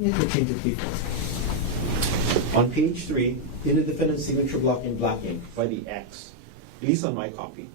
Interchange before. On page 3, in the defendant's signature block in black ink by the X, at least on my copy.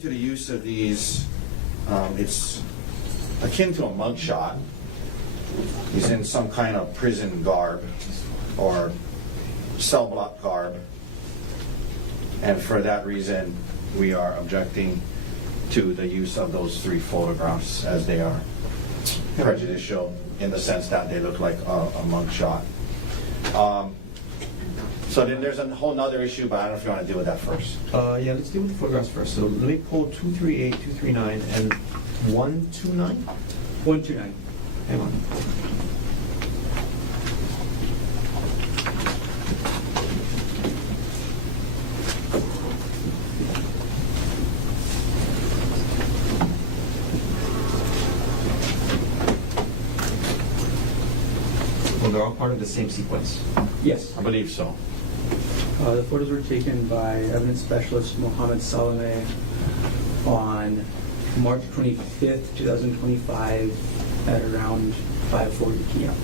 To the use of these, it's akin to a mugshot. He's in some kind of prison garb or cell block garb, and for that reason we are objecting to the use of those 3 photographs, as they are prejudicial in the sense that they look like a mugshot. So then there's a whole nother issue, but I don't know if you want to deal with that first. Yeah, let's deal with the photographs first. So let me pull 238, 239, and 129? 129. Hang on. Well, they're all part of the same sequence. Yes. I believe so. The photos were taken by evidence specialist Mohammed Salame on March 25th, 2025 at around 5:40 p.m.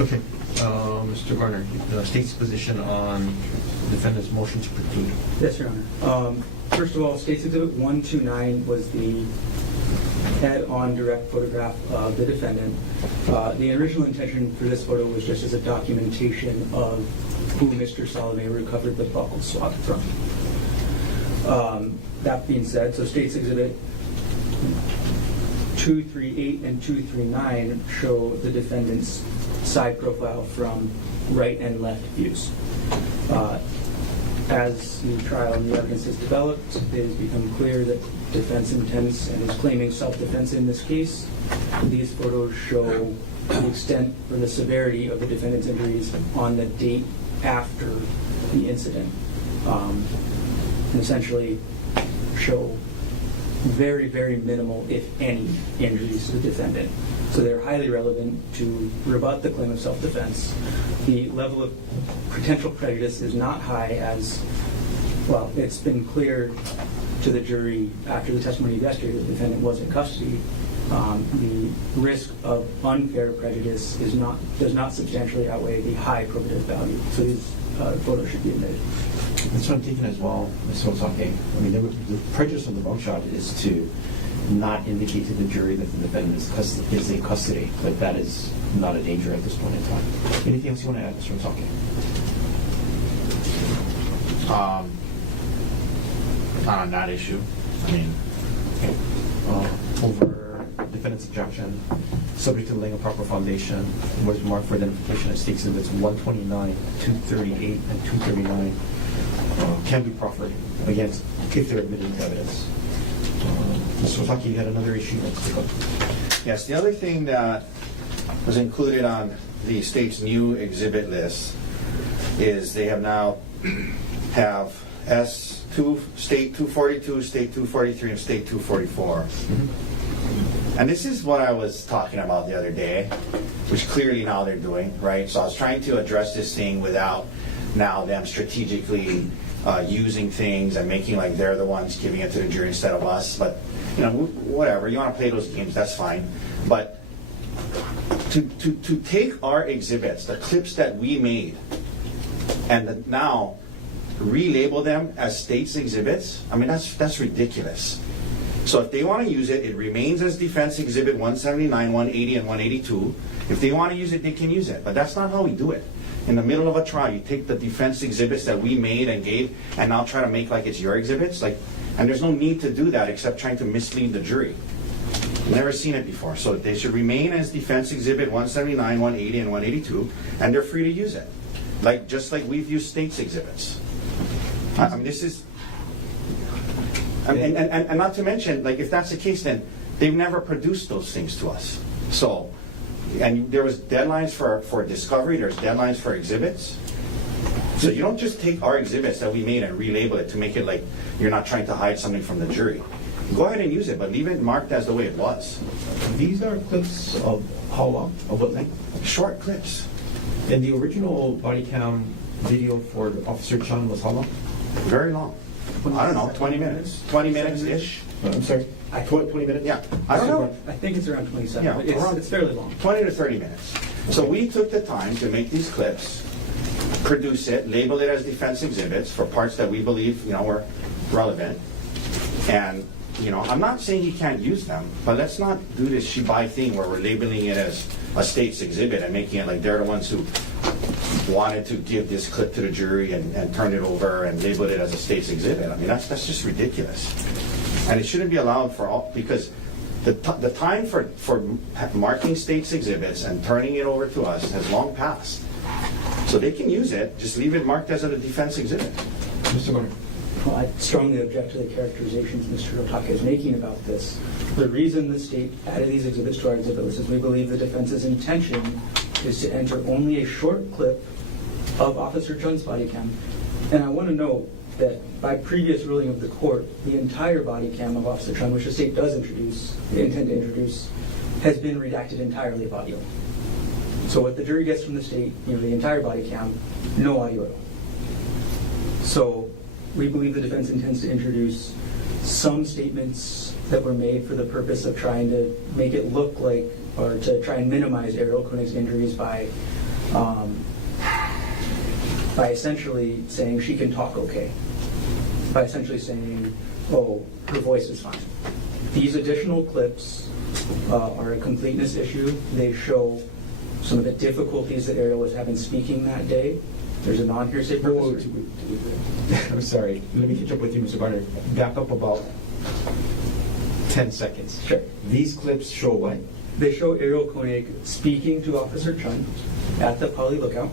Okay. Mr. Garner, the state's position on the defendant's motion to preclude. Yes, Your Honor. First of all, State's Exhibit 129 was the head-on direct photograph of the defendant. The original intention for this photo was just as a documentation of who Mr. Salame recovered the buccal swab from. That being said, so State's Exhibit 238 and 239 show the defendant's side profile from right and left views. As the trial and the evidence has developed, it has become clear that defense intends and is claiming self-defense in this case. These photos show the extent or the severity of the defendant's injuries on the date after the incident, and essentially show very, very minimal, if any, injuries to the defendant. So they're highly relevant to rebut the claim of self-defense. The level of potential prejudice is not high, as, well, it's been clear to the jury after the testimony of yesterday that the defendant was in custody. The risk of unfair prejudice does not substantially outweigh the high probative value. So these photos should be admitted. That's what I'm taking as well, Mr. Otake. I mean, the prejudice of the mugshot is to not indicate to the jury that the defendant is in custody, but that is not a danger at this point in time. Anything else you want to add, Mr. Otake? Not on that issue. I mean, Over defendant's objection, subject to laying a proper foundation, what is marked for identification as State's Exhibits 129, 238, and 239 can be proffered against if they're admitted into evidence. Mr. Otake, you had another issue you want to take up. yes, the other thing that was included on the state's new exhibit list is they have now have S2, State 242, State 243, and State 244. And this is what I was talking about the other day, which clearly now they're doing, right? So I was trying to address this thing without now them strategically using things and making like they're the ones giving it to the jury instead of us. But, you know, whatever. You want to play those games, that's fine. But to take our exhibits, the clips that we made, and now relabel them as state's exhibits, I mean, that's ridiculous. So if they want to use it, it remains as Defense Exhibit 179, 180, and 182. If they want to use it, they can use it. But that's not how we do it. In the middle of a trial, you take the defense exhibits that we made and gave, and now try to make like it's your exhibits. And there's no need to do that except trying to mislead the jury. I've never seen it before. So they should remain as Defense Exhibit 179, 180, and 182, and they're free to use it. Just like we've used state's exhibits. I mean, this is... And not to mention, like, if that's the case, then they've never produced those things to us. So, and there was deadlines for discovery, there's deadlines for exhibits. So you don't just take our exhibits that we made and relabel it to make it like you're not trying to hide something from the jury. Go ahead and use it, but leave it marked as the way it was. These are clips of how long? Of what length? Short clips. And the original body cam video for Officer Chung was how long? Very long. I don't know, 20 minutes. 20 minutes-ish. I'm sorry? 20 minutes? Yeah. I don't know. I think it's around 27, Yeah, but it's fairly long. 20 to 30 minutes. So we took the time to make these clips, produce it, label it as defense exhibits for parts that we believe, were relevant. And, I'm not saying he can't use them, but let's not do this shibai thing where we're labeling it as a state's exhibit and making it like they're the ones who wanted to give this clip to the jury and turn it over and label it as a state's exhibit. I mean, that's just ridiculous. And it shouldn't be allowed for all, because the time for marking state's exhibits and turning it over to us has long passed. So they can use it, just leave it marked as a defense exhibit. Mr. Konig. Well, I strongly object to the characterizations Mr. Otake is making about this. The reason the state added these exhibits to our exhibit list is we believe the defense's intention is to enter only a short clip of Officer Chun's body cam. And I want to note that by previous ruling of the court, the entire body cam of Officer Chun, which the state does intend to introduce, has been redacted entirely of audio. So what the jury gets from the state, the entire body cam, no audio at all. So we believe the defense intends to introduce some statements that were made for the purpose of trying to make it look like, or to try and minimize Ariel Konig's injuries by essentially saying she can talk okay. By essentially saying, oh, her voice is fine. These additional clips are a completeness issue. They show some of the difficulties that Ariel was having speaking that day. There's a non-hearsay purpose. I'm sorry. Let me catch up with you, Mr. Barnard. Back up about 10 seconds. Sure. These clips show what? They show Ariel Konig speaking to Officer Chun at the Poly Lookout.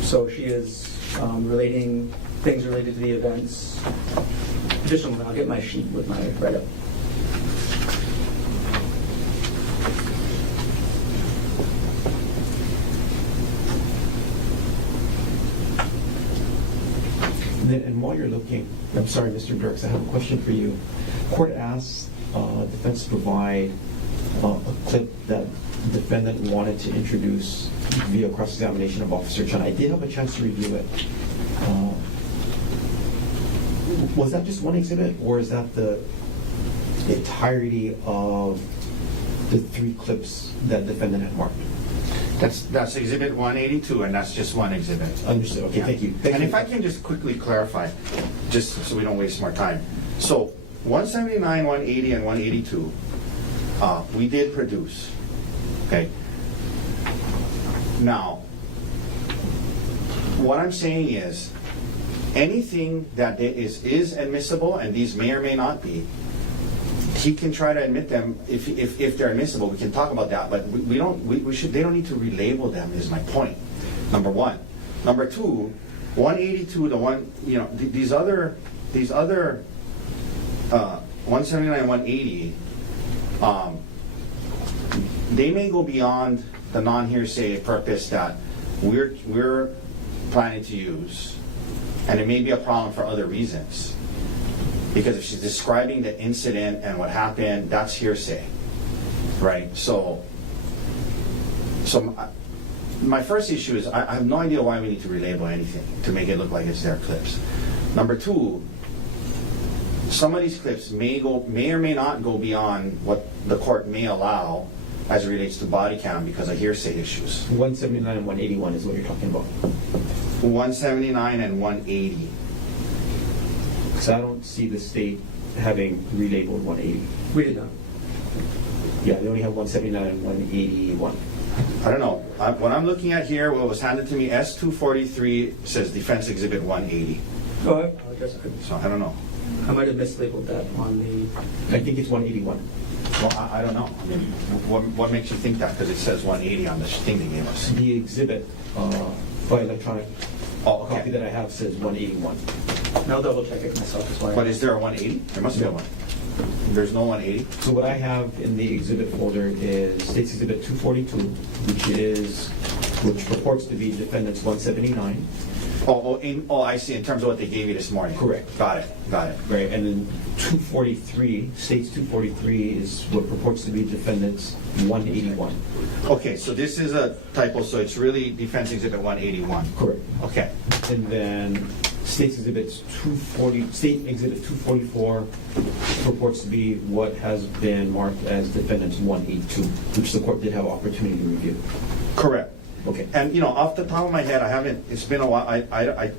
So she is relating things related to the events. Just a moment, I'll get my sheet with my write-up. And while you're looking, I'm sorry, Mr. Dirks, I have a question for you. Court asked defense to provide a clip that the defendant wanted to introduce via cross-examination of Officer Chun. I did have a chance to review it. Was that just one exhibit, or is that the entirety of the 3 clips that the defendant had marked? That's exhibit 182, and that's just one exhibit. Understood. Okay, Yeah. thank you. And if I can just quickly clarify, just so we don't waste more time. So 179, 180, and 182, we did produce. Okay. Now, what I'm saying is, anything that is admissible, and these may or may not be, he can try to admit them if they're admissible. We can talk about that, but they don't need to relabel them. Is my point. Number one. Number two, 182, these other 179, 180, they may go beyond the non-hearsay purpose that we're planning to use, and it may be a problem for other reasons. Because if she's describing the incident and what happened, that's hearsay, right? So my first issue is I have no idea why we need to relabel anything to make it look like it's their clips. Number two, some of these clips may or may not go beyond what the court may allow as it relates to body cam because of hearsay issues. 179 and 181 is what you're talking about. 179 and 180. Because I don't see the state having relabeled 180. We did not. Yeah, they only have 179 and 181. I don't know. What I'm looking at here, what was handed to me, S243 says Defense Exhibit 180. Oh, I apologize. So I don't know. I might have mislabeled that on the... I think it's 181. Well, I don't know. I mean, what makes you think that? Because it says 180 on the thing they gave us. The exhibit by electronic Oh, copy that I have says 181. And I'll double check it myself as well. But is there a 180? There must be a one. There's no 180? So what I have in the exhibit folder is State's Exhibit 242, which purports to be Defendant's 179. I see. In terms of what they gave you this morning. Correct. Got it. Right, and then 243, State's 243 is what purports to be Defendant's 181. Okay, so this is a typo, so it's really Defense Exhibit 181. Correct. Okay. And then State Exhibit 244 purports to be what has been marked as Defendant's 182, which the court did have opportunity to review. Correct. Okay. And, you know, off the top of my head, it's been a while, I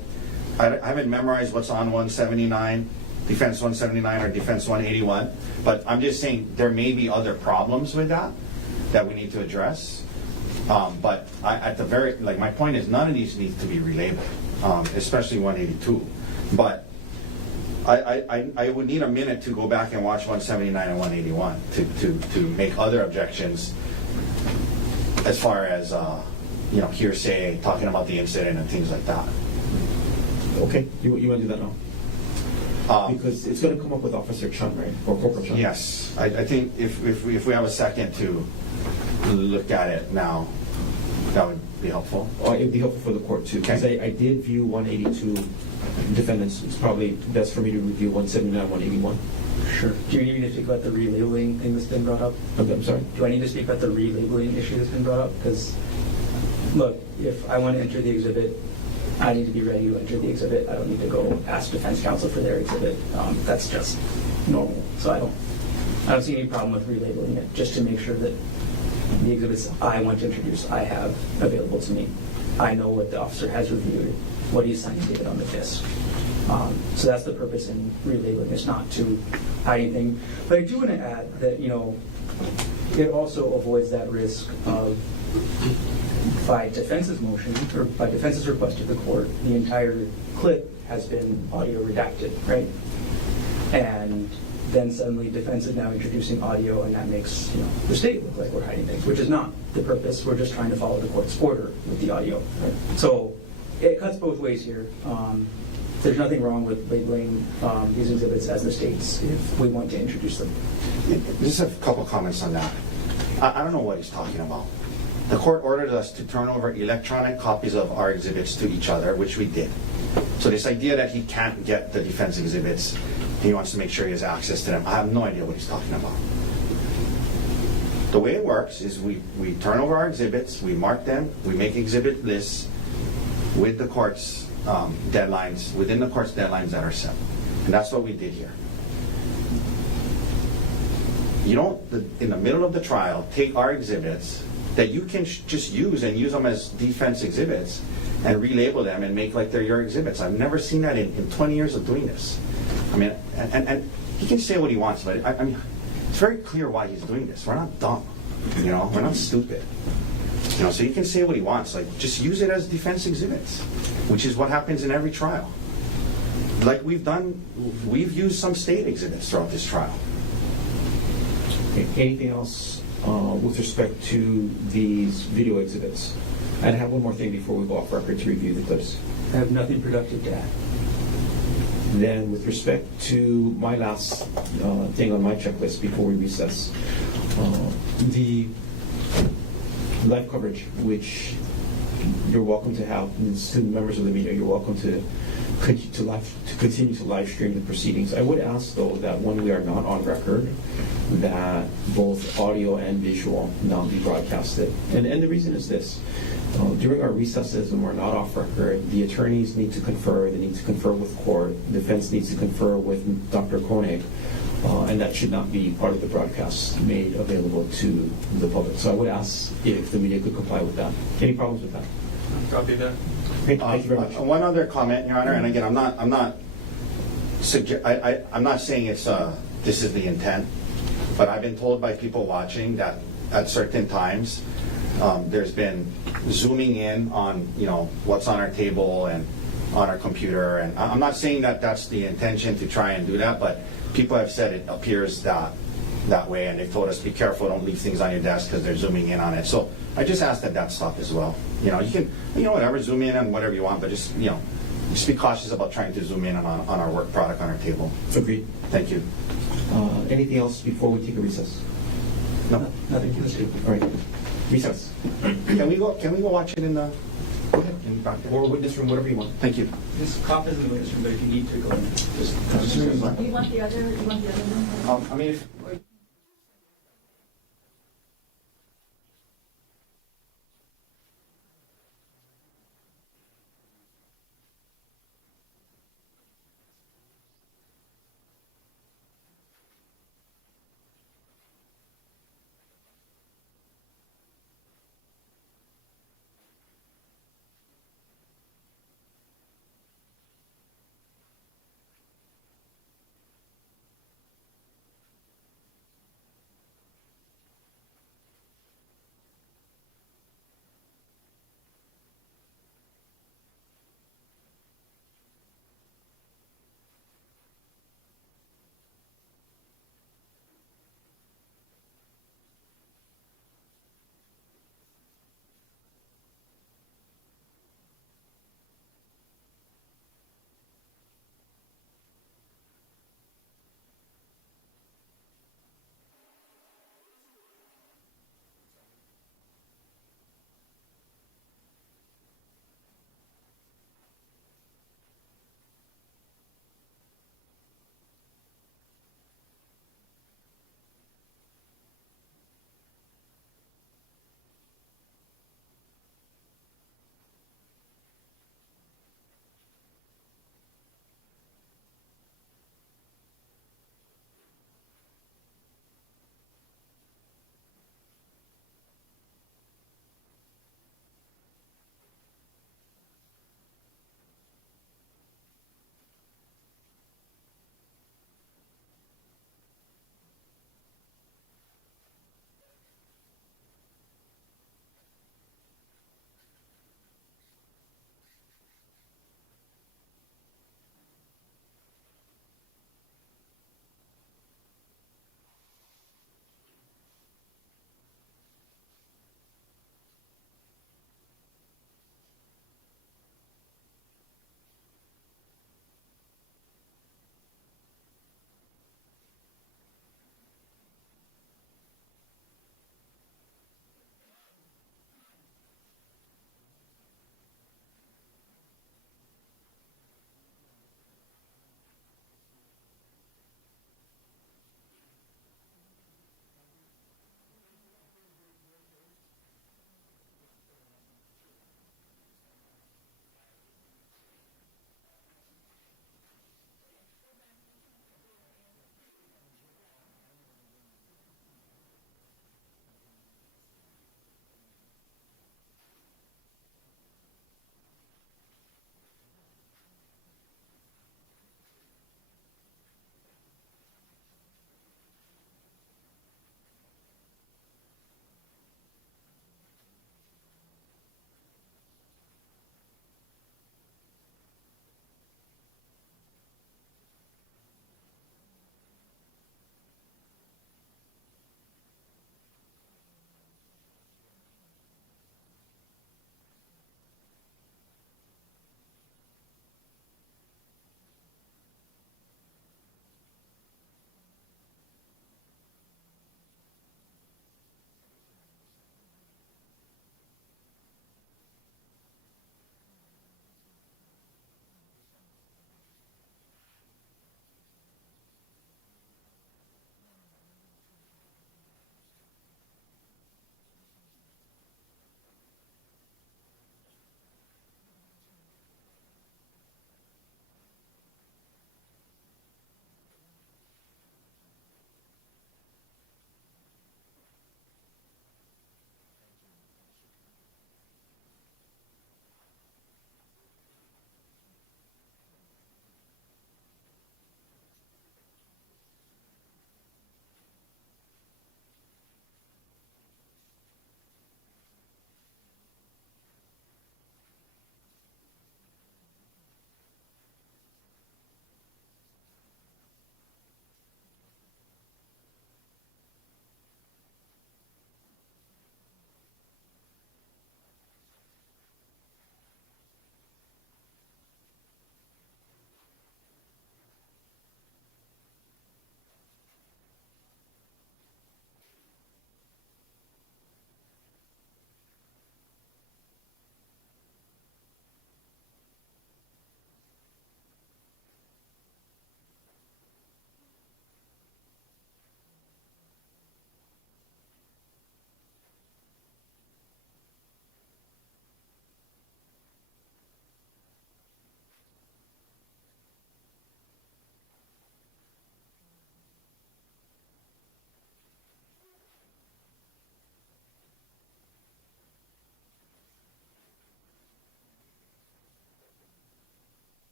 haven't memorized what's on 179, Defense 179 or Defense 181, but I'm just saying there may be other problems with that we need to address. But at the very, like, my point is none of these need to be relabeled, especially 182. But I would need a minute to go back and watch 179 and 181 to make other objections as far as, you know, hearsay, talking about the incident and things like that. Okay, you want to do that now? Because it's going to come up with Officer Chun, right? Or Corporal Chun? Yes, I think if we have a second to look at it now, that would be helpful. It would be helpful for the court too, because I did view 182 defendants. It's probably best for me to review 179, 181. Sure. Do you need me to speak about the relabeling thing that's been brought up? Okay, I'm sorry? Do I need to speak about the relabeling issue that's been brought up? Because, look, if I want to enter the exhibit, I need to be ready to enter the exhibit. I don't need to go ask defense counsel for their exhibit. That's just normal. So I don't see any problem with relabeling it, just to make sure that the exhibits I want to introduce, I have available to me. I know what the officer has reviewed, what he's signed David on the disc. So that's the purpose in relabeling. It's not to hide anything. But I do want to add that, you know, it also avoids that risk of, by defense's motion, or by defense's request to the court, the entire clip has been audio redacted, right? And then suddenly defense is now introducing audio, and that makes, you know, the state look like we're hiding things, which is not the purpose. We're just trying to follow the court's order with the audio. Right? So it cuts both ways here. There's nothing wrong with labeling these exhibits as the state's if we want to introduce them. Just a couple comments on that. I don't know what he's talking about. The court ordered us to turn over electronic copies of our exhibits to each other, which we did. So this idea that he can't get the defense exhibits, he wants to make sure he has access to them, I have no idea what he's talking about. The way it works is we turn over our exhibits, we mark them, we make exhibit lists with the court's deadlines, within the court's deadlines that are set. And that's what we did here. You don't, in the middle of the trial, take our exhibits that you can just use and use them as defense exhibits and relabel them and make like they're your exhibits. I've never seen that in 20 years of doing this. I mean, and he can say what he wants, but I mean, it's very clear why he's doing this. We're not dumb, you know, we're not stupid. You know, so he can say what he wants, like just use it as defense exhibits, which is what happens in every trial. Like we've used some state exhibits throughout this trial. Okay. Anything else with respect to these video exhibits? And I have one more thing before we go off record to review the clips. I have nothing productive to add. Then with respect to my last thing on my checklist before we recess, the live coverage, which you're welcome to have, and to members of the media, you're welcome to continue to live stream the proceedings. I would ask, though, that when we are not on record, that both audio and visual not be broadcasted. And the reason is this. During our recesses, when we're not off record, the attorneys need to confer, they need to confer with court, defense needs to confer with Dr. Konig, and that should not be part of the broadcast made available to the public. So I would ask if the media could comply with that. Any problems with that? Copy that. Great, thank you very much. One other comment, Your Honor, and again, I'm not saying it's this is the intent, but I've been told by people watching that at certain times there's been zooming in on, you know, what's on our table and on our computer, and I'm not saying that that's the intention to try and do that, but people have said it appears that way, and they've told us be careful, don't leave things on your desk because they're zooming in on it. So I just ask that stop as well. You know, you can, you know, whatever, zoom in on whatever you want, but just, you know, just be cautious about trying to zoom in on our work product on our table. Agreed. Thank you. Anything else before we take a recess? No. Nothing. All right. Recess. Can we go watch it in the? Go ahead. In the back there. Or witness room, whatever you want. Thank you. This cop is in the witness room, but if you need to go in, just. You want the other room? I mean,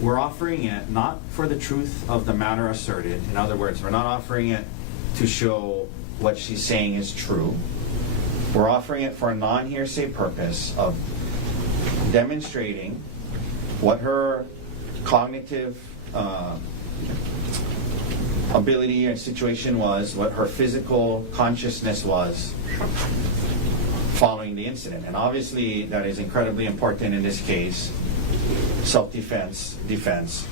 we're offering it not for the truth of the matter asserted. In other words, we're not offering it to show what she's saying is true. We're offering it for a non-hearsay purpose of demonstrating what her cognitive ability and situation was, what her physical consciousness was following the incident. And obviously that is incredibly important in this case. Self-defense, defense,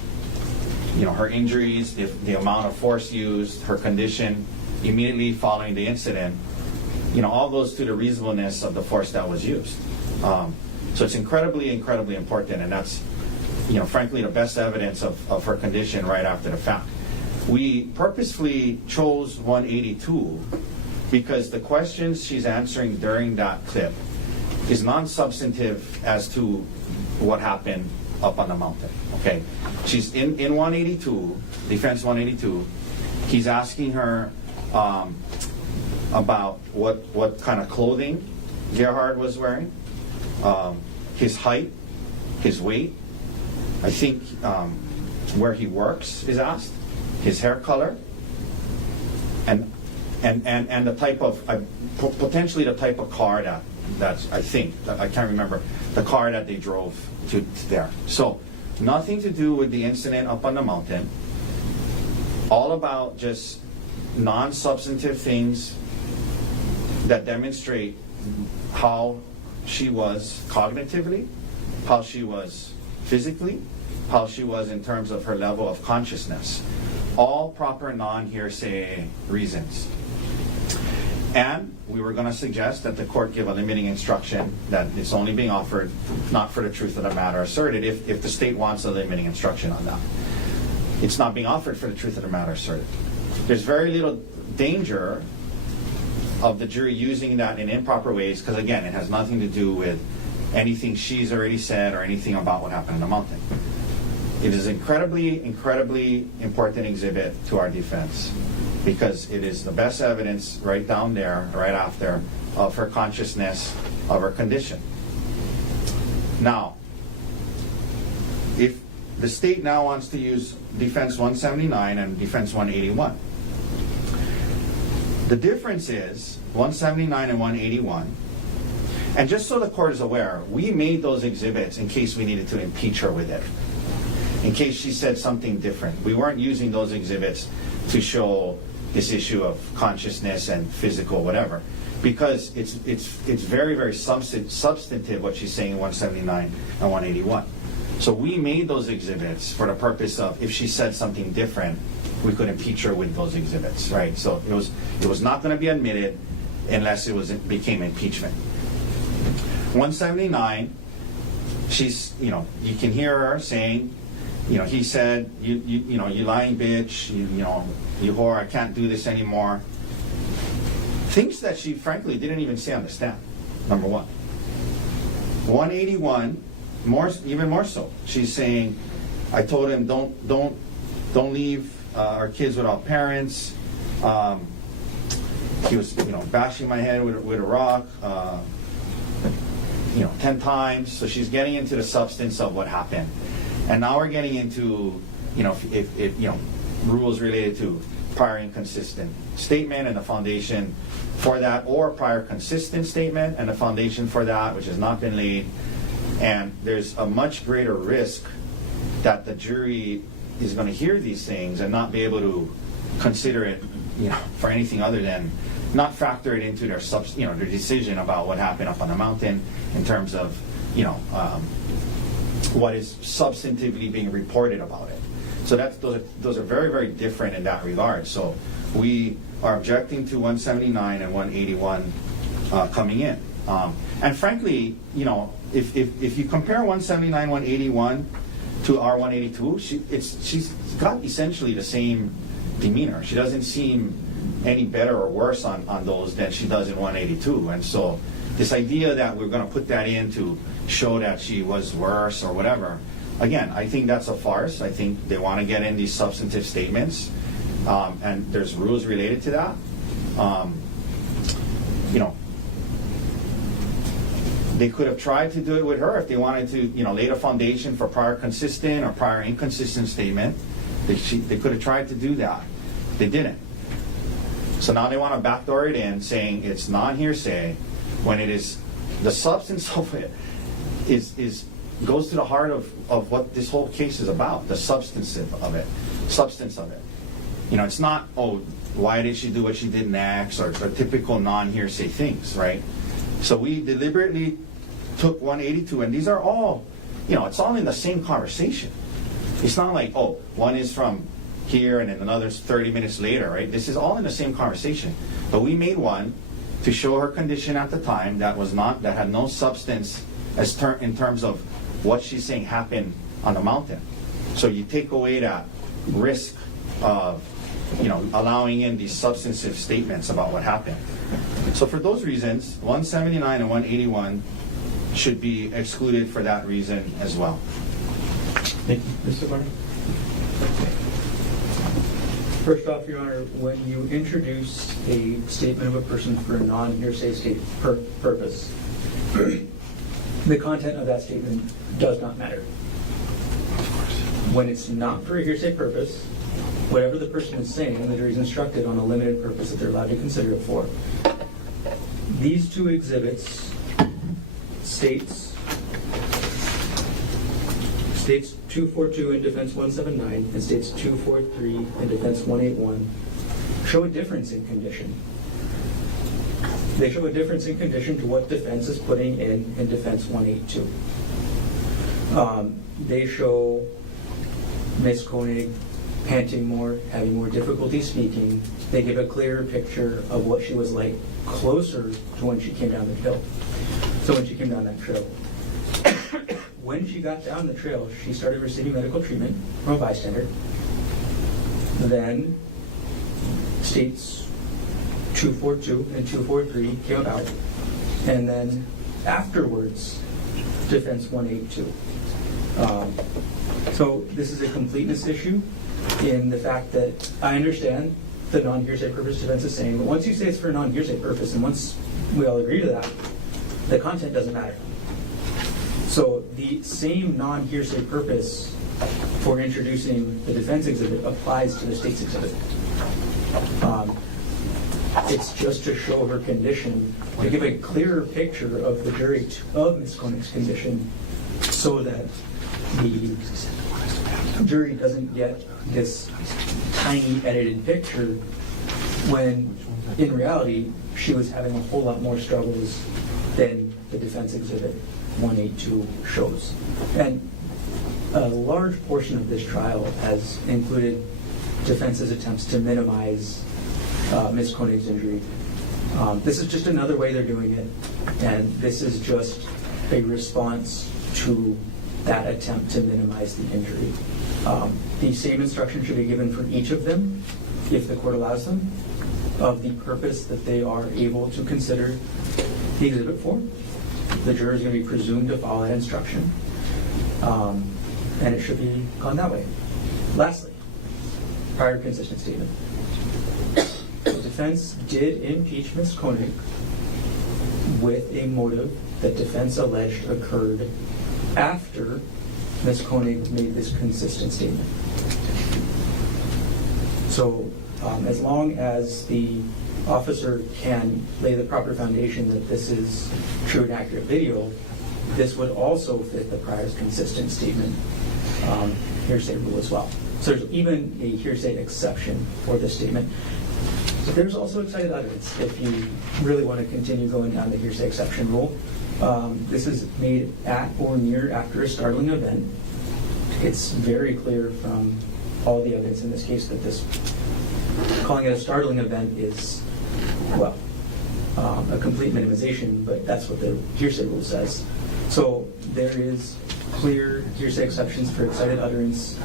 her injuries, the amount of force used, her condition immediately following the incident, all goes to the reasonableness of the force that was used. So it's incredibly, incredibly important, and that's, frankly, the best evidence of her condition right after the fact. We purposefully chose 182 because the questions she's answering during that clip is non-substantive as to what happened up on the mountain, okay? She's in 182, defense 182, he's asking her about what kind of clothing Gerhardt was wearing, his height, his weight, I think where he works is asked, his hair color, and the type of, potentially the type of car that's, I think, I can't remember, the car that they drove to there. So, nothing to do with the incident up on the mountain, all about just non-substantive things that demonstrate how she was cognitively, how she was physically, how she was in terms of her level of consciousness. All proper non-hearsay reasons. And we were going to suggest that the court give a limiting instruction that it's only being offered not for the truth of the matter asserted if the state wants a limiting instruction on that. It's not being offered for the truth of the matter asserted. There's very little danger of the jury using that in improper ways because, again, it has nothing to do with anything she's already said or anything about what happened on the mountain. It is incredibly, incredibly important exhibit to our defense because it is the best evidence right down there, right after, of her consciousness, of her condition. Now, if the state now wants to use defense 179 and defense 181, the difference is 179 and 181, and just so the court is aware, we made those exhibits in case we needed to impeach her with it. In case she said something different. We weren't using those exhibits to show this issue of consciousness and physical whatever. Because it's very, very substantive what she's saying in 179 and 181. So we made those exhibits for the purpose of if she said something different, we could impeach her with those exhibits, right? So it was not going to be admitted unless it became impeachment. 179, she's, you can hear her saying, he said, you lying bitch, you whore, I can't do this anymore. Things that she frankly didn't even say on the stand, number one. 181, even more so. She's saying, I told him don't leave our kids without parents. He was bashing my head with a rock 10 times. So she's getting into the substance of what happened. And now we're getting into, if rules related to prior inconsistent statement and the foundation for that, or prior consistent statement and the foundation for that, which has not been laid. And there's a much greater risk that the jury is going to hear these things and not be able to consider it, for anything other than not factor it into their their decision about what happened up on the mountain in terms of, what is substantively being reported about it. So those are very, very different in that regard. So we are objecting to 179 and 181 coming in. And frankly, if you compare 179, 181 to our 182, she's got essentially the same demeanor. She doesn't seem any better or worse on those than she does in 182. And so this idea that we're going to put that in to show that she was worse or whatever, again, I think that's a farce. I think they want to get in these substantive statements, and there's rules related to that. They could have tried to do it with her if they wanted to, lay the foundation for prior consistent or prior inconsistent statement. They could have tried to do that. They didn't. So now they want to backdoor it in, saying it's non-hearsay, when it is the substance of it goes to the heart of what this whole case is about, the substance of it. It's not, why did she do what she did next, or typical non-hearsay things, right? So we deliberately took 182, and these are all, it's all in the same conversation. It's not like, one is from here and then another's 30 minutes later, right? This is all in the same conversation. But we made one to show her condition at the time that had no substance in terms of what she's saying happened on the mountain. So you take away that risk of, allowing in these substantive statements about what happened. So for those reasons, 179 and 181 should be excluded for that reason as well. Thank you. Mr. Barney? First off, Your Honor, when you introduce a statement of a person for a non-hearsay purpose, the content of that statement does not matter. When it's not for a hearsay purpose, whatever the person is saying, the jury is instructed on a limited purpose that they're allowed to consider it for. These two exhibits states 242 in defense 179 and states 243 in defense 181 show a difference in condition. They show a difference in condition to what defense is putting in defense 182. They show Ms. Konig panting more, having more difficulty speaking. They give a clearer picture of what she was like closer to when she came down the hill. So when she came down that trail. When she got down the trail, she started receiving medical treatment from a bystander. Then states 242 and 243 came about. And then afterwards, defense 182. So this is a completeness issue in the fact that I understand the non-hearsay purpose defense is saying, but once you say it's for a non-hearsay purpose, and once we all agree to that, the content doesn't matter. So the same non-hearsay purpose for introducing the defense exhibit applies to the state's exhibit. It's just to show her condition, to give a clearer picture of the jury of Ms. Konig's condition, so that the jury doesn't get this tiny edited picture when in reality she was having a whole lot more struggles than the defense exhibit 182 shows. And a large portion of this trial has included defense's attempts to minimize Ms. Konig's injury. This is just another way they're doing it, and this is just a response to that attempt to minimize the injury. The same instruction should be given for each of them, if the court allows them, of the purpose that they are able to consider the exhibit for. The juror is going to be presumed to follow that instruction, and it should be gone that way. Lastly, prior consistent statement. The defense did impeach Ms. Konig with a motive that defense alleged occurred after Ms. Konig made this consistent statement. So as long as the officer can lay the proper foundation that this is true and accurate video, this would also fit the prior consistent statement hearsay rule as well. So there's even a hearsay exception for this statement. But there's also excited utterance if you really want to continue going down the hearsay exception rule. This is made at or near after a startling event. It's very clear from all the evidence in this case that this, calling it a startling event is, well, a complete minimization, but that's what the hearsay rule says. So there is clear hearsay exceptions for excited utterance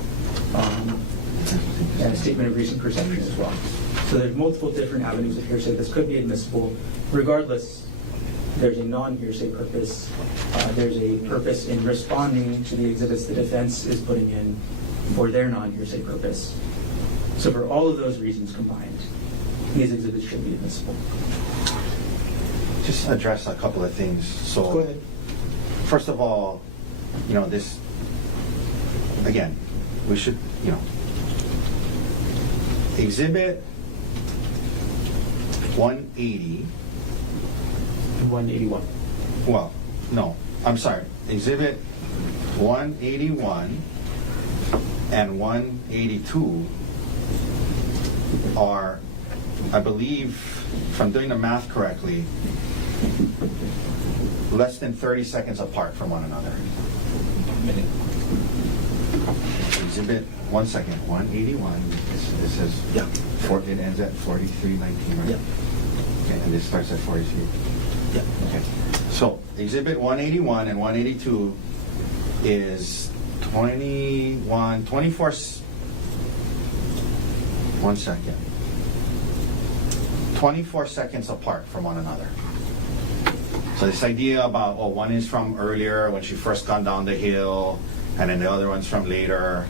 and a statement of recent perception as well. So there's multiple different avenues of hearsay. This could be admissible. Regardless, there's a non-hearsay purpose. There's a purpose in responding to the exhibits the defense is putting in for their non-hearsay purpose. So for all of those reasons combined, these exhibits should be admissible. Just address a couple of things. So Go ahead. first of all, this, again, we should, Exhibit 180, 181. well, no, I'm sorry, Exhibit 181 and 182 are, I believe, if I'm doing the math correctly, less than 30 seconds apart from one another. Exhibit, 1 second, 181, this says, Yeah. it ends at 4319, right? Yeah. Okay, and this starts at 43. Yeah. Okay. So, Exhibit 181 and 182 is 24, 1 second. 24 seconds apart from one another. So this idea about, one is from earlier when she first gone down the hill, and then the other one's from later,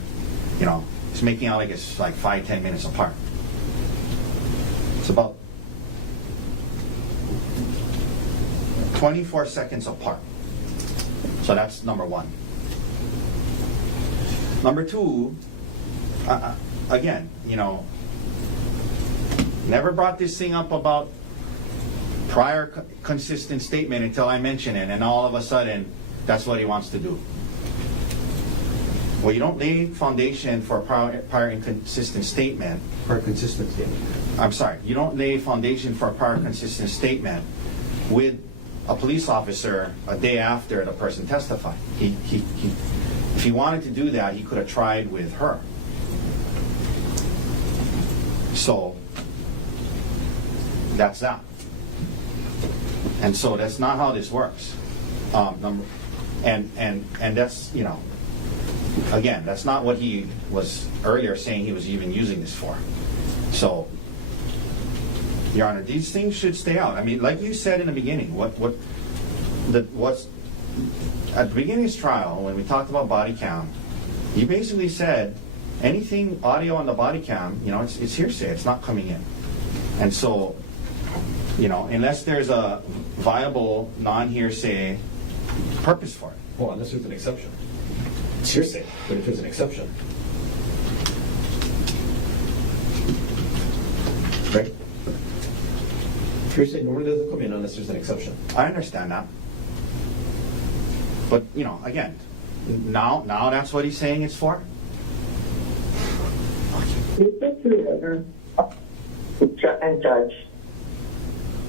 it's making out like it's like 5-10 minutes apart. It's about 24 seconds apart. So that's number one. Number two, again, never brought this thing up about prior consistent statement until I mention it, and all of a sudden, that's what he wants to do. Well, you don't lay foundation for a prior inconsistent statement. Prior consistent statement. I'm sorry, you don't lay foundation for a prior consistent statement with a police officer a day after the person testified. If he wanted to do that, he could have tried with her. So that's that. And so that's not how this works. And that's, again, that's not what he was earlier saying he was even using this for. So, Your Honor, these things should stay out. I mean, like you said in the beginning, what's at the beginning of this trial, when we talked about body cam, you basically said anything audio on the body cam, it's hearsay. It's not coming in. And so, unless there's a viable non-hearsay purpose for it. Well, unless there's an exception. It's hearsay, but if there's an exception. Right? Hearsay normally doesn't come in unless there's an exception. I understand that. But, again, now that's what he's saying it's for? Mr. Senator and Judge.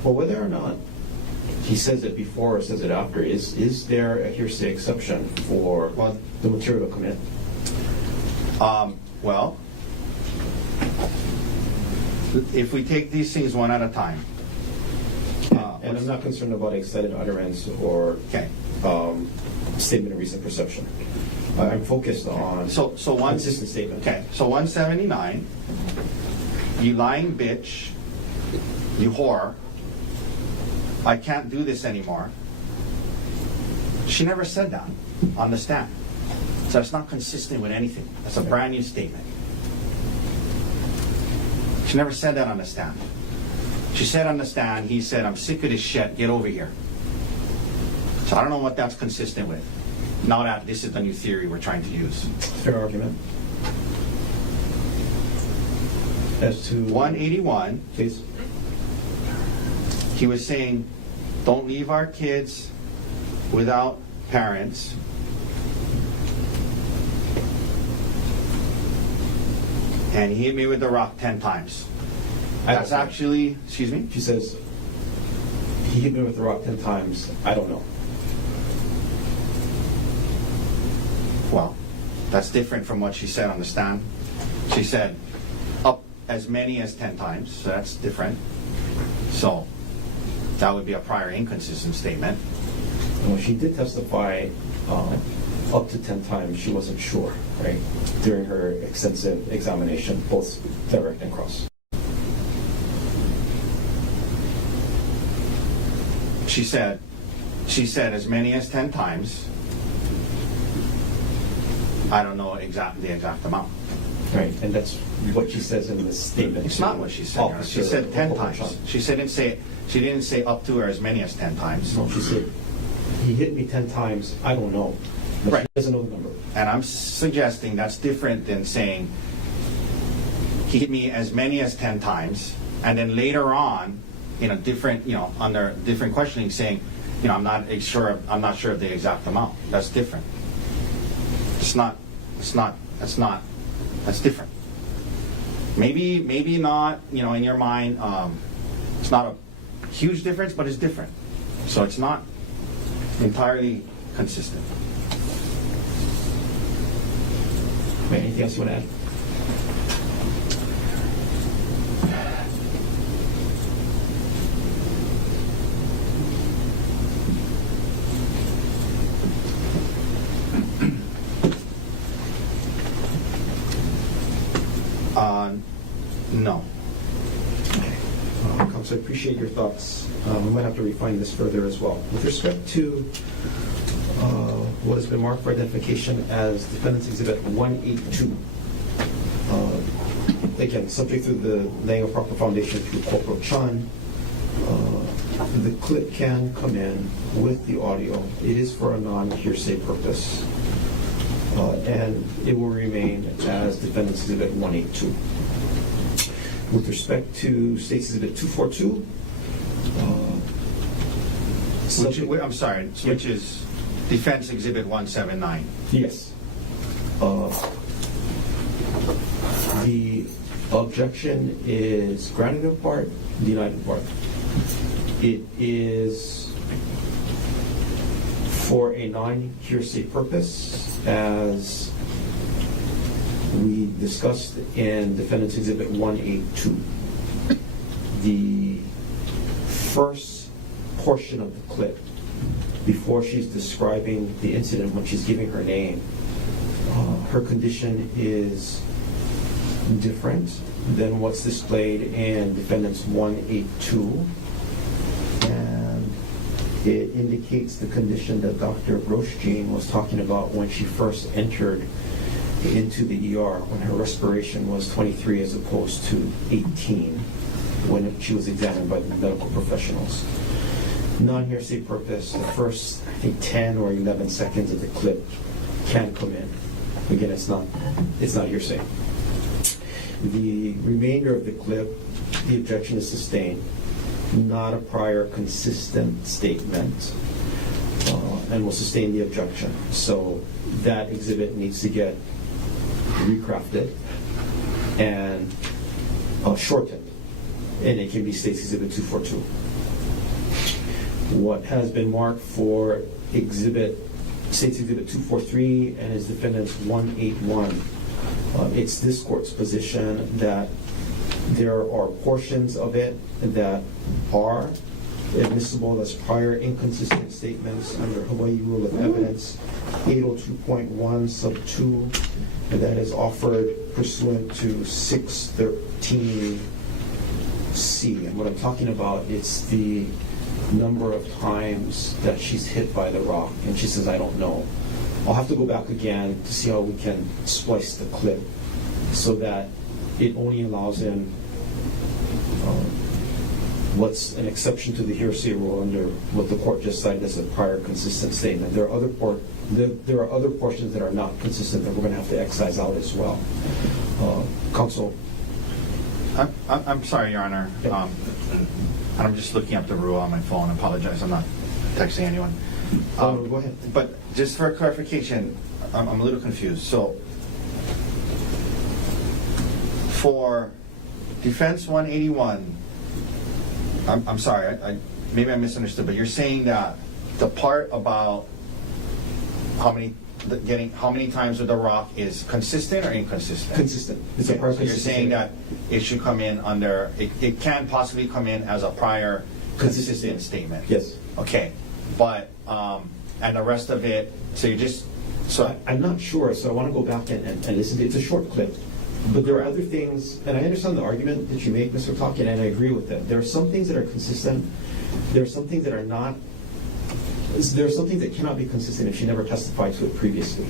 Well, whether or not he says it before or says it after, is there a hearsay exception for the material to come in? Well, if we take these things one at a time. And I'm not concerned about excited utterance or Okay. Statement of recent perception. I'm focused on So one consistent statement. Okay, so 179, you lying bitch, you whore, I can't do this anymore. She never said that on the stand. So it's not consistent with anything. That's a brand new statement. She never said that on the stand. She said on the stand, he said, I'm sick of this shit, get over here. So I don't know what that's consistent with. Now that this is the new theory we're trying to use. Fair argument. As to 181, please. he was saying, don't leave our kids without parents. And he hit me with the rock 10 times. That's actually, excuse me? She says, he hit me with the rock 10 times. I don't know. Well, that's different from what she said on the stand. She said up as many as 10 times, so that's different. So that would be a prior inconsistent statement. And when she did testify up to 10 times, she wasn't sure, right? During her extensive examination, both direct and cross. She said as many as 10 times. I don't know the exact amount. Right, and that's what she says in the statement. It's not what she said. She said 10 times. She didn't say up to or as many as 10 times. No, she said he hit me 10 times, I don't know. But Right. She doesn't know the number. And I'm suggesting that's different than saying he hit me as many as 10 times, and then later on, different, under different questioning, saying, I'm not sure of the exact amount. That's different. That's different. Maybe not, in your mind, it's not a huge difference, but it's different. So it's not entirely consistent. Anything else you want to add? No. Counsel, I appreciate your thoughts. We might have to refine this further as well. With respect to what has been marked for identification as Defendant's Exhibit 182, again, subject to the laying of proper foundation through Corporal Chan, the clip can come in with the audio. It is for a non-hearsay purpose, and it will remain as Defendant's Exhibit 182. With respect to State's Exhibit 242, I'm sorry, which is Defense Exhibit 179. yes. The objection is granted in part, denied in part. It is for a non-hearsay purpose, as we discussed in Defendant's Exhibit 182. The first portion of the clip, before she's describing the incident, when she's giving her name, her condition is different than what's displayed in Defendant's 182. And it indicates the condition that Dr. Groschine was talking about when she first entered into the ER, when her respiration was 23 as opposed to 18 when she was examined by the medical professionals. Non-hearsay purpose, the first, I think, 10 or 11 seconds of the clip can come in. Again, it's not hearsay. The remainder of the clip, the objection is sustained, not a prior consistent statement, and will sustain the objection. So that exhibit needs to get recrafted and shortened, and it can be State's Exhibit 242. What has been marked for State's Exhibit 243 and is Defendant's 181, it's this court's position that there are portions of it that are admissible as prior inconsistent statements under Hawaii Rule of Evidence 802.1 sub 2, and that is offered pursuant to 613C. And what I'm talking about, it's the number of times that she's hit by the rock, and she says, I don't know. I'll have to go back again to see how we can splice the clip so that it only allows in what's an exception to the hearsay rule under what the court just cited as a prior consistent statement. There are other portions that are not consistent that we're going to have to excise out as well. Counsel? I'm sorry, Your Honor. Yeah. I'm just looking up the rule on my phone. I apologize. I'm not texting anyone. Go ahead. But just for clarification, I'm a little confused. So for Defense 181, I'm sorry, maybe I misunderstood, but you're saying that the part about how many times with the rock is consistent or inconsistent? Consistent. It's a Okay, prior so you're consistent saying statement. that it should come in under, it can possibly come in as a prior consistent statement? Yes. Okay, but, and the rest of it, so you just, so, I'm not sure, so I want to go back and listen to it. It's a short clip. But there are other things, and I understand the argument that you make, Mr. Talkin, and I agree with that. There are some things that are consistent. There are some things that are not. There are some things that cannot be consistent if she never testified to it previously.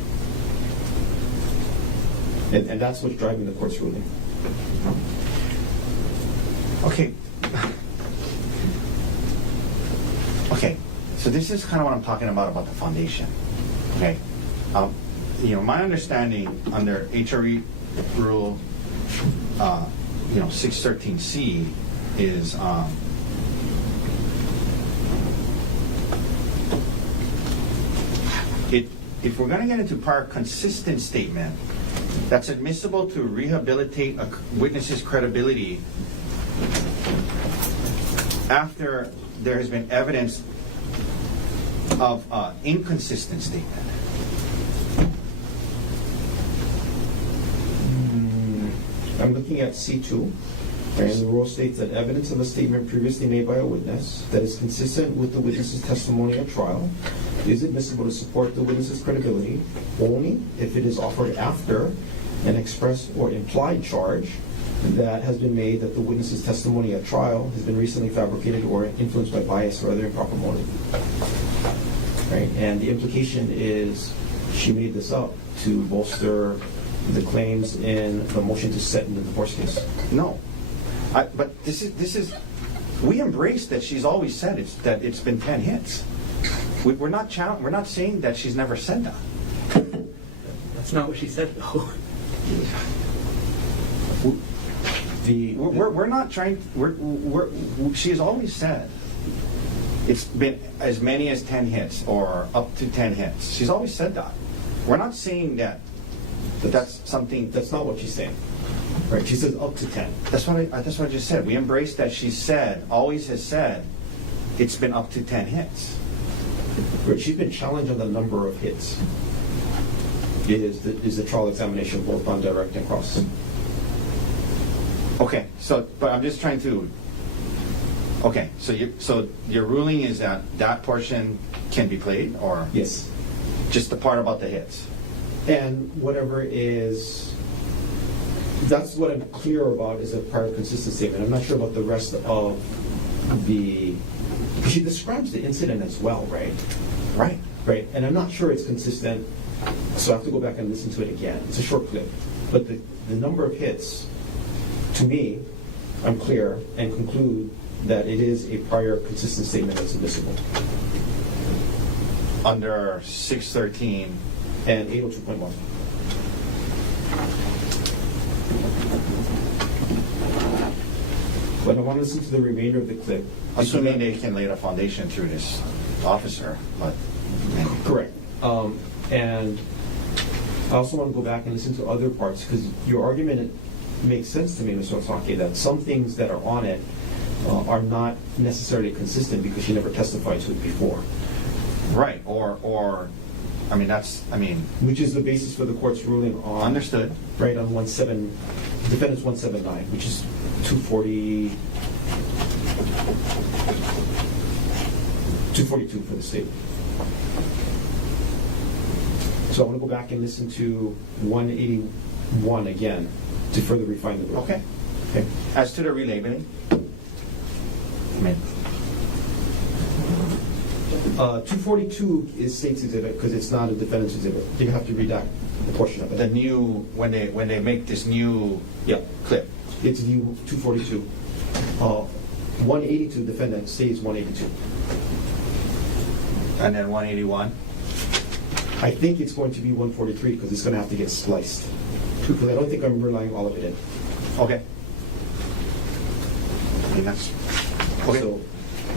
And that's what's driving the court's ruling. okay. Okay, So this is kind of what I'm talking about the foundation. Okay. My understanding under HRE rule, 613C is if we're going to get into prior consistent statement that's admissible to rehabilitate a witness's credibility after there has been evidence of inconsistent statement. I'm looking at C2, and the rule states that evidence of a statement previously made by a witness that is consistent with the witness's testimony at trial is admissible to support the witness's credibility only if it is offered after an express or implied charge that has been made that the witness's testimony at trial has been recently fabricated or influenced by bias or other improper motive. Right? And the implication is she made this up to bolster the claims in the motion to set in the divorce case. No, but this is we embrace that she's always said that it's been 10 hits. We're not saying that she's never said that. That's not what she said, though. We're not trying. She's always said it's been as many as 10 hits or up to 10 hits. She's always said that. We're not saying that. That's something. That's not what she's saying. Right? She says up to 10. That's what I just said. We embrace that she always has said, it's been up to 10 hits. Right? She's been challenged on the number of hits. Is the trial examination both on direct and cross? Okay, but I'm just trying to. Okay, so your ruling is that portion can be played, or Yes. just the part about the hits? And whatever is, that's what I'm clear about is a prior consistent statement. I'm not sure about the rest of she describes the incident as well, right? Right. Right, and I'm not sure it's consistent, so I have to go back and listen to it again. It's a short clip. But the number of hits, to me, I'm clear and conclude that it is a prior consistent statement that's admissible. Under 613. And 802.1. But I want to listen to the remainder of the clip. Assuming they can lay the foundation through this officer, but... Correct. And I also want to go back and listen to other parts, because your argument makes sense to me, Mr. Osaki, that some things that are on it are not necessarily consistent because she never testified to it before. Right, or which is the basis for the court's ruling on... Understood. Right, on defendant's 179, which is 242 for the state. So I want to go back and listen to 181 again to further refine the rule. Okay. As to the relabeling, 242 is state's exhibit because it's not a defendant's exhibit. You have to redact the portion of it. the new when they make this new clip. It's view 242. 182 defendant stays 182. And then 181. I think it's going to be 143 because it's going to have to get spliced. Because I don't think I'm relying all of it in. Okay. That's okay. So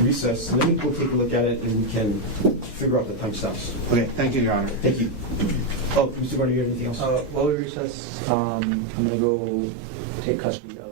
recess. Let me go take a look at it and we can figure out the timestamps. Okay. Thank you, Your Honor. Thank you. Oh, Mr. Garner, you have anything else? While we recess, I'm going to go take custody of.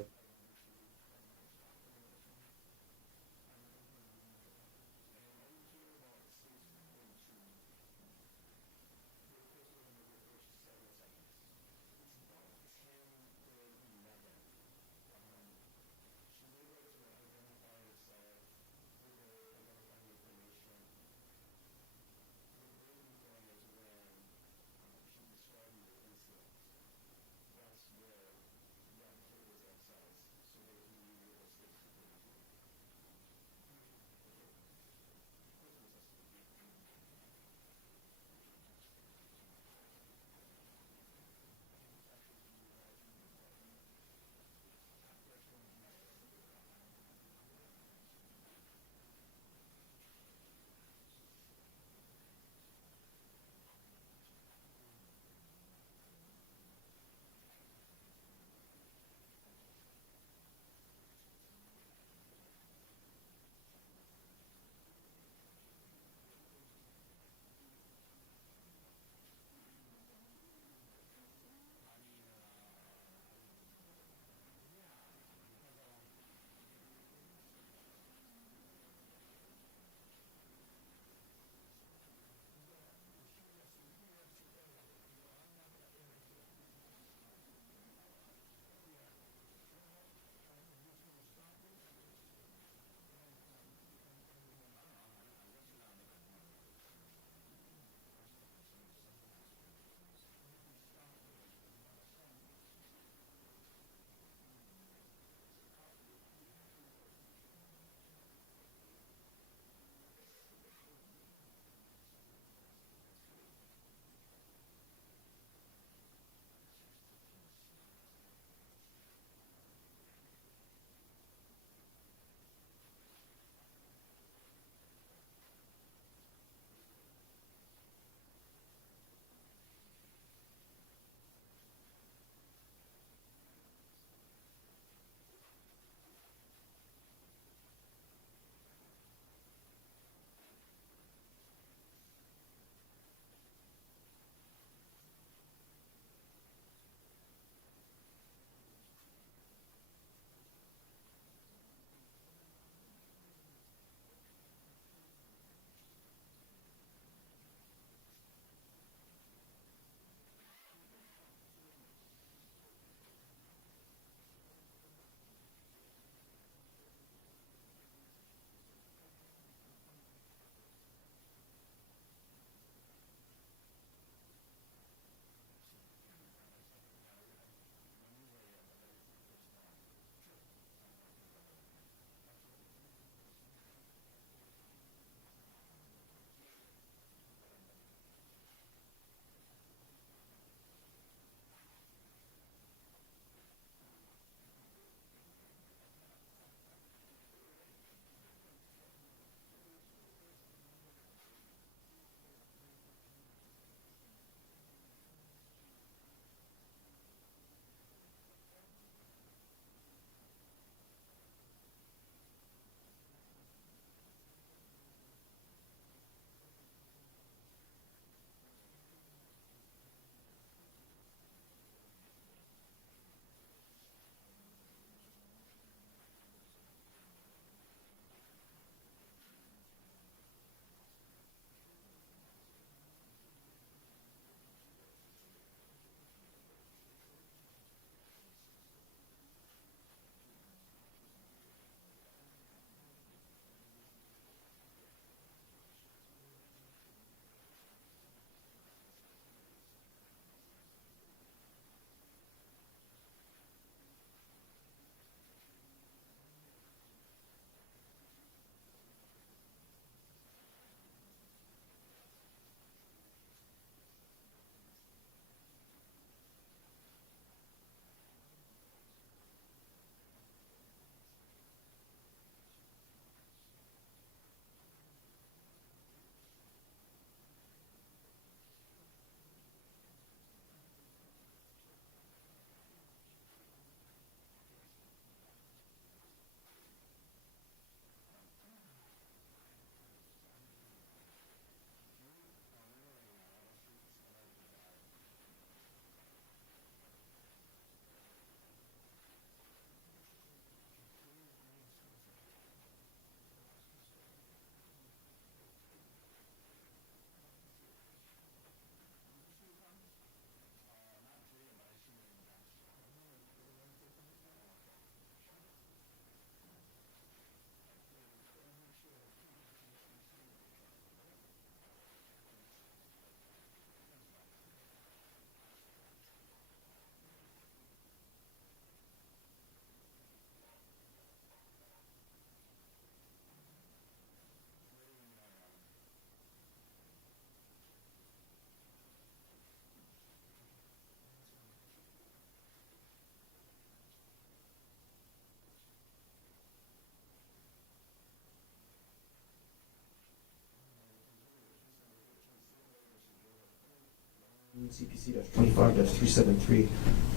CPC-25-373.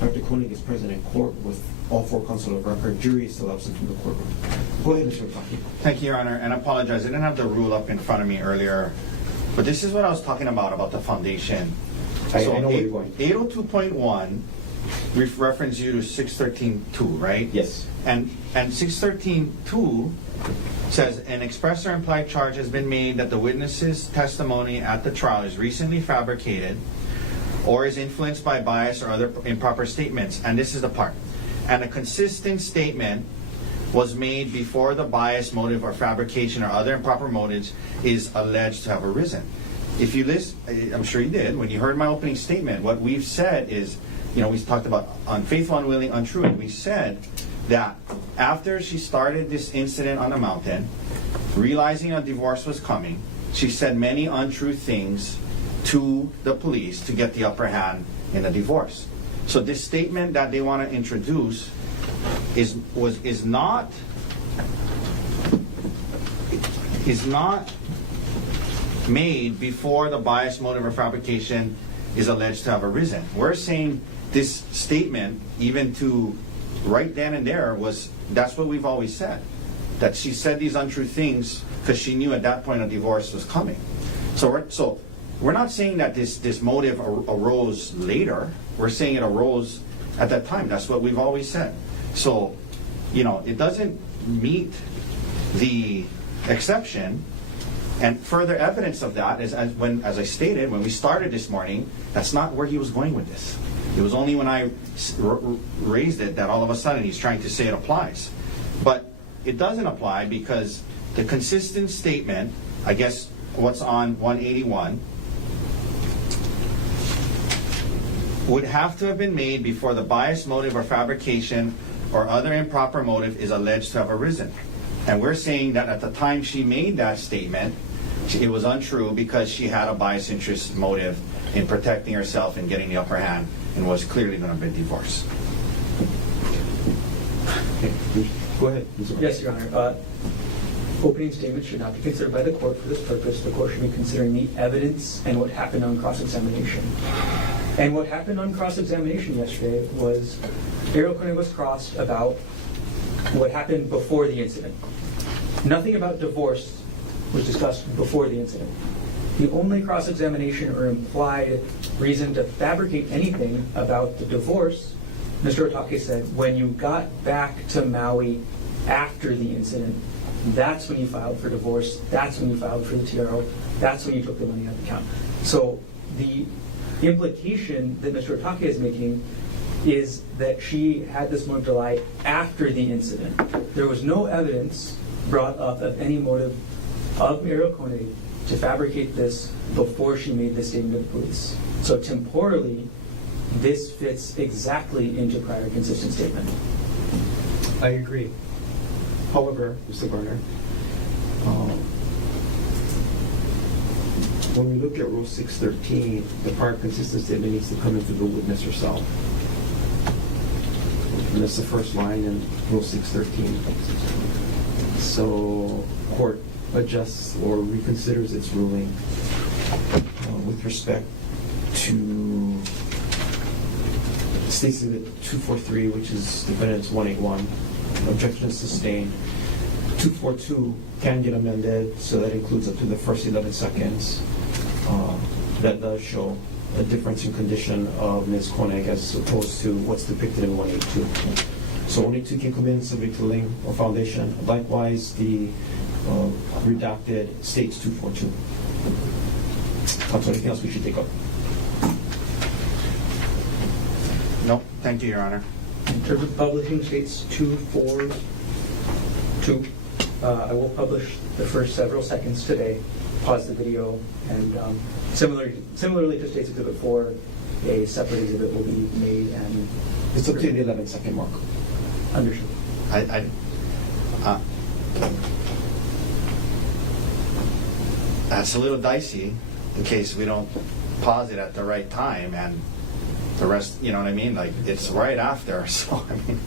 Dr. Konig is present in court with all four counsel of record. Jury is still absent from the courtroom. Go ahead, Mr. Otake. Thank you, Your Honor, and I apologize. I didn't have the rule up in front of me earlier, but this is what I was talking about the foundation. I know where you're going. 802.1 reference you to 613.2, right? Yes. And 613.2 says an express or implied charge has been made that the witness's testimony at the trial is recently fabricated or is influenced by bias or other improper statements. And this is the part. And a consistent statement was made before the bias, motive, or fabrication or other improper motives is alleged to have arisen. If you listen, I'm sure you did, when you heard my opening statement, what we've said is, we talked about unfaithful, unwilling, untrue, and we said that after she started this incident on the mountain, realizing a divorce was coming, she said many untrue things to the police to get the upper hand in the divorce. So this statement that they want to introduce is not made before the bias, motive, or fabrication is alleged to have arisen. We're saying this statement, even to right then and there, that's what we've always said. That she said these untrue things because she knew at that point a divorce was coming. So we're not saying that this motive arose later. We're saying it arose at that time. That's what we've always said. So, it doesn't meet the exception. And further evidence of that is, as I stated, when we started this morning, that's not where he was going with this. It was only when I raised it that all of a sudden he's trying to say it applies. But it doesn't apply because the consistent statement, I guess what's on 181, would have to have been made before the bias, motive, or fabrication or other improper motive is alleged to have arisen. And we're saying that at the time she made that statement, it was untrue because she had a bias, interest, motive in protecting herself and getting the upper hand and was clearly going to be divorced. Okay. Go ahead. Yes, Your Honor. Opening statements should not be considered by the court for this purpose. The court should be considering the evidence and what happened on cross-examination. And what happened on cross-examination yesterday was Gerhardt Konig was crossed about what happened before the incident. Nothing about divorce was discussed before the incident. The only cross-examination or implied reason to fabricate anything about the divorce, Mr. Otake said, when you got back to Maui after the incident, that's when you filed for divorce, that's when you filed for the TRO, that's when you took the money out of the account. So the implication that Mr. Otake is making is that she had this motive to lie after the incident. There was no evidence brought up of any motive of Gerhardt Konig to fabricate this before she made this statement to the police. So temporally, this fits exactly into prior consistent statement. I agree. However, Mr. Garner, when we look at Rule 613, the prior consistent statement needs to come in through the witness herself. And that's the first line in Rule 613. So, court adjusts or reconsiders its ruling with respect to State's Exhibit 243, which is defendant's 181. Objection is sustained. 242 can get amended, so that includes up to the first 11 seconds. That does show a difference in condition of Ms. Konig as opposed to what's depicted in 182. So 182 can come in subject to lien or foundation. Likewise, the redacted states 242. Counsel, anything else we should take up? No, thank you, Your Honor. In terms of publishing states 242, I will publish the first several seconds today, pause the video, and similarly to States Exhibit 4, a separate exhibit will be made and... It's up to the 11-second mark. Understood. That's a little dicey in case we don't pause it at the right time and the rest, you know what I mean? Like, it's right after. So, I mean,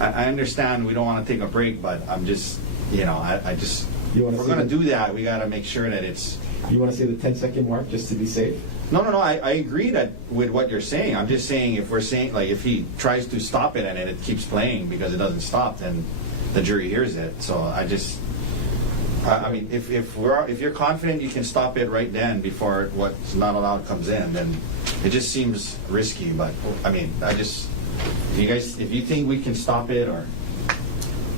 I understand we don't want to take a break, but I'm just, I just, if we're going to do that, we got to make sure that it's... You want to say the 10-second mark just to be safe? No, I agree with what you're saying. I'm just saying if we're saying, like, if he tries to stop it and it keeps playing because it doesn't stop, then the jury hears it. So I mean, if you're confident you can stop it right then before what's not allowed comes in, then it just seems risky. But I mean, if you think we can stop it, or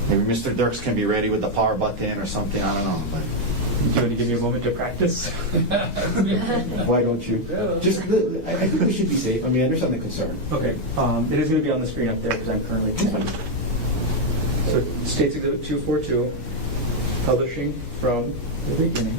maybe Mr. Dirks can be ready with the power button or something, I don't know. But Do you want to give me a moment to practice? Why don't you? I think we should be safe. I mean, I understand the concern. Okay, it is going to be on the screen up there because I'm currently filming. So State's Exhibit 242, publishing from the beginning.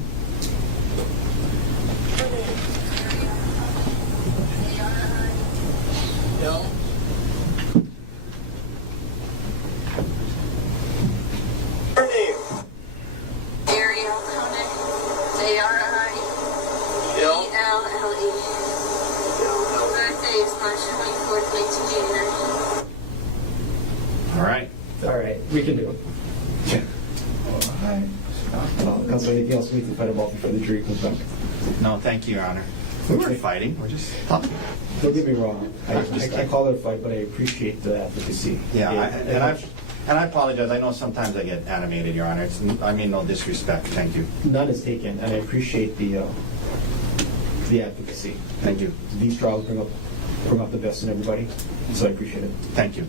Gerhardt Konig, Gerhardt Konig. Birthday is March 24th, 1989. all right. All right, we can do it. Counsel, anything else we need to fight about before the jury comes back? No, thank you, Your Honor. We weren't fighting. We're just talking. Don't get me wrong. I call it a fight, but I appreciate the advocacy. Yeah, and I apologize. I know sometimes I get animated, Your Honor. I mean no disrespect. Thank you. None is taken, and I appreciate the advocacy. Thank you. These trials bring up the best in everybody, so I appreciate it. Thank you.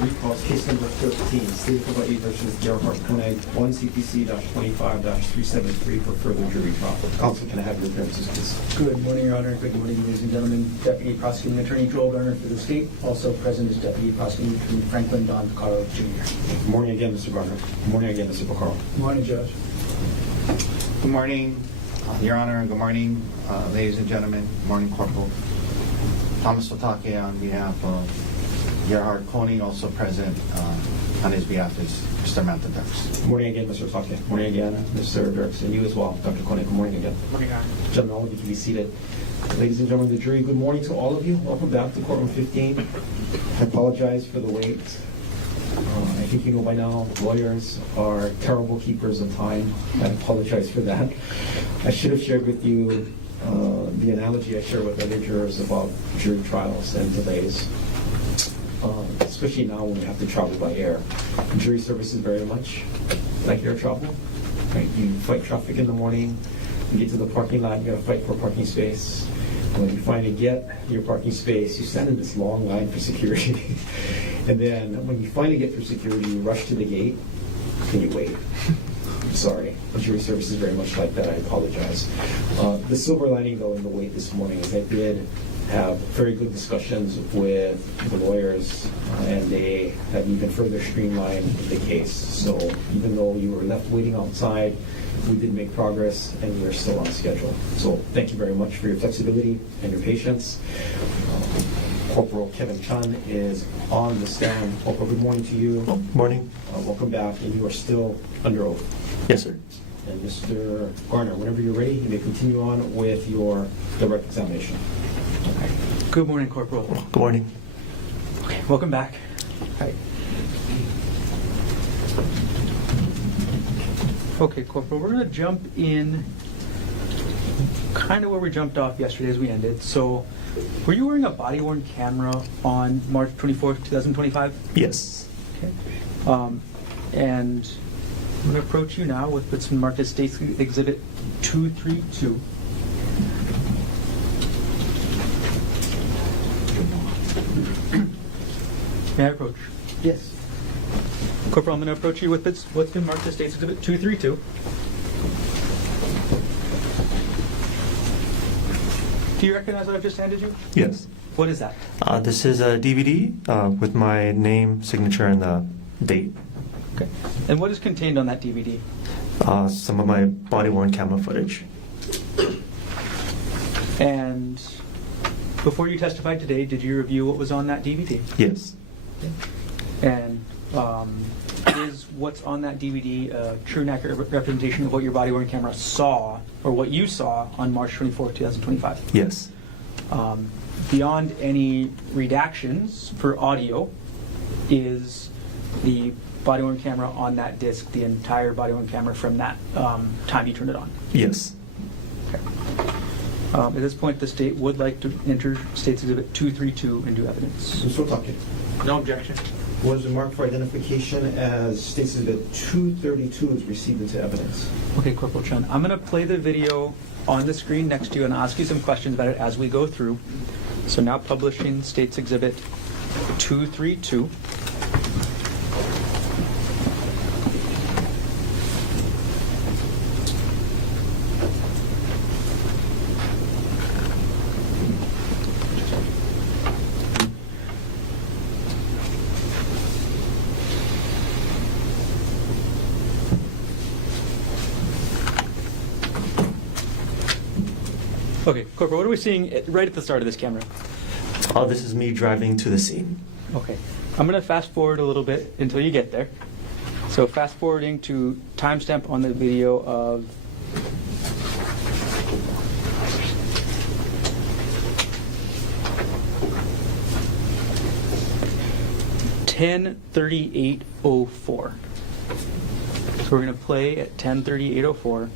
Recalls case number 13, State of Hawaii versus Gerhardt Konig, 1 CPC-25-373 for further jury trial. Counsel, can I have your appearances, please? Good morning, Your Honor. Good morning, ladies and gentlemen. Deputy Prosecuting Attorney Joel Garner for the state. Also present is Deputy Prosecuting Attorney Franklin Don Picaro, Jr. Good morning again, Mr. Garner. Good morning again, Mr. Picaro. Good morning, Judge. Good morning, Your Honor. Good morning, ladies and gentlemen. Good morning, Corporal. Thomas Otake on behalf of Gerhardt Konig, also present on his behalf is Mr. Manta Dirks. Good morning again, Mr. Otake. Good morning again, Mr. Dirks, and you as well, Dr. Konig. Good morning again. Good morning, Your Honor. Gentlemen, all of you can be seated. Ladies and gentlemen of the jury, good morning to all of you. Welcome back to courtroom 15. I apologize for the wait. I think you know by now, lawyers are terrible keepers of time. I apologize for that. I should have shared with you the analogy I share with other jurors about jury trials and delays, especially now when you have to travel by air. Jury service is very much like air travel. Right? You fight traffic in the morning, you get to the parking lot, you got to fight for a parking space. When you finally get your parking space, you stand in this long line for security. And then when you finally get through security, you rush to the gate and you wait. sorry. Jury service is very much like that. I apologize. The silver lining, though, in the wait this morning is I did have very good discussions with the lawyers, and they have even further streamlined the case. So even though you were left waiting outside, we did make progress, and we are still on schedule. So thank you very much for your flexibility and your patience. Corporal Kevin Chun is on the stand. Corporal, good morning to you. Morning. Welcome back, and you are still under oath. Yes, sir. And Mr. Garner, whenever you're ready, you may continue on with your direct examination. Good morning, Corporal. Good morning. Okay, welcome back. Hi. Okay, Corporal, we're going to jump in kind of where we jumped off yesterday as we ended. So, were you wearing a body-worn camera on March 24th, 2025? Yes. Okay. And I'm going to approach you now with what's marked as State's Exhibit 232. May I approach? Yes. Corporal, I'm going to approach you with what's been marked as State's Exhibit 232. Do you recognize what I've just handed you? Yes. What is that? This is a DVD with my name, signature, and the date. Okay. And what is contained on that DVD? Some of my body-worn camera footage. And before you testified today, did you review what was on that DVD? Yes. And is what's on that DVD a true and accurate representation of what your body-worn camera saw, or what you saw on March 24, 2025? Yes. Beyond any redactions for audio, is the body-worn camera on that disc the entire body-worn camera from that time you turned it on? Yes. Okay. At this point, the state would like to enter State's Exhibit 232 into evidence. Mr. Otake, No objection. was marked for identification as State's Exhibit 232 is received into evidence. Okay, Corporal Chun, I'm going to play the video on the screen next to you and ask you some questions about it as we go through. So now publishing State's Exhibit 232. Okay, Corporal, what are we seeing right at the start of this camera? This is me driving to the scene. Okay, I'm going to fast forward a little bit until you get there. So fast forwarding to timestamp on the video of (10:38:04). So we're going to play at 10:38:04.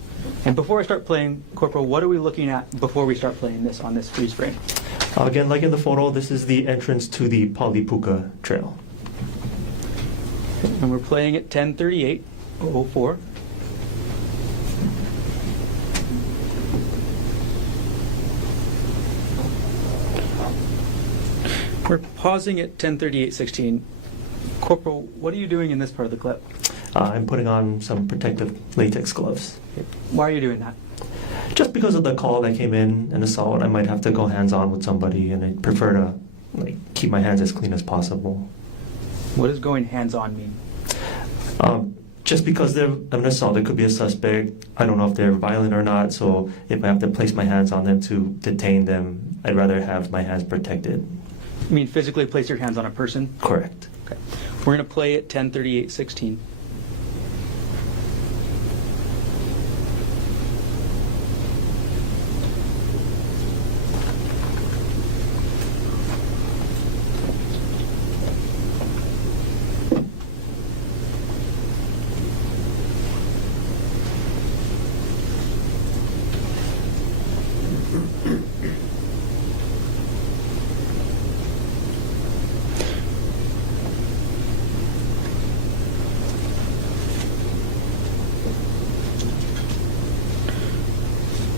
And before I start playing, Corporal, what are we looking at before we start playing this on this freeze frame? Again, like in the photo, this is the entrance to the Palipuka Trail. And we're playing at 10:38:04. We're pausing at 10:38:16. Corporal, what are you doing in this part of the clip? I'm putting on some protective latex gloves. Why are you doing that? Just because of the call that came in, an assault, I might have to go hands-on with somebody, and I prefer to keep my hands as clean as possible. What does going hands-on mean? Just because they're an assault, it could be a suspect. I don't know if they're violent or not, so if I have to place my hands on them to detain them, I'd rather have my hands protected. You mean physically place your hands on a person? Correct. Okay. We're going to play at 10:38:16.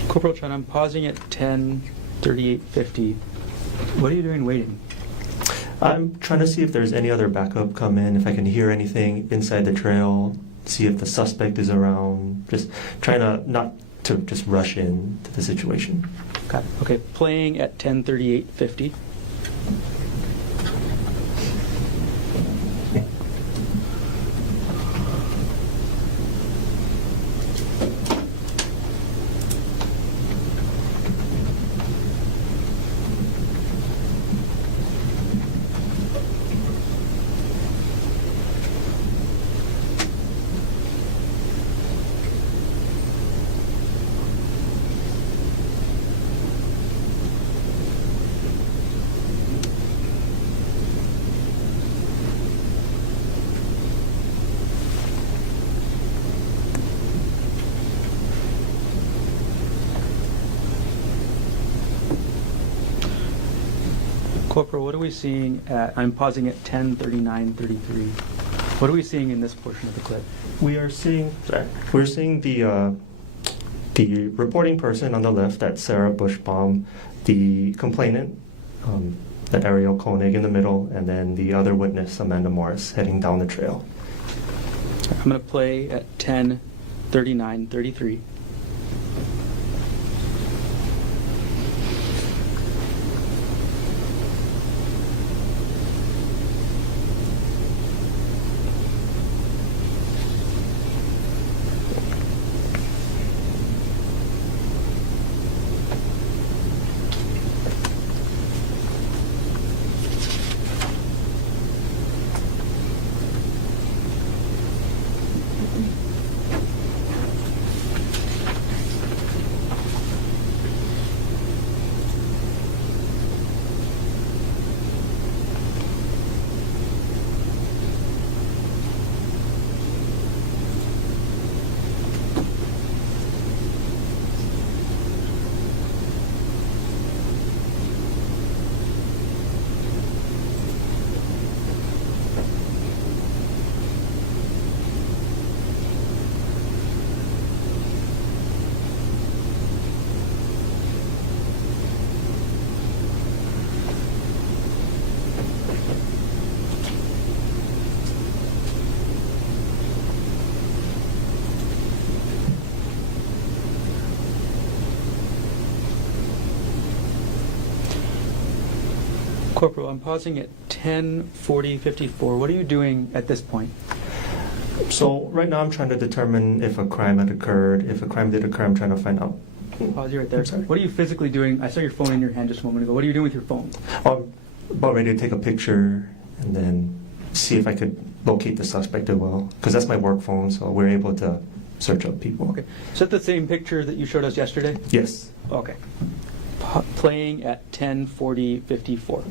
Corporal Chun, I'm pausing at 10:38:50. What are you doing waiting? I'm trying to see if there's any other backup come in, if I can hear anything inside the trail. see if the suspect is around. Just trying to not to just rush into the situation. Got it. Okay, playing at 10:38:50. Corporal, what are we seeing at, I'm pausing at 10:39:33. What are we seeing in this portion of the clip? We're seeing the reporting person on the left, that's Sarah Bushbaum, the complainant, the Ariel Konig in the middle, and then the other witness, Amanda Morris, heading down the trail. I'm going to play at 10:39:33. Corporal, I'm pausing at 10:40:54. What are you doing at this point? So right now I'm trying to determine if a crime had occurred. If a crime did occur, I'm trying to find out. Pause you right there. I'm sorry. What are you physically doing? I saw your phone in your hand just a moment ago. What are you doing with your phone? I'm about ready to take a picture and then see if I could locate the suspect as well, because that's my work phone, so we're able to search up people. Okay. Is that the same picture that you showed us yesterday? Yes. Okay. Playing at 10:40:54.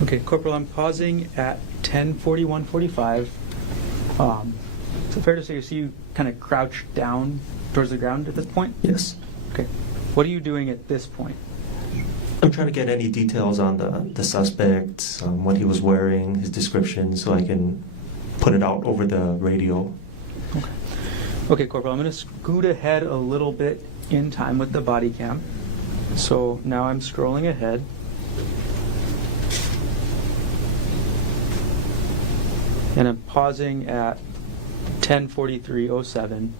Okay, Corporal, I'm pausing at 10:41:45. Is it fair to say you see you kind of crouched down towards the ground at this point? Yes. Okay. What are you doing at this point? I'm trying to get any details on the suspect, what he was wearing, his description, so I can put it out over the radio. Okay. Okay, Corporal, I'm going to scoot ahead a little bit in time with the body cam. So now I'm scrolling ahead. And I'm pausing at 10:43:07.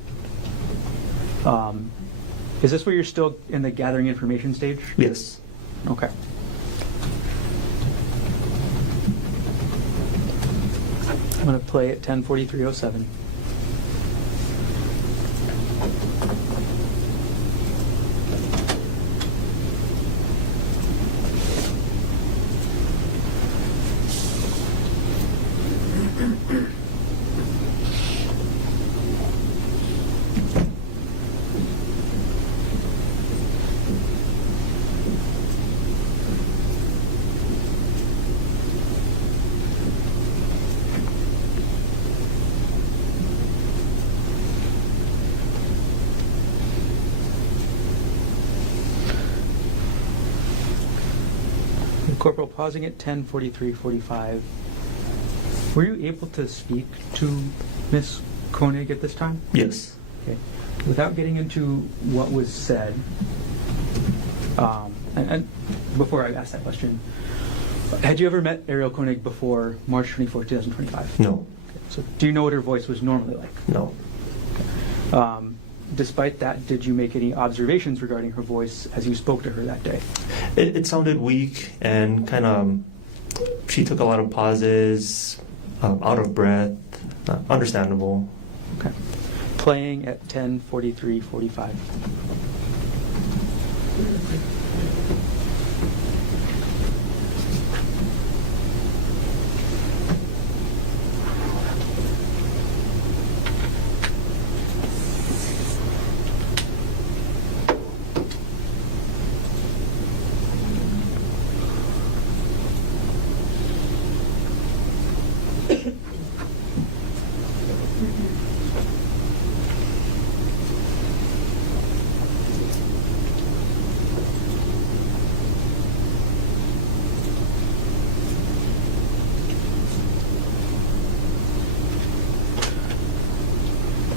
Is this where you're still in the gathering information stage? Yes. Okay. I'm going to play at 10:43:07. Corporal, pausing at 10:43:45. Were you able to speak to Miss Konig at this time? Yes. Okay. Without getting into what was said, and before I ask that question, had you ever met Ariel Konig before March 24, 2025? No. Okay. So do you know what her voice was normally like? No. Despite that, did you make any observations regarding her voice as you spoke to her that day? It sounded weak and kind of, she took a lot of pauses, out of breath, understandable. Okay. Playing at 10:43:45.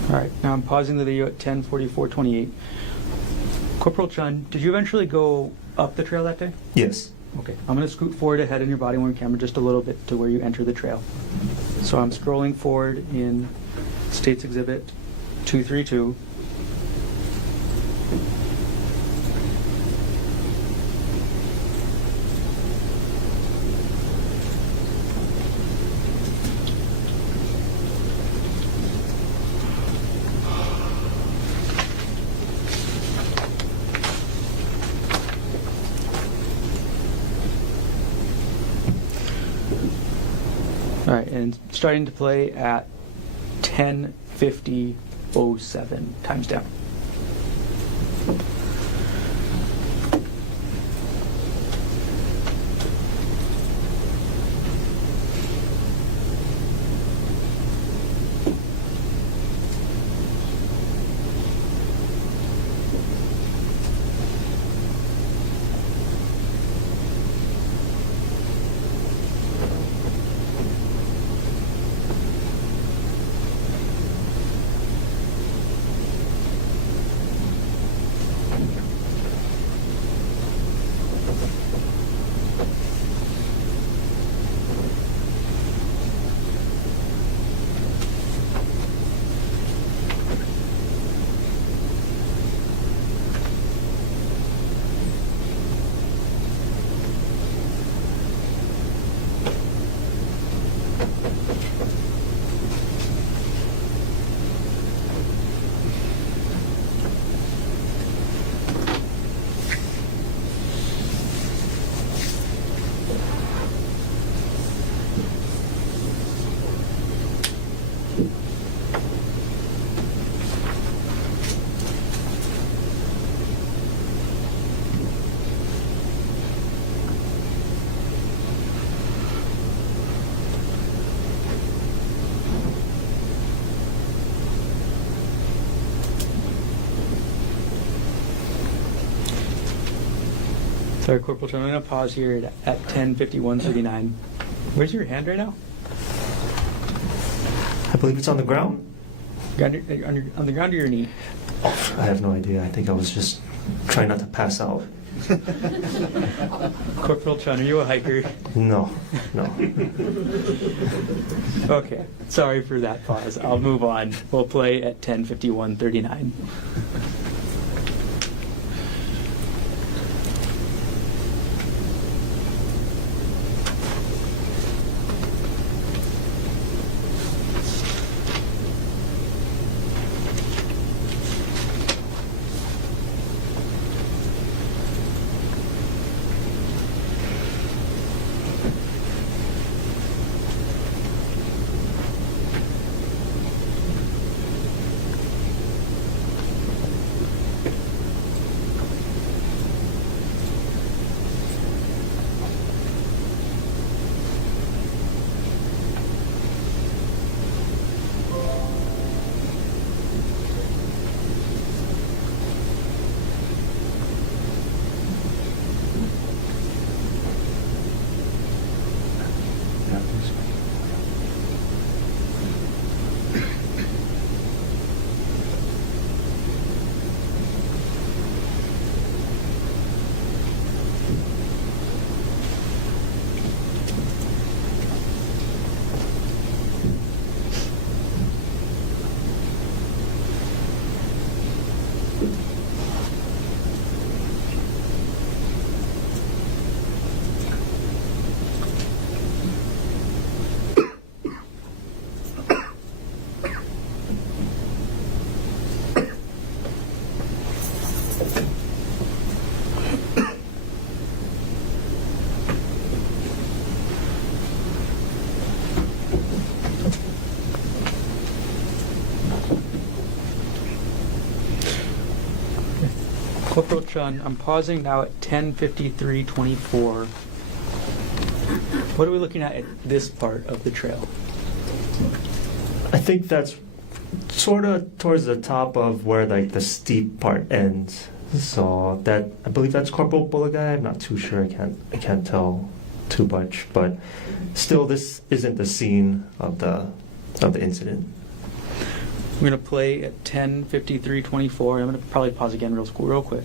All right, now I'm pausing the video at 10:44:28. Corporal Chun, did you eventually go up the trail that day? Yes. Okay, I'm going to scoot forward ahead in your body-worn camera just a little bit to where you enter the trail. So I'm scrolling forward in State's Exhibit 232. All right, and starting to play at 10:50:07, times down. Sorry, Corporal Chun, I'm going to pause here at 10:51:39. Where's your hand right now? I believe it's on the ground. On the ground or your knee? I have no idea. I think I was just trying not to pass out. Corporal Chun, are you a hiker? No, no. Okay, sorry for that pause. I'll move on. We'll play at 10:51:39. Corporal Chun, I'm pausing now at 10:53:24. What are we looking at this part of the trail? I think that's sort of towards the top of where like the steep part ends. So that, I believe that's Corporal Bulligai. I'm not too sure. I can't tell too much, but still, this isn't the scene of the incident. We're going to play at 10:53:24. I'm going to probably pause again real quick.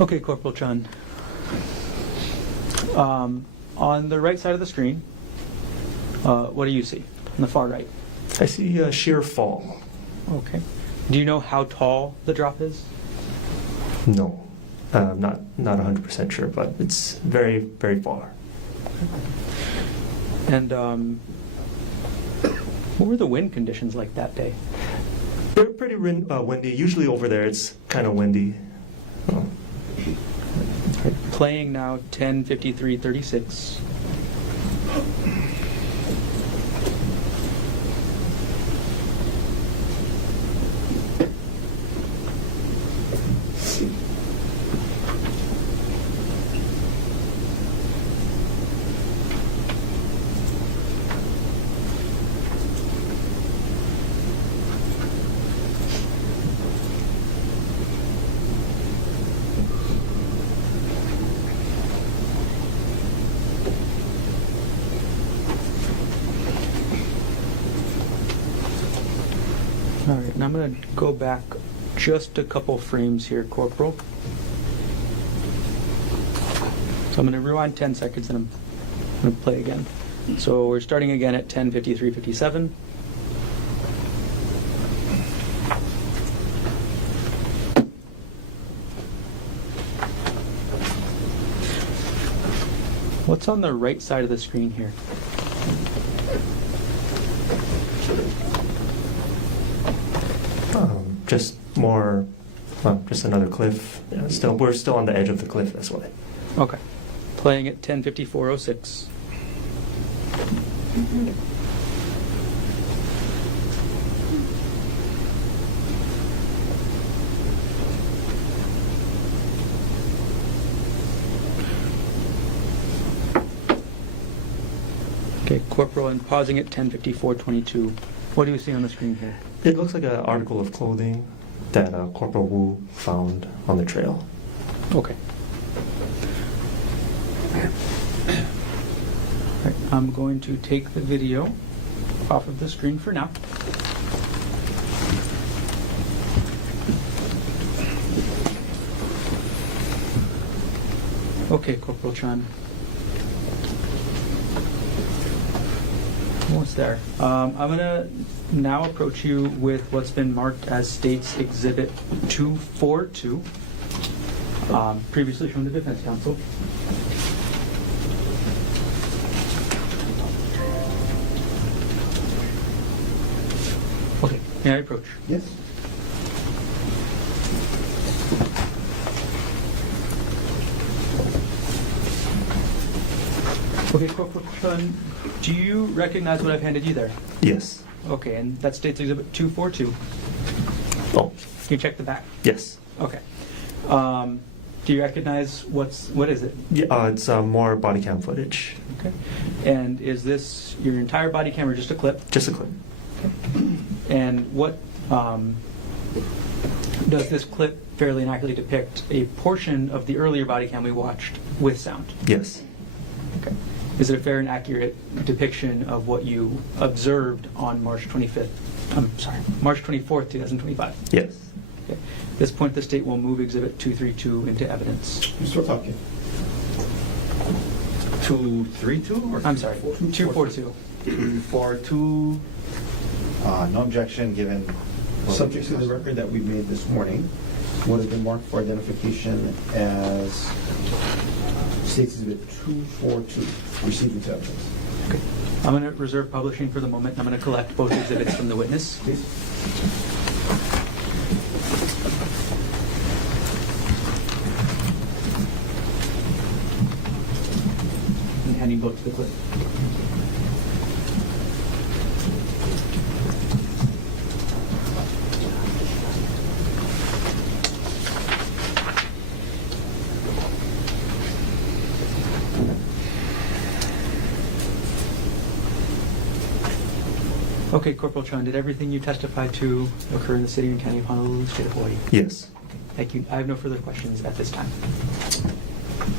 Okay, Corporal Chun. On the right side of the screen, what do you see? On the far right. I see a sheer fall. Okay. Do you know how tall the drop is? No, not 100% sure, but it's very, very far. And what were the wind conditions like that day? They're pretty windy. Usually over there it's kind of windy. Playing now 10:53:36. All right, and I'm going to go back just a couple frames here, Corporal. So I'm going to rewind 10 seconds and I'm going to play again. So we're starting again at 10:53:57. What's on the right side of the screen here? Just more, just another cliff. Yeah, we're still on the edge of the cliff, that's why. Okay. Playing at 10:54:06. Okay, Corporal, and pausing at 10:54:22. What do you see on the screen here? It looks like an article of clothing that Corporal Wu found on the trail. Okay. All right, I'm going to take the video off of the screen for now. Okay, Corporal Chun. Almost there. I'm going to now approach you with what's been marked as State's Exhibit 242, previously shown to Defense Counsel. Okay, may I approach? Yes. Okay, Corporal Chun, do you recognize what I've handed you there? Yes. Okay, and that's State's Exhibit 242. Oh, Can you check the back? yes. Okay. Do you recognize what is it? Yeah, it's more body cam footage. Okay. And is this your entire body cam or just a clip? Just a clip. And what does this clip fairly and accurately depict a portion of the earlier body cam we watched with sound? Yes. Okay. Is it a fair and accurate depiction of what you observed on March 24th, 2025? Yes. Okay. At this point, the state will move Exhibit 232 into evidence. You're still talking. 232 or I'm sorry, 242. 242. No objection given. Subject to the record that we made this morning, would have been marked for identification as State's Exhibit 242, received into evidence. Okay. I'm going to reserve publishing for the moment. I'm going to collect both exhibits from the witness. Please. handing book to the clerk. Okay, Corporal Chun, did everything you testified to occur in the city and county of Honolulu, state of Hawaii? Yes. Thank you. I have no further questions at this time.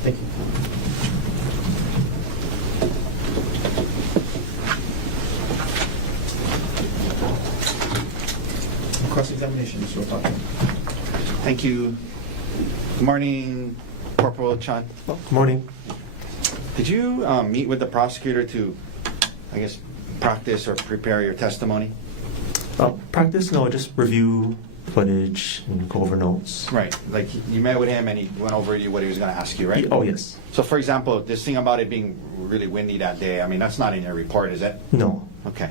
Thank you. Cross-examination, Mr. Otake. Thank you. Good morning, Corporal Chan. Good morning. Did you meet with the prosecutor to, I guess, practice or prepare your testimony? Practice? No, just review footage and go over notes. Right, like you met with him and he went over what he was going to ask you, right? Oh, yes. So, for example, this thing about it being really windy that day, I mean, that's not in your report, is it? No. Okay.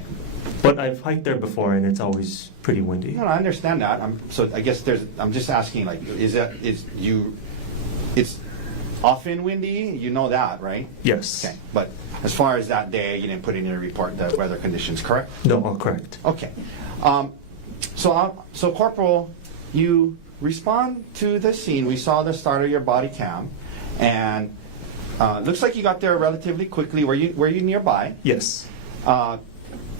But I've hiked there before, and it's always pretty windy. No, I understand that. So I guess I'm just asking, like, it's often windy? You know that, right? Yes. Okay. But as far as that day, you didn't put in your report the weather conditions, correct? No, correct. Okay. So Corporal, you respond to the scene. We saw the start of your body cam, and looks like you got there relatively quickly. Were you nearby? Yes.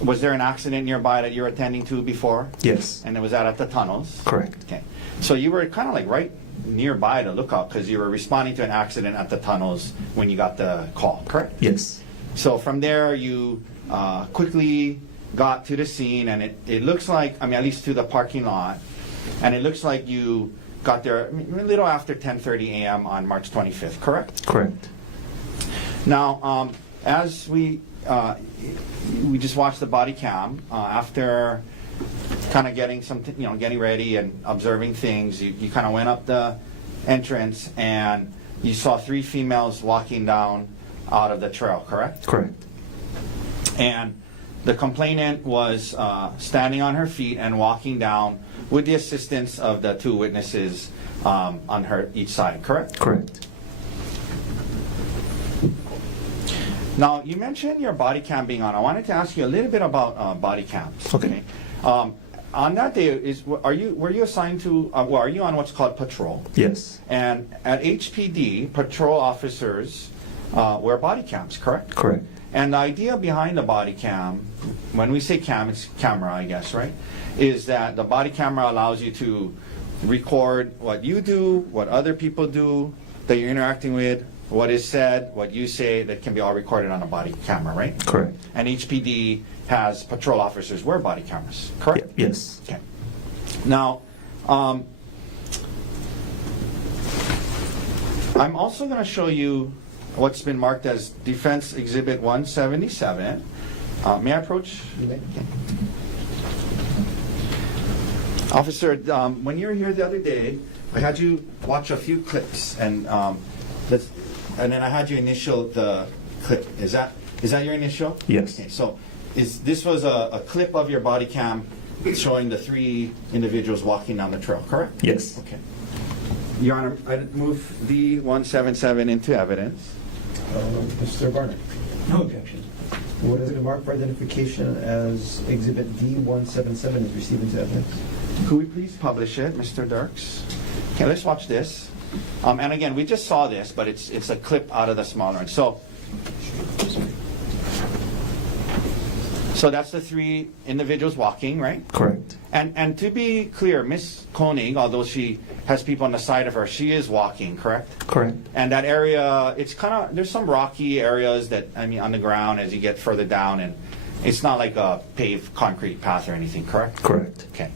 Was there an accident nearby that you were attending to before? Yes. And was that at the tunnels? Correct. Okay. So you were kind of like right nearby to look up because you were responding to an accident at the tunnels when you got the call, correct? Yes. So from there, you quickly got to the scene, and it looks like, I mean, at least to the parking lot, and it looks like you got there a little after 10:30 a.m. on March 25th, correct? Correct. Now, as we just watched the body cam after kind of getting getting ready and observing things. You kind of went up the entrance and you saw 3 females walking down out of the trail, correct? Correct. And the complainant was standing on her feet and walking down with the assistance of the 2 witnesses on her each side, correct? Correct. Now, you mentioned your body cam being on. I wanted to ask you a little bit about body cams. Okay. On that day, were you assigned to? Are you on what's called patrol? Yes. And at HPD, patrol officers wear body cams, correct? Correct. And the idea behind the body cam, when we say cam, it's camera, I guess, right? Is that the body camera allows you to record what you do, what other people do, that you're interacting with, what is said, what you say, that can be all recorded on a body camera, right? Correct. And HPD has patrol officers wear body cameras, correct? Yes. Okay. Now, I'm also going to show you what's been marked as Defense Exhibit 177. May I approach? Okay. Officer, when you were here the other day, I had you watch a few clips, and then I had you initial the clip. Is that your initial? Yes. Okay, so this was a clip of your body cam showing the 3 individuals walking down the trail, correct? Yes. Okay. Your Honor, I move D177 into evidence. Mr. Barnett, No objection. what has been marked for identification as Exhibit D177 is received into evidence? Could we please publish it, Mr. Dirks? Okay, let's watch this. And again, we just saw this, but it's a clip out of the smaller one. So that's the 3 individuals walking, right? Correct. And to be clear, Miss Konig, although she has people on the side of her, she is walking, correct? Correct. And that area, it's kind of, there's some rocky areas that, I mean, on the ground as you get further down, and it's not like a paved concrete path or anything, correct? Correct. Okay.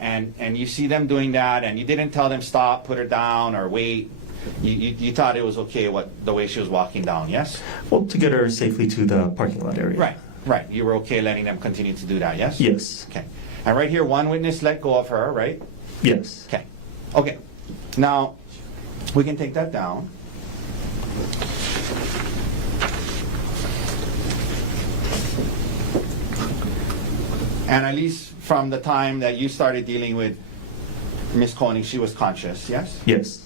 And you see them doing that, and you didn't tell them stop, put her down, or wait. You thought it was okay the way she was walking down, yes? Well, to get her safely to the parking lot area. Right. You were okay letting them continue to do that, yes? Yes. Okay. And right here, 1 witness let go of her, right? Yes. Okay. Now, we can take that down. And at least from the time that you started dealing with Miss Konig, she was conscious, yes? Yes.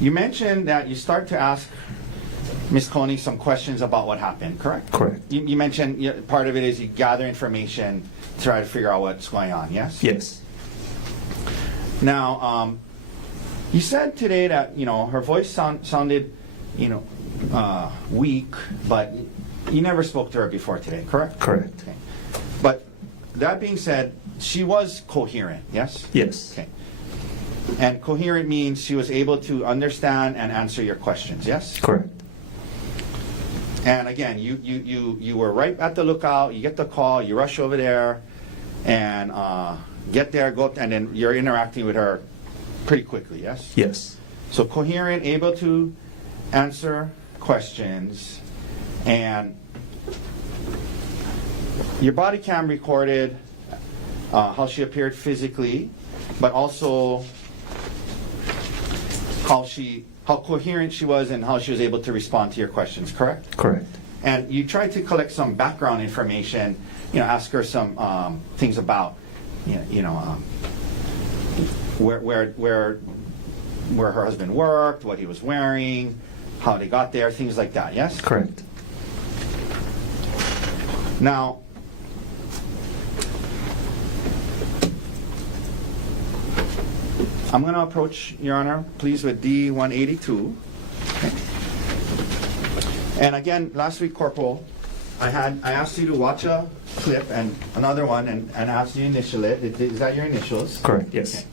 You mentioned that you start to ask Ms. Konig some questions about what happened, correct? Correct. You mentioned part of it is you gather information to try to figure out what's going on, yes? Yes. Now, you said today that, her voice sounded, weak, but you never spoke to her before today, correct? Correct. Okay. But that being said, she was coherent, yes? Yes. Okay. And coherent means she was able to understand and answer your questions, yes? Correct. And again, you were right at the lookout, you get the call, you rush over there, and get there, and then you're interacting with her pretty quickly, yes? Yes. So coherent, able to answer questions, and your body cam recorded how she appeared physically, but also how coherent she was and how she was able to respond to your questions, correct? Correct. And you tried to collect some background information, ask her some things about, where her husband worked, what he was wearing, how they got there, things like that, yes? Correct. Now, I'm going to approach, Your Honor, please, with D-182. Okay. And again, last week, Corporal, I asked you to watch a clip and another one, and asked you to initial it. Is that your initials? Correct. Yes. Okay.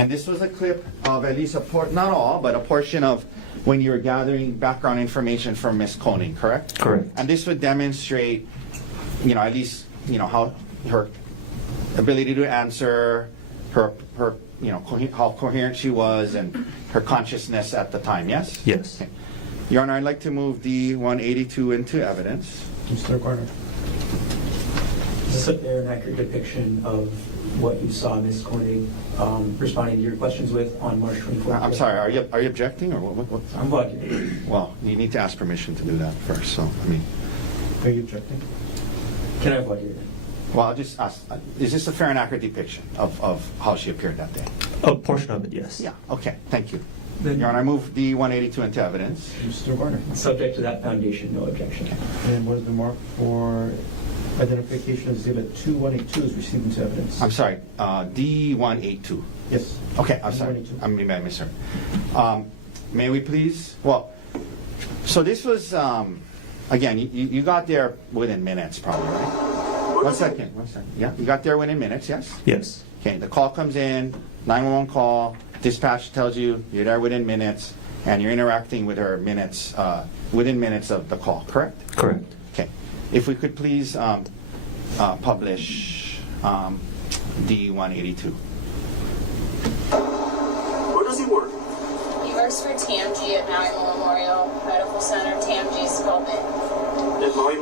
And this was a clip of at least not all, but a portion of when you were gathering background information from Ms. Konig, correct? Correct. And this would demonstrate, at least, how her ability to answer, her how coherent she was, and her consciousness at the time, yes? Yes. Okay. Your Honor, I'd like to move D-182 into evidence. Mr. Garner. Is this a fair and accurate depiction of what you saw Ms. Konig responding to your questions with on March 24th? I'm sorry, are you objecting, or what? I'm glad. Well, you need to ask permission to do that first, so, Are you objecting? Can I avoid you? Well, I'll just ask, is this a fair and accurate depiction of how she appeared that day? A portion of it, yes. Yeah, okay, thank you. Then- Your Honor, I move D-182 into evidence. Mr. Garner. Subject to that foundation, no objection. And what is the mark for identification of exhibit 2182 is received into evidence? I'm sorry, D-182. Yes. Okay, I'm sorry, 182. I misheard. May we please? Well, so this was, again, you got there within minutes probably, right? One second. Yeah, you got there within minutes, yes? Yes. Okay, the call comes in, 911 call, dispatch tells you you're there within minutes, and you're interacting with her within minutes of the call, correct? Correct. Okay. If we could please publish D-182. Where does he work? He works for TMG at Maui Memorial Medical Center. TMG's Spelman. At Maui?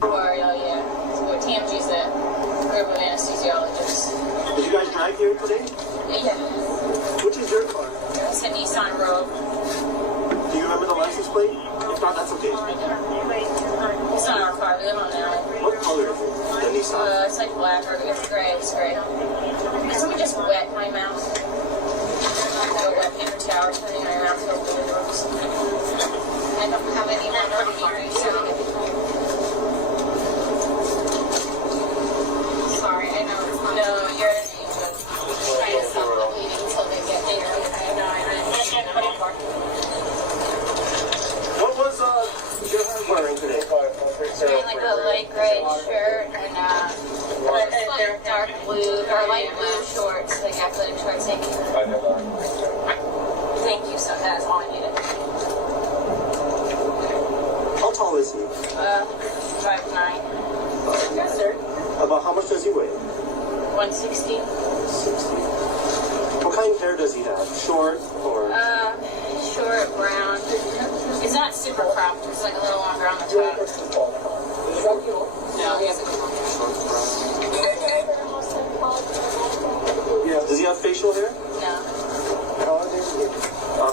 Memorial, yeah. So TMG's a group of anesthesiologists. Did you guys drive here today? Yeah. Which is your car? It's a Nissan Rogue. Do you remember the license plate? If not, that's okay. It's not our car. We live on Maui. What color is it? The Nissan? It's like black or it's gray. It's gray. Can somebody just wet my mouth? Like a wet paper towel turning my mouth filled with drugs. I don't have any more hearing, so sorry, I know. No, you're an angel. Trying to stop the bleeding until they get there. I know, I know. What was Gerhardt wearing today? He's wearing like a light gray shirt and like dark blue or light blue shorts, like athletic shorts. Thank you. Thank you. So that's all I needed. How tall is he? 5'9". Yes, sir. About how much does he weigh? 160. 60. What kind of hair does he have? Short or? Short brown. It's not super cropped. It's like a little longer on the top. No, he has a short brown. Yeah. Does he have facial hair? No.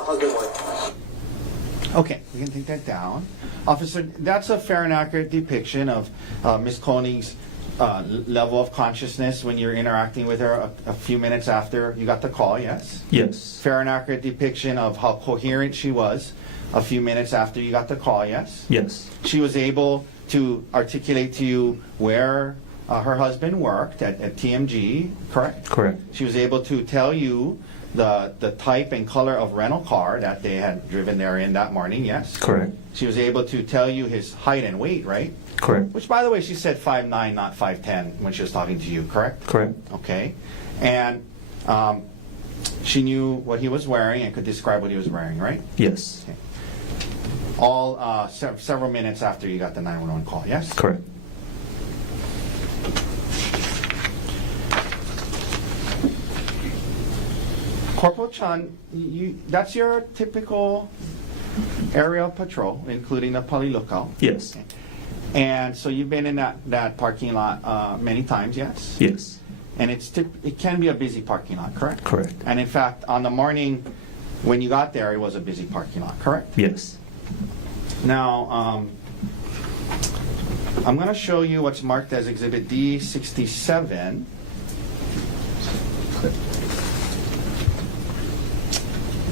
Husband, wife. Okay, we can take that down. Officer, that's a fair and accurate depiction of Ms. Konig's level of consciousness when you're interacting with her a few minutes after you got the call, yes? Yes. Fair and accurate depiction of how coherent she was a few minutes after you got the call, yes? Yes. She was able to articulate to you where her husband worked at TMG, correct? Correct. She was able to tell you the type and color of rental car that they had driven there in that morning, yes? Correct. She was able to tell you his height and weight, right? Correct. Which, by the way, she said 5'9", not 5'10", when she was talking to you, correct? Correct. Okay. And she knew what he was wearing and could describe what he was wearing, right? Yes. Okay. All several minutes after you got the 911 call, yes? Correct. Corporal Chan, that's your typical aerial patrol, including the poly lookout. Yes. Okay. And so you've been in that parking lot many times, yes? Yes. And it can be a busy parking lot, correct? Correct. And in fact, on the morning when you got there, it was a busy parking lot, correct? Yes. Now, I'm going to show you what's marked as Exhibit D67.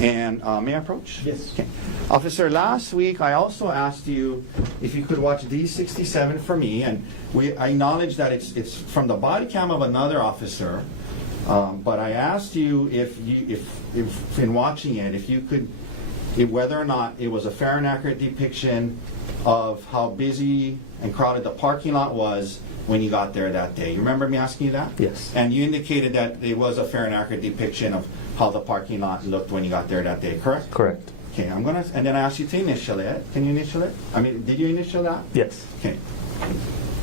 And may I approach? Yes. Okay. Officer, last week I also asked you if you could watch D67 for me, and I acknowledge that it's from the body cam of another officer, but I asked you if in watching it, if you could, whether or not it was a fair and accurate depiction of how busy and crowded the parking lot was when you got there that day. You remember me asking you that? Yes. And you indicated that it was a fair and accurate depiction of how the parking lot looked when you got there that day, correct? Correct. Okay, and then I asked you to initial it. Can you initial it? I mean, did you initial that? Yes. Okay.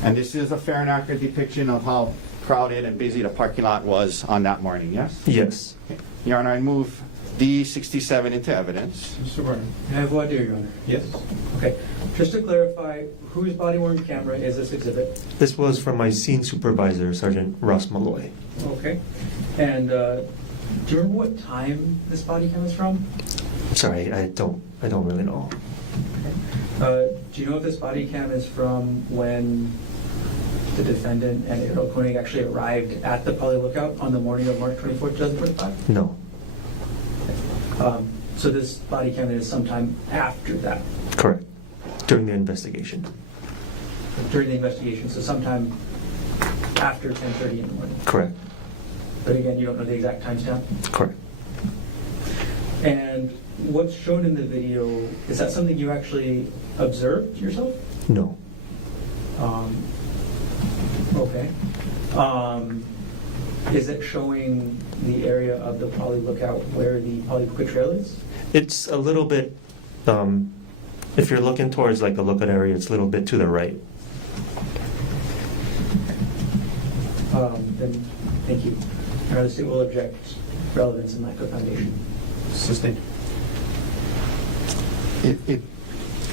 And this is a fair and accurate depiction of how crowded and busy the parking lot was on that morning, yes? Yes. Okay. Your Honor, I move D67 into evidence. Mr. Vernon? May I have voir dire, Your Honor? Yes. Okay. Just to clarify, whose body-worn camera is this exhibit? This was from my scene supervisor, Sergeant Ross Malloy. Okay. And do you remember what time this body cam is from? Sorry, I don't really know. Do you know if this body cam is from when the defendant and Gerhardt Konig actually arrived at the Poly Lookout on the morning of March 24, 2025? No. So this body cam is sometime after that, Correct. During the investigation. during the investigation, so sometime after 10:30 in the morning. Correct. But again, you don't know the exact timestamp? Correct. And what's shown in the video, is that something you actually observed yourself? No. Okay. Is it showing the area of the Poly Lookout where the Poly Puka Trail is? It's a little bit, if you're looking towards like the lookout area, it's a little bit to the right. Then, thank you. The state will object relevance and lack of foundation. Sustained.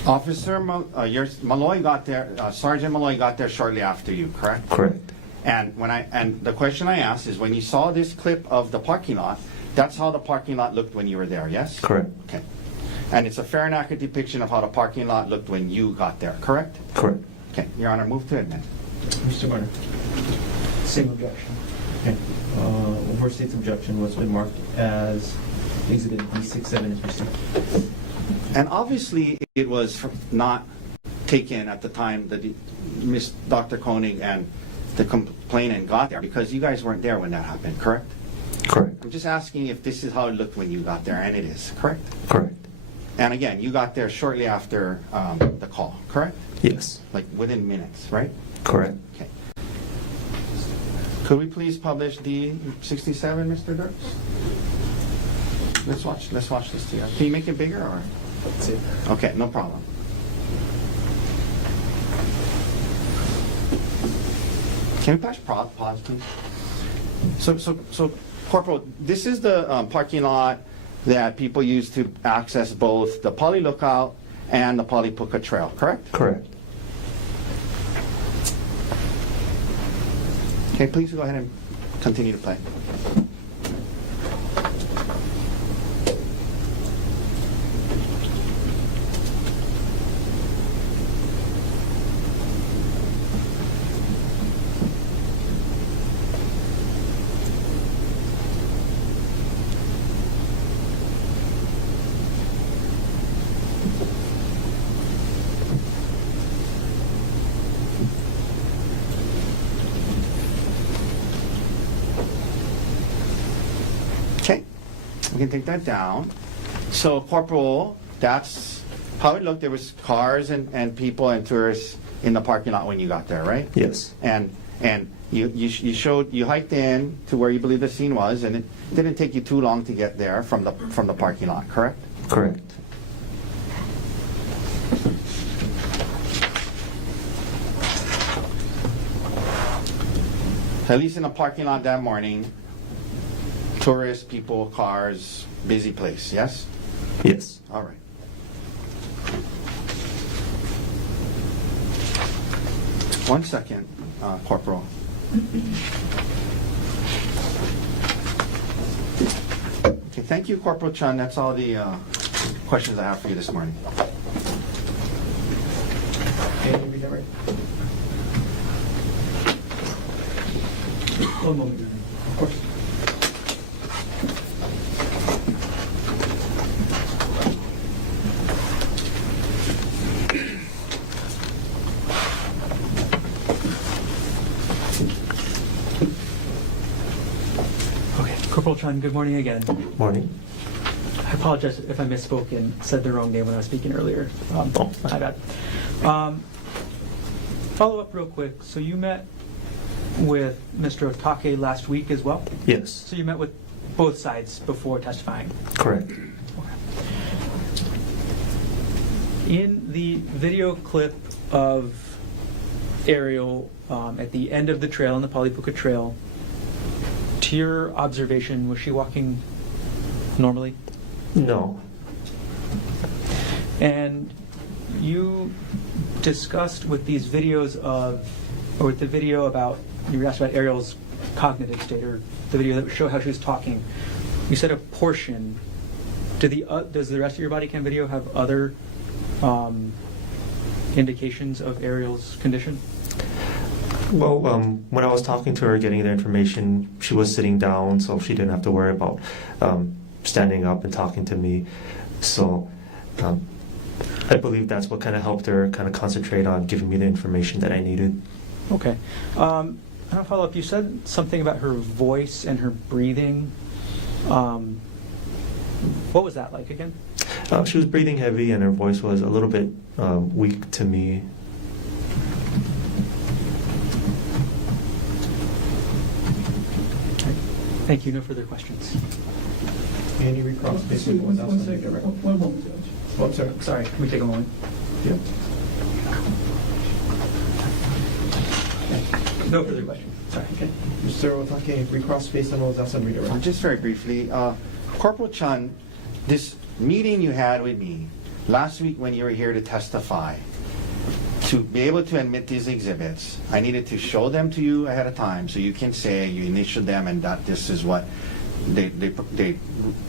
Officer Malloy got there, Sergeant Malloy got there shortly after you, correct? Correct. And the question I asked is, when you saw this clip of the parking lot, that's how the parking lot looked when you were there, yes? Correct. Okay. And it's a fair and accurate depiction of how the parking lot looked when you got there, correct? Correct. Okay, Your Honor, move to admit. Mr. Vernon? Same objection. Okay. Over state's objection, what's been marked as Exhibit D67 is received. And obviously, it was not taken at the time that Dr. Konig and the complainant got there, because you guys weren't there when that happened, correct? Correct. I'm just asking if this is how it looked when you got there, and it is, correct? Correct. And again, you got there shortly after the call, correct? Yes. Like within minutes, right? Correct. Okay. Could we please publish D67, Mr. Dirks? Let's watch this together. Can you make it bigger, or? That's it. Okay, no problem. Can we pause, please? So, Corporal, this is the parking lot that people use to access both the Poly Lookout and the Poly Puka Trail, correct? Correct. Okay, please go ahead and continue to play. can take that down. So, Corporal, that's how it looked. There was cars and people and tourists in the parking lot when you got there, right? Yes. And you hiked in to where you believe the scene was, and it didn't take you too long to get there from the parking lot, correct? Correct. At least in the parking lot that morning, tourists, people, cars, busy place, yes? Yes. All right. One second, Corporal. Okay, thank you, Corporal Chun. That's all the questions I have for you this morning. Can you read that right? One moment, Your Honor. Of course. Okay, Corporal Chun, good morning again. Morning. I apologize if I misspoke and said the wrong name when I was speaking earlier. Oh. My bad. Follow up real quick. So you met with Mr. Otake last week as well? Yes. So you met with both sides before testifying? Correct. In the video clip of Ariel at the end of the trail, on the Polipuka Trail, to your observation, was she walking normally? No. And you discussed with these videos or with the video about, you were asked about Ariel's cognitive state, or the video that would show how she was talking. You said a portion. Does the rest of your body cam video have other indications of Ariel's condition? Well, when I was talking to her, getting the information, she was sitting down, so she didn't have to worry about standing up and talking to me. So I believe that's what kind of helped her kind of concentrate on giving me the information that I needed. Okay. And I'll follow up. You said something about her voice and her breathing. What was that like again? She was breathing heavy, and her voice was a little bit weak to me. Thank you. No further questions. Any recross basically what was else on the record? One moment, Judge. Oh, I'm sorry. Sorry, can we take a moment? Yeah. No further questions. Sorry. Okay. Mr. Otake, recross based on what was else on redirect. Just very briefly, Corporal Chun, this meeting you had with me last week when you were here to testify, to be able to admit these exhibits, I needed to show them to you ahead of time so you can say you initialed them and that this is what they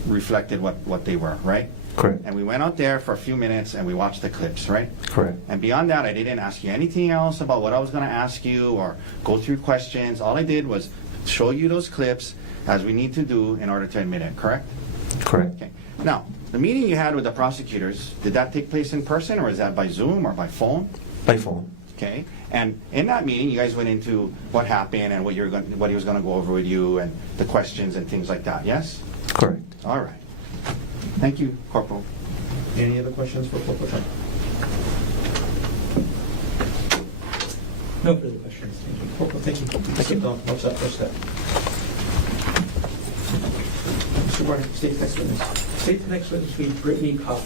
reflected what they were, right? Correct. And we went out there for a few minutes and we watched the clips, right? Correct. And beyond that, I didn't ask you anything else about what I was going to ask you or go through questions. All I did was show you those clips as we need to do in order to admit it, correct? Correct. Okay. Now, the meeting you had with the prosecutors, did that take place in person or is that by Zoom or by phone? By phone. Okay. And in that meeting, you guys went into what happened and what he was going to go over with you and the questions and things like that, yes? Correct. All right. Thank you, Corporal. Any other questions for Corporal Chun? No further questions. Thank you. Corporal, thank you. Thank you. What's that first step? Mr. Warner, state's next witness. State's next witness will be Brittany Cobb.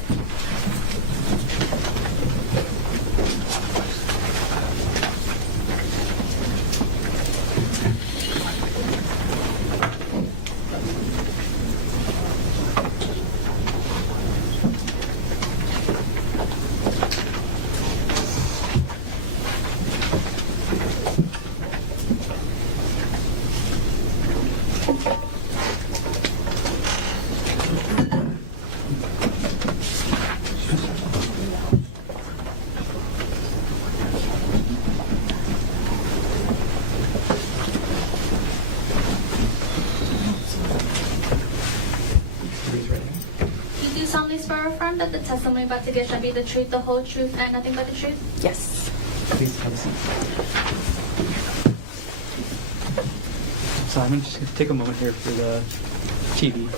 That the testimony about to give shall be the truth, the whole truth, and nothing but the truth? Yes. Please have a seat. So I'm just going to take a moment here for the TV.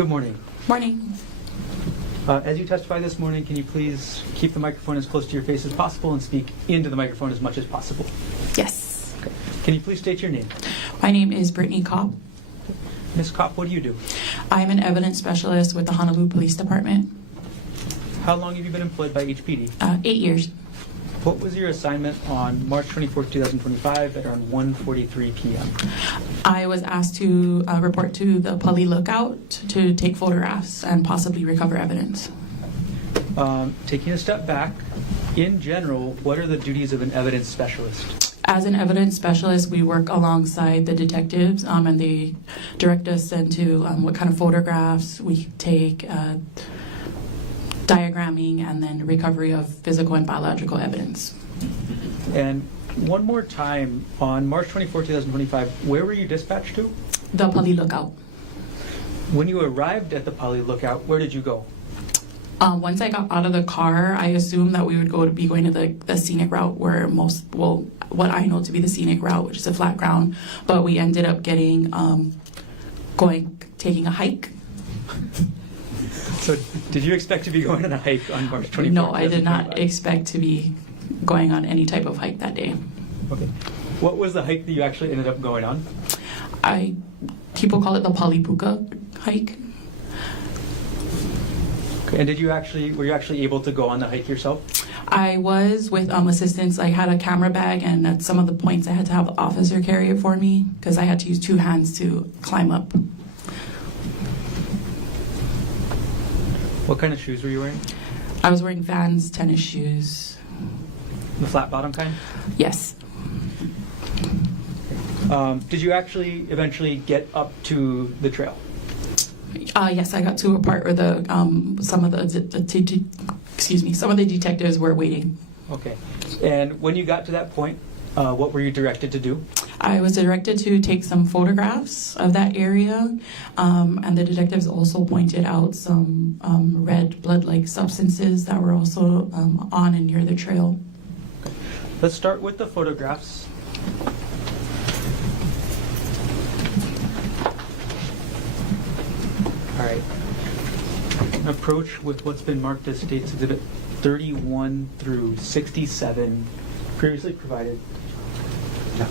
Good morning. Morning. As you testify this morning, can you please keep the microphone as close to your face as possible and speak into the microphone as much as possible? Yes. Okay. Can you please state your name? My name is Brittany Kopp. Ms. Kopp, what do you do? I am an evidence specialist with the Honolulu Police Department. How long have you been employed by HPD? 8 years. What was your assignment on March 24, 2025 at around 1:43 p.m.? I was asked to report to the Pali Lookout to take photographs and possibly recover evidence. Taking a step back, in general, what are the duties of an evidence specialist? As an evidence specialist, we work alongside the detectives and they direct us into what kind of photographs we take, diagramming, and then recovery of physical and biological evidence. And one more time, on March 24, 2025, where were you dispatched to? The Pali Lookout. When you arrived at the Pali Lookout, where did you go? Once I got out of the car, I assumed that we would be going to the scenic route where what I know to be the scenic route, which is a flat ground, but we ended up taking a hike. So did you expect to be going on a hike on March 24th? No, I did not expect to be going on any type of hike that day. Okay. What was the hike that you actually ended up going on? People call it the Palipuka hike. Okay. And were you actually able to go on the hike yourself? I was with assistance. I had a camera bag, and at some of the points I had to have the officer carry it for me because I had to use 2 hands to climb up. What kind of shoes were you wearing? I was wearing Vans tennis shoes. The flat bottom kind? Yes. Did you actually eventually get up to the trail? Yes, I got to a part where some of the detectives were waiting. Okay. And when you got to that point, what were you directed to do? I was directed to take some photographs of that area, and the detectives also pointed out some red blood-like substances that were also on and near the trail. Let's start with the photographs. All right. Approach with what's been marked as State's Exhibit 31 through 67, previously provided. Yeah.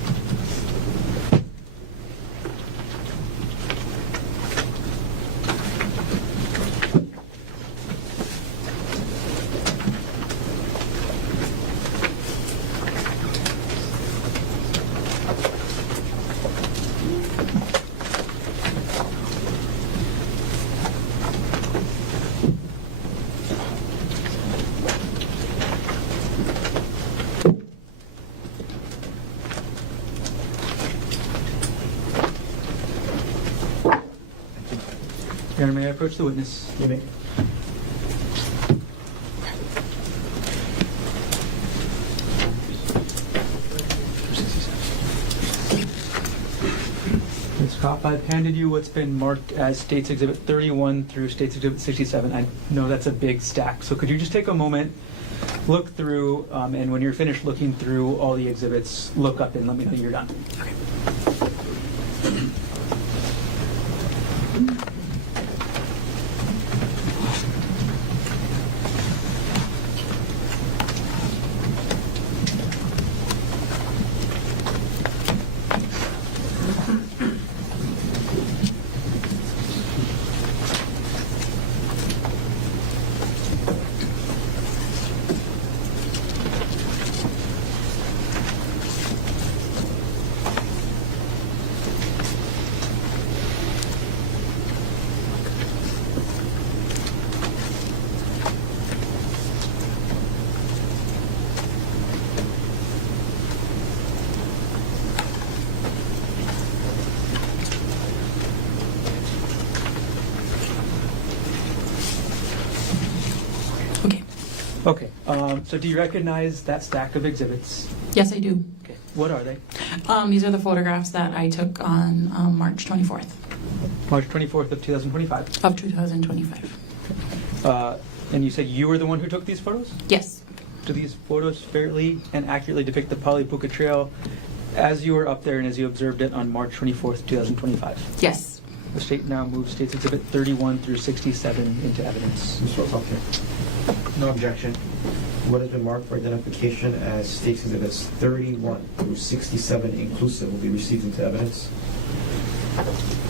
Your Honor, may I approach the witness? You may. Ms. Kopp, I've handed you what's been marked as State's Exhibit 31 through State's Exhibit 67. I know that's a big stack, so could you just take a moment, look through, and when you're finished looking through all the exhibits, look up and let me know you're done. Okay. Okay, so do you recognize that stack of exhibits? Yes, I do. Okay, what are they? These are the photographs that I took on March 24th. March 24th of 2025? Of 2025. And you said you were the one who took these photos? Yes. Do these photos fairly and accurately depict the Palipuka Trail as you were up there and as you observed it on March 24th, 2025? Yes. The state now moves State's Exhibit 31 through 67 into evidence. Okay. No objection. What has been marked for identification as State's Exhibits 31 through 67 inclusive will be received into evidence.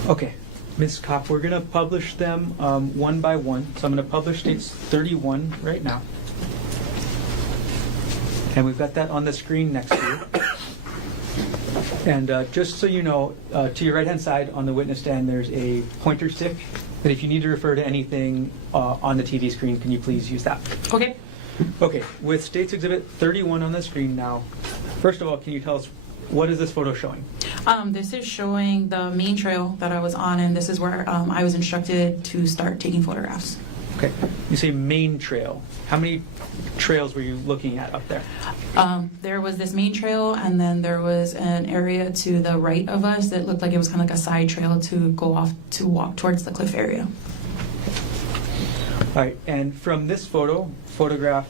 Okay, Ms. Kopp, we're going to publish them one by one. So I'm going to publish State's 31 right now. And we've got that on the screen next to you. And just so you know, to your right-hand side on the witness stand, there's a pointer stick. But if you need to refer to anything on the TV screen, can you please use that? Okay. Okay, with State's Exhibit 31 on the screen now, first of all, can you tell us what is this photo showing? This is showing the main trail that I was on, and this is where I was instructed to start taking photographs. Okay, you say main trail. How many trails were you looking at up there? There was this main trail, and then there was an area to the right of us that looked like it was kind of like a side trail to go off to walk towards the cliff area. All right, and from this photograph,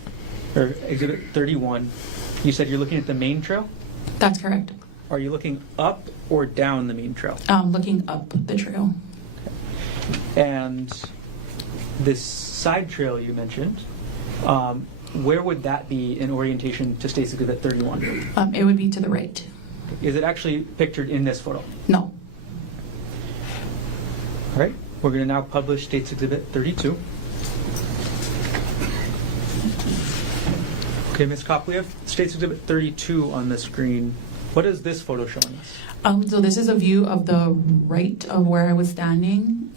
or Exhibit 31, you said you're looking at the main trail? That's correct. Are you looking up or down the main trail? Looking up the trail. And this side trail you mentioned, where would that be in orientation to State's Exhibit 31? It would be to the right. Is it actually pictured in this photo? No. All right, we're going to now publish State's Exhibit 32. Okay, Ms. Kopp, we have State's Exhibit 32 on the screen. What is this photo showing us? So this is a view of the right of where I was standing.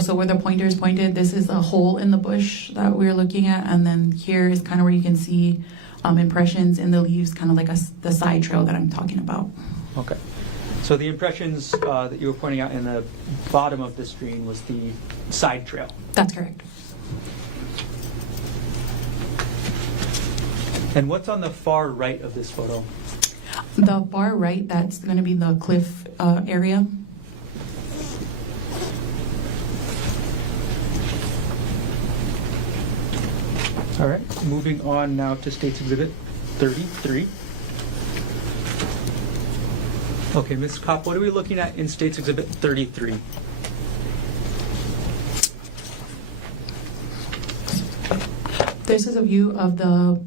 So where the pointer is pointed, this is a hole in the bush that we're looking at, and then here is kind of where you can see impressions in the leaves, kind of like the side trail that I'm talking about. Okay. So the impressions that you were pointing out in the bottom of the screen was the side trail. That's correct. And what's on the far right of this photo? The far right, that's going to be the cliff area. All right, moving on now to State's Exhibit 33. Okay, Ms. Kopp, what are we looking at in State's Exhibit 33? This is a view of the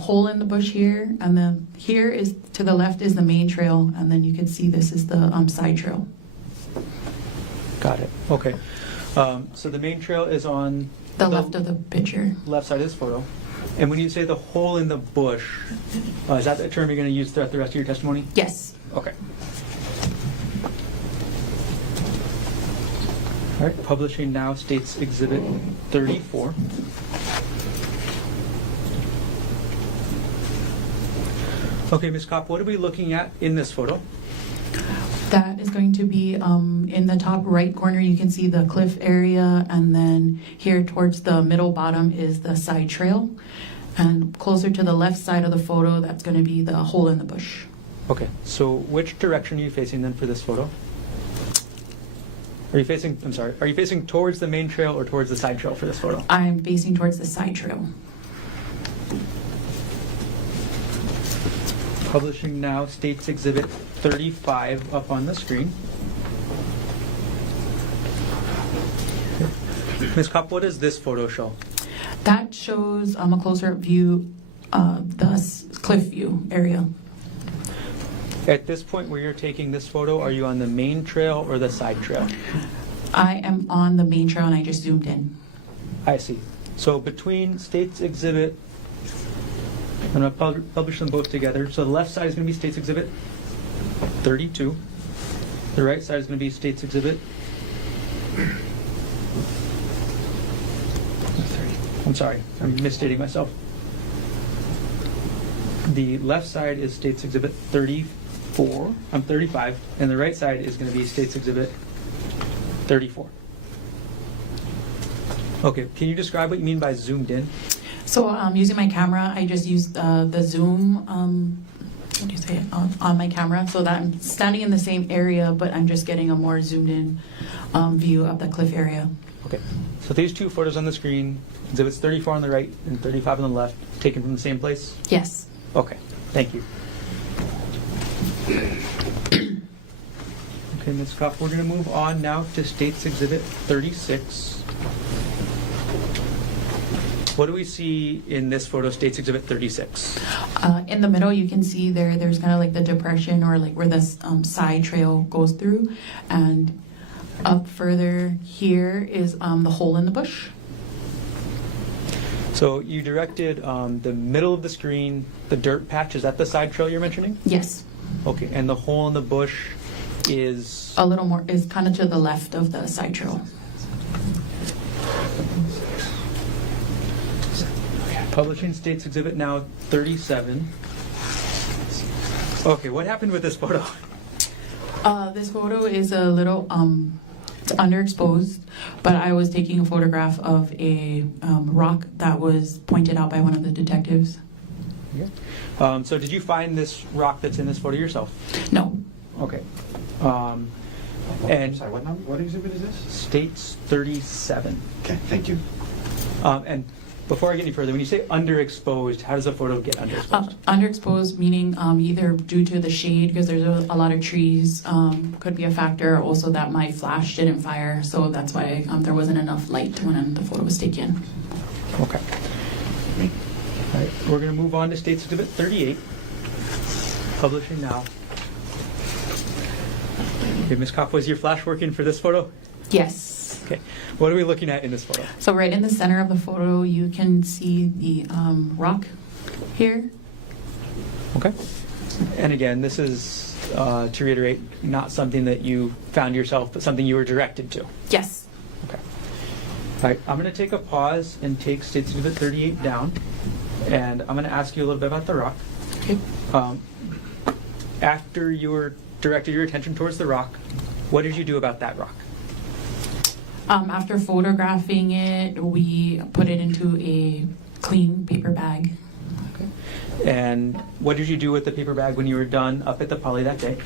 hole in the bush here, and then here is to the left is the main trail, and then you can see this is the side trail. Got it. Okay. So the main trail is on The left of the picture. left side of this photo. And when you say the hole in the bush, is that the term you're going to use throughout the rest of your testimony? Yes. Okay. All right, publishing now State's Exhibit 34. Okay, Ms. Kopp, what are we looking at in this photo? That is going to be in the top right corner, you can see the cliff area, and then here towards the middle bottom is the side trail. And closer to the left side of the photo, that's going to be the hole in the bush. Okay, so which direction are you facing then for this photo? Are you facing towards the main trail or towards the side trail for this photo? I'm facing towards the side trail. Publishing now State's Exhibit 35 up on the screen. Ms. Kopp, what does this photo show? That shows a closer view of the cliff view area. At this point where you're taking this photo, are you on the main trail or the side trail? I am on the main trail and I just zoomed in. I see. So between State's Exhibit, I'm going to publish them both together. So the left side is going to be State's Exhibit 32. The right side is going to be State's Exhibit 30. I'm sorry, I'm misstating myself. The left side is State's Exhibit 35, and the right side is going to be State's Exhibit 34. Okay, can you describe what you mean by zoomed in? So using my camera, I just used the zoom, what do you say, on my camera, so that I'm standing in the same area, but I'm just getting a more zoomed in view of the cliff area. Okay, so these two photos on the screen, Exhibits 34 on the right and 35 on the left, taken from the same place? Yes. Okay, thank you. Okay, Ms. Kopp, we're going to move on now to State's Exhibit 36. What do we see in this photo, State's Exhibit 36? In the middle, you can see there's kind of like the depression or like where the side trail goes through. And up further here is the hole in the bush. So you directed the middle of the screen, the dirt patch. Is that the side trail you're mentioning? Yes. Okay, and the hole in the bush is? A little more, is kind of to the left of the side trail. Publishing State's Exhibit now 37. Okay, what happened with this photo? This photo is a little it's underexposed, but I was taking a photograph of a rock that was pointed out by one of the detectives. Okay. So did you find this rock that's in this photo yourself? No. Okay. And Sorry, what exhibit is this? State's 37. Okay, thank you. And before I get any further, when you say underexposed, how does a photo get underexposed? Underexposed meaning either due to the shade, because there's a lot of trees, could be a factor. Also, that my flash didn't fire, so that's why there wasn't enough light when the photo was taken. Okay. All right, we're going to move on to State's Exhibit 38. Publishing now. Okay, Ms. Kopp, was your flash working for this photo? Yes. Okay. What are we looking at in this photo? So right in the center of the photo, you can see the rock here. Okay. And again, this is, to reiterate, not something that you found yourself, but something you were directed to. Yes. Okay. All right, I'm going to take a pause and take State's Exhibit 38 down, and I'm going to ask you a little bit about the rock. Okay. After you were directed your attention towards the rock, what did you do about that rock? After photographing it, we put it into a clean paper bag. Okay. And what did you do with the paper bag when you were done up at the poly that day?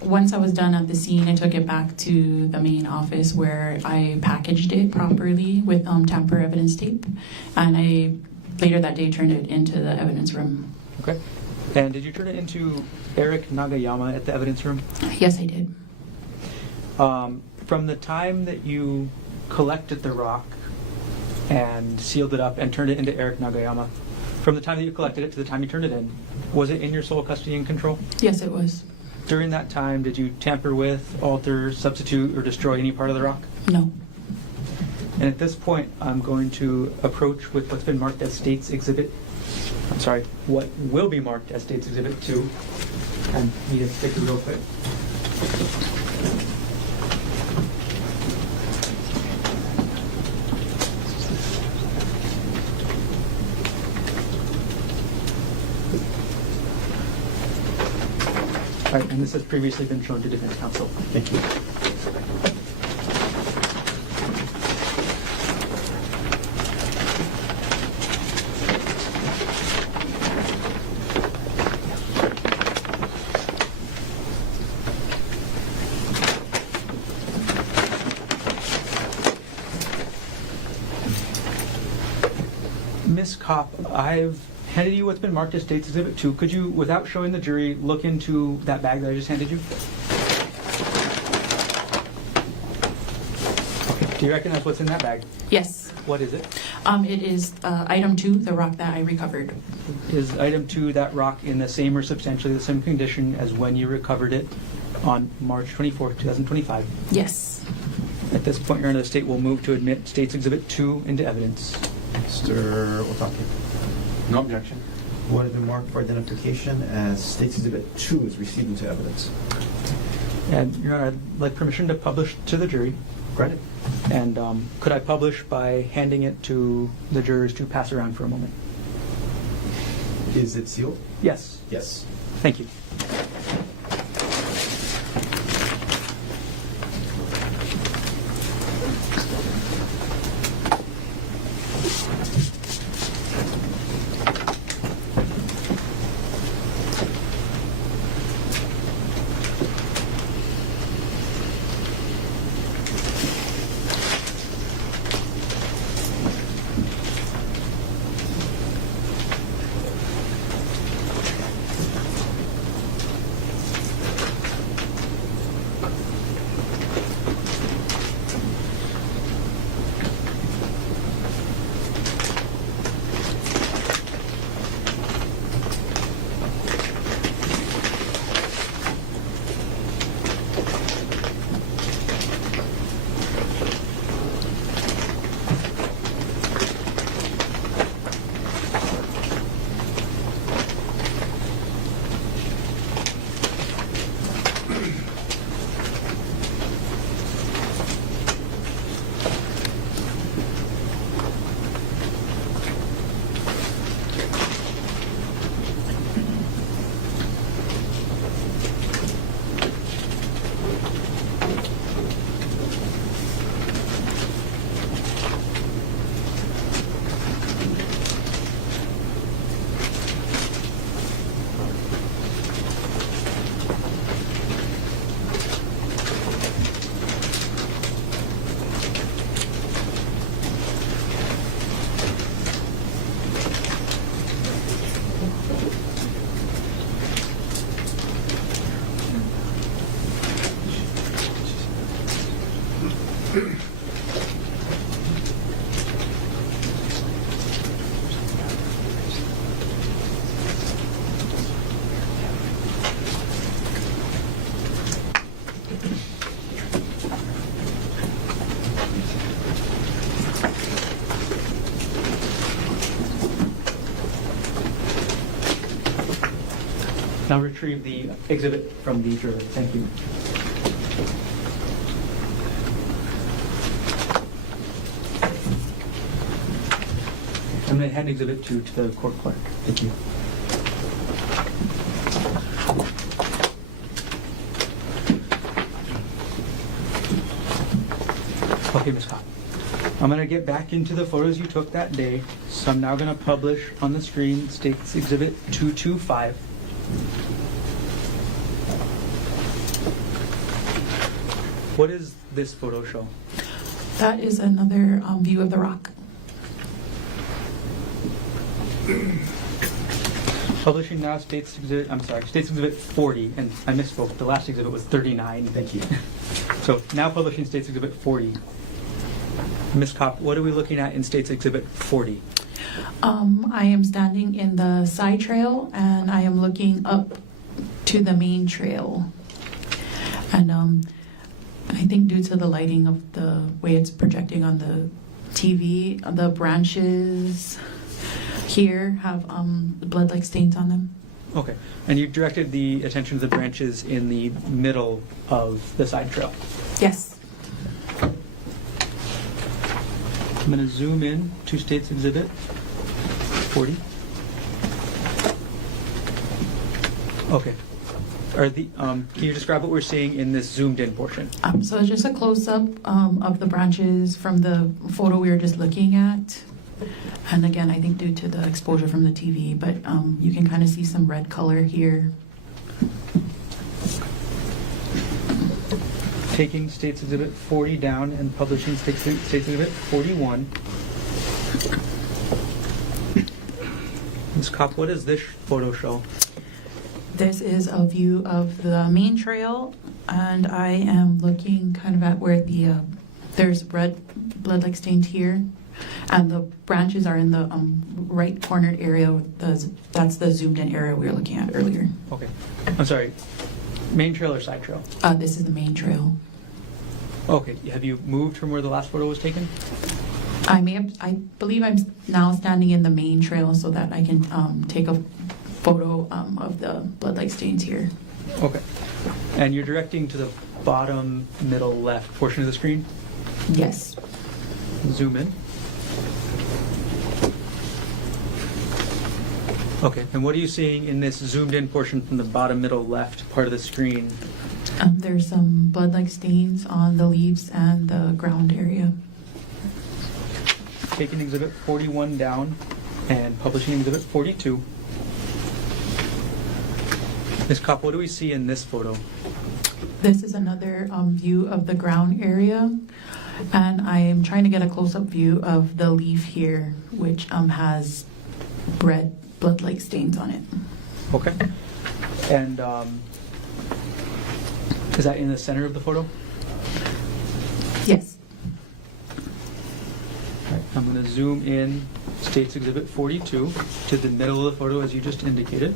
Once I was done at the scene, I took it back to the main office where I packaged it properly with tamper evidence tape, and I later that day turned it into the evidence room. Okay. And did you turn it into Eric Nagayama at the evidence room? Yes, I did. From the time that you collected the rock and sealed it up and turned it into Eric Nagayama, from the time that you collected it to the time you turned it in, was it in your sole custody and control? Yes, it was. During that time, did you tamper with, alter, substitute, or destroy any part of the rock? No. And at this point, I'm going to approach with what's been marked as State's Exhibit, what will be marked as State's Exhibit 2. And need a sticker real quick. All right, and this has previously been shown to defense counsel. Thank you. Ms. Kopp, I've handed you what's been marked as State's Exhibit 2. Could you, without showing the jury, look into that bag that I just handed you? Okay. Do you recognize what's in that bag? Yes. What is it? It is item 2, the rock that I recovered. Is item 2, that rock, in the same or substantially the same condition as when you recovered it on March 24, 2025? Yes. At this point, Your Honor, the State will move to admit State's Exhibit 2 into evidence. Mr. Otake. No objection. What has been marked for identification as State's Exhibit 2 is received into evidence. And Your Honor, I'd like permission to publish to the jury. Granted. And could I publish by handing it to the jurors to pass around for a moment? Is it sealed? Yes. Yes. Thank you. Now retrieve the exhibit from the jury. Thank you. I'm going to hand exhibit 2 to the court clerk. Thank you. Okay, Ms. Kopp. I'm going to get back into the photos you took that day. So I'm now going to publish on the screen State's Exhibit 225. What does this photo show? That is another view of the rock. Publishing now State's Exhibit 40, and I misspoke. The last exhibit was 39. Thank you. So now publishing State's Exhibit 40. Ms. Kopp, what are we looking at in State's Exhibit 40? I am standing in the side trail and I am looking up to the main trail. And I think due to the lighting of the way it's projecting on the TV, the branches here have blood-like stains on them. Okay. And you directed the attention to the branches in the middle of the side trail. Yes. I'm going to zoom in to State's Exhibit 40. Okay. Can you describe what we're seeing in this zoomed-in portion? So it's just a close-up of the branches from the photo we were just looking at. And again, I think due to the exposure from the TV, but you can kind of see some red color here. Taking State's Exhibit 40 down and publishing State's Exhibit 41. Ms. Kopp, what does this photo show? This is a view of the main trail, and I am looking kind of at where there's red blood-like stains here, and the branches are in the right cornered area. That's the zoomed-in area we were looking at earlier. Okay. I'm sorry. Main trail or side trail? This is the main trail. Okay. Have you moved from where the last photo was taken? I believe I'm now standing in the main trail so that I can take a photo of the blood-like stains here. Okay. And you're directing to the bottom middle left portion of the screen? Yes. Zoom in. Okay. And what are you seeing in this zoomed-in portion from the bottom middle left part of the screen? There's some blood-like stains on the leaves and the ground area. Taking Exhibit 41 down and publishing Exhibit 42. Ms. Kopp, what do we see in this photo? This is another view of the ground area, and I am trying to get a close-up view of the leaf here, which has red blood-like stains on it. Okay. And is that in the center of the photo? Yes. All right. I'm going to zoom in State's Exhibit 42 to the middle of the photo as you just indicated.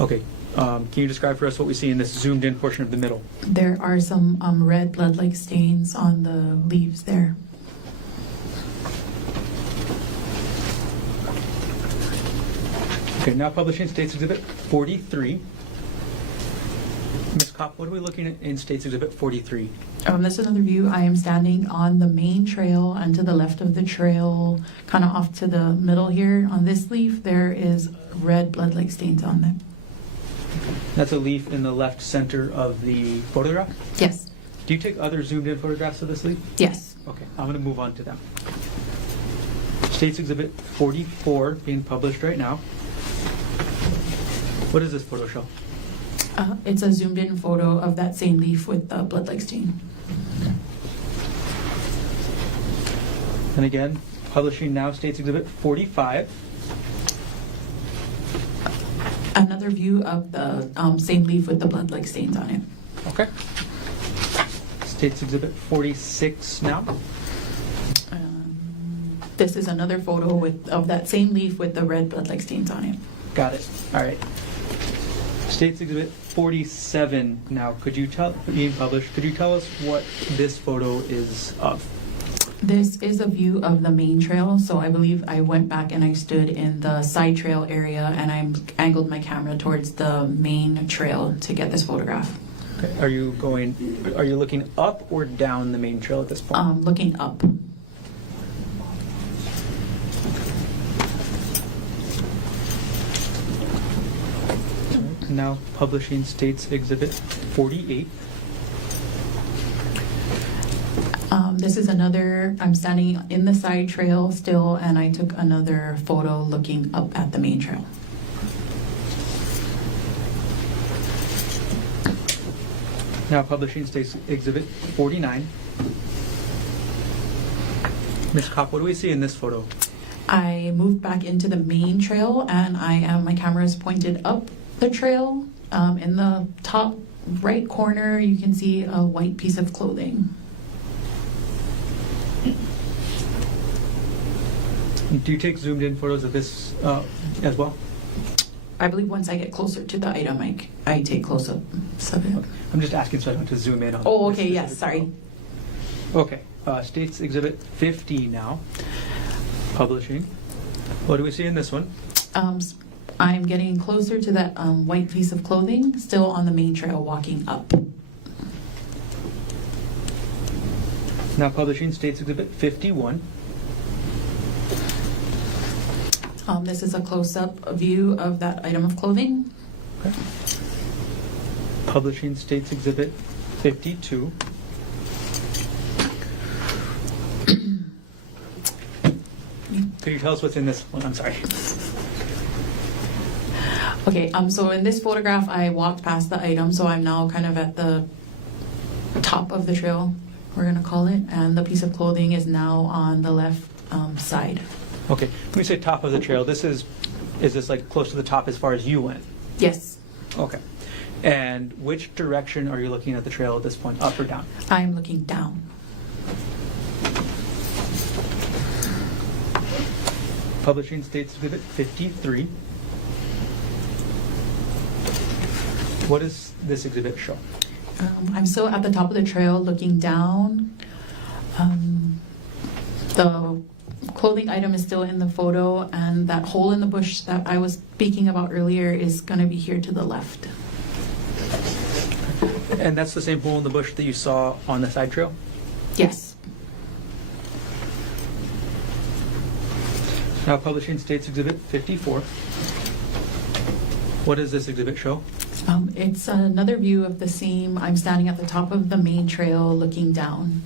Okay. Can you describe for us what we see in this zoomed-in portion of the middle? There are some red blood-like stains on the leaves there. Okay, now publishing State's Exhibit 43. Ms. Kopp, what are we looking at in State's Exhibit 43? This is another view. I am standing on the main trail, and to the left of the trail, kind of off to the middle here on this leaf, there is red blood-like stains on them. That's a leaf in the left center of the photograph? Yes. Do you take other zoomed-in photographs of this leaf? Yes. Okay, I'm going to move on to them. State's Exhibit 44 being published right now. What does this photo show? It's a zoomed-in photo of that same leaf with the blood-like stain. And again, publishing now State's Exhibit 45. Another view of the same leaf with the blood-like stains on it. Okay. State's Exhibit 46 now. This is another photo of that same leaf with the red blood-like stains on it. Got it. All right. State's Exhibit 47 now. Being published, could you tell us what this photo is of? This is a view of the main trail, so I believe I went back and I stood in the side trail area and I angled my camera towards the main trail to get this photograph. Okay. Are you looking up or down the main trail at this point? Looking up. Now publishing States Exhibit 48. This is another, I'm standing in the side trail still, and I took another photo looking up at the main trail. Now publishing States Exhibit 49. Ms. Kopp, what do we see in this photo? I moved back into the main trail, and my camera is pointed up the trail. In the top right corner, you can see a white piece of clothing. Do you take zoomed in photos of this as well? I believe once I get closer to the item, I take close-ups of it. Okay. I'm just asking so I don't have to zoom in on Oh, this okay, yes, specific sorry. photo. Okay, States Exhibit 50 now. Publishing. What do we see in this one? I'm getting closer to that white piece of clothing, still on the main trail, walking up. Now publishing States Exhibit 51. This is a close-up view of that item of clothing. Okay. Publishing States Exhibit 52. Could you tell us what's in this one? I'm sorry. Okay, so in this photograph, I walked past the item, so I'm now kind of at the top of the trail, we're gonna call it, and the piece of clothing is now on the left side. Okay, when we say top of the trail, is this like close to the top as far as you went? Yes, Okay. And which direction are you looking at the trail at this point, up or down? I'm looking down. Publishing States Exhibit 53. What does this exhibit show? I'm still at the top of the trail looking down. The clothing item is still in the photo, and that hole in the bush that I was speaking about earlier is going to be here to the left. And that's the same hole in the bush that you saw on the side trail? Yes. Now publishing States Exhibit 54. What does this exhibit show? It's another view of the same. I'm standing at the top of the main trail looking down.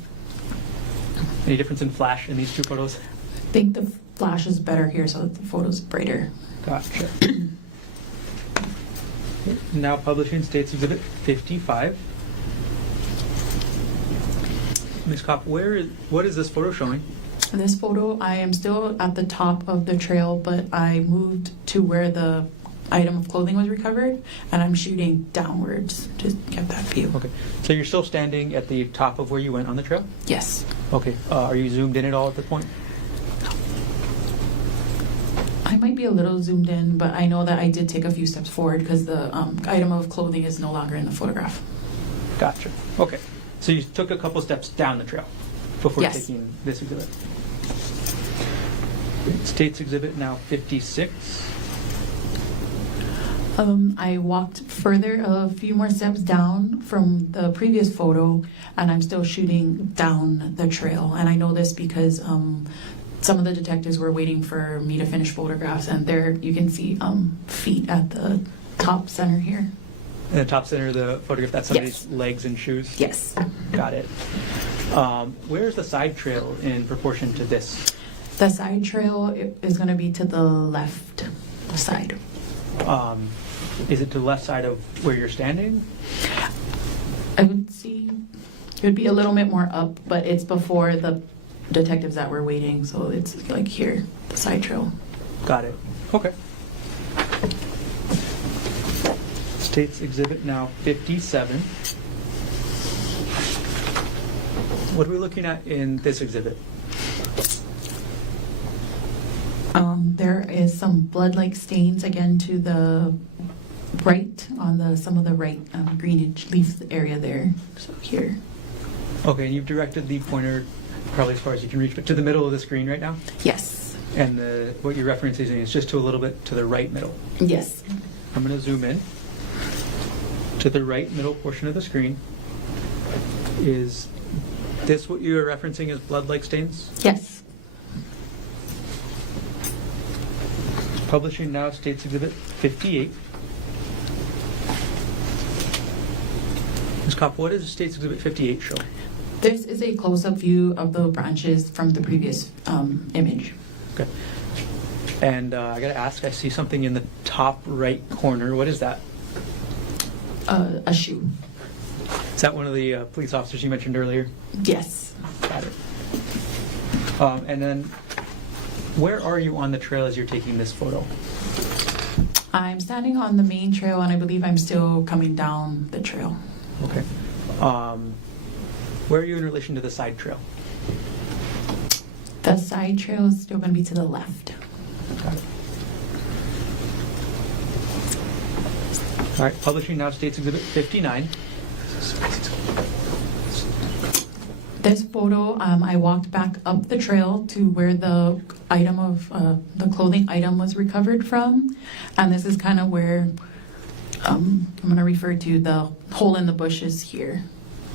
Any difference in flash in these two photos? I think the flash is better here, so that the photo's brighter. Gotcha. Now publishing States Exhibit 55. Ms. Kopp, what is this photo showing? In this photo, I am still at the top of the trail, but I moved to where the item of clothing was recovered, and I'm shooting downwards to get that view. Okay, so you're still standing at the top of where you went on the trail? Yes. Okay, are you zoomed in at all at this point? I might be a little zoomed in, but I know that I did take a few steps forward because the item of clothing is no longer in the photograph. Gotcha. Okay, so you took a couple steps down the trail before Yes. taking this exhibit. States Exhibit now 56. I walked further a few more steps down from the previous photo, and I'm still shooting down the trail. And I know this because some of the detectives were waiting for me to finish photographs, and there you can see feet at the top center here. In the top center of the photograph, that's somebody's Yes. legs and shoes? Yes. Got it. Where's the side trail in proportion to this? The side trail is going to be to the left side. Is it to the left side of where you're standing? I would see it would be a little bit more up, but it's before the detectives that were waiting, so it's like here, the side trail. Got it. Okay. States Exhibit now 57. What are we looking at in this exhibit? There is some blood-like stains again to the right on some of the right greenage leaf area there. So here. Okay, and you've directed the pointer probably as far as you can reach, but to the middle of the screen right now. Yes. And what you're referencing is just to a little bit to the right middle. Yes. I'm going to zoom in to the right middle portion of the screen. Is this what you are referencing as blood-like stains? Yes. Publishing now, States Exhibit 58. Ms. Kopp, what does States Exhibit 58 show? This is a close-up view of the branches from the previous image. Okay. And I got to ask, I see something in the top right corner. What is that? A shoe. Is that one of the police officers you mentioned earlier? Yes. Got it. And then, where are you on the trail as you're taking this photo? I'm standing on the main trail, and I believe I'm still coming down the trail. Okay. Where are you in relation to the side trail? The side trail is still going to be to the left. Got it. All right, publishing now, States Exhibit 59. This photo, I walked back up the trail to where the item of the clothing item was recovered from, and this is kind of where I'm going to refer to the hole in the bushes here.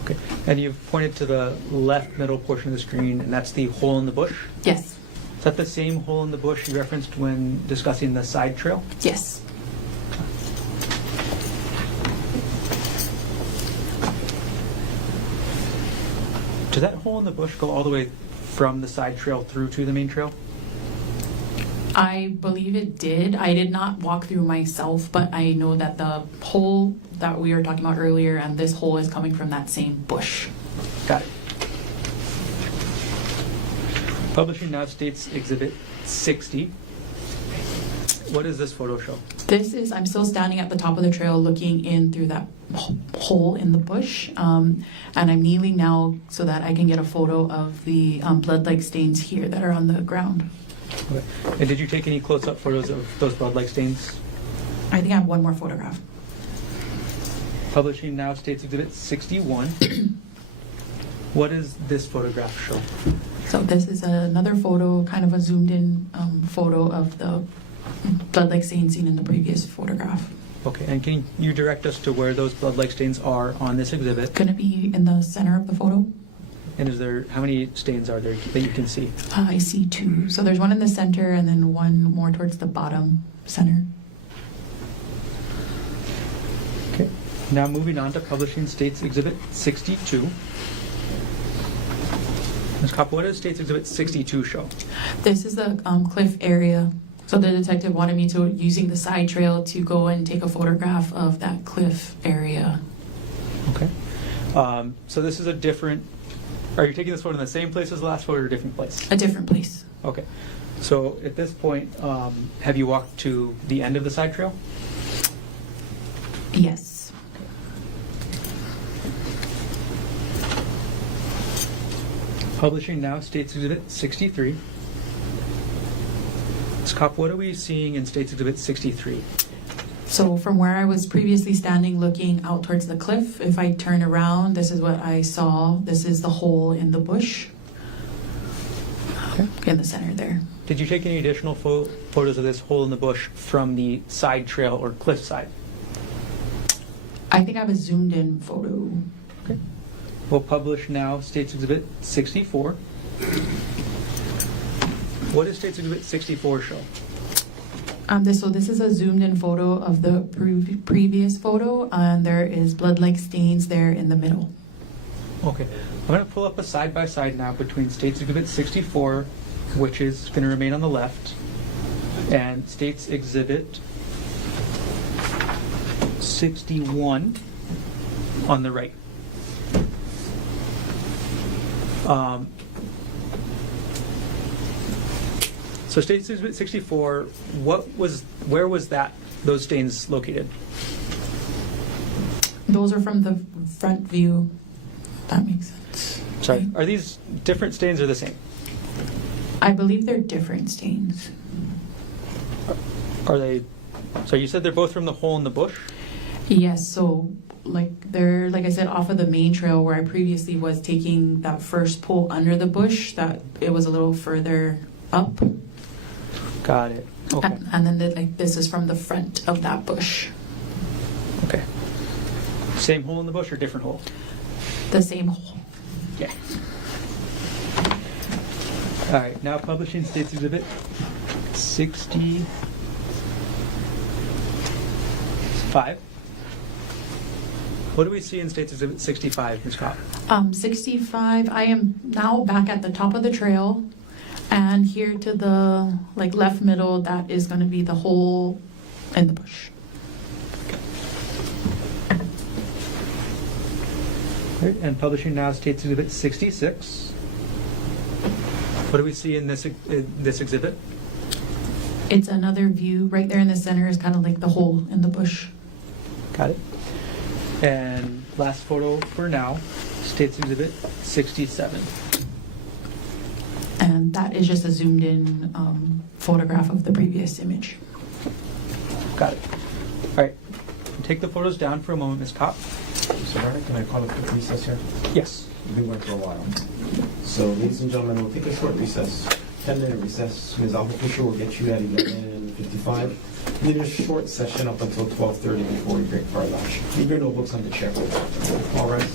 Okay, and you've pointed to the left middle portion of the screen, and that's the hole in the bush? Yes. Is that the same hole in the bush you referenced when discussing the side trail? Yes. Does that hole in the bush go all the way from the side trail through to the main trail? I believe it did. I did not walk through myself, but I know that the hole that we were talking about earlier and this hole is coming from that same bush. Got it. Publishing now, States Exhibit 60. What does this photo show? This is, I'm still standing at the top of the trail looking in through that hole in the bush, and I'm kneeling now so that I can get a photo of the blood-like stains here that are on the ground. Okay. And did you take any close-up photos of those blood-like stains? I think I have one more photograph. Publishing now, States Exhibit 61. What does this photograph show? So this is another photo, kind of a zoomed-in photo of the blood-like stains seen in the previous photograph. Okay, and can you direct us to where those blood-like stains are on this exhibit? Going to be in the center of the photo. And is there, how many stains are there that you can see? I see two. So there's one in the center and then one more towards the bottom center. Okay, now moving on to Publishing States Exhibit 62. Ms. Kopp, what does States Exhibit 62 show? This is the cliff area. So the detective wanted me to, using the side trail, to go and take a photograph of that cliff area. Okay. So this is a different, are you taking this photo in the same place as the last photo or a different place? A different place. Okay. So at this point, have you walked to the end of the side trail? Yes. Publishing now, States Exhibit 63. Ms. Kopp, what are we seeing in States Exhibit 63? So from where I was previously standing looking out towards the cliff, if I turn around, this is what I saw. This is the hole in the bush. Okay. In the center there. Did you take any additional photos of this hole in the bush from the side trail or cliff side? I think I have a zoomed in photo. Okay. We'll publish now States Exhibit 64. What does States Exhibit 64 show? So this is a zoomed in photo of the previous photo, and there is blood-like stains there in the middle. Okay. I'm going to pull up a side-by-side now between States Exhibit 64, which is going to remain on the left, and States Exhibit 61 on the right. So States Exhibit 64, where was those stains located? Those are from the front view. That makes sense. Sorry, are these different stains or the same? I believe they're different stains. Are they? So you said they're both from the hole in the bush? Yes, so they're, like I said, off of the main trail where I previously was taking that first pull under the bush, that it was a little further up. Got it. Okay. And then this is from the front of that bush. Okay. Same hole in the bush or different hole? The same hole. Okay. All right, now publishing State's Exhibit 65. What do we see in State's Exhibit 65, Ms. Kopp? 65, I am now back at the top of the trail, and here to the left middle, that is going to be the hole in the bush. All right, and publishing now State's Exhibit 66. What do we see in this exhibit? It's another view. Right there in the center is kind of like the hole in the bush. Got it. And last photo for now, State's Exhibit 67. And that is just a zoomed in photograph of the previous image. Got it. All right. Take the photos down for a moment, Ms. Kopp. Mr. Garner, can I call a quick recess here? Yes. We've been going for a while. So, ladies and gentlemen, we'll take a short recess. 10-minute recess. Ms. Alpha Fisher will get you at 11:55. Then a short session up until 12:30 before we break for our lunch. Leave your notebooks on the chair. All right.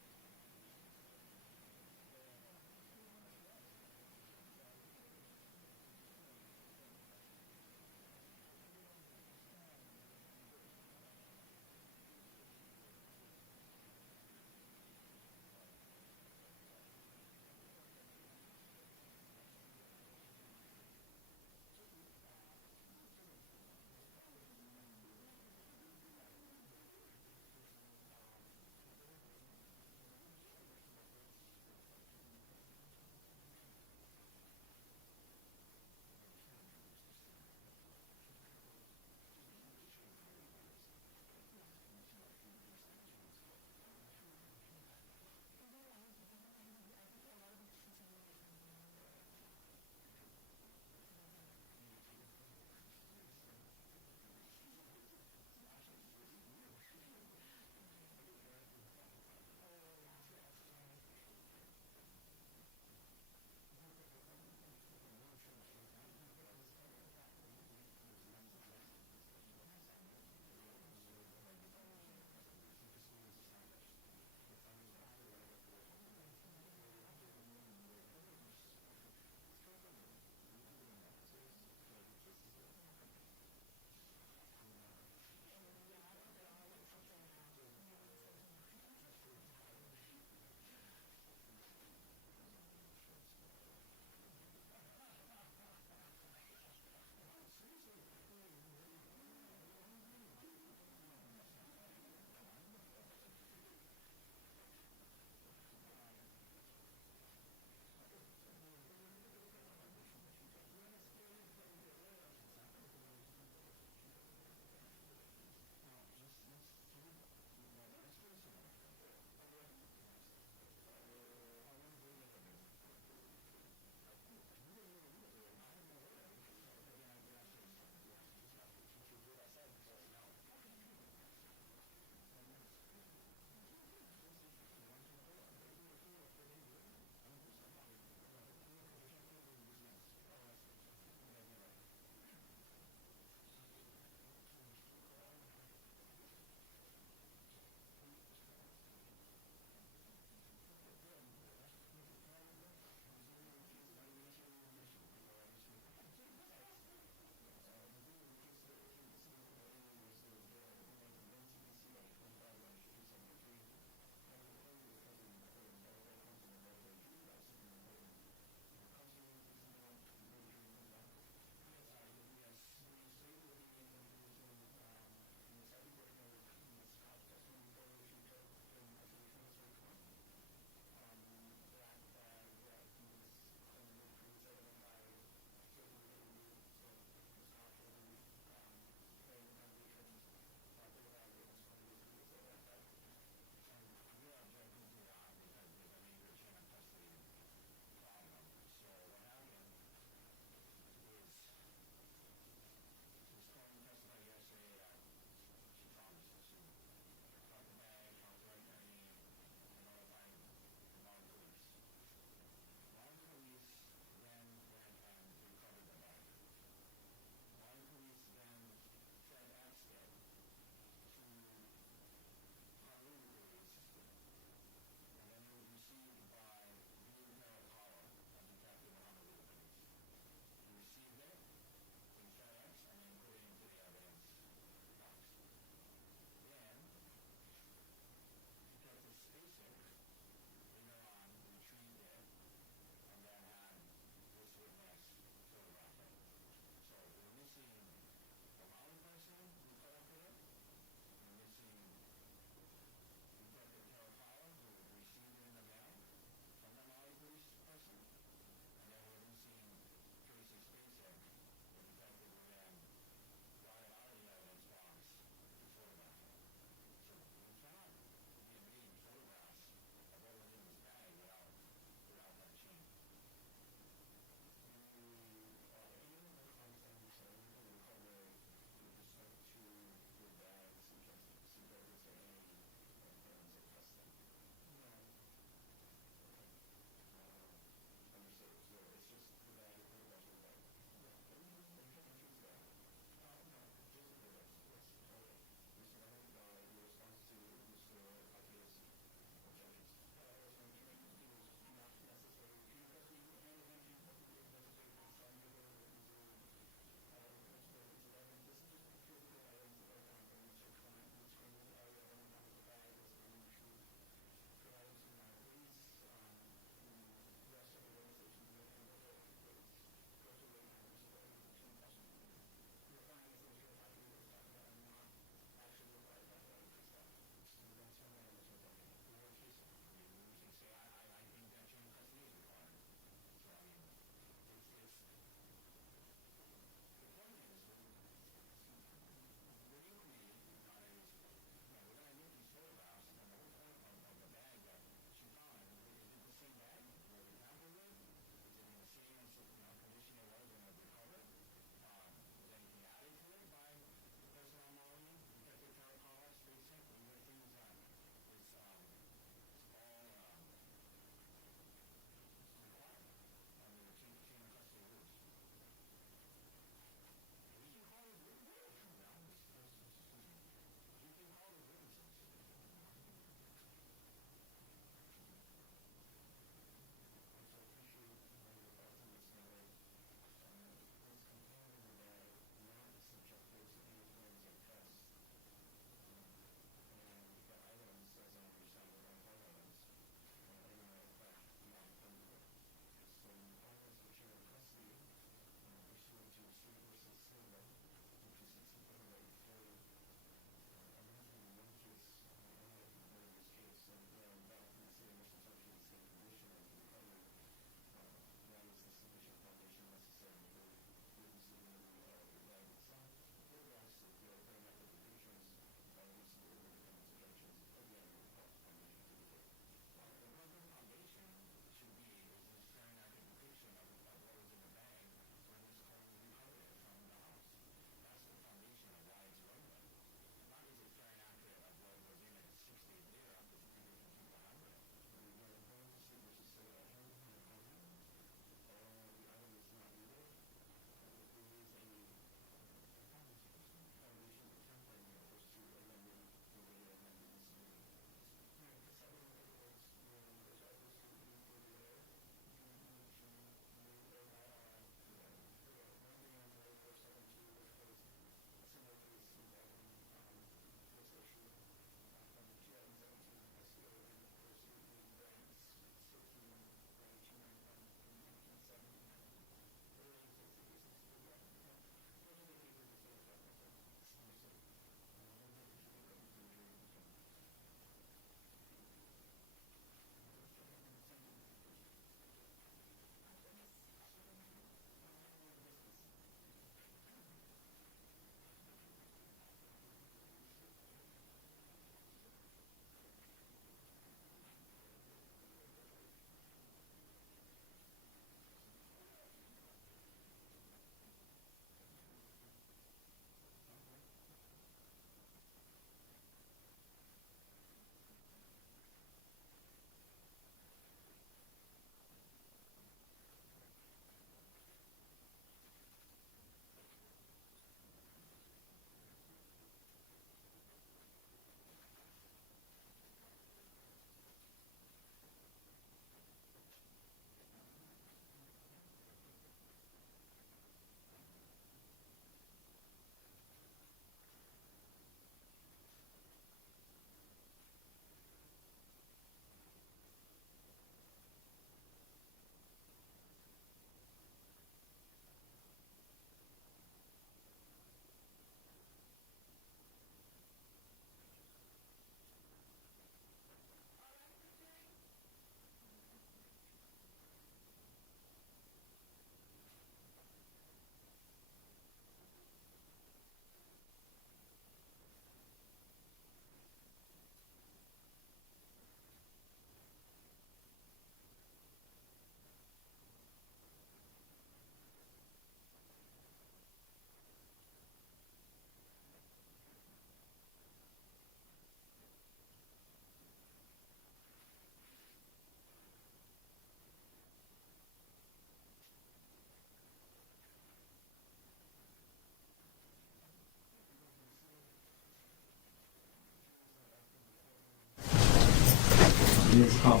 Ms. Kopp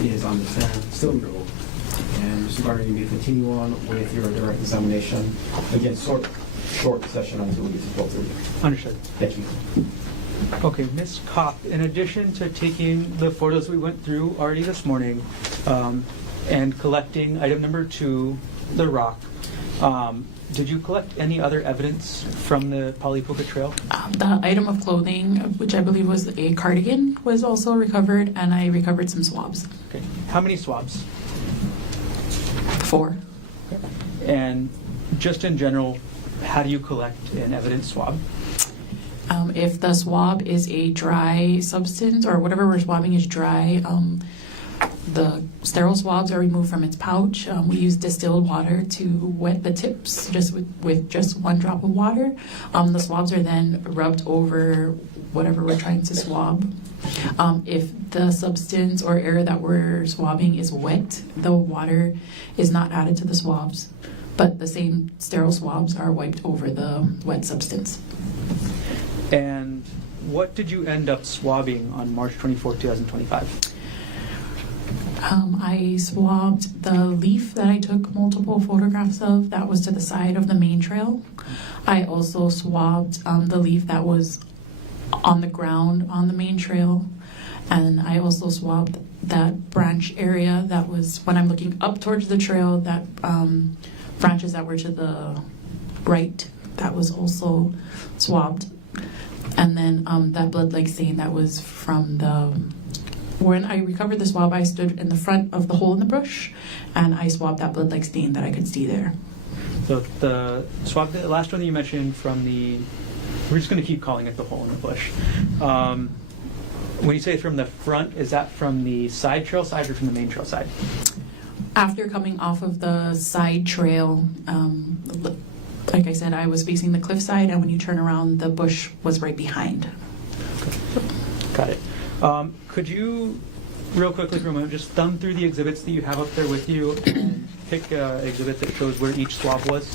is on the stand, still under oath. And Mr. Gardner, you may continue on with your direct examination. Again, short session until we get to 12:30. Understood. Thank you. Okay, Ms. Kopp, in addition to taking the photos we went through already this morning and collecting item number 2, the rock, did you collect any other evidence from the Palipuka Trail? The item of clothing, which I believe was a cardigan, was also recovered, and I recovered some swabs. Okay. How many swabs? 4. Okay. And just in general, how do you collect an evidence swab? If the swab is a dry substance or whatever we're swabbing is dry, the sterile swabs are removed from its pouch. We use distilled water to wet the tips just with just 1 drop of water. The swabs are then rubbed over whatever we're trying to swab. If the substance or area that we're swabbing is wet, the water is not added to the swabs, but the same sterile swabs are wiped over the wet substance. And what did you end up swabbing on March 24, 2025? I swabbed the leaf that I took multiple photographs of that was to the side of the main trail. I also swabbed the leaf that was on the ground on the main trail. And I also swabbed that branch area that was, when I'm looking up towards the trail, that branches that were to the right, that was also swabbed. And then that blood-like stain that was from the... When I recovered the swab, I stood in the front of the hole in the bush, and I swabbed that blood-like stain that I could see there. So the swab, the last one that you mentioned from the... We're just going to keep calling it the hole in the bush. When you say from the front, is that from the side trail side or from the main trail side? After coming off of the side trail, like I said, I was facing the cliffside, and when you turn around, the bush was right behind. Got it. Could you, real quickly for a moment, just thumb through the exhibits that you have up there with you and pick an exhibit that shows where each swab was?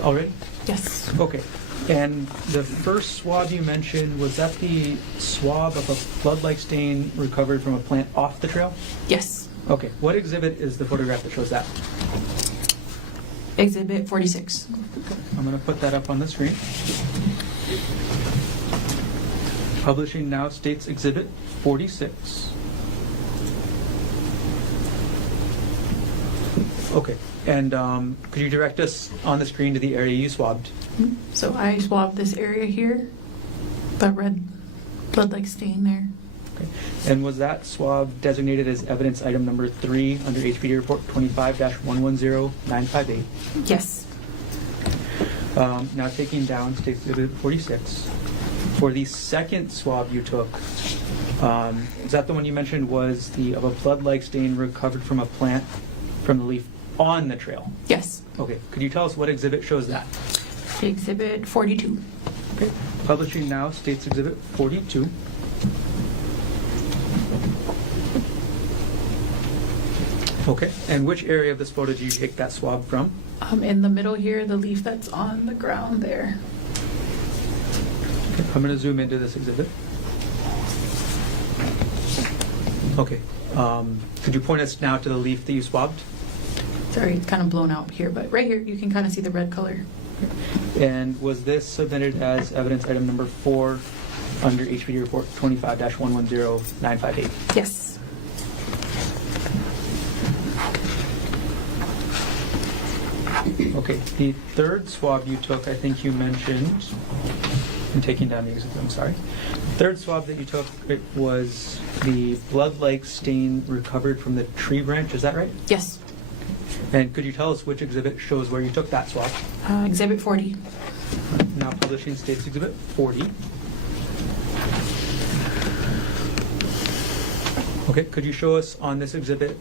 Already? Yes. Okay. And the first swab you mentioned, was that the swab of a blood-like stain recovered from a plant off the trail? Yes. Okay. What exhibit is the photograph that shows that? Exhibit 46. I'm going to put that up on the screen. Publishing now states Exhibit 46. Okay. And could you direct us on the screen to the area you swabbed? So I swabbed this area here, that red blood-like stain there. Okay. And was that swab designated as evidence item number 3 under HPD report 25-110958? Yes. Now taking down states Exhibit 46. For the second swab you took, is that the one you mentioned was the of a blood-like stain recovered from a plant from the leaf on the trail? Yes. Okay. Could you tell us what exhibit shows that? Exhibit 42. Okay. Publishing now states Exhibit 42. Okay. And which area of this photo did you take that swab from? In the middle here, the leaf that's on the ground there. Okay. I'm going to zoom into this exhibit. Okay. Could you point us now to the leaf that you swabbed? Sorry, it's kind of blown out here, but right here you can kind of see the red color. And was this submitted as evidence item number 4 under HPD report 25-110958? Yes. Okay, the third swab you took, I think you mentioned, I'm taking down the exhibit, I'm sorry. The third swab that you took, it was the blood-like stain recovered from the tree branch, is that right? Yes. And could you tell us which exhibit shows where you took that swab? Exhibit 40. Now publishing states exhibit 40. Okay, could you show us on this exhibit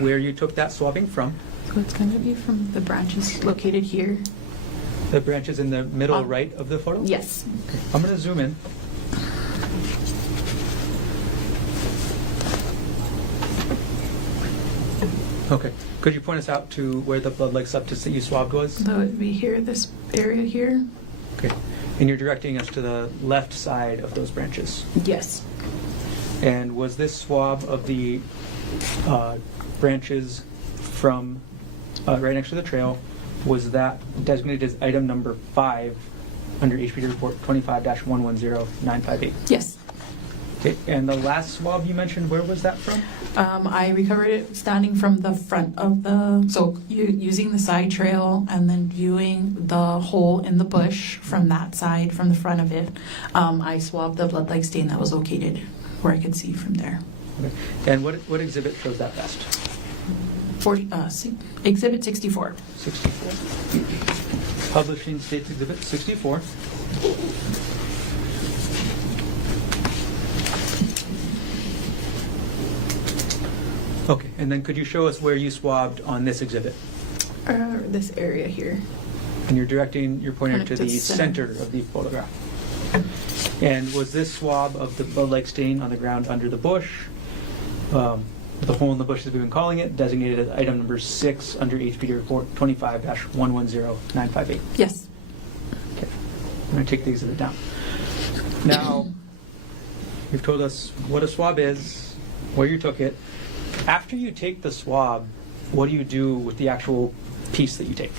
where you took that swabbing from? So it's going to be from the branches located here. The branches in the middle right of the photo? Yes. Okay. I'm going to zoom in. Okay. Could you point us out to where the blood-like substance that you swabbed was? That would be here, this area here. Okay. And you're directing us to the left side of those branches? Yes. And was this swab of the branches from right next to the trail, was that designated as item number 5 under HPD report 25-110958? Yes. Okay. And the last swab you mentioned, where was that from? I recovered it standing from the front of the, so using the side trail and then viewing the hole in the bush from that side, from the front of it. I swabbed the blood-like stain that was located where I could see from there. Okay. And what exhibit shows that best? 40, exhibit 64. 64. Publishing states exhibit 64. Okay, and then could you show us where you swabbed on this exhibit? This area here. And you're directing your pointer Kind to of the the center. center of the photograph. And was this swab of the blood-like stain on the ground under the bush, the hole in the bush as we've been calling it, designated as item number 6 under HPD report 25-110958? Yes. Okay, I'm going to take the exhibit down. Now, you've told us what a swab is, where you took it. After you take the swab, what do you do with the actual piece that you take?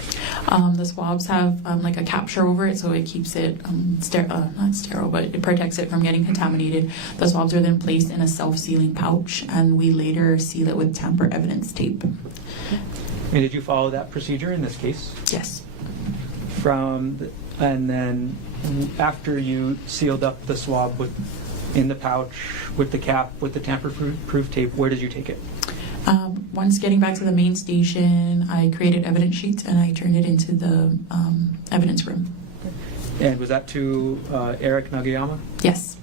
The swabs have like a capture over it, so it keeps it not sterile, but it protects it from getting contaminated. The swabs are then placed in a self-sealing pouch, and we later seal it with tamper evidence tape. And did you follow that procedure in this case? Yes. And then after you sealed up the swab in the pouch with the cap, with the tamper-proof tape, where did you take it? Once getting back to the main station, I created evidence sheets and I turned it into the evidence room. And was that to Eric Nagayama? Yes.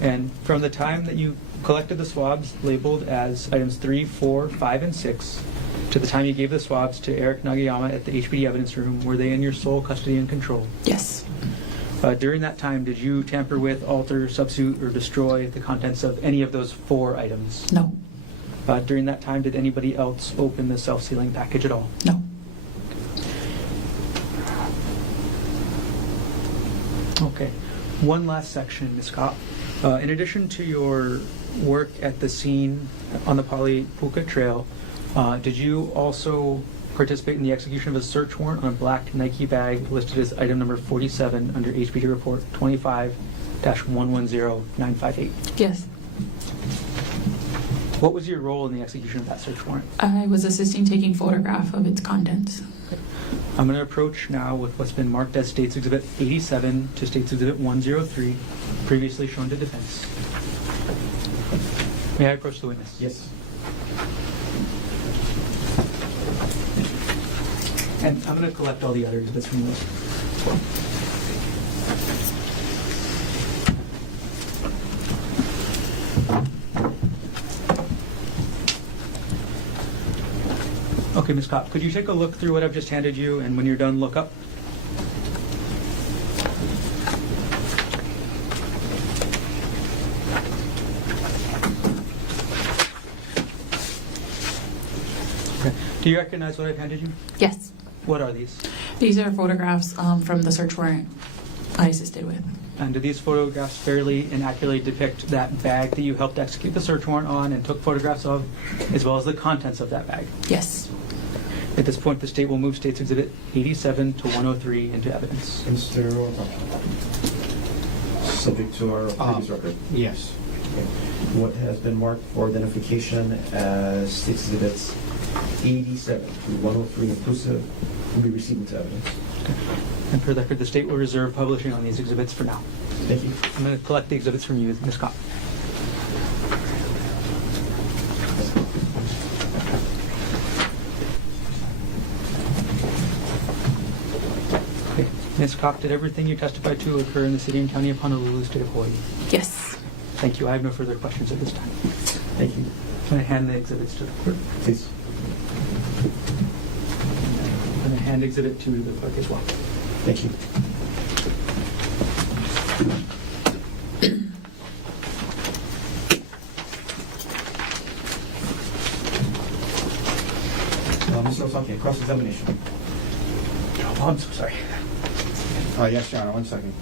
And from the time that you collected the swabs labeled as items 3, 4, 5, and 6, to the time you gave the swabs to Eric Nagayama at the HPD evidence room, were they in your sole custody and control? Yes. During that time, did you tamper with, alter, substitute, or destroy the contents of any of those 4 items? No. During that time, did anybody else open the self-sealing package at all? No. Okay. One last section, Ms. Kopp. In addition to your work at the scene on the Palipuka Trail, did you also participate in the execution of a search warrant on a black Nike bag listed as item number 47 under HPD report 25-110958? Yes. What was your role in the execution of that search warrant? I was assisting taking photograph of its contents. I'm going to approach now with what's been marked as State's Exhibit 87 to State's Exhibit 103, previously shown to defense. May I approach the witness? Yes. And I'm going to collect all the other exhibits from those as well. Okay, Ms. Kopp, could you take a look through what I've just handed you, and when you're done, look up? Okay. Do you recognize what I've handed you? Yes. What are these? These are photographs from the search warrant I assisted with. And do these photographs fairly and accurately depict that bag that you helped execute the search warrant on and took photographs of, as well as the contents of that bag? Yes. At this point, the state will move State's Exhibit 87 to 103 into evidence. Mr. Subject to our previous record. Yes. What has been marked for identification as State's Exhibits 87 to 103 inclusive will be received into evidence. And for the record, the state will reserve publishing on these exhibits for now. Thank you. I'm going to collect the exhibits from you, Ms. Kopp. Okay. Ms. Kopp, did everything you testified to occur in the city and county of Honolulu, state of Hawaii? Yes. Thank you. I have no further questions at this time. Thank you. I'm going to hand the exhibits to the clerk. Please. I'm going to hand exhibit to the clerk as well. Thank you. Mr. Osaki, cross-examination. Oh, I'm so sorry. Yes, Your Honor, 1 second.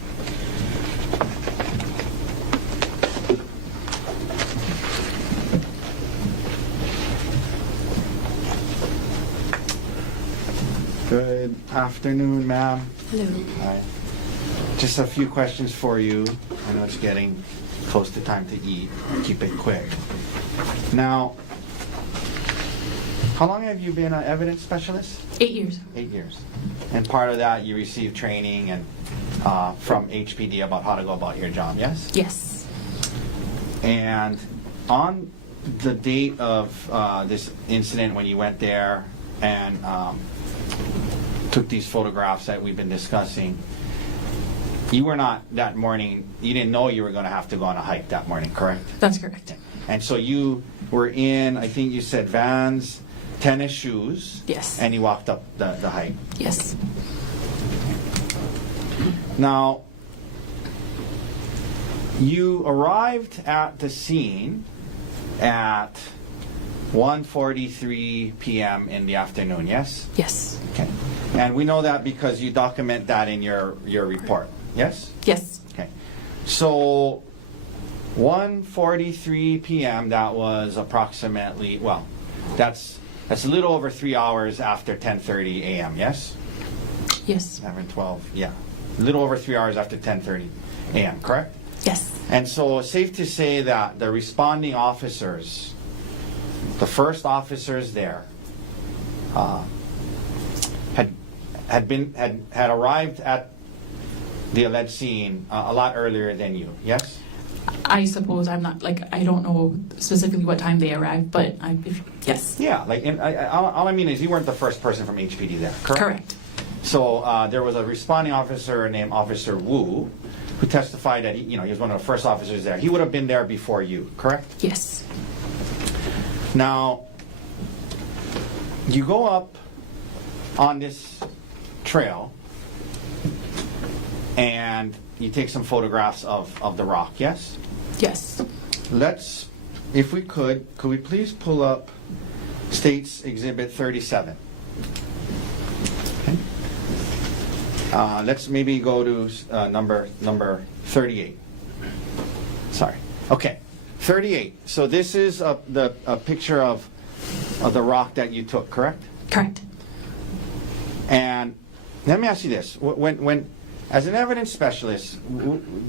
Good afternoon, ma'am. Hello. Hi. Just a few questions for you. I know it's getting close to time to eat. Keep it quick. Now, how long have you been an evidence specialist? 8 years. 8 years. And part of that, you received training and from HPD about how to go about your job, yes? Yes. And on the date of this incident when you went there and took these photographs that we've been discussing, you were not that morning, you didn't know you were going to have to go on a hike that morning, correct? That's correct. And so you were in, I think you said Vans, tennis shoes. Yes. And you walked up the hike. Yes. Now, you arrived at the scene at 1:43 p.m. in the afternoon, yes? Yes. Okay. And we know that because you document that in your report, yes? Yes. Okay. So 1:43 p.m., that was approximately, well, that's a little over 3 hours after 10:30 a.m., yes? Yes. 11, 12, yeah. A little over 3 hours after 10:30 a.m., correct? Yes. And so it's safe to say that the responding officers, the first officers there, had arrived at the alleged scene a lot earlier than you, yes? I suppose I'm not, like, I don't know specifically what time they arrived, but yes. Yeah, like, and all I mean is you weren't the first person from HPD there, correct? Correct. So there was a responding officer named Officer Wu who testified that he was one of the first officers there. He would have been there before you, correct? Yes. Now, you go up on this trail and you take some photographs of the rock, yes? Yes. Let's, if we could we please pull up State's Exhibit 37? Okay. Let's maybe go to number 38. Sorry. Okay, 38. So this is a picture of the rock that you took, correct? Correct. And let me ask you this: when as an evidence specialist,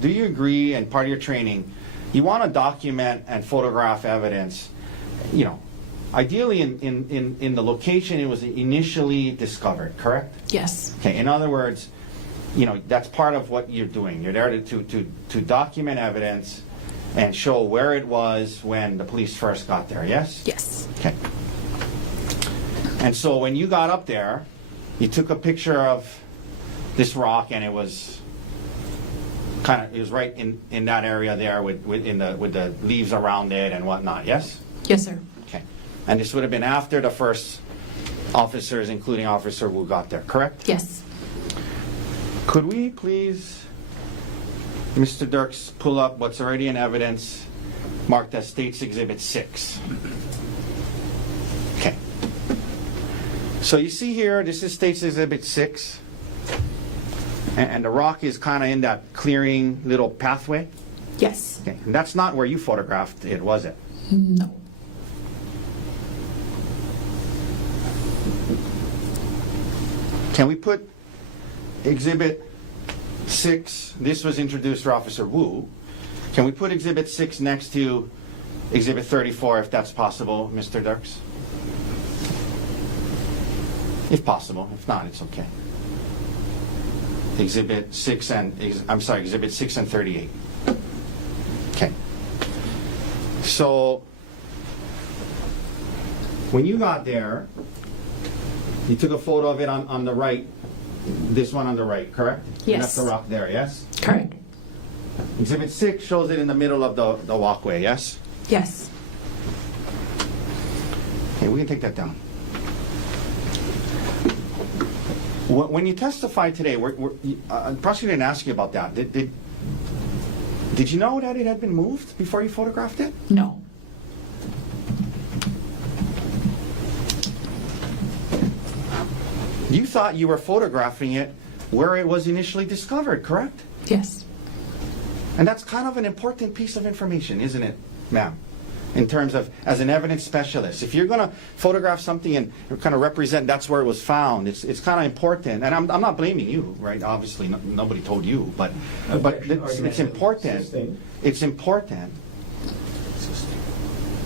do you agree, and part of your training, you want to document and photograph evidence, ideally in the location it was initially discovered, correct? Yes. Okay, in other words, that's part of what you're doing. You're there to document evidence and show where it was when the police first got there, yes? Yes. Okay. And so when you got up there, you took a picture of this rock, and it was right in that area there with the leaves around it and whatnot, yes? Yes, sir. Okay. And this would have been after the first officers, including Officer Wu, got there, correct? Yes. Could we please, Mr. Dirks, pull up what's already in evidence marked as State's Exhibit 6? Okay. So you see here, this is State's Exhibit 6. And the rock is kind of in that clearing little pathway? Yes. Okay. And that's not where you photographed it, was it? No. Can we put Exhibit 6, this was introduced to Officer Wu. Can we put Exhibit 6 next to Exhibit 34 if that's possible, Mr. Dirks? If possible. If not, it's okay. Exhibit 6 and 38. Okay. So, when you got there, you took a photo of it on the right, this one on the right, correct? Yes. That's the rock there, yes? Correct. Exhibit 6 shows it in the middle of the walkway, yes? Yes. Okay, we can take that down. When you testified today, the prosecutor didn't ask you about that. Did you know that it had been moved before you photographed it? No. You thought you were photographing it where it was initially discovered, correct? Yes. And that's kind of an important piece of information, isn't it, ma'am? In terms of, as an evidence specialist, if you're going to photograph something and kind of represent that's where it was found, it's kind of important. And I'm not blaming you, right? Obviously, nobody told you, but it's important. It's important.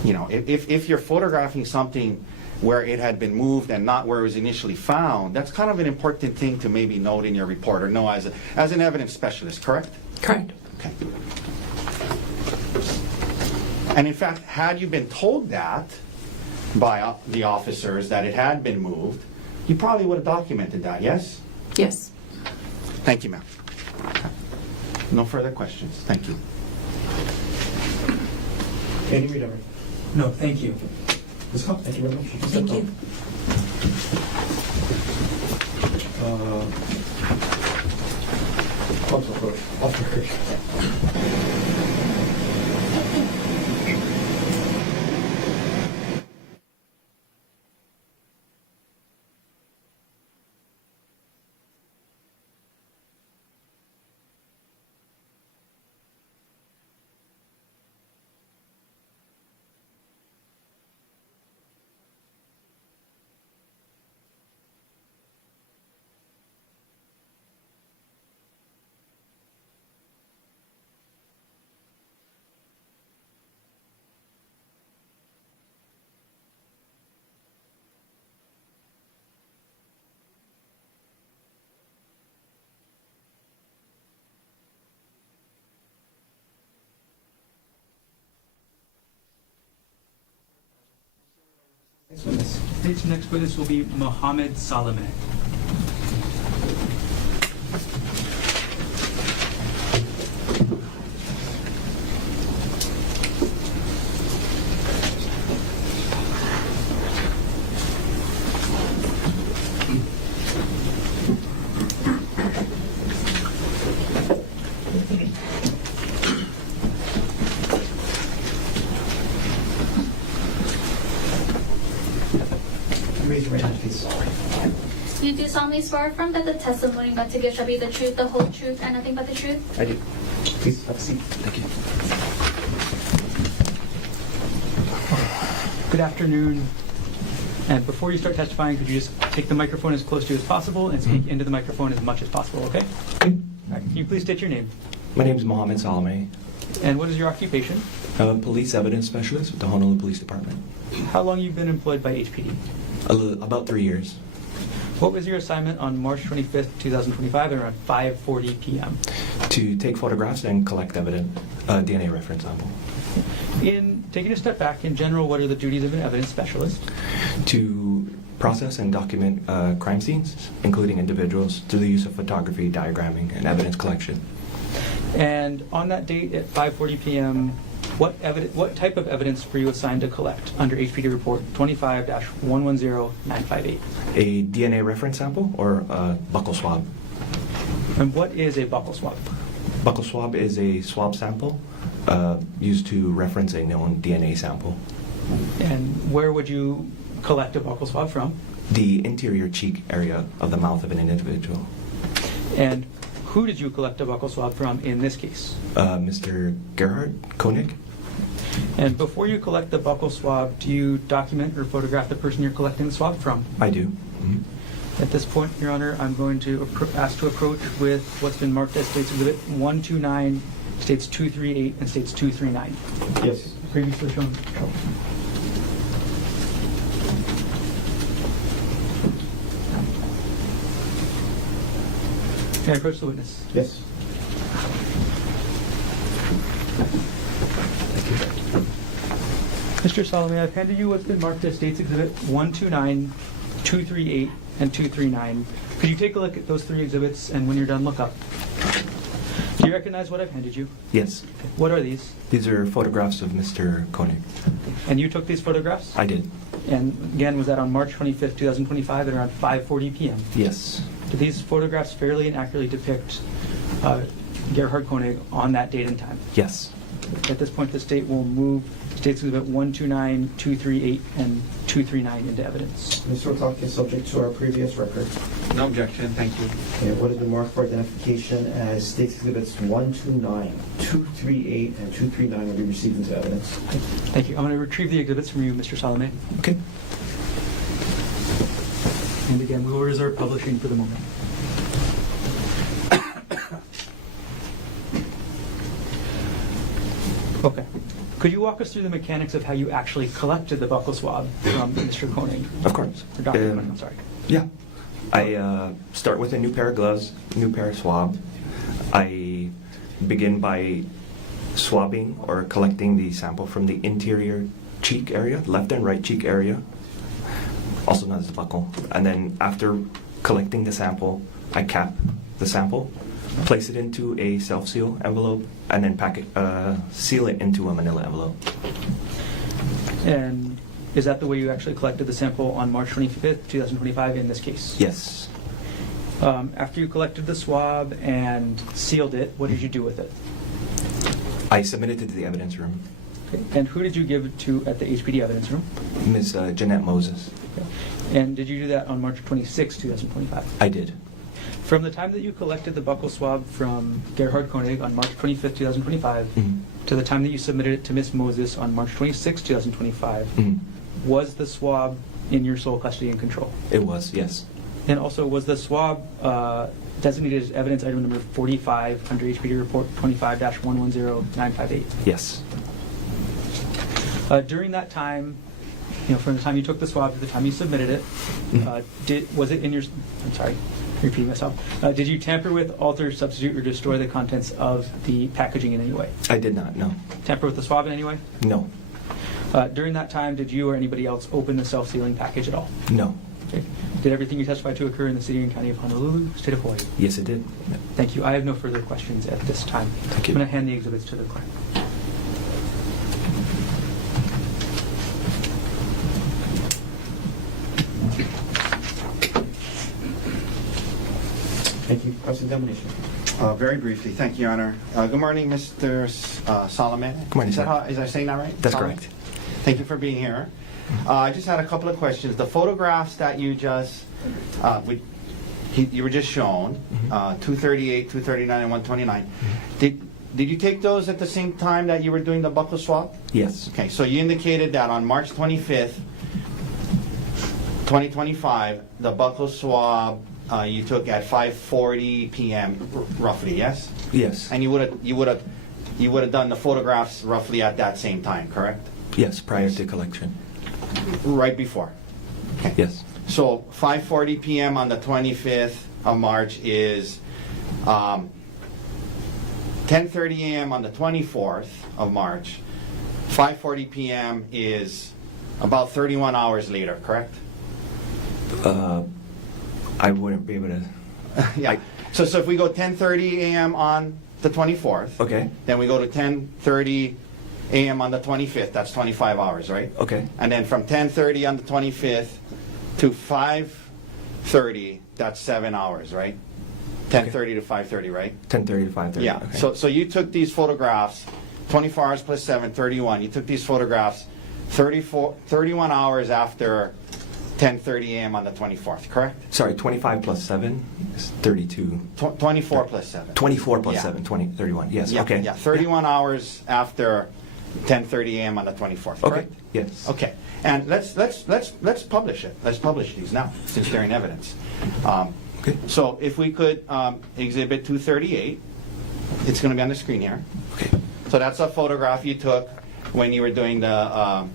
You know, if you're photographing something where it had been moved and not where it was initially found, that's kind of an important thing to maybe note in your report or know as an evidence specialist, correct? Correct. Okay. And in fact, had you been told that by the officers that it had been moved, you probably would have documented that, yes? Yes. Thank you, ma'am. No further questions. Thank you. Any reader? No, thank you. Let's go. Thank you very much. Thank you. State's next witness will be Mohammed Salame. Raise your right hand, please. You do solemnly swear affirm that the testimony about to give shall be the truth, the whole truth, and nothing but the truth? I do. Please have a seat. Thank you. Good afternoon. And before you start testifying, could you just take the microphone as close to you as possible and speak into the microphone as much as possible, okay? All right, can you please state your name? My name is Mohammed Salame. And what is your occupation? I'm a police evidence specialist with the Honolulu Police Department. How long you've been employed by HPD? About 3 years. What was your assignment on March 25th, 2025 at around 5:40 p.m.? To take photographs and collect evidence, DNA reference sample. In taking a step back, in general, what are the duties of an evidence specialist? To process and document crime scenes, including individuals, through the use of photography, diagramming, and evidence collection. And on that date at 5:40 p.m., what type of evidence were you assigned to collect under HPD report 25-110958? A DNA reference sample or a buccal swab. And what is a buccal swab? Buccal swab is a swab sample used to reference a known DNA sample. And where would you collect a buccal swab from? The interior cheek area of the mouth of an individual. And who did you collect a buccal swab from in this case? Mr. Gerhardt Konig. And before you collect the buccal swab, do you document or photograph the person you're collecting the swab from? I do. Mm-hmm. At this point, Your Honor, I'm going to ask to approach with what's been marked as State's Exhibit 129, States 238, and States 239. Yes. Previously shown. Can I approach the witness? Yes. Mr. Salome, I've handed you what's been marked as State's Exhibit 129, 238, and 239. Could you take a look at those three exhibits, and when you're done, look up? Do you recognize what I've handed you? Yes. Okay. What are these? These are photographs of Mr. Konig. And you took these photographs? I did. And again, was that on March 25th, 2025 at around 5:40 p.m.? Yes. Do these photographs fairly and accurately depict Gerhardt Konig on that date and time? Yes. At this point, the state will move States Exhibit 129, 238, and 239 into evidence. Mr. Otake is subject to our previous record. No objection, thank you. Okay, what has been marked for identification as State's Exhibits 129, 238, and 239 will be received into evidence. Thank you. I'm going to retrieve the exhibits from you, Mr. Salome. Okay. And again, we will reserve publishing for the moment. Okay. Could you walk us through the mechanics of how you actually collected the buccal swab from Mr. Konig? Of course. Or Dr. Konig, I'm sorry. Yeah. I start with a new pair of gloves, new pair of swab. I begin by swabbing or collecting the sample from the interior cheek area, left and right cheek area, also known as the buccal. And then after collecting the sample, I cap the sample, place it into a self-seal envelope, and then seal it into a manila envelope. And is that the way you actually collected the sample on March 25th, 2025 in this case? Yes. After you collected the swab and sealed it, what did you do with it? I submitted it to the evidence room. Okay. And who did you give it to at the HPD evidence room? Ms. Jeanette Moses. Okay. And did you do that on March 26, 2025? I did. From the time that you collected the buccal swab from Gerhardt Konig on March 25th, 2025, to the time that you submitted it to Ms. Moses on March 26, 2025, was the swab in your sole custody and control? It was, yes. And also, was the swab designated as evidence item number 45 under HPD report 25-110958? Yes. During that time, from the time you took the swab to the time you submitted it, was it in your? I'm sorry, repeating myself. Did you tamper with, alter, substitute, or destroy the contents of the packaging in any way? I did not. No. Tamper with the swab in any way? No. During that time, did you or anybody else open the self-sealing package at all? No. Okay. Did everything you testified to occur in the city and county of Honolulu, state of Hawaii? Yes, it did. Thank you. I have no further questions at this time. Thank you. I'm going to hand the exhibits to the clerk. Thank you. Cross-examination. Very briefly, thank you, Your Honor. Good morning, Mr. Solomon. Good morning, sir. Is I saying that right? That's Solomon? correct. Thank you for being here. I just had a couple of questions. The photographs that you just, you were just shown, 238, 239, and 129. Did you take those at the same time that you were doing the buccal swab? Yes. Okay, so you indicated that on March 25th, 2025, the buccal swab you took at 5:40 p.m. roughly, yes? Yes. And you would have done the photographs roughly at that same time, correct? Yes, prior to collection. Right before. Okay. Yes. So 5:40 p.m. on the 25th of March is 10:30 a.m. on the 24th of March. 5:40 p.m. is about 31 hours later, correct? I wouldn't be able to. Yeah. So if we go 10:30 a.m. on the 24th, Okay. then we go to 10:30 a.m. on the 25th. That's 25 hours, right? Okay. And then from 10:30 on the 25th to 5:30, that's 7 hours, right? 10:30 to 5:30, right? 10:30 to 5:30. Yeah. Okay. So you took these photographs, 24 hours plus 7, 31. You took these photographs 31 hours after 10:30 a.m. on the 24th, correct? Sorry, 25 plus 7 is 32. 24 plus 7. 24 plus Yeah. 7, 31. Yes. Yeah, Okay. Yeah, 31 hours after 10:30 a.m. on the 24th, Okay, correct? yes. Okay, and let's publish it. Let's publish these now, since they're in evidence. Okay. So if we could, Exhibit 238, it's going to be on the screen here. Okay. So that's a photograph you took when you were doing the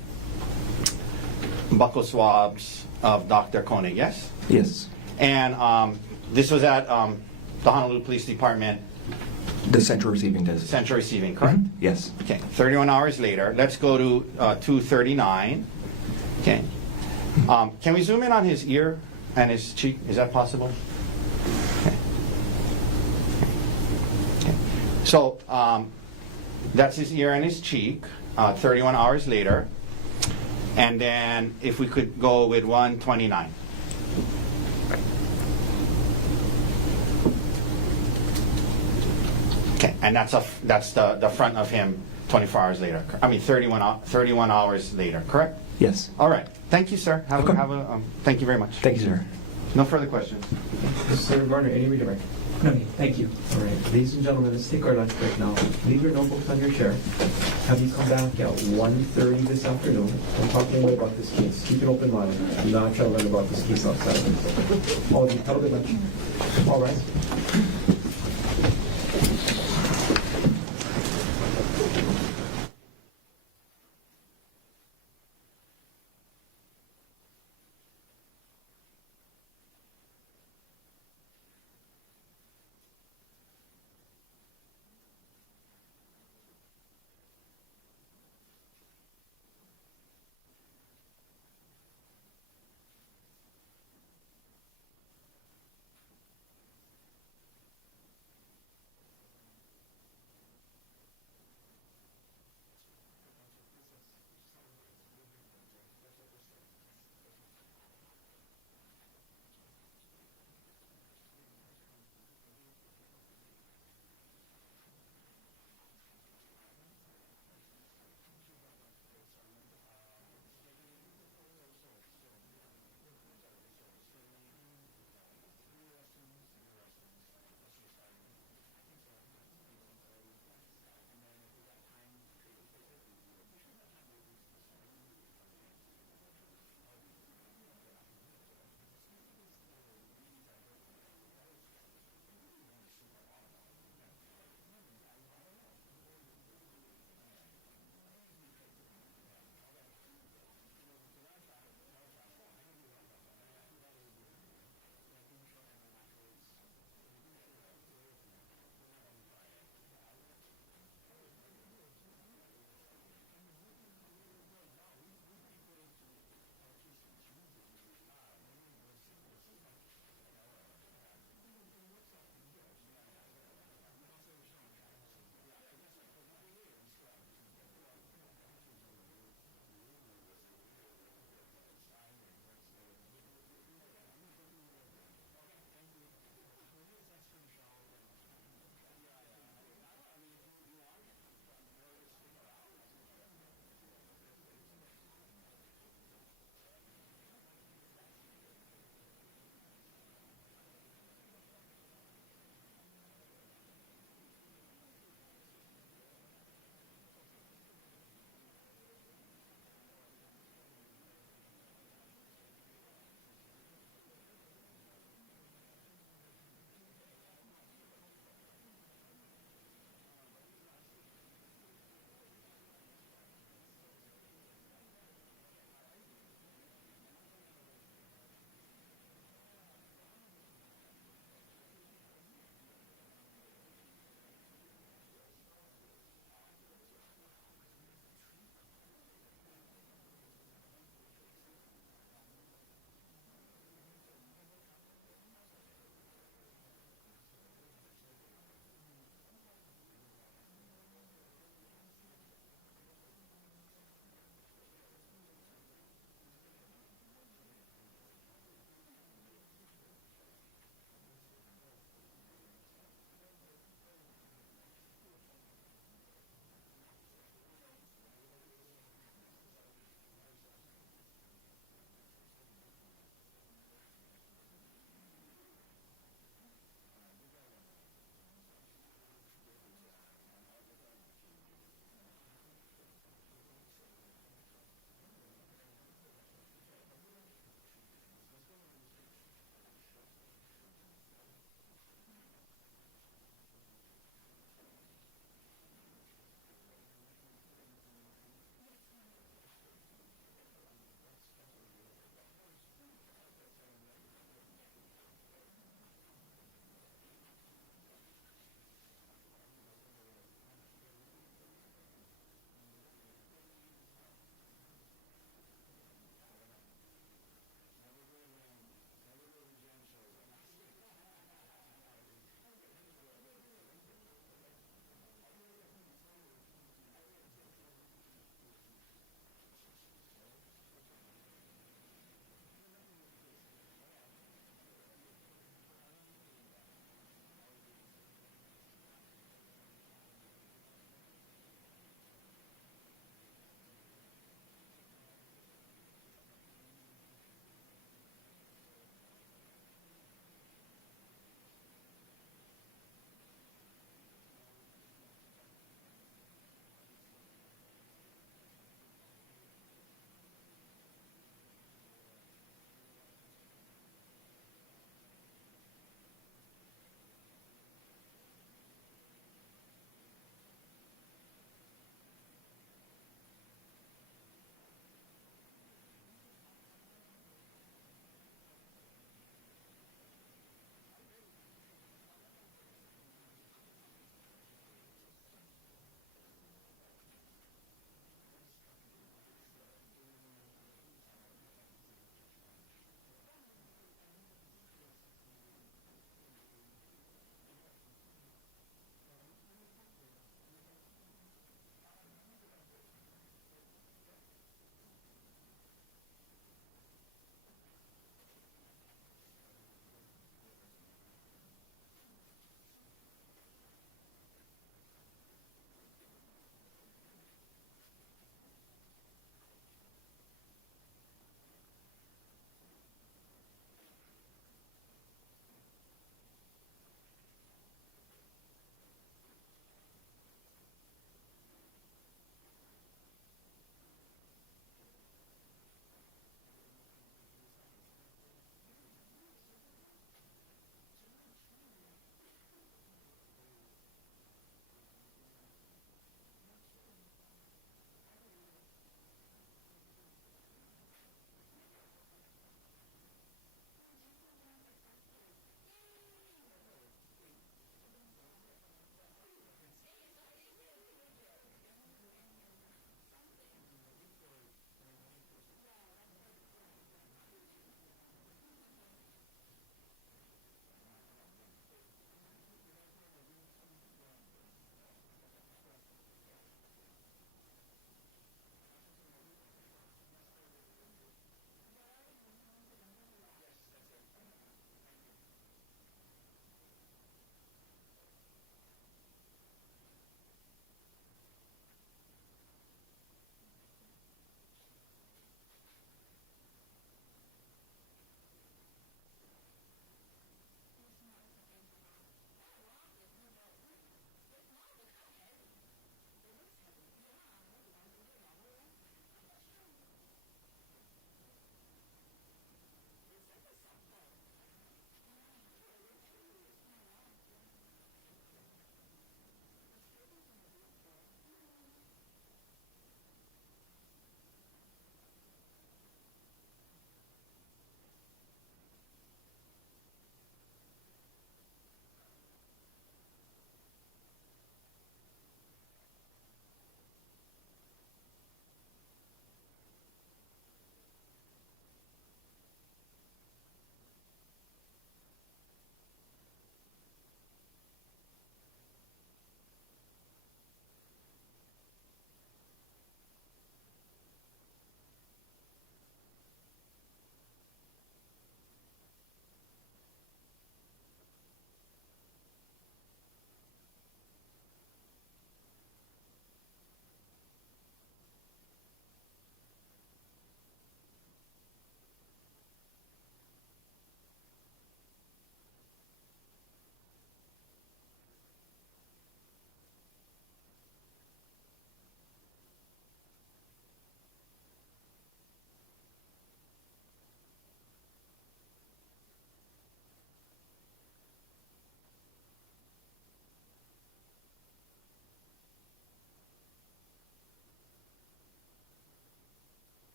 buccal swabs of Dr. Konig, yes? Yes. And this was at the Honolulu Police Department The central receiving desk. Central Receiving, correct? Yes. Okay, 31 hours later. Let's go to 239. Okay. Can we zoom in on his ear and his cheek? Is that possible? Okay. Okay. So that's his ear and his cheek, 31 hours later. And then if we could go with 129. Okay, and that's the front of him 24 hours later. I mean 31 hours later, correct? Yes. All right. Thank you, sir. Okay. Thank you very much. Thank you, sir. No further questions. Mr. Garner, any redirect? No need. Thank you. All right, ladies and gentlemen, let's take our lunch break now. Leave your notebooks on your chair. Have you come back at 1:30 this afternoon and talk to me about this case. Keep an open mind. Do not try to learn about this case outside. Oh, you tell the lunch. All right.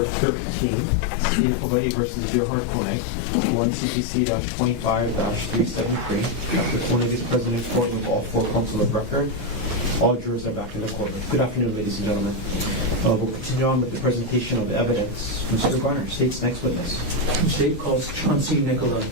number 13, City of Hawaii versus Gerhardt Konig, 1 CPC-25-373. Dr. Konig is present in court with all 4 counsel of record. All jurors are back in the courtroom. Good afternoon, ladies and gentlemen. We'll continue on with the presentation of the evidence. Mr. Garner, State's next witness. The state calls Chauncey Nicola.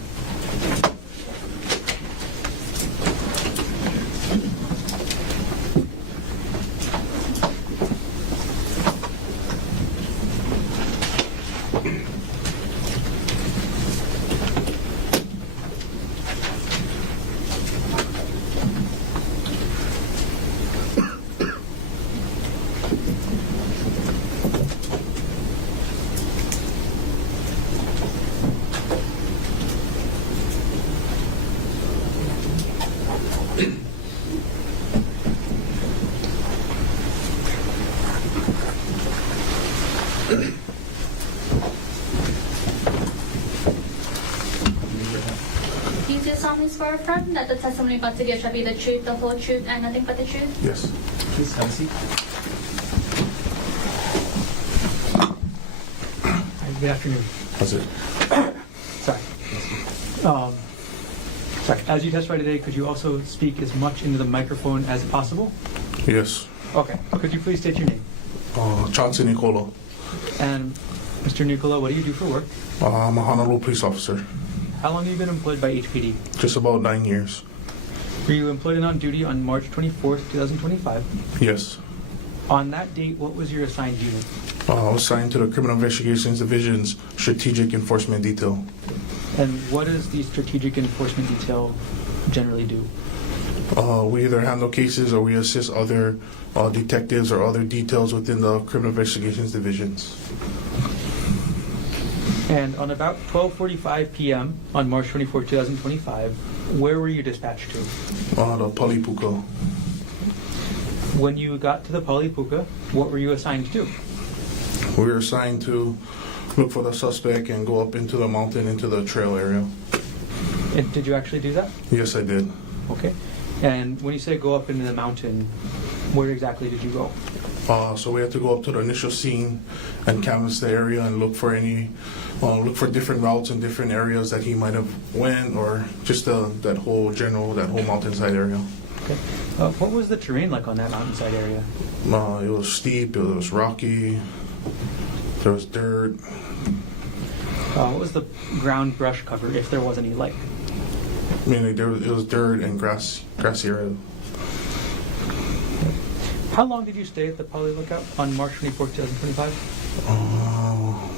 Do you solemnly swear or affirm that the testimony about to give shall be the truth, the whole truth, and nothing but the truth? Yes. Please have a seat. Good afternoon. That's it. Sorry. Sorry. As you testify today, could you also speak as much into the microphone as possible? Yes. Okay. Could you please state your name? Chauncey Nicola. And Mr. Nicola, what do you do for work? I'm a Honolulu police officer. How long have you been employed by HPD? Just about 9 years. Were you employed and on duty on March 24th, 2025? Yes. On that date, what was your assigned unit? I was assigned to the Criminal Investigations Division's Strategic Enforcement Detail. And what does the Strategic Enforcement Detail generally do? We either handle cases or we assist other detectives or other details within the Criminal Investigations Divisions. And on about 12:45 p.m. on March 24, 2025, where were you dispatched to? The Palipuka. When you got to the Palipuka, what were you assigned to? We were assigned to look for the suspect and go up into the mountain, into the trail area. And did you actually do that? Yes, I did. Okay. And when you say go up into the mountain, where exactly did you go? So we had to go up to the initial scene and canvass the area and look for different routes in different areas that he might have went, or just that whole mountainside area. Okay. What was the terrain like on that mountainside area? It was steep, it was rocky, there was dirt. What was the ground brush cover, if there was any, like? I mean, it was dirt and grassy area. How long did you stay at the Pali Lookout on March 24, 2025?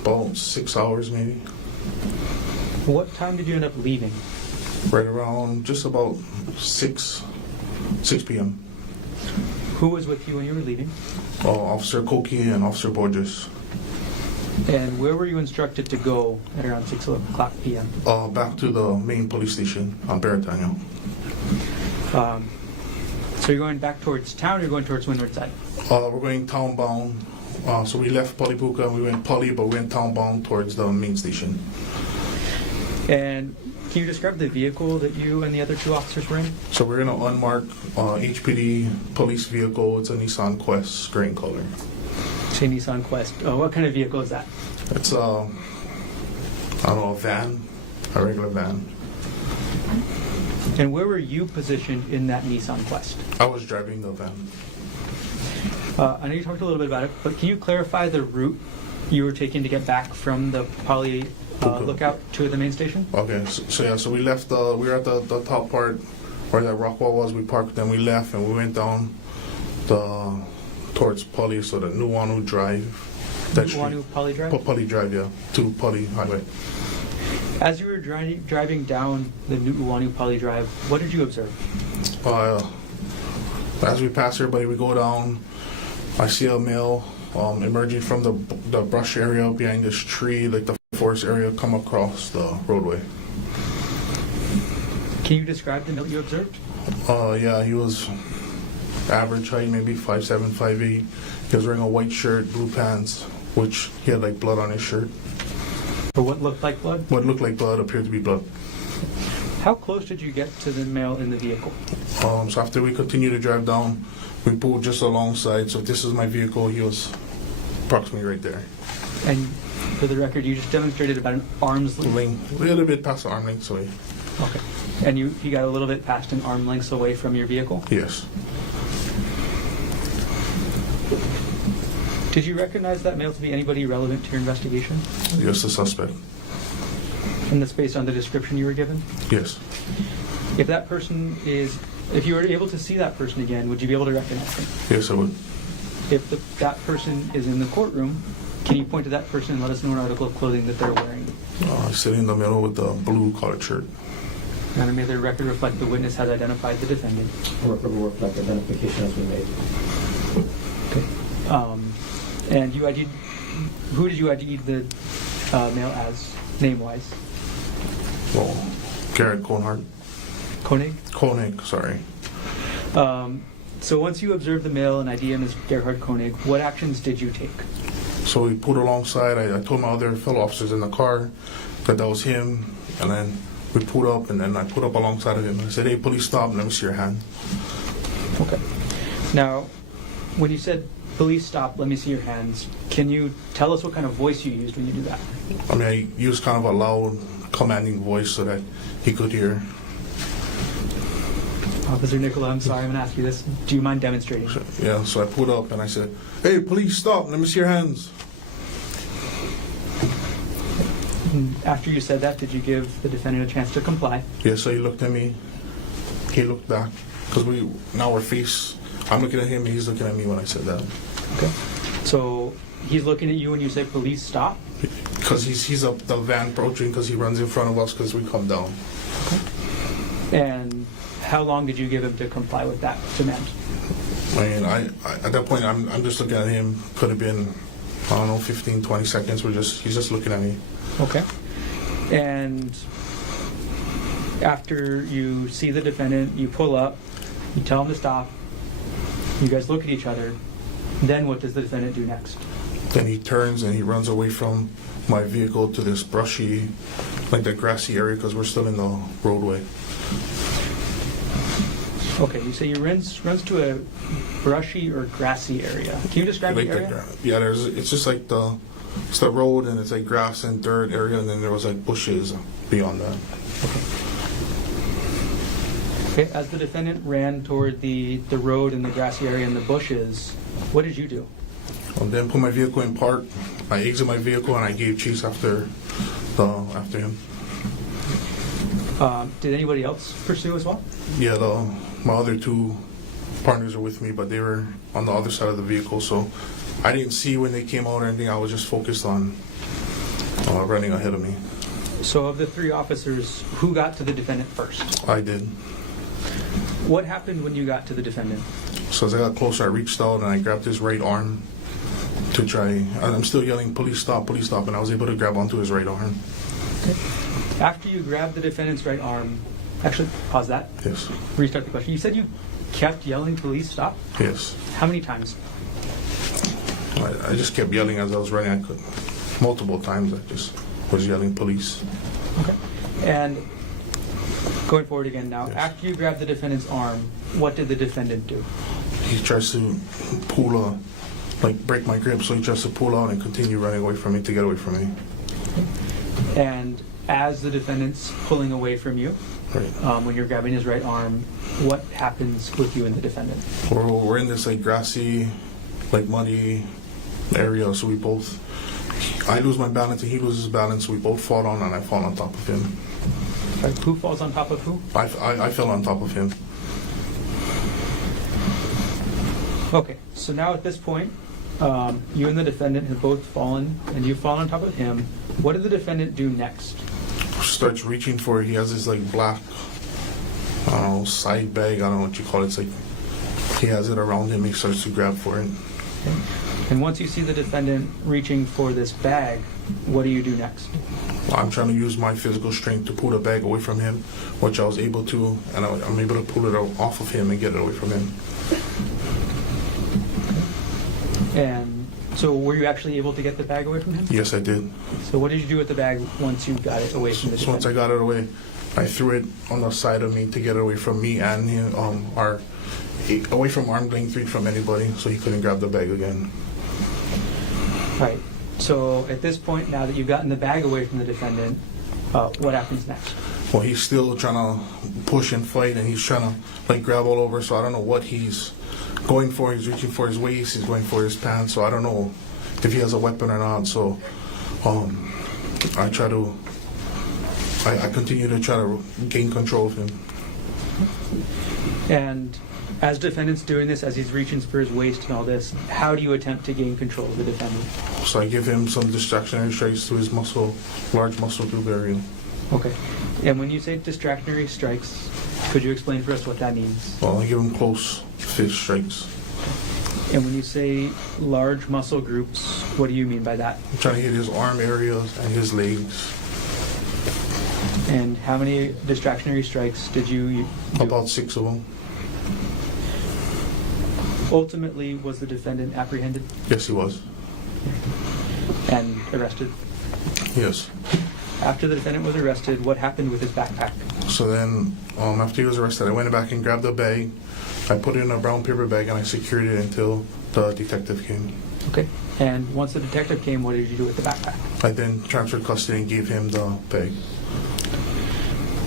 About 6 hours maybe. What time did you end up leaving? Right around just about 6 p.m. Who was with you when you were leaving? Officer Koki and Officer Borges. And where were you instructed to go at around 6 o'clock p.m.? Back to the main police station on Baratano. So you're going back towards town, or you're going towards Windward Side? We're going town-bound. So we left Palipuka and we went Pali, but we went town-bound towards the main station. And can you describe the vehicle that you and the other 2 officers were in? So we're in an unmarked HPD police vehicle. It's a Nissan Quest, gray in color. Say Nissan Quest. What kind of vehicle is that? It's a van, a regular van. And where were you positioned in that Nissan Quest? I was driving the van. I know you talked a little bit about it, but can you clarify the route you were taking to get back from the Pali Lookout to the main station? Okay, so we left. We were at the top part where that rock wall was. We parked, then we left, and we went down towards Pali, so the Nuuanu Drive. Nuuanu Pali Drive? Pali Drive, yeah, to Pali Highway. As you were driving down the Nuuanu Pali Drive, what did you observe? As we pass everybody, we go down. I see a male emerging from the brush area behind this tree, like the forest area, come across the roadway. Can you describe the male you observed? Yeah, he was average height, maybe 5'7", 5'8". He was wearing a white shirt, blue pants, which he had like blood on his shirt. Or what looked like blood? What looked like blood appeared to be blood. How close did you get to the male in the vehicle? So after we continued to drive down, we pulled just alongside. So if this is my vehicle, he was approximately right there. And for the record, you just demonstrated about an arm's length. A little bit past the arm length away. Okay. And you got a little bit past an arm length away from your vehicle? Yes. Did you recognize that male to be anybody relevant to your investigation? Yes, the suspect. And that's based on the description you were given? Yes. If that person is, if you were able to see that person again, would you be able to recognize him? Yes, I would. If that person is in the courtroom, can you point to that person and let us know an article of clothing that they're wearing? Sitting in the middle with the blue collared shirt. And may the record reflect the witness has identified the defendant. The record will reflect identification has been made. Okay. And you ID'd, who did you ID the male as, name-wise? Well, Gerhardt Konig. Konig? Konig, sorry. So once you observed the male and ID him as Gerhardt Konig, what actions did you take? So we pulled alongside. I told my other fellow officers in the car that was him, and then we pulled up, and then I put up alongside of him. I said, "Hey, police, stop, let me see your hand." Okay. Now, when you said, "Police, stop, let me see your hands," can you tell us what kind of voice you used when you do that? I mean, I used kind of a loud, commanding voice so that he could hear. Officer Nicola, I'm sorry, I'm going to ask you this. Do you mind demonstrating? Yeah, so I pulled up and I said, "Hey, police, stop, let me see your hands." And after you said that, did you give the defendant a chance to comply? Yeah, so he looked at me. He looked back. Because now we're face. I'm looking at him and he's looking at me when I said that. Okay. So he's looking at you when you say, "Police, stop"? Because he's up the van approaching because he runs in front of us because we come down. Okay. And how long did you give him to comply with that demand? I mean, I at that point, I'm just looking at him. Could have been, I don't know, 15, 20 seconds. He's just looking at me. Okay. And after you see the defendant, you pull up, you tell him to stop, you guys look at each other, then what does the defendant do next? Then he turns and he runs away from my vehicle to this brushy, like the grassy area because we're still in the roadway. Okay, you say he runs to a brushy or grassy area. Can you describe the area? It's just like it's the road and it's like grass and dirt area, and then there was like bushes beyond that. Okay, as the defendant ran toward the road and the grassy area and the bushes, what did you do? Then put my vehicle in park. I exited my vehicle and I gave chase after him. Did anybody else pursue as well? Yeah, my other two partners are with me, but they were on the other side of the vehicle, so I didn't see when they came out or anything. I was just focused on running ahead of me. So of the three officers, who got to the defendant first? I did. What happened when you got to the defendant? So as I got closer, I reached out and I grabbed his right arm to try. I'm still yelling, "Police, stop, police, stop," and I was able to grab onto his right arm. Okay. After you grabbed the defendant's right arm, actually, pause that. Yes. Restart the question. You said you kept yelling, "Police, stop"? Yes. How many times? I just kept yelling as I was running. Multiple times I just was yelling, "Police." Okay. And going forward again now, Yes. After you grabbed the defendant's arm, what did the defendant do? He tries to pull break my grip, so he tries to pull out and continue running away from me to get away from me. And as the defendant's pulling away from you, Right. when you're grabbing his right arm, what happens with you and the defendant? We're in this like grassy, like muddy area, so I lose my balance and he loses balance, so we both fall on and I fall on top of him. Right, who falls on top of who? I fell on top of him. Okay, so now at this point, you and the defendant have both fallen, and you fall on top of him. What did the defendant do next? Starts reaching for it. He has this like black, I don't know, side bag. I don't know what you call it. It's like he has it around him. He starts to grab for it. Okay. And once you see the defendant reaching for this bag, what do you do next? I'm trying to use my physical strength to pull the bag away from him, which I was able to, and I'm able to pull it off of him and get it away from him. And so were you actually able to get the bag away from him? Yes, I did. So what did you do with the bag once you got it away from the So once defendant? I got it away, I threw it on the side of me to get it away from me and him, away from arm length reach from anybody, so he couldn't grab the bag again. Right. So at this point, now that you've gotten the bag away from the defendant, what happens next? Well, he's still trying to push and fight, and he's trying to like grab all over. So I don't know what he's going for. He's reaching for his waist. He's going for his pants. So I don't know if he has a weapon or not. So I continue to try to gain control of him. And as defendant's doing this, as he's reaching for his waist and all this, how do you attempt to gain control of the defendant? So I give him some distractionary strikes to his large muscle tube area. Okay. And when you say distractionary strikes, could you explain for us what that means? Well, I give him close fist strikes. And when you say large muscle groups, what do you mean by that? I'm trying to hit his arm areas and his legs. And how many distractionary strikes did you do? About 6 of them. Ultimately, was the defendant apprehended Yes, he was. and arrested? Yes. After the defendant was arrested, what happened with his backpack? So then, after he was arrested, I went back and grabbed the bag. I put it in a brown paper bag and I secured it until the detective came. Okay. And once the detective came, what did you do with the backpack? I then transferred custody and gave him the bag.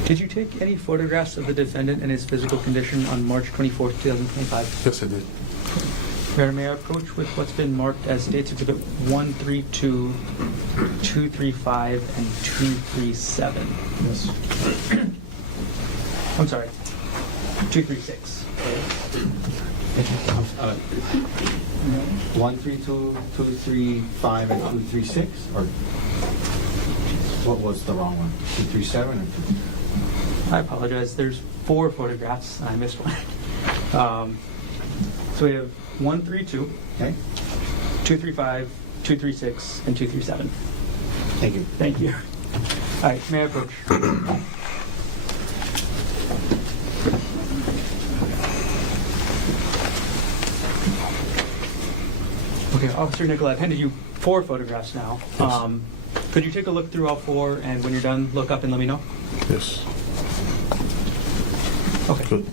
Did you take any photographs of the defendant and his physical condition on March 24th, 2025? Yes, I did. Your Honor, may I approach with what's been marked as States Exhibit 132, 235, and 237? Yes. I'm sorry, 236. 132, 235, and 236, or what was the wrong one? 237 or 2? I apologize. There's 4 photographs, and I missed one. So we have 132, Okay. 235, 236, and 237. Thank you. Thank you. All right, may I approach? Okay, Officer Nicola, I've handed you 4 photographs now. Yes. Could you take a look through all 4, and when you're done, look up and let me know? Yes. Okay. Good.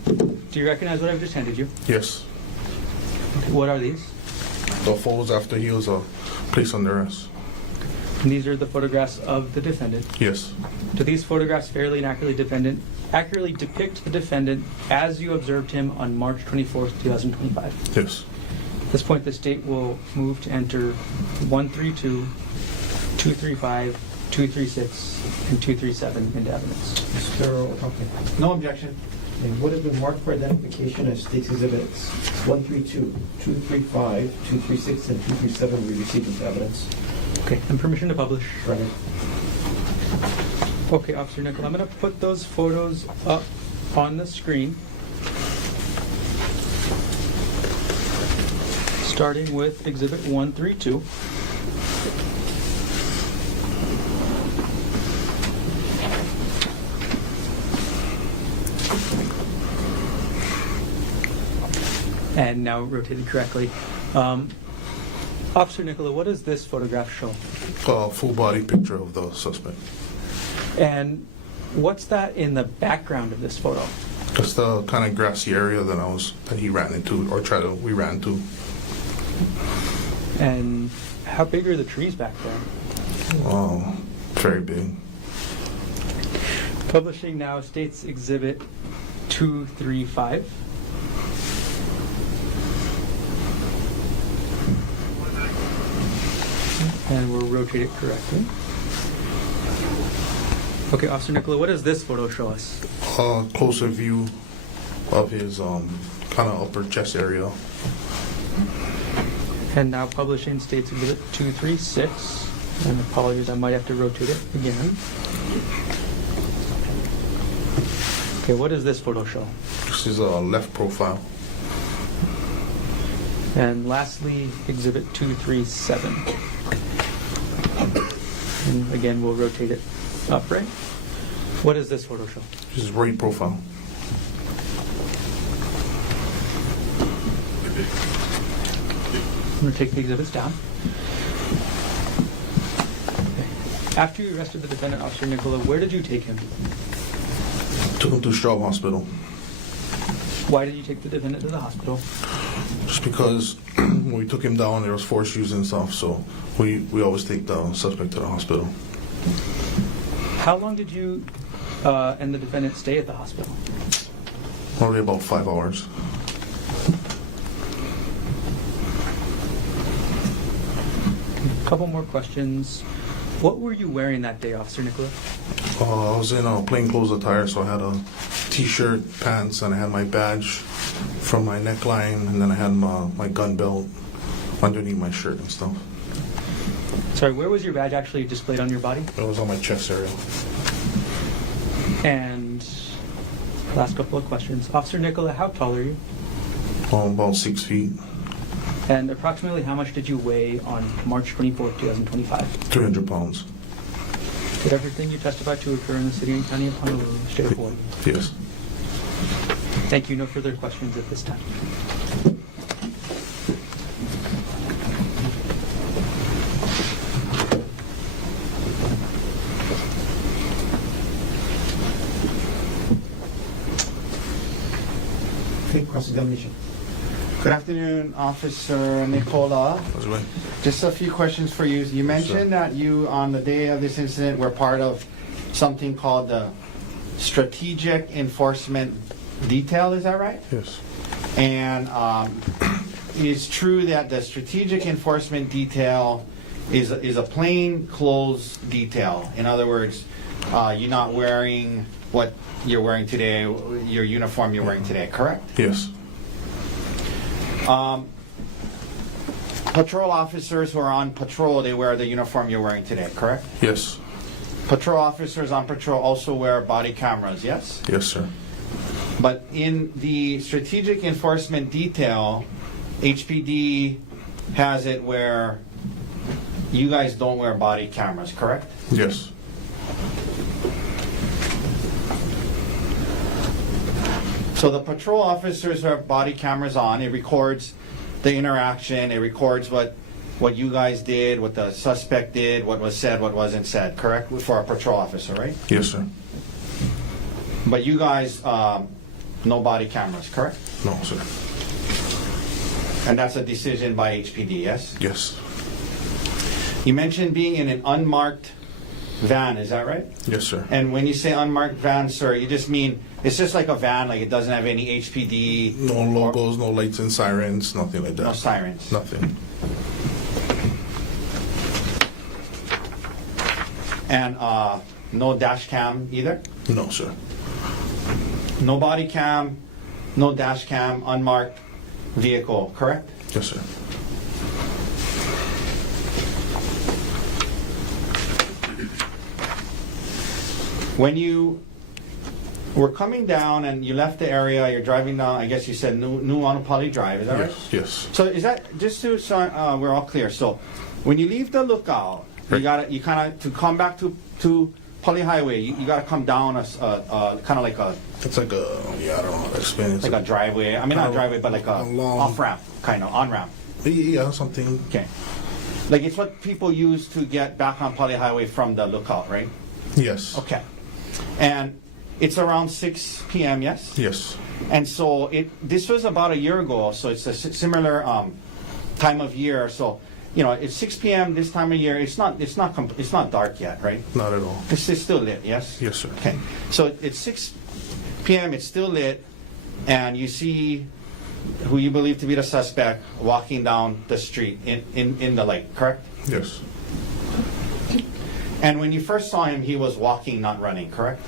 Do you recognize what I've just handed you? Yes. Okay, what are these? The photos after he was placed under arrest. And these are the photographs of the defendant. Yes. Do these photographs fairly and accurately depict the defendant as you observed him on March 24th, 2025? Yes. At this point, the state will move to enter 132, 235, 236, and 237 into evidence. No objection. And what has been marked for identification as State's Exhibits 132, 235, 236, and 237 we received into evidence. Okay, and permission to publish. Right. Okay, Officer Nicola, I'm going to put those photos up on the screen. Starting with Exhibit 132. And now rotated correctly. Officer Nicola, what does this photograph show? A full body picture of the suspect. And what's that in the background of this photo? Just the kind of grassy area that he ran into, or we ran to. And how big are the trees back there? Oh, very big. Publishing now States Exhibit 235. And we'll rotate it correctly. Okay, Officer Nicola, what does this photo show us? A closer view of his kind of upper chest area. And now publishing States Exhibit 236. And apologies, I might have to rotate it again. Okay, what does this photo show? This is a left profile. And lastly, Exhibit 237. And again, we'll rotate it upright. What does this photo show? This is right profile. I'm going to take the exhibits down. Okay. After you arrested the defendant, Officer Nicola, where did you take him? Took him to Straub Hospital. Why did you take the defendant to the hospital? Just because when we took him down, there was force used and stuff, so we always take the suspect to the hospital. How long did you and the defendant stay at the hospital? Probably about 5 hours. A couple more questions. What were you wearing that day, Officer Nicola? I was in a plainclothes attire, so I had a t-shirt, pants, and I had my badge from my neckline, and then I had my gun belt underneath my shirt and stuff. Sorry, where was your badge actually displayed on your body? It was on my chest area. And last couple of questions. Officer Nicola, how tall are you? About 6 feet, And approximately how much did you weigh on March 24th, 2025? 300 pounds. Did everything you testified to occur in the city and county of Honolulu, state of Hawaii? Yes. Thank you. No further questions at this time. Okay, cross-examination. Good afternoon, Officer Nicola. That's right. Just a few questions for you. You mentioned that you, on the day of this incident, were part of something called the Strategic Enforcement Detail, is that right? Yes. And it's true that the Strategic Enforcement Detail is a plain clothes detail. In other words, you're not wearing what you're wearing today, your uniform you're wearing today, correct? Yes. Patrol officers who are on patrol, they wear the uniform you're wearing today, correct? Yes. Patrol officers on patrol also wear body cameras, yes? Yes, sir. But in the Strategic Enforcement Detail, HPD has it where you guys don't wear body cameras, correct? Yes. So the patrol officers who have body cameras on, it records the interaction, it records what you guys did, what the suspect did, what was said, what wasn't said, correct? For a patrol officer, right? Yes, sir. But you guys, no body cameras, correct? No, sir. And that's a decision by HPD, yes? Yes. You mentioned being in an unmarked van, is that right? Yes, sir. And when you say unmarked van, sir, you just mean it's just like a van, like it doesn't have any HPD. No logos, no lights and sirens, nothing like that. No sirens. Nothing. And no dash cam either? No, sir. No body cam, no dash cam, unmarked vehicle, correct? Yes, sir. When you were coming down and you left the area, you're driving down, I guess you said New Honolulu Drive, is that right? Yes. So is that, just so we're all clear, so when you leave the lookout, you kind of, to come back to Pali Highway, you got to come down kind of like a... It's like a, I don't know how to explain it. Like a driveway, I mean not a driveway, but like a long off-ramp, kind of, on-ramp. Yeah, something. Okay. Like it's what people use to get back on Pali Highway from the lookout, right? Yes. Okay. And it's around 6 p.m., yes? Yes. And so this was about a year ago, so it's a similar time of year. So, you know, it's 6 p.m. this time of year. It's not dark yet, right? Not at all. It's still lit, yes? Yes, sir. Okay. So it's 6 p.m. It's still lit, and you see who you believe to be the suspect walking down the street in the light, correct? Yes. And when you first saw him, he was walking, not running, correct?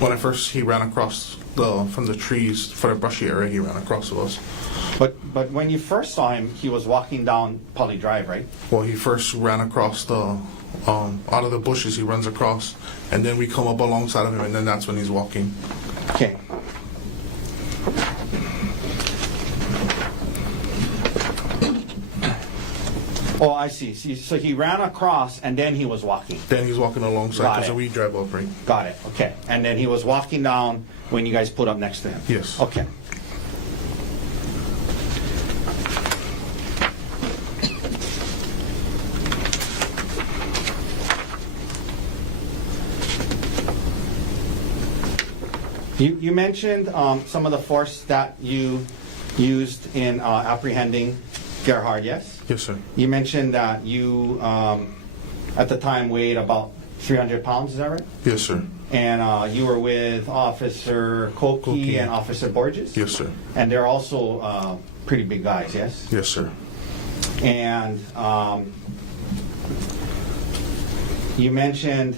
When he ran across from the trees for the brushy area, he ran across to us. But when you first saw him, he was walking down Pali Drive, right? Well, he first ran across the out of the bushes. He runs across, and then we come up alongside of him, and then that's when he's walking. Okay. Oh, I see. So he ran across, and then he was walking. Then he's walking alongside because we drive up, right? Got it. Okay. And then he was walking down when you guys put up next to him. Yes. Okay. You mentioned some of the force that you used in apprehending Gerhardt, yes? Yes, sir. You mentioned that you, at the time, weighed about 300 pounds, is that right? Yes, sir. And you were with Officer Koki and Officer Borges? Yes, sir. And they're also pretty big guys, yes? Yes, sir. And you mentioned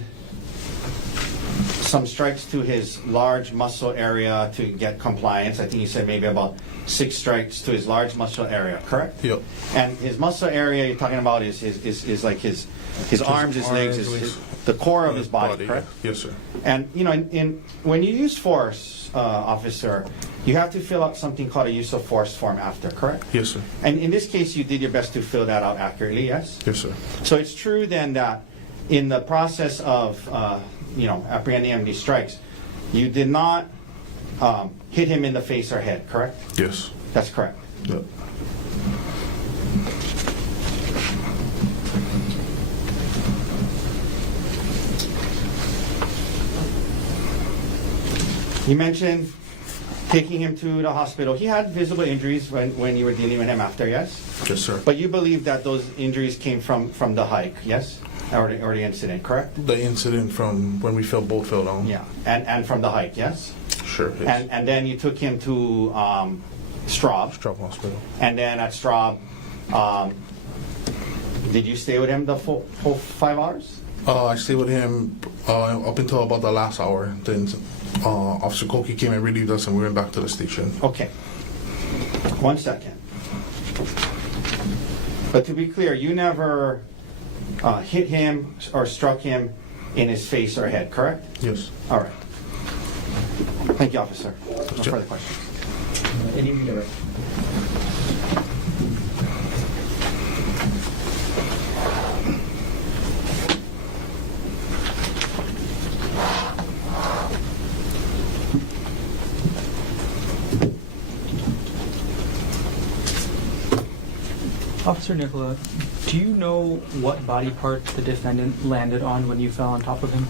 some strikes to his large muscle area to get compliance. I think you said maybe about 6 strikes to his large muscle area, correct? Yep. And his muscle area you're talking about is like his arms, his legs, the core of his body, correct? Yes, sir. And you know, when you use force, officer, you have to fill out something called a use of force form after, correct? Yes, sir. And in this case, you did your best to fill that out accurately, yes? Yes, sir. So it's true then that in the process of apprehending him these strikes, you did not hit him in the face or head, correct? Yes. That's correct. Yep. You mentioned taking him to the hospital. He had visible injuries when you were dealing with him after, yes? Yes, sir. But you believe that those injuries came from the hike, yes? Or the incident, correct? The incident from when we both fell down. Yeah, and from the hike, yes? Sure. Yes. And then you took him to Straub. Straub Hospital. And then at Straub, did you stay with him the full 5 hours? I stayed with him up until about the last hour. Then Officer Koki came and relieved us, and we went back to the station. Okay. 1 second. But to be clear, you never hit him or struck him in his face or head, correct? Yes. All right. Thank you, officer. No further questions. Any of you direct? Officer Nicola, do you know what body part the defendant landed on when you fell on top of him?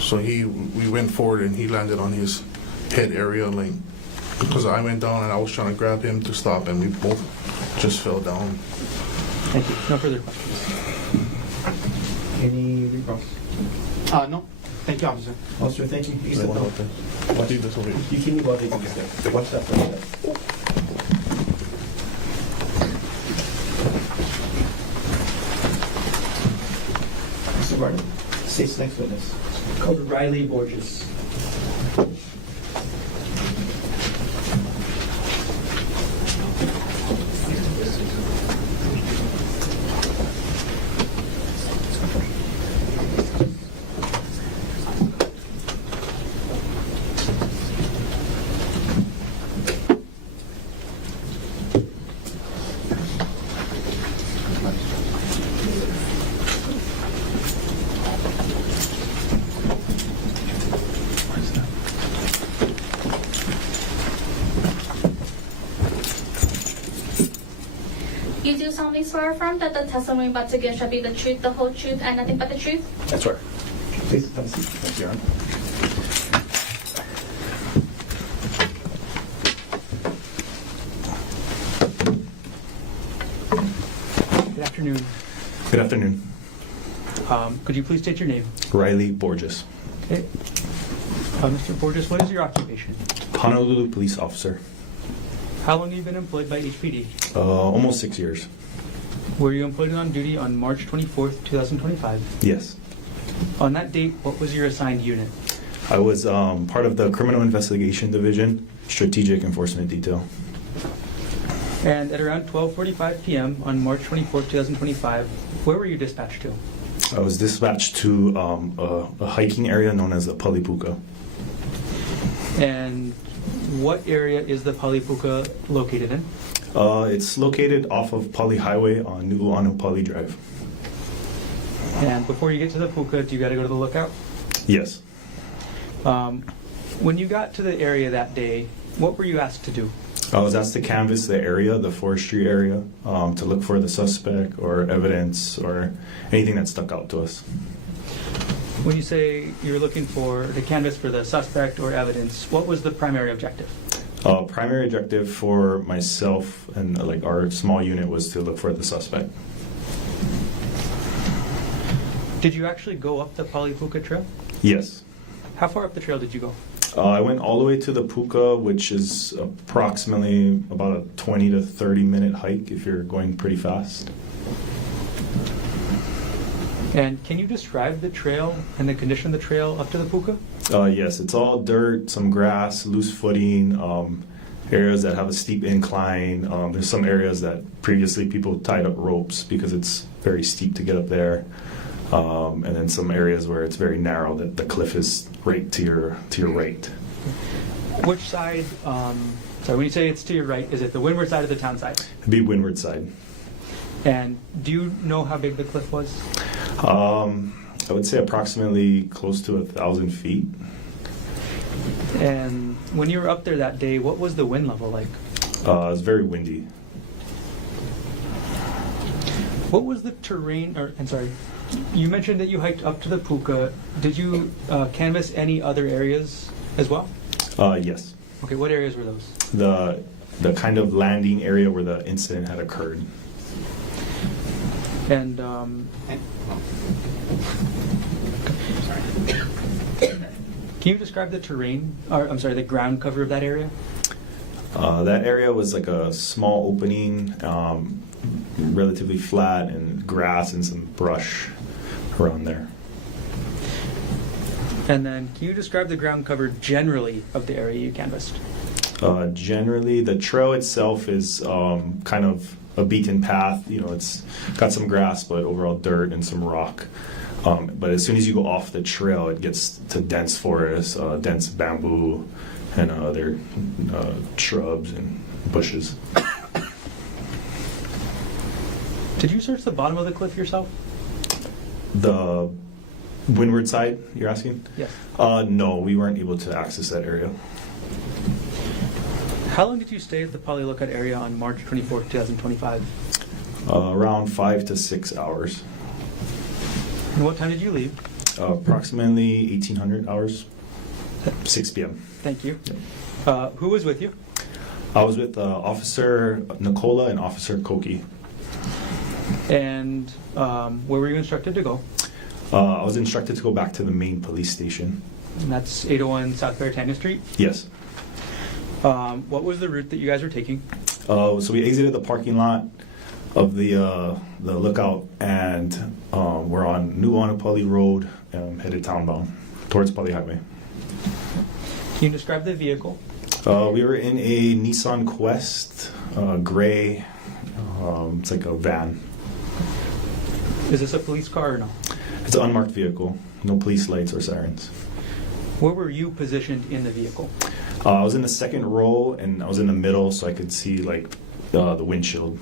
So we went forward, and he landed on his head area, like, because I went down and I was trying to grab him to stop, and we both just fell down. Thank you. No further questions. Any rebuttals? No. Thank you, officer. Officer, thank you. You can What sit about down. that? What did this over here? You can move out. You can stay. Watch that for a minute. Mr. Martin, state's next witness. Called Riley Borges. You do solemnly swear or affirm that the testimony about to give shall be the truth, the whole truth, and nothing but the truth? That's right. Please have a seat. Thank you, Your Honor. Good afternoon. Good afternoon. Could you please state your name? Riley Borges, Okay. Mr. Borges, what is your occupation? Honolulu police officer. How long have you been employed by HPD? Almost 6 years. Were you employed on duty on March 24th, 2025? Yes. On that date, what was your assigned unit? I was part of the Criminal Investigation Division, Strategic Enforcement Detail. And at around 12:45 p.m. on March 24th, 2025, where were you dispatched to? I was dispatched to a hiking area known as the Palipuka. And what area is the Palipuka located in? It's located off of Pali Highway on Nu'uanu Pali Drive. And before you get to the puka, do you got to go to the lookout? Yes. When you got to the area that day, what were you asked to do? I was asked to canvass the area, the forestry area, to look for the suspect or evidence or anything that stuck out to us. When you say you're looking for the canvas for the suspect or evidence, what was the primary objective? Primary objective for myself and like our small unit was to look for the suspect. Did you actually go up the Polipuka Trail? Yes. How far up the trail did you go? I went all the way to the Puka, which is approximately about a 20 to 30 minute hike if you're going pretty fast. And can you describe the trail and the condition of the trail up to the Puka? Yes, it's all dirt, some grass, loose footing, areas that have a steep incline. There's some areas that previously people tied up ropes because it's very steep to get up there. And then some areas where it's very narrow, that the cliff is right to your right. Which side, when you say it's to your right, is it the windward side or the town side? It'd be windward side. And do you know how big the cliff was? I would say approximately close to 1,000 feet. And when you were up there that day, what was the wind level like? It was very windy. What was the terrain, you mentioned that you hiked up to the Puka. Did you canvass any other areas as well? Yes. Okay, what areas were those? The kind of landing area where the incident had occurred. And can you describe the terrain, the ground cover of that area? That area was like a small opening, relatively flat, and grass and some brush around there. And then can you describe the ground cover generally of the area you canvassed? Generally, the trail itself is kind of a beaten path. It's got some grass, but overall dirt and some rock. But as soon as you go off the trail, it gets to dense forest, dense bamboo, and other shrubs and bushes. Did you search the bottom of the cliff yourself? The windward side, you're asking? Yes. No, we weren't able to access that area. How long did you stay at the Polilukat area on March 24, 2025? Around 5 to 6 hours. And what time did you leave? Approximately 1800 hours, 6 p.m. Thank you. Who was with you? I was with Officer Nicola and Officer Koki. And where were you instructed to go? I was instructed to go back to the main police station. And that's 801 South Beretania Street? Yes. What was the route that you guys were taking? So we exited the parking lot of the lookout, and we're on New Honolulu Road, headed townbound towards Pali Highway. Can you describe the vehicle? We were in a Nissan Quest, gray. It's like a van. Is this a police car or no? It's an unmarked vehicle. No police lights or sirens. Where were you positioned in the vehicle? I was in the second row, and I was in the middle, so I could see like the windshield.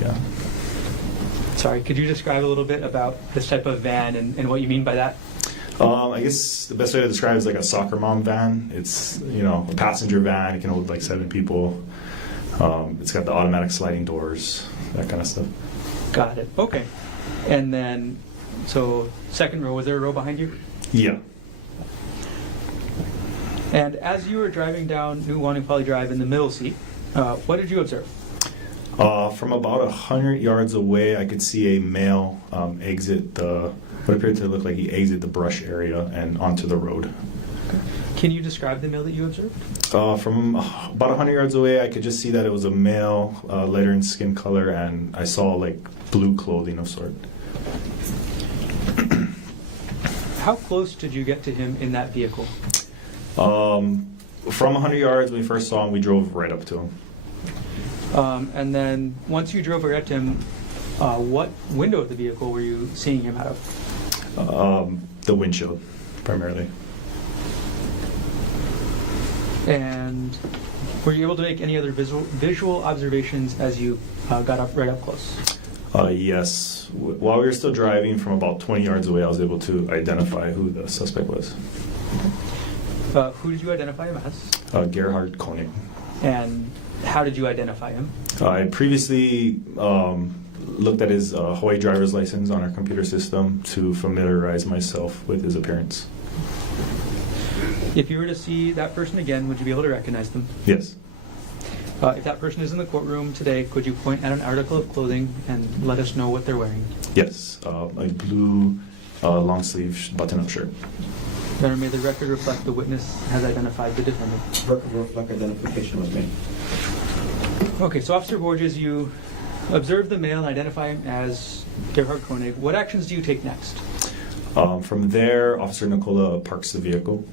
Yeah. Sorry, could you describe a little bit about this type of van and what you mean by that? I guess the best way to describe it is like a soccer mom van. It's a passenger van. It can hold like 7 people. It's got the automatic sliding doors, that kind of stuff. Got it. Okay. And then, so second row, was there a row behind you? Yeah. And as you were driving down New Wanupali Drive in the middle seat, what did you observe? From about 100 yards away, I could see a male exit what appeared to look like he exited the brush area and onto the road. Okay. Can you describe the male that you observed? From about 100 yards away, I could just see that it was a male, lighter in skin color, and I saw like blue clothing of sort. How close did you get to him in that vehicle? From 100 yards, when we first saw him, we drove right up to him. And then once you drove right up to him, what window of the vehicle were you seeing him out of? The windshield, primarily. And were you able to make any other visual observations as you got right up close? Yes. While we were still driving, from about 20 yards away, I was able to identify who the suspect was. Who did you identify him as? Gerhardt Konig. And how did you identify him? I previously looked at his Hawaii driver's license on our computer system to familiarize myself with his appearance. If you were to see that person again, would you be able to recognize them? Yes. If that person is in the courtroom today, could you point at an article of clothing and let us know what they're wearing? Yes. A blue long sleeve button-up shirt. Your Honor, may the record reflect the witness has identified the defendant. Record reflect identification was made. Okay, so Officer Borges, you observe the male and identify him as Gerhardt Konig. What actions do you take next? From there, Officer Nicola parks the vehicle.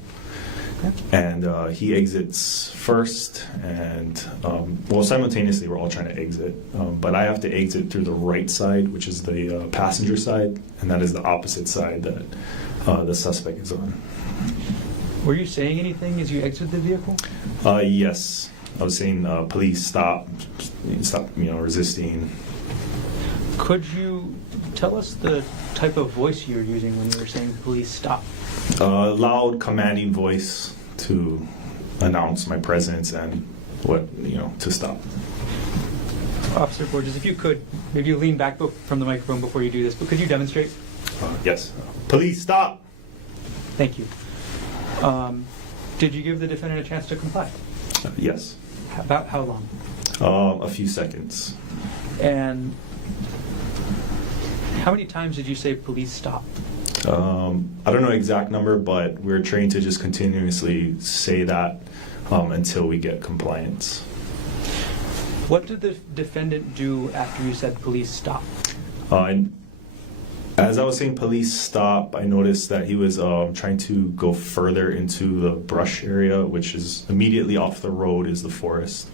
Okay. And he exits first, and simultaneously we're all trying to exit. But I have to exit through the right side, which is the passenger side, and that is the opposite side that the suspect is on. Were you saying anything as you exited the vehicle? Yes, I was saying, "Police, stop! Stop! Resisting." Could you tell us the type of voice you were using when you were saying "Police, stop"? Loud, commanding voice to announce my presence and to stop. Officer Borges, if you could, maybe you lean back from the microphone before you do this, but could you demonstrate? Yes. Police, stop! Thank you. Did you give the defendant a chance to comply? Yes. About how long? A few seconds. And how many times did you say "Police, stop"? I don't know exact number, but we're trained to just continuously say that until we get compliance. What did the defendant do after you said "Police, stop"? And as I was saying "Police, stop," I noticed that he was trying to go further into the brush area, which is immediately off the road is the forest.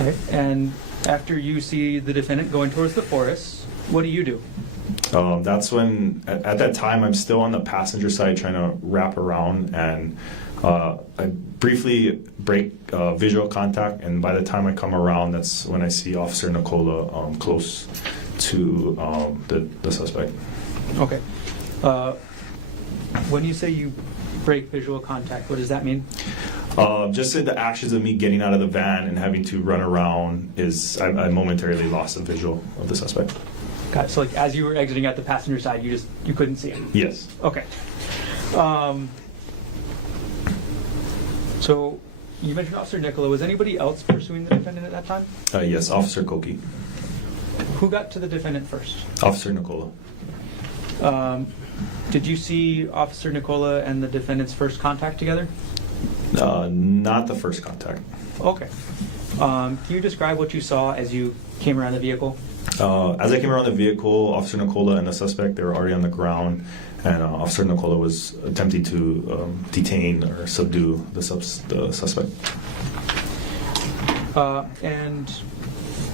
Right. And after you see the defendant going towards the forest, what do you do? That's when, at that time, I'm still on the passenger side trying to wrap around, and I briefly break visual contact, and by the time I come around, that's when I see Officer Nicola close to the suspect. Okay. When you say you break visual contact, what does that mean? Just in the actions of me getting out of the van and having to run around I momentarily lost the visual of the suspect. Got it. So like as you were exiting at the passenger side, you couldn't see him? Yes. Okay. So you mentioned Officer Nicola. Was anybody else pursuing the defendant at that time? Yes, Officer Konig. Who got to the defendant first? Officer Nicola. Did you see Officer Nicola and the defendant's first contact together? Not the first contact. Okay. Can you describe what you saw as you came around the vehicle? As I came around the vehicle, Officer Nicola and the suspect, they were already on the ground, and Officer Nicola was attempting to detain or subdue the suspect. And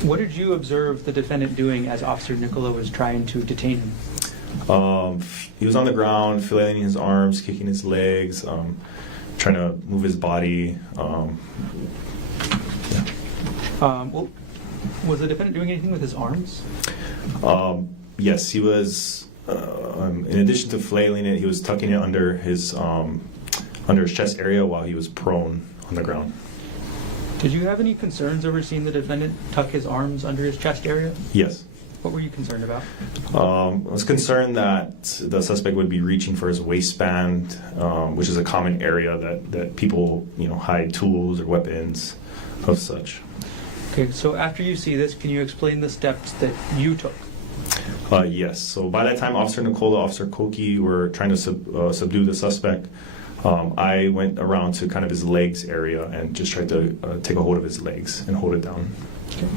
what did you observe the defendant doing as Officer Nicola was trying to detain him? He was on the ground, flailing his arms, kicking his legs, trying to move his body. Was the defendant doing anything with his arms? Yes, he was. In addition to flailing it, he was tucking it under his chest area while he was prone on the ground. Did you have any concerns over seeing the defendant tuck his arms under his chest area? Yes. What were you concerned about? I was concerned that the suspect would be reaching for his waistband, which is a common area that people hide tools or weapons of such. Okay, so after you see this, can you explain the steps that you took? Yes. So by that time, Officer Nicola, Officer Konig were trying to subdue the suspect. I went around to kind of his legs area and just tried to take a hold of his legs and hold it down. Okay.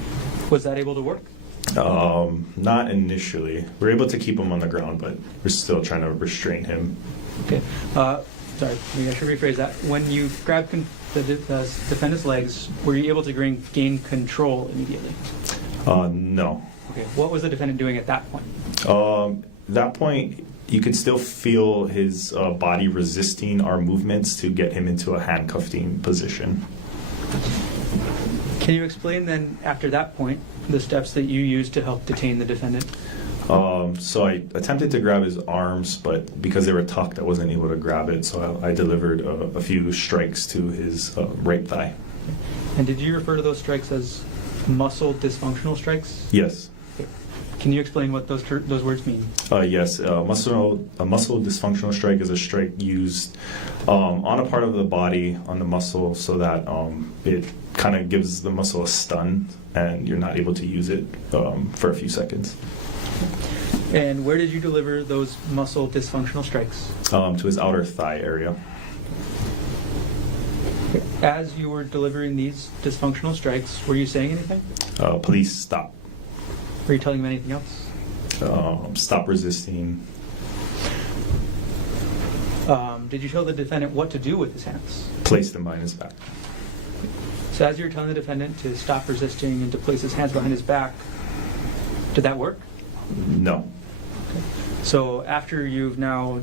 Was that able to work? Not initially. We were able to keep him on the ground, but we're still trying to restrain him. Okay. Sorry, maybe I should rephrase that. When you grabbed the defendant's legs, were you able to gain control immediately? No. Okay. What was the defendant doing at that point? At that point, you could still feel his body resisting our movements to get him into a handcuffing position. Can you explain then, after that point, the steps that you used to help detain the defendant? So I attempted to grab his arms, but because they were tucked, I wasn't able to grab it. So I delivered a few strikes to his right thigh. And did you refer to those strikes as muscle dysfunctional strikes? Yes. Okay. Can you explain what those words mean? Yes, a muscle dysfunctional strike is a strike used on a part of the body, on the muscle, so that it kind of gives the muscle a stun and you're not able to use it for a few seconds. And where did you deliver those muscle dysfunctional strikes? To his outer thigh area. As you were delivering these dysfunctional strikes, were you saying anything? Police, stop. Were you telling him anything else? Stop resisting. Did you tell the defendant what to do with his hands? Place them behind his back. So as you were telling the defendant to stop resisting and to place his hands behind his back, did that work? No. Okay. So after you've now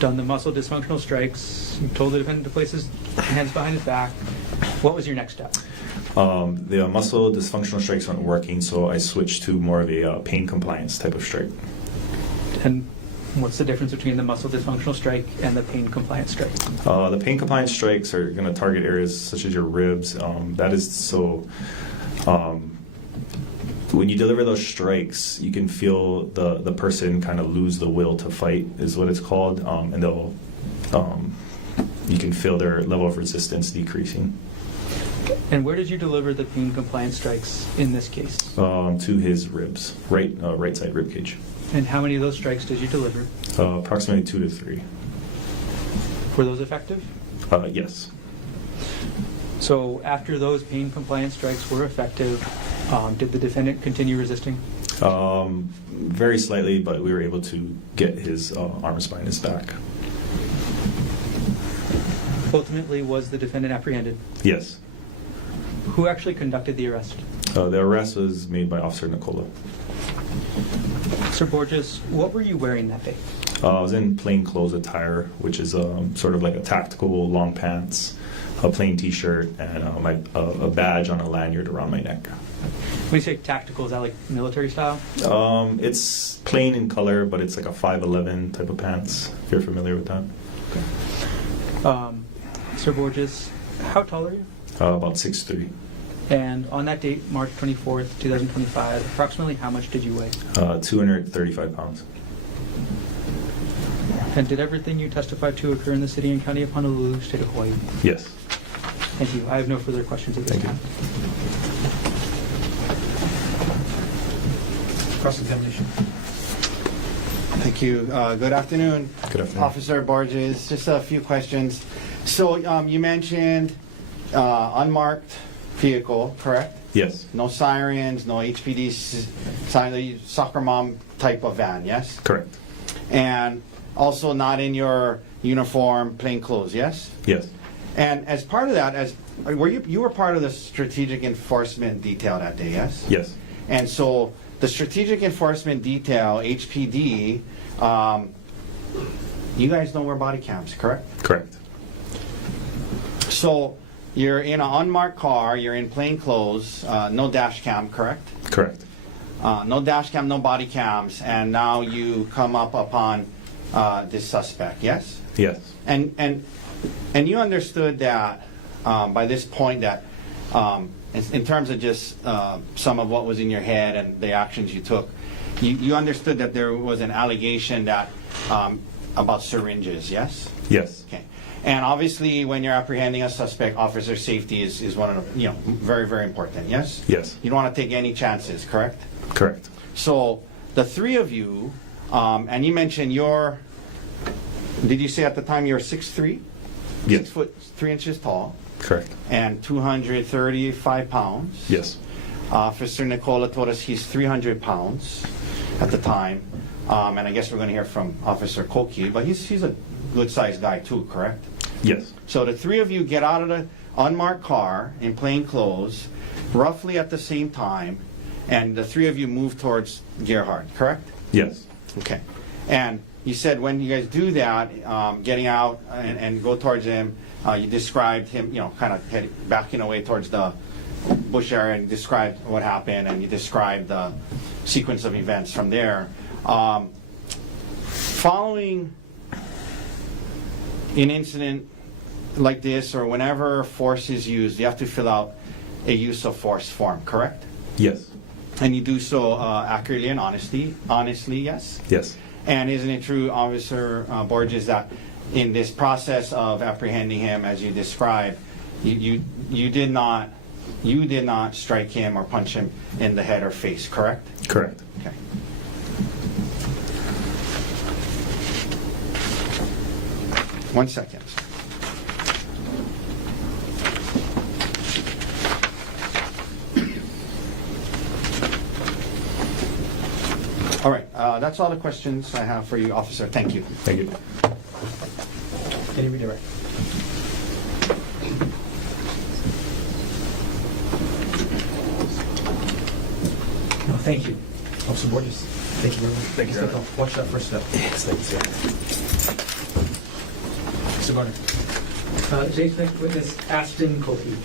done the muscle dysfunctional strikes, you told the defendant to place his hands behind his back, what was your next step? The muscle dysfunctional strikes weren't working, so I switched to more of a pain compliance type of strike. And what's the difference between the muscle dysfunctional strike and the pain compliance strike? The pain compliance strikes are going to target areas such as your ribs. That is so. When you deliver those strikes, you can feel the person kind of lose the will to fight, is what it's called, and they'll. You can feel their level of resistance decreasing. And where did you deliver the pain compliance strikes in this case? To his ribs, right side rib cage. And how many of those strikes did you deliver? Approximately 2 to 3. Were those effective? Yes. So after those pain compliance strikes were effective, did the defendant continue resisting? Very slightly, but we were able to get his arms behind his back. Ultimately, was the defendant apprehended? Yes. Who actually conducted the arrest? The arrest was made by Officer Nicola. Sir Borges, what were you wearing that day? I was in plain clothes attire, which is sort of like a tactical long pants, a plain t-shirt, and a badge on a lanyard around my neck. When you say tactical, is that like military style? It's plain in color, but it's like a 5'11" type of pants, if you're familiar with that. Okay. Sir Borges, how tall are you? About 6'3". And on that date, March 24th, 2025, approximately how much did you weigh? 235 pounds. And did everything you testified to occur in the city and county of Honolulu, state of Hawaii? Yes. Thank you. I have no further questions at this time. Cross-examination. Thank you. Good afternoon. Good afternoon. Officer Borges, just a few questions. So you mentioned unmarked vehicle, correct? Yes. No sirens, no HPD, soccer mom type of van, yes? Correct. And also not in your uniform, plain clothes, yes? Yes. And as part of that, you were part of the strategic enforcement detail that day, yes? Yes. And so the strategic enforcement detail, HPD, you guys don't wear body cams, correct? Correct. So you're in an unmarked car, you're in plain clothes, no dash cam, correct? Correct. No dash cam, no body cams, and now you come up upon this suspect, yes? Yes. And you understood that by this point that in terms of just some of what was in your head and the actions you took, you understood that there was an allegation that about syringes, yes? Yes. Okay. And obviously, when you're apprehending a suspect, officer safety is one of the, very, very important, yes? Yes. You don't want to take any chances, correct? Correct. So the three of you, and you mentioned did you say at the time you were 6'3"? Yes. 6'3" tall. Correct. And 235 pounds. Yes. Officer Nicola told us he's 300 pounds at the time. And I guess we're going to hear from Officer Koki, but he's a good-sized guy too, correct? Yes. So the three of you get out of the unmarked car in plain clothes, roughly at the same time, and the three of you move towards Gerhardt, correct? Yes. Okay. And you said when you guys do that, getting out and go towards him, you described him, kind of backing away towards the bush area and described what happened, and you described the sequence of events from there. Following an incident like this, or whenever force is used, you have to fill out a use of force form, correct? Yes. And you do so accurately and honestly, yes? Yes. And isn't it true, Officer Borges, that in this process of apprehending him, as you described, you did not strike him or punch him in the head or face, correct? Correct. Okay. One second. All right, that's all the questions I have for you, Officer. Thank you. Thank you. Any redirect? No, thank you. Officer Borges, thank you very much. Thank you, Your Honor. Watch that first step. Yes, thanks. Mr. Garner. Today's next witness, Ashton Kofi.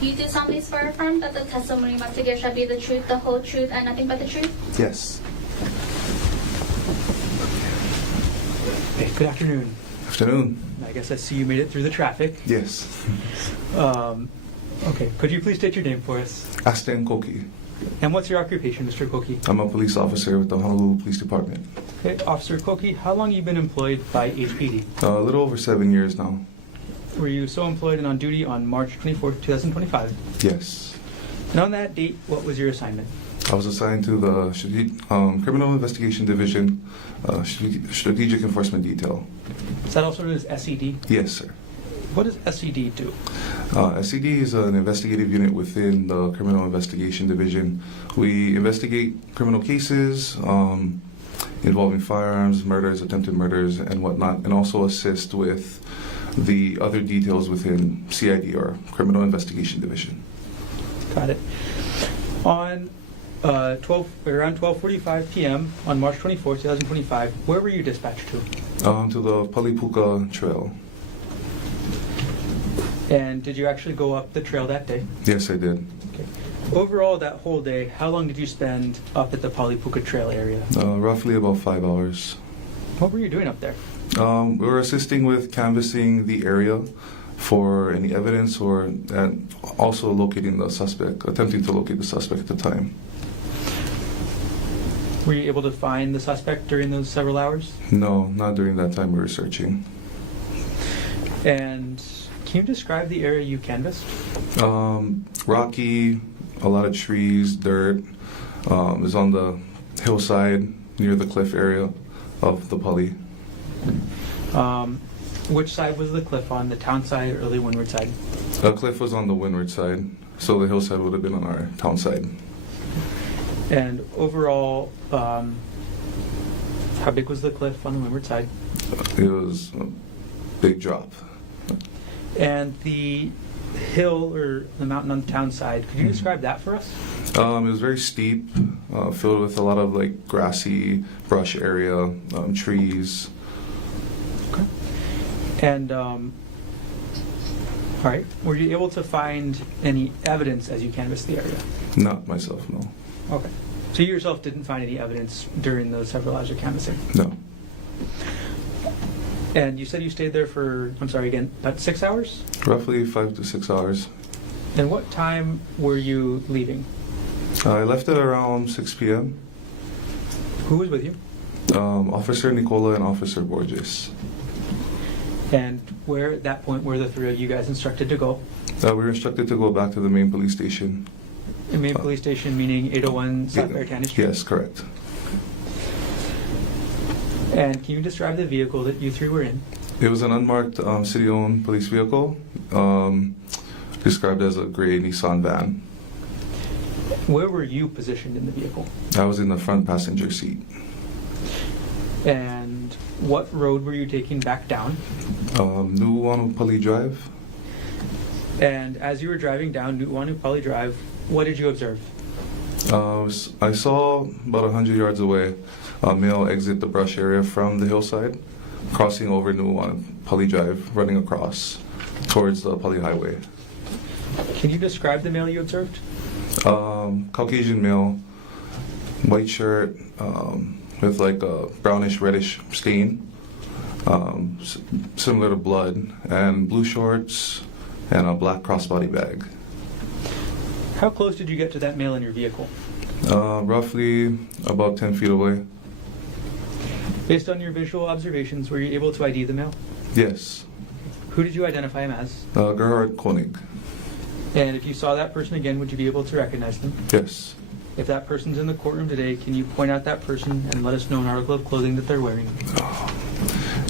You do solemnly swear or affirm that the testimony about to give shall be the truth, the whole truth, and nothing but the truth? Yes. Hey, good afternoon. Afternoon. I guess I see you made it through the traffic. Yes. Okay, could you please state your name for us? Ashton Koki. And what's your occupation, Mr. Koki? I'm a police officer with the Honolulu Police Department. Okay, Officer Koki, how long have you been employed by HPD? A little over 7 years now. Were you so employed and on duty on March 24th, 2025? Yes. And on that date, what was your assignment? I was assigned to the Criminal Investigation Division, Strategic Enforcement Detail. Is that also known as SED? Yes, sir. What does SED do? SED is an investigative unit within the Criminal Investigation Division. We investigate criminal cases involving firearms, murders, attempted murders, and whatnot, and also assist with the other details within CID, or Criminal Investigation Division. Got it. On around 12:45 p.m. on March 24th, 2025, where were you dispatched to? To the Palipuka Trail. And did you actually go up the trail that day? Yes, I did. Okay. Overall, that whole day, how long did you spend up at the Palipuka Trail area? Roughly about 5 hours. What were you doing up there? We were assisting with canvassing the area for any evidence, and also locating the suspect, attempting to locate the suspect at the time. Were you able to find the suspect during those several hours? No, not during that time we were searching. And can you describe the area you canvassed? Rocky, a lot of trees, dirt. It was on the hillside near the cliff area of the Pali. Which side was the cliff on, the town side or the windward side? The cliff was on the windward side, so the hillside would have been on our town side. And overall, how big was the cliff on the windward side? It was a big drop. And the hill or the mountain on the town side, could you describe that for us? It was very steep, filled with a lot of grassy brush area, trees. Okay. And all right, were you able to find any evidence as you canvassed the area? Not myself, no. Okay. So you yourself didn't find any evidence during those several hours of canvassing? No. And you said you stayed there for, I'm sorry again, about 6 hours? Roughly 5 to 6 hours. And what time were you leaving? I left at around 6 p.m. Who was with you? Officer Nicola and Officer Borges. And where at that point were the three of you guys instructed to go? We were instructed to go back to the main police station. The main police station meaning 801 South Beritani Street? Yes, correct. And can you describe the vehicle that you three were in? It was an unmarked city-owned police vehicle, described as a gray Nissan van. Where were you positioned in the vehicle? I was in the front passenger seat. And what road were you taking back down? Nuuanu Drive. And as you were driving down Nuuanu Drive, what did you observe? I saw about 100 yards away a male exit the brush area from the hillside, crossing over Nuuanu Drive, running across towards the Pali Highway. Can you describe the male you observed? Caucasian male, white shirt, with like a brownish reddish stain, similar to blood, and blue shorts and a black crossbody bag. How close did you get to that male in your vehicle? Roughly about 10 feet away. Based on your visual observations, were you able to ID the male? Yes. Who did you identify him as? Gerhardt Konig. And if you saw that person again, would you be able to recognize them? Yes. If that person's in the courtroom today, can you point out that person and let us know an article of clothing that they're wearing?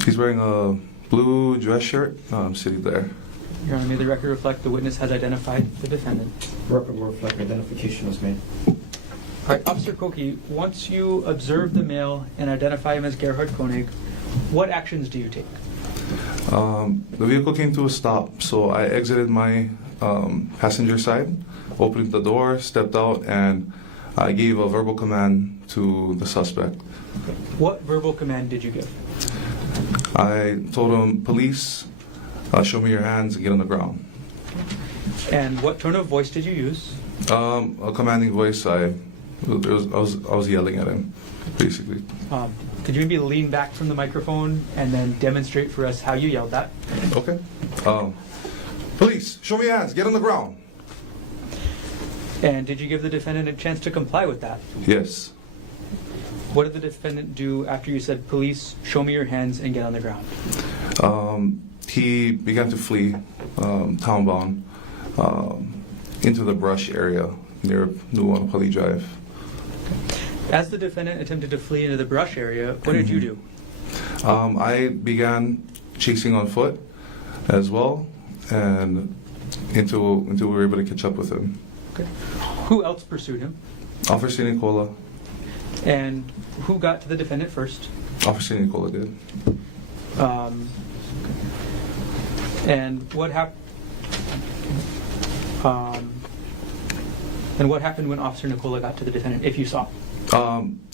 He's wearing a blue dress shirt, sitting there. Your Honor, may the record reflect the witness has identified the defendant. Record will reflect identification was made. All right, Officer Koki, once you observe the male and identify him as Gerhardt Konig, what actions do you take? The vehicle came to a stop, so I exited my passenger side, opened the door, stepped out, and I gave a verbal command to the suspect. What verbal command did you give? I told him, "Police, show me your hands and get on the ground." And what tone of voice did you use? A commanding voice. I was yelling at him, basically. Could you maybe lean back from the microphone and then demonstrate for us how you yelled that? Okay. "Police, show me your hands, get on the ground." And did you give the defendant a chance to comply with that? Yes. What did the defendant do after you said, "Police, show me your hands and get on the ground"? He began to flee, townbound, into the brush area near Nuuanu Drive. As the defendant attempted to flee into the brush area, what did you do? I began chasing on foot as well, and until we were able to catch up with him. Okay. Who else pursued him? Officer Nicola. And who got to the defendant first? Officer Nicola did. And what happened? And what happened when Officer Nicola got to the defendant, if you saw?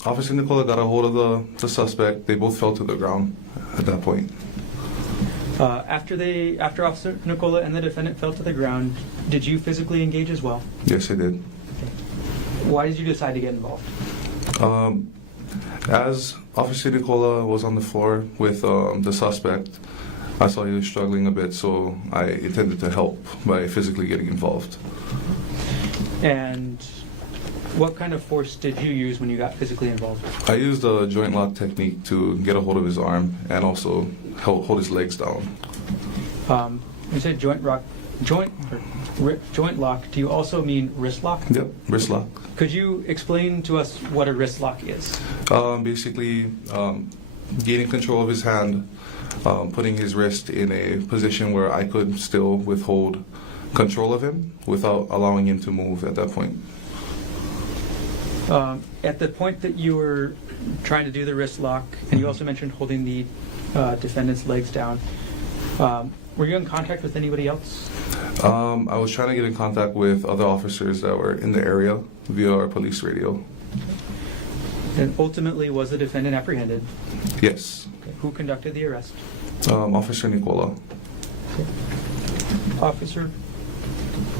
Officer Nicola got a hold of the suspect. They both fell to the ground at that point. After Officer Nicola and the defendant fell to the ground, did you physically engage as well? Yes, I did. Why did you decide to get involved? As Officer Nicola was on the floor with the suspect, I saw he was struggling a bit, so I intended to help by physically getting involved. And what kind of force did you use when you got physically involved? I used a joint lock technique to get a hold of his arm and also hold his legs down. You said joint lock. Do you also mean wrist lock? Yep, wrist lock. Could you explain to us what a wrist lock is? Basically, gaining control of his hand, putting his wrist in a position where I could still withhold control of him without allowing him to move at that point. At the point that you were trying to do the wrist lock, and you also mentioned holding the defendant's legs down, were you in contact with anybody else? I was trying to get in contact with other officers that were in the area via our police radio. And ultimately, was the defendant apprehended? Yes. Okay. Who conducted the arrest? Officer Nicola. Okay. Officer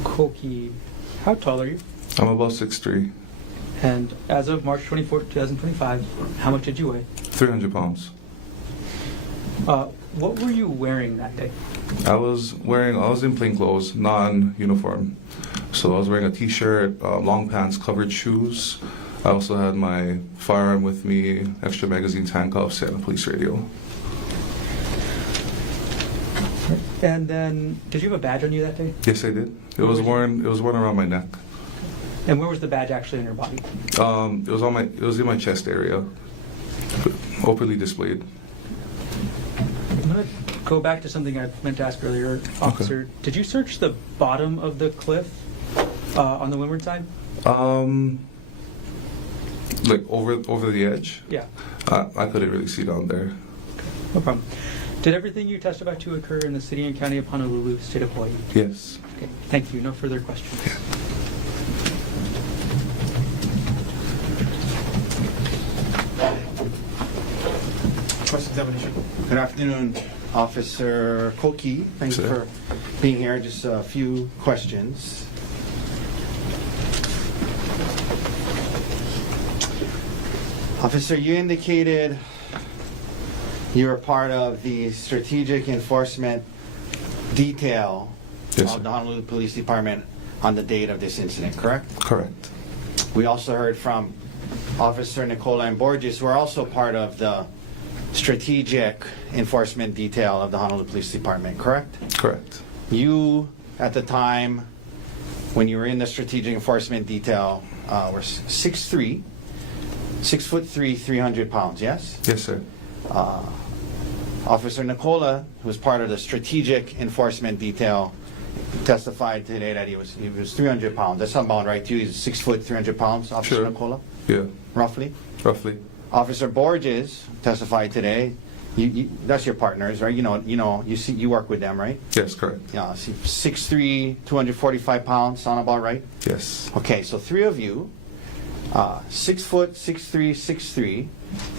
Koki, how tall are you? I'm about 6'3". And as of March 24, 2025, how much did you weigh? 300 pounds. What were you wearing that day? I was in plain clothes, non-uniform. So I was wearing a t-shirt, long pants, covered shoes. I also had my firearm with me, extra magazines, handcuffs, and a police radio. And then, did you have a badge on you that day? Yes, I did. It was worn around my neck. And where was the badge actually on your body? It was in my chest area, openly displayed. I'm going to go back to something I meant to ask earlier, officer. Okay. Did you search the bottom of the cliff on the windward side? Like over the edge? Yeah. I couldn't really see down there. No problem. Did everything you testified to occur in the city and county of Honolulu, state of Hawaii? Yes. Okay. Thank you. No further questions. Cross-examination. Good afternoon, Officer Koki. Thanks for being here. Just a few questions. Officer, you indicated you were part of the strategic enforcement detail of the Honolulu Police Department on the date of this incident, correct? Correct. We also heard from Officer Nicola and Borges, who are also part of the strategic enforcement detail of the Honolulu Police Department, correct? Correct. You, at the time when you were in the strategic enforcement detail, were 6'3", 6'3", 300 pounds, yes? Yes, sir. Officer Nicola, who was part of the strategic enforcement detail, testified today that he was 300 pounds. That's about right to you. He's 6 foot, 300 pounds, Officer Sure. Nicola? Yeah. Roughly? Roughly. Officer Borges testified today. That's your partners, right? You work with them, right? Yes, correct. Yeah. 6'3", 245 pounds. Sound about right? Yes. Okay, so three of you, 6 foot, 6'3", 6'3",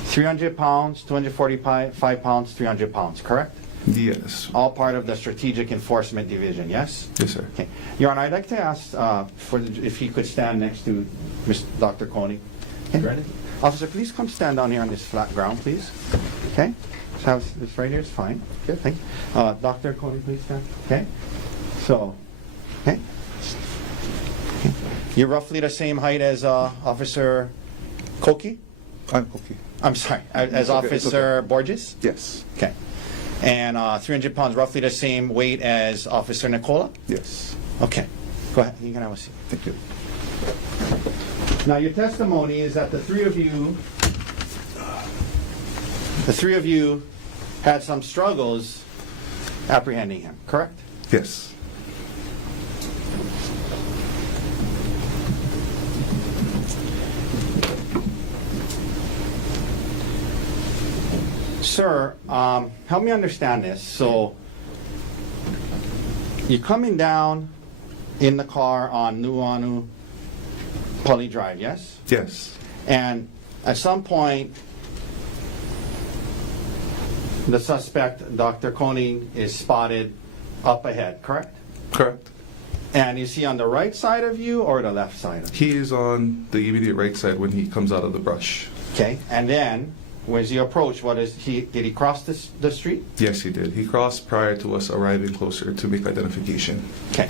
300 pounds, 245 pounds, 300 pounds, correct? Yes. All part of the strategic enforcement division, yes? Yes, sir. Okay. Your Honor, I'd like to ask if he could stand next to Dr. Konig. Okay. Officer, please come stand down here on this flat ground, please. Okay? So have this right here is fine. Good, thank you. Dr. Konig, please stand. Okay? So, okay. You're roughly the same height as Officer Koki? I'm Koki. I'm sorry, as Officer Borges? Yes. Okay. And 300 pounds, roughly the same weight as Officer Nicola? Yes. Okay. Go ahead. You can have a seat. Thank you. Now, your testimony is that the three of you had some struggles apprehending him, correct? Yes. Sir, help me understand this. So, you're coming down in the car on Nuuanu Pali Drive, yes? Yes. And at some point, the suspect, Dr. Konig, is spotted up ahead, correct? Correct. And is he on the right side of you or the left side of you? He is on the immediate right side when he comes out of the brush. Okay, and then, as he approached, did he cross the street? Yes, he did. He crossed prior to us arriving closer to make identification. Okay.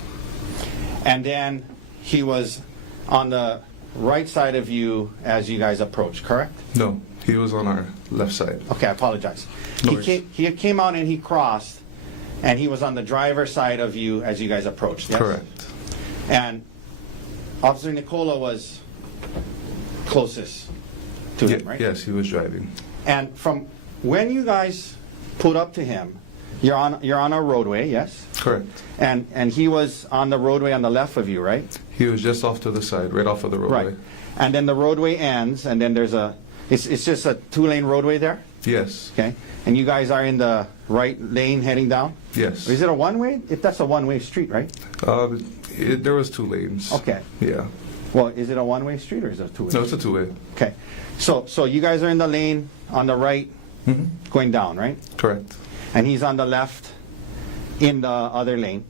And then he was on the right side of you as you guys approached, correct? No, he was on our left side. Okay, I apologize. No He came out and he crossed, and he was on the driver's side of you as you guys approached, yes? Correct. And Officer Nicola was closest to him, right? Yes, he was driving. And from when you guys pulled up to him, you're on a roadway, yes? Correct. And he was on the roadway on the left of you, right? He was just off to the side, right off of the roadway. Right. And then the roadway ends, and then there's it's just a 2-lane roadway there? Yes. Okay. And you guys are in the right lane heading down? Yes. Is it a one-way? If that's a one-way street, right? There was 2 lanes. Okay. Yeah. Well, is it a one-way street or is it a two-way? No, it's a 2-way. Okay. So you guys are in the lane on the right, going down, right? Correct. And he's on the left in the other lane.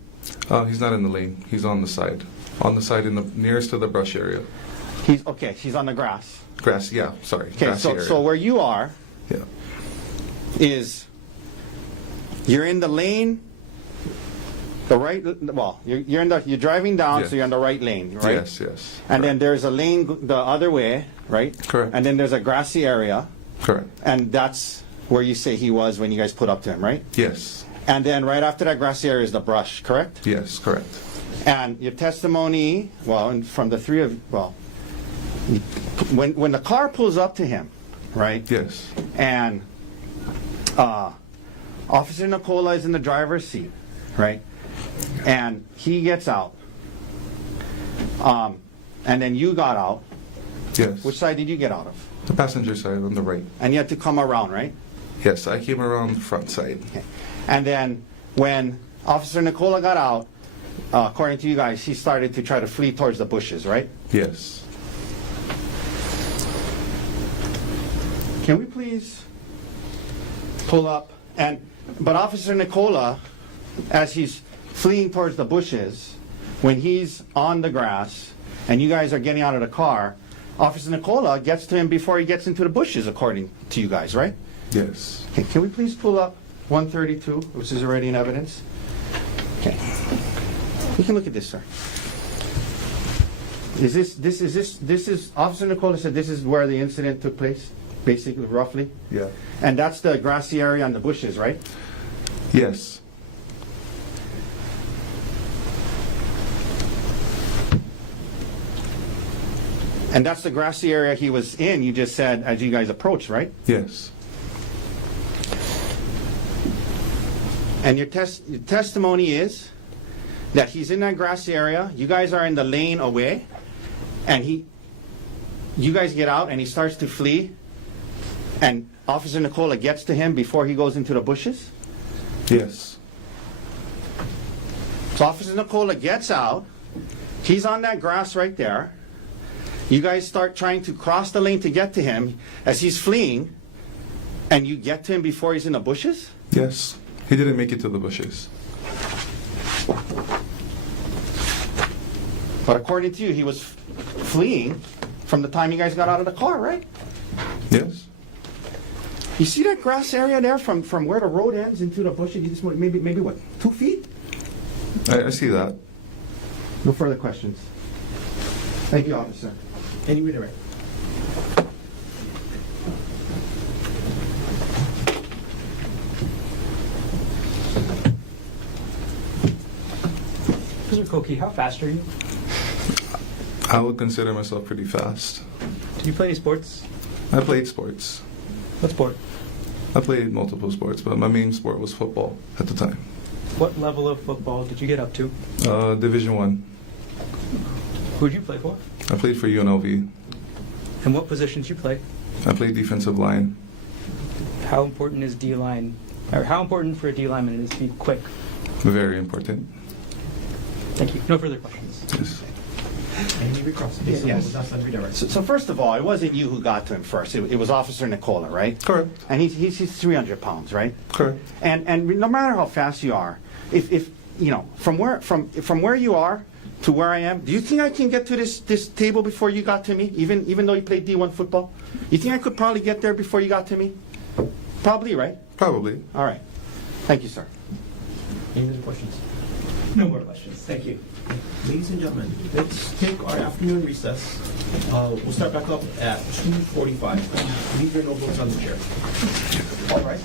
He's not in the lane. He's on the side. On the side in the nearest to the brush area. He's on the grass. Grass, yeah, sorry. Okay, so where you are is you're in the lane, the right, well, you're driving down, Yes. so you're in the right lane, right? Yes, yes. And then there's a lane the other way, right? Correct. And then there's a grassy area. Correct. And that's where you say he was when you guys put up to him, right? Yes. And then right after that grassy area is the brush, correct? Yes, correct. And your testimony, well, and from the three of, well, when the car pulls up to him, right? Yes. And Officer Nicola is in the driver's seat, right? And he gets out. And then you got out. Yes. Which side did you get out of? The passenger side on the right. And you had to come around, right? Yes, I came around the front side. Okay. And then when Officer Nicola got out, according to you guys, he started to try to flee towards the bushes, right? Yes. Can we please pull up? But Officer Nicola, as he's fleeing towards the bushes, when he's on the grass and you guys are getting out of the car, Officer Nicola gets to him before he gets into the bushes, according to you guys, right? Yes. Okay, can we please pull up 132, which is already in evidence? Okay. You can look at this, sir. This is Officer Nicola said this is where the incident took place, basically, roughly? Yeah. And that's the grassy area on the bushes, right? Yes. And that's the grassy area he was in, you just said, as you guys approached, right? Yes. And your testimony is that he's in that grassy area, you guys are in the lane away, and you guys get out and he starts to flee, and Officer Nicola gets to him before he goes into the bushes? Yes. So Officer Nicola gets out, he's on that grass right there, you guys start trying to cross the lane to get to him as he's fleeing, and you get to him before he's in the bushes? Yes. He didn't make it to the bushes. But according to you, he was fleeing from the time you guys got out of the car, right? Yes. You see that grass area there from where the road ends into the bushes? You just want maybe what, 2 feet? I see that. No further questions. Thank you, officer. Any redirect? Mr. Koki, how fast are you? I would consider myself pretty fast. Do you play any sports? I played sports. What sport? I played multiple sports, but my main sport was football at the time. What level of football did you get up to? Division 1. Who did you play for? I played for UNLV. And what positions you play? I played defensive line. How important is D-line, or how important for a D-lineman is to be quick? Very important. Thank you. No further questions. Yes. Any recross? Yes. Redirect. So first of all, it wasn't you who got to him first. It was Officer Nicola, right? Correct. And he's 300 pounds, right? Correct. And no matter how fast you are, if you know from where you are to where I am, do you think I can get to this table before you got to me? Even though you played D1 football, you think I could probably get there before you got to me? Probably, right? Probably. All right. Thank you, sir. Any other questions? No more questions. Thank you. Ladies and gentlemen, let's take our afternoon recess. We'll start back up at 2:45. Leave your notebooks on the chair. All right.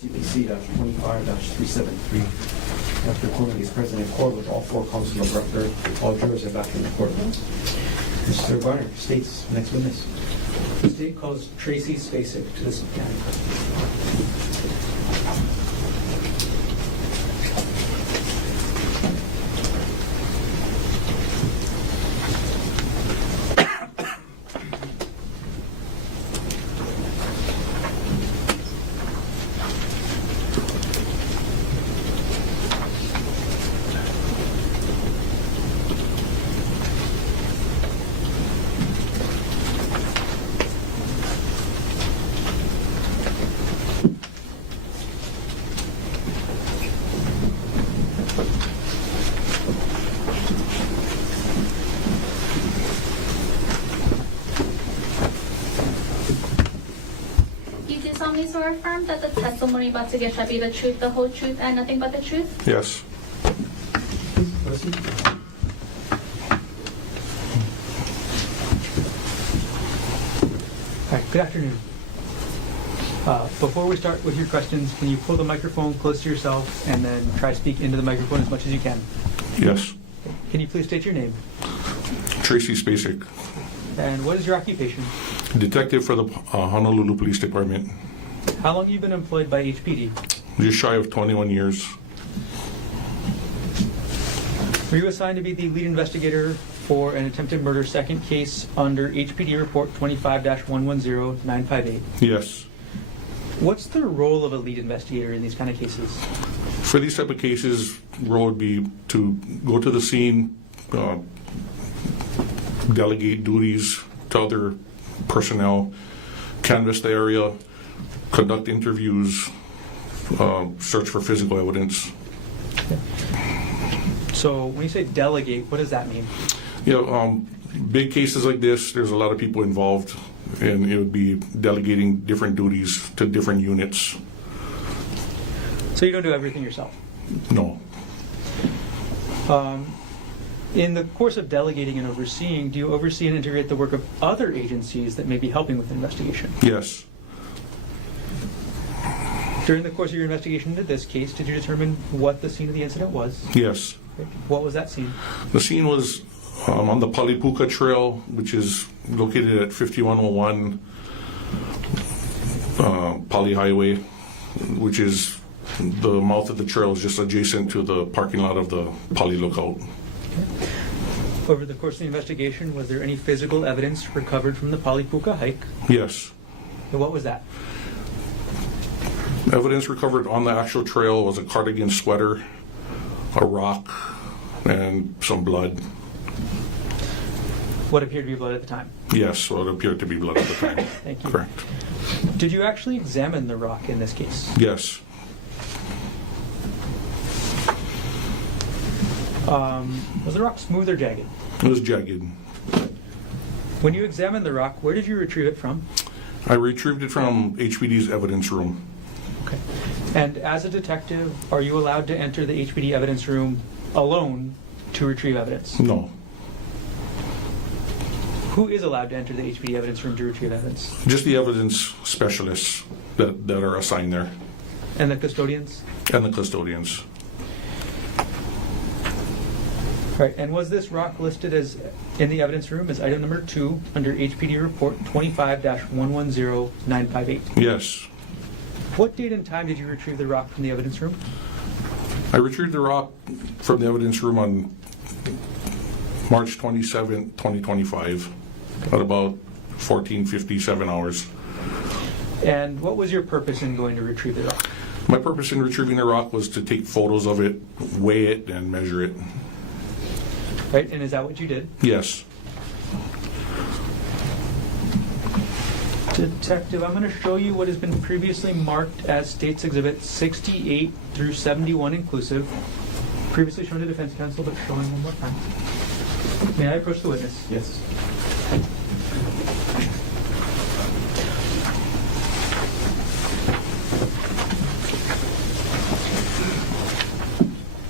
CPC-25-373. Dr. Konig is present in court with all four counsel of record. All jurors are back in the court. Mr. Garner, state's next witness. The state calls Tracy Spacek to the stand. solemnly swear or affirm that the testimony about to give shall be the truth, the whole truth, and nothing but the truth? Yes. Proceed. Hi, good afternoon. Before we start with your questions, can you pull the microphone close to yourself and then try to speak into the microphone as much as you can? Yes. Can you please state your name? Tracy Spacek. And what is your occupation? Detective for the Honolulu Police Department. How long have you been employed by HPD? Just shy of 21 years. Were you assigned to be the lead investigator for an attempted murder second case under HPD report 25-110958? Yes. What's the role of a lead investigator in these kind of cases? For these type of cases, role would be to go to the scene, delegate duties to other personnel, canvass the area, conduct interviews, search for physical evidence. Okay. So when you say delegate, what does that mean? Big cases like this, there's a lot of people involved, and it would be delegating different duties to different units. So you don't do everything yourself? No. In the course of delegating and overseeing, do you oversee and integrate the work of other agencies that may be helping with the investigation? Yes. During the course of your investigation into this case, did you determine what the scene of the incident was? Yes. Okay. What was that scene? The scene was on the Palipuka Trail, which is located at 5101 Pali Highway, which is the mouth of the trail is just adjacent to the parking lot of the Pali Lookout. Okay. Over the course of the investigation, was there any physical evidence recovered from the Palipuka hike? Yes. And what was that? Evidence recovered on the actual trail was a cardigan sweater, a rock, and some blood. What appeared to be blood at the time? Yes, what appeared to be blood at the time. Thank you. Correct. Did you actually examine the rock in this case? Yes. Was the rock smooth or jagged? It was jagged. When you examined the rock, where did you retrieve it from? I retrieved it from HPD's evidence room. Okay. And as a detective, are you allowed to enter the HPD evidence room alone to retrieve evidence? No. Who is allowed to enter the HPD evidence room to retrieve evidence? Just the evidence specialists that are assigned there. And the custodians? And the custodians. Right. And was this rock listed as in the evidence room as item number 2 under HPD report 25-110958? Yes. What date and time did you retrieve the rock from the evidence room? I retrieved the rock from the evidence room on March 27, 2025, at about 14:57 hours. And what was your purpose in going to retrieve the rock? My purpose in retrieving the rock was to take photos of it, weigh it, and measure it. Right, and is that what you did? Yes. Detective, I'm going to show you what has been previously marked as State's Exhibit 68 through 71 inclusive. Previously shown to defense counsel, but showing one more time. May I approach the witness? Yes.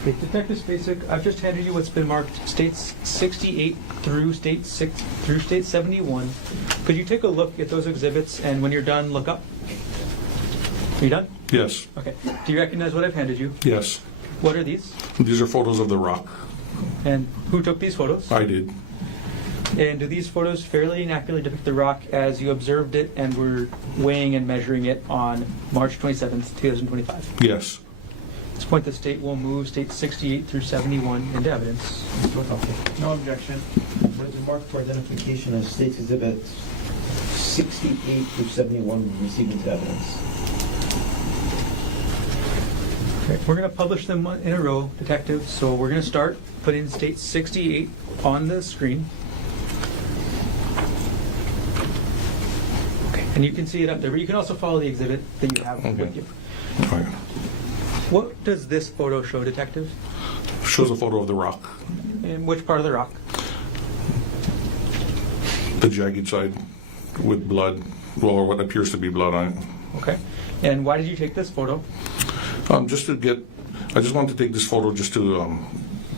Okay, Detective Spacek, I've just handed you what's been marked States 68 through State 71. Could you take a look at those exhibits, and when you're done, look up? Are you done? Yes. Okay. Do you recognize what I've handed you? Yes. What are these? These are photos of the rock. And who took these photos? I did. And do these photos fairly and accurately depict the rock as you observed it and were weighing and measuring it on March 27th, 2025? Yes. At this point, the state will move states 68 through 71 into evidence. Okay. No objection. What is marked for identification as States Exhibit 68 through 71 received into evidence? Okay. We're going to publish them in a row, Detective. So we're going to start putting state 68 on the screen. Okay. And you can see it up there, but you can also follow the exhibit that you have with you. Okay. What does this photo show, Detective? Shows a photo of the rock. And which part of the rock? The jagged side with blood, well, or what appears to be blood on it. Okay. And why did you take this photo? I just wanted to take this photo just to,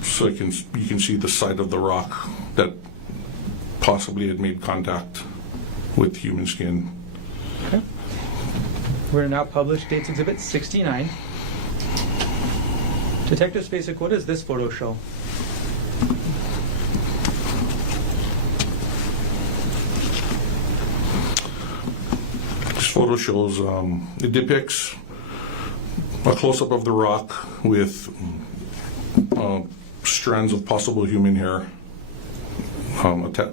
so you can see the side of the rock that possibly had made contact with human skin. Okay. We're going to now publish States Exhibit 69. Detective Spacek, what does this photo show? This photo shows, it depicts a close-up of the rock with strands of possible human hair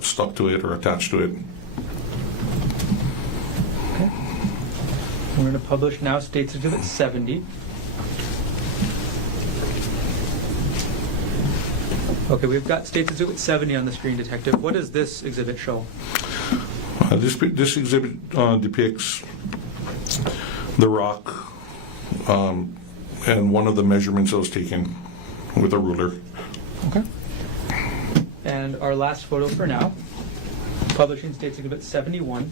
stuck to it or attached to it. Okay. We're going to publish now States Exhibit 70. Okay, we've got States Exhibit 70 on the screen, Detective. What does this exhibit show? This exhibit depicts the rock and one of the measurements that was taken with a ruler. Okay. And our last photo for now, publishing States Exhibit 71.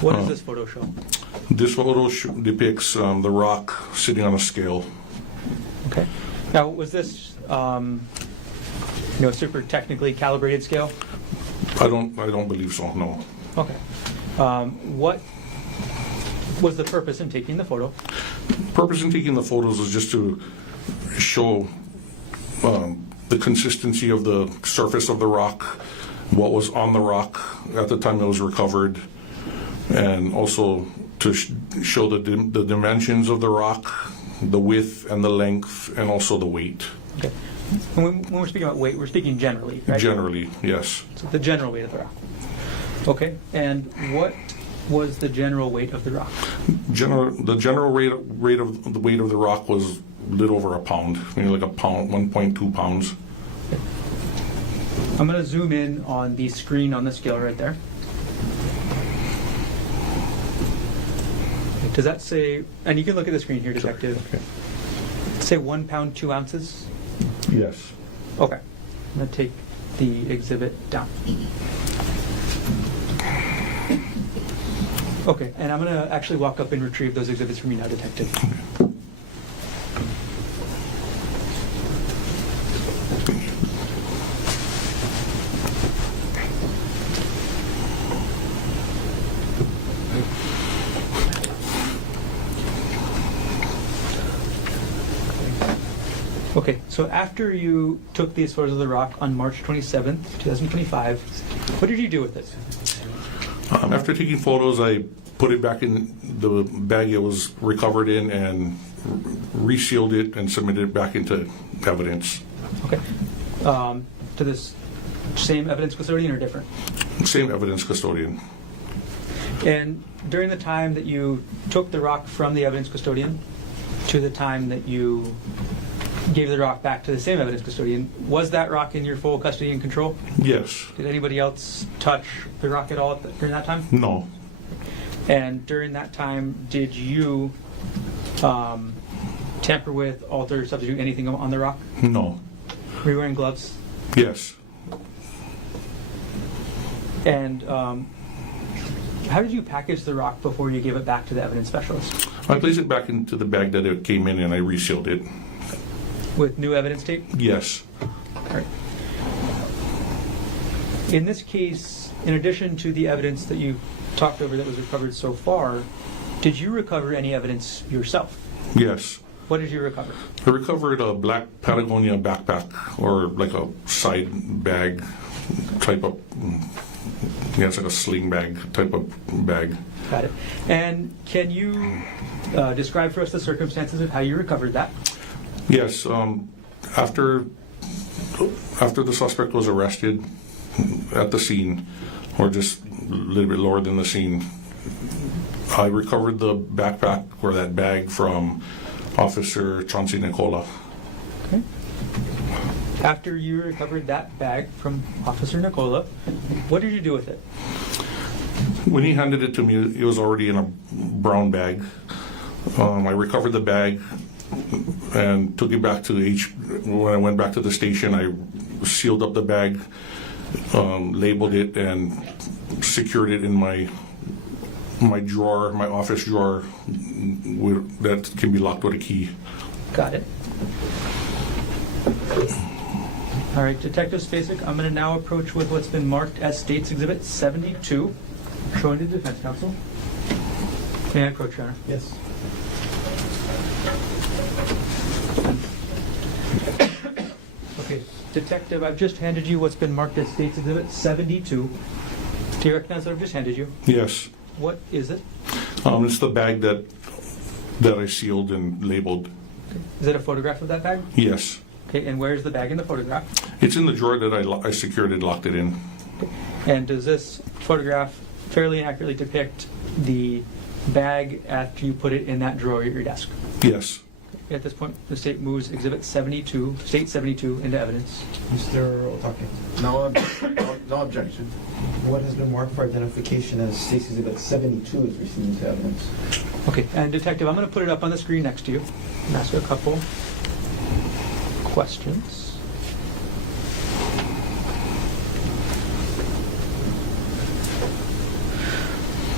What does this photo show? This photo depicts the rock sitting on a scale. Okay. Now, was this, super technically calibrated scale? I don't believe so. No. Okay. What was the purpose in taking the photo? Purpose in taking the photos was just to show the consistency of the surface of the rock, what was on the rock at the time it was recovered, and also to show the dimensions of the rock, the width and the length, and also the weight. Okay. When we're speaking about weight, we're speaking generally, right? Generally, yes. So the general weight of the rock. Okay. And what was the general weight of the rock? The general rate of the weight of the rock was a little over a pound, maybe like a pound, 1.2 pounds. Okay. I'm going to zoom in on the screen on the scale right there. Does that say, and you can look at the screen here, Detective, okay. Say 1 pound, 2 ounces? Yes. Okay. I'm going to take the exhibit down. Okay, and I'm going to actually walk up and retrieve those exhibits from you now, Detective. Okay, so after you took these photos of the rock on March 27th, 2025, what did you do with it? After taking photos, I put it back in the bag it was recovered in and resealed it and submitted it back into evidence. Okay. To this same evidence custodian or different? Same evidence custodian. And during the time that you took the rock from the evidence custodian to the time that you gave the rock back to the same evidence custodian, was that rock in your full custody and control? Yes. Did anybody else touch the rock at all during that time? No. And during that time, did you tamper with, alter, substitute anything on the rock? No. Were you wearing gloves? Yes. And how did you package the rock before you gave it back to the evidence specialist? I placed it back into the bag that it came in and I resealed it. With new evidence tape? Yes. All right. In this case, in addition to the evidence that you talked over that was recovered so far, Did you recover any evidence yourself? Yes. What did you recover? I recovered a black Patagonia backpack, or like a side bag type of, it's like a sling bag type of bag. Got it. And can you describe for us the circumstances of how you recovered that? Yes. After the suspect was arrested at the scene, or just a little bit lower than the scene, I recovered the backpack or that bag from Officer Chauncey Nicola. Okay. After you recovered that bag from Officer Nicola, what did you do with it? When he handed it to me, it was already in a brown bag. I recovered the bag and took it back to when I went back to the station, I sealed up the bag, labeled it, and secured it in my drawer, my office drawer, that can be locked with a key. Got it. All right, Detective Spacek, I'm going to now approach with what's been marked as State's Exhibit 72, showing to the Defense Counsel. May I approach, Your Honor? Yes. Okay, Detective, I've just handed you what's been marked as State's Exhibit 72. Do you recognize what I've just handed you? Yes. What is it? It's the bag that I sealed and labeled. Okay. Is it a photograph of that bag? Yes. Okay, and where's the bag in the photograph? It's in the drawer that I secured and locked it in. Okay. And does this photograph fairly accurately depict the bag after you put it in that drawer at your desk? Yes. Okay. At this point, the State moves Exhibit 72, State 72, into evidence. Mr. Otake. No objection. What has been marked for identification as State's Exhibit 72 is received into evidence. Okay, and Detective, I'm going to put it up on the screen next to you and ask you a couple questions.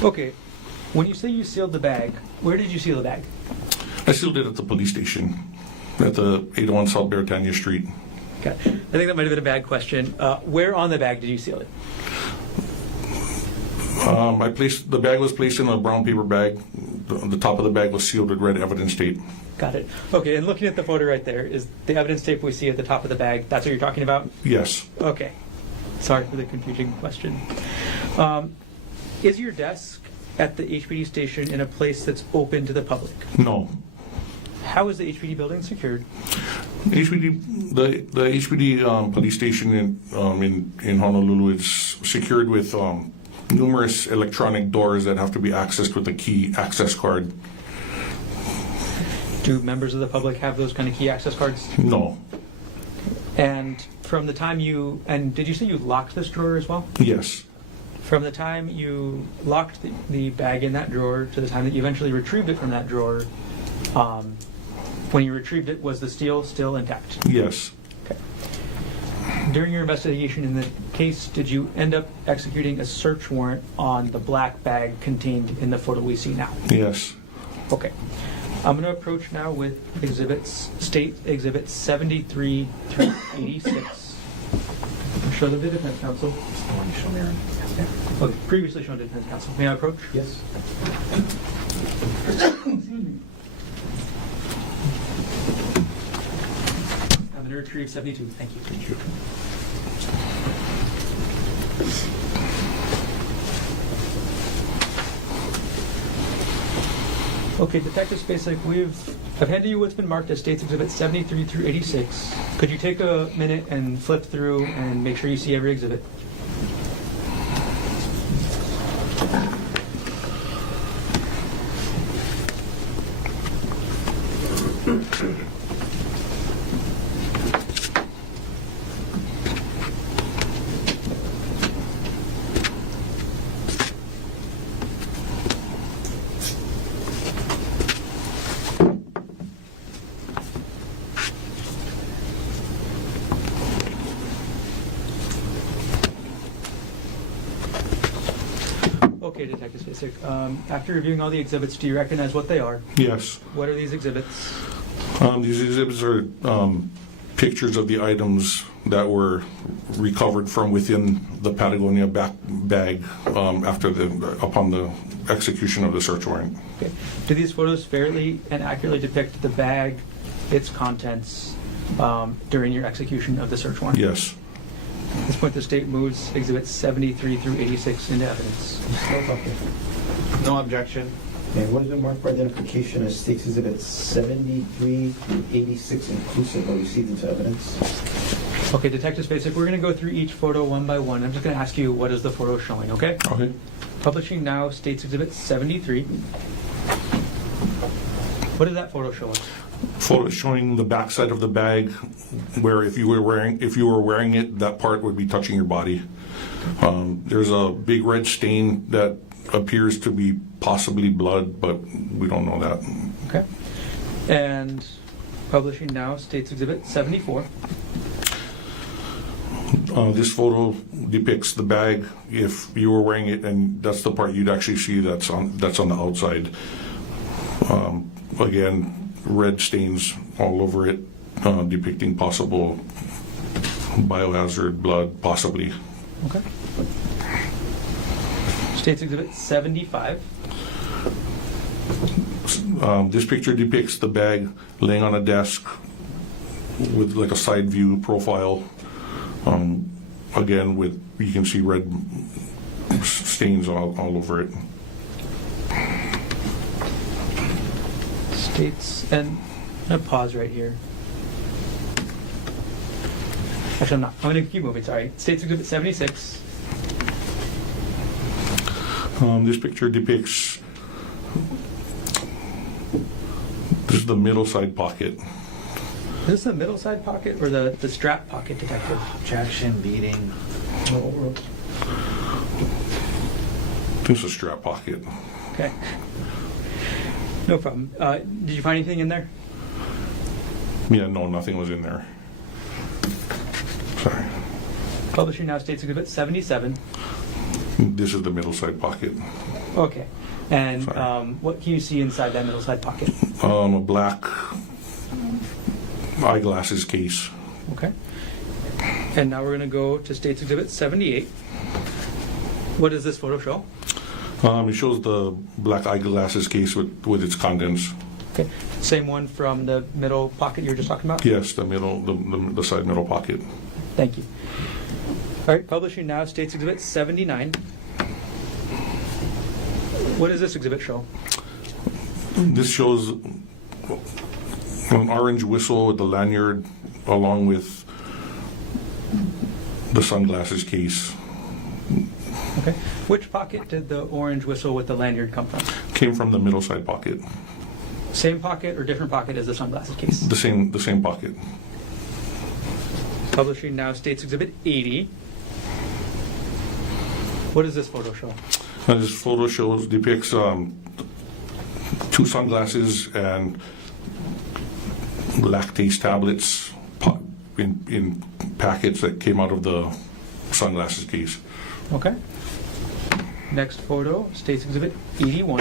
Okay, when you say you sealed the bag, where did you seal the bag? I sealed it at the police station at the 801 South Beretania Street. Okay, I think that might have been a bad question. Where on the bag did you seal it? The bag was placed in a brown paper bag. The top of the bag was sealed with red evidence tape. Got it. Okay, and looking at the photo right there, is the evidence tape we see at the top of the bag, that's what you're talking about? Yes. Okay. Sorry for the confusing question. Is your desk at the HPD station in a place that's open to the public? No. How is the HPD building secured? The HPD police station in Honolulu is secured with numerous electronic doors that have to be accessed with a key access card. Do members of the public have those kind of key access cards? No. And from the time did you say you locked this drawer as well? Yes. From the time you locked the bag in that drawer to the time that you eventually retrieved it from that drawer, when you retrieved it, was the seal still intact? Yes. Okay. During your investigation in the case, did you end up executing a search warrant on the black bag contained in the photo we see now? Yes. Okay. I'm going to approach now with State Exhibits 73 through 86. Show them to the Defense Counsel. Okay, previously shown to the Defense Counsel. May I approach? Yes. Excuse me. I'm going to retrieve 72. Thank you. Thank you. Okay, Detective Spacek, I've handed you what's been marked as State's Exhibit 73 through 86. Could you take a minute and flip through and make sure you see every exhibit? Okay, Detective Spacek. After reviewing all the exhibits, do you recognize what they are? Yes. What are these exhibits? These exhibits are pictures of the items that were recovered from within the Patagonia bag upon the execution of the search warrant. Okay. Do these photos fairly and accurately depict the bag, its contents, during your execution of the search warrant? Yes. At this point, the state moves exhibits 73 through 86 into evidence. No objection. And what has been marked for identification as State's Exhibits 73 through 86 inclusive are received into evidence? Okay, Detective Spacek, we're going to go through each photo one by one. I'm just going to ask you what is the photo showing, okay? Okay. Publishing now, State's Exhibit 73. What is that photo showing? Photo showing the backside of the bag, where if you were wearing it, that part would be touching your body. There's a big red stain that appears to be possibly blood, but we don't know that. Okay. And publishing now, State's Exhibit 74. This photo depicts the bag if you were wearing it, and that's the part you'd actually see that's on the outside. Again, red stains all over it, depicting possible biohazard blood, possibly. Okay. State's Exhibit 75. This picture depicts the bag laying on a desk with like a side view profile. Again, you can see red stains all over it. States, and I'm going to pause right here. Actually, I'm not. I'm going to keep moving, sorry. State's Exhibit 76. This picture depicts, this is the middle side pocket. Is this the middle side pocket or the strap pocket, Detective? Objection, leading. This is a strap pocket. Okay. No problem. Did you find anything in there? Yeah, no, nothing was in there. Sorry. Publishing now, State's Exhibit 77. This is the middle side pocket. Okay. And what can you see inside that middle side pocket? A black eyeglasses case. Okay. And now we're going to go to State's Exhibit 78. What does this photo show? It shows the black eyeglasses case with its contents. Okay. Same one from the middle pocket you were just talking about? Yes, the middle, the side middle pocket. Thank you. All right, publishing now, State's Exhibit 79. What does this exhibit show? This shows an orange whistle with the lanyard along with the sunglasses case. Okay. Which pocket did the orange whistle with the lanyard come from? Came from the middle side pocket. Same pocket or different pocket as the sunglasses case? The same pocket. Publishing now, State's Exhibit 80. What does this photo show? This photo depicts two sunglasses and lactase tablets in packets that came out of the sunglasses case. Okay. Next photo, State's Exhibit 81.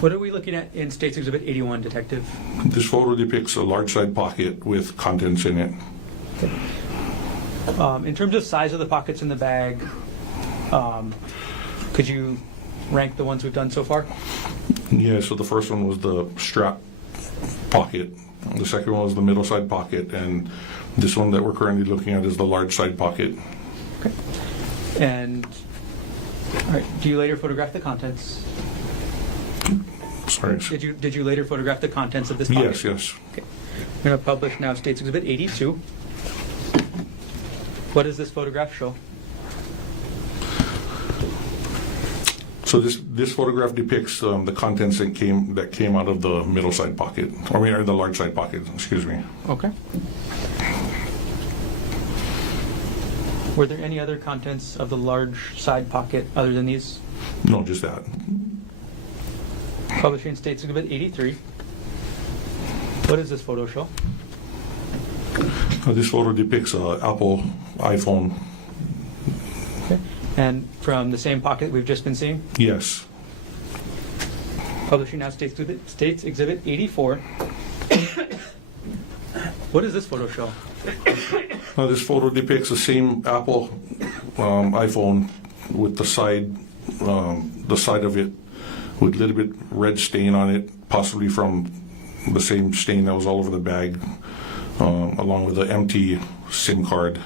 What are we looking at in State's Exhibit 81, Detective? This photo depicts a large side pocket with contents in it. Okay. In terms of size of the pockets in the bag, could you rank the ones we've done so far? Yeah, so the first one was the strap pocket. The second one was the middle side pocket, and this one that we're currently looking at is the large side pocket. Okay. And, all right, do you later photograph the contents? Sorry. Did you later photograph the contents of this pocket? Yes. Okay. I'm going to publish now State's Exhibit 82. What does this photograph show? So this photograph depicts the contents that came out of the middle side pocket, or the large side pocket. Excuse me. Okay. Were there any other contents of the large side pocket other than these? No, just that. Publishing State's Exhibit 83. What does this photo show? This photo depicts an Apple iPhone. Okay. And from the same pocket we've just been seeing? Yes. Publishing now State's Exhibit 84. What does this photo show? This photo depicts the same Apple iPhone with the side of it with a little bit red stain on it, possibly from the same stain that was all over the bag, along with the empty SIM card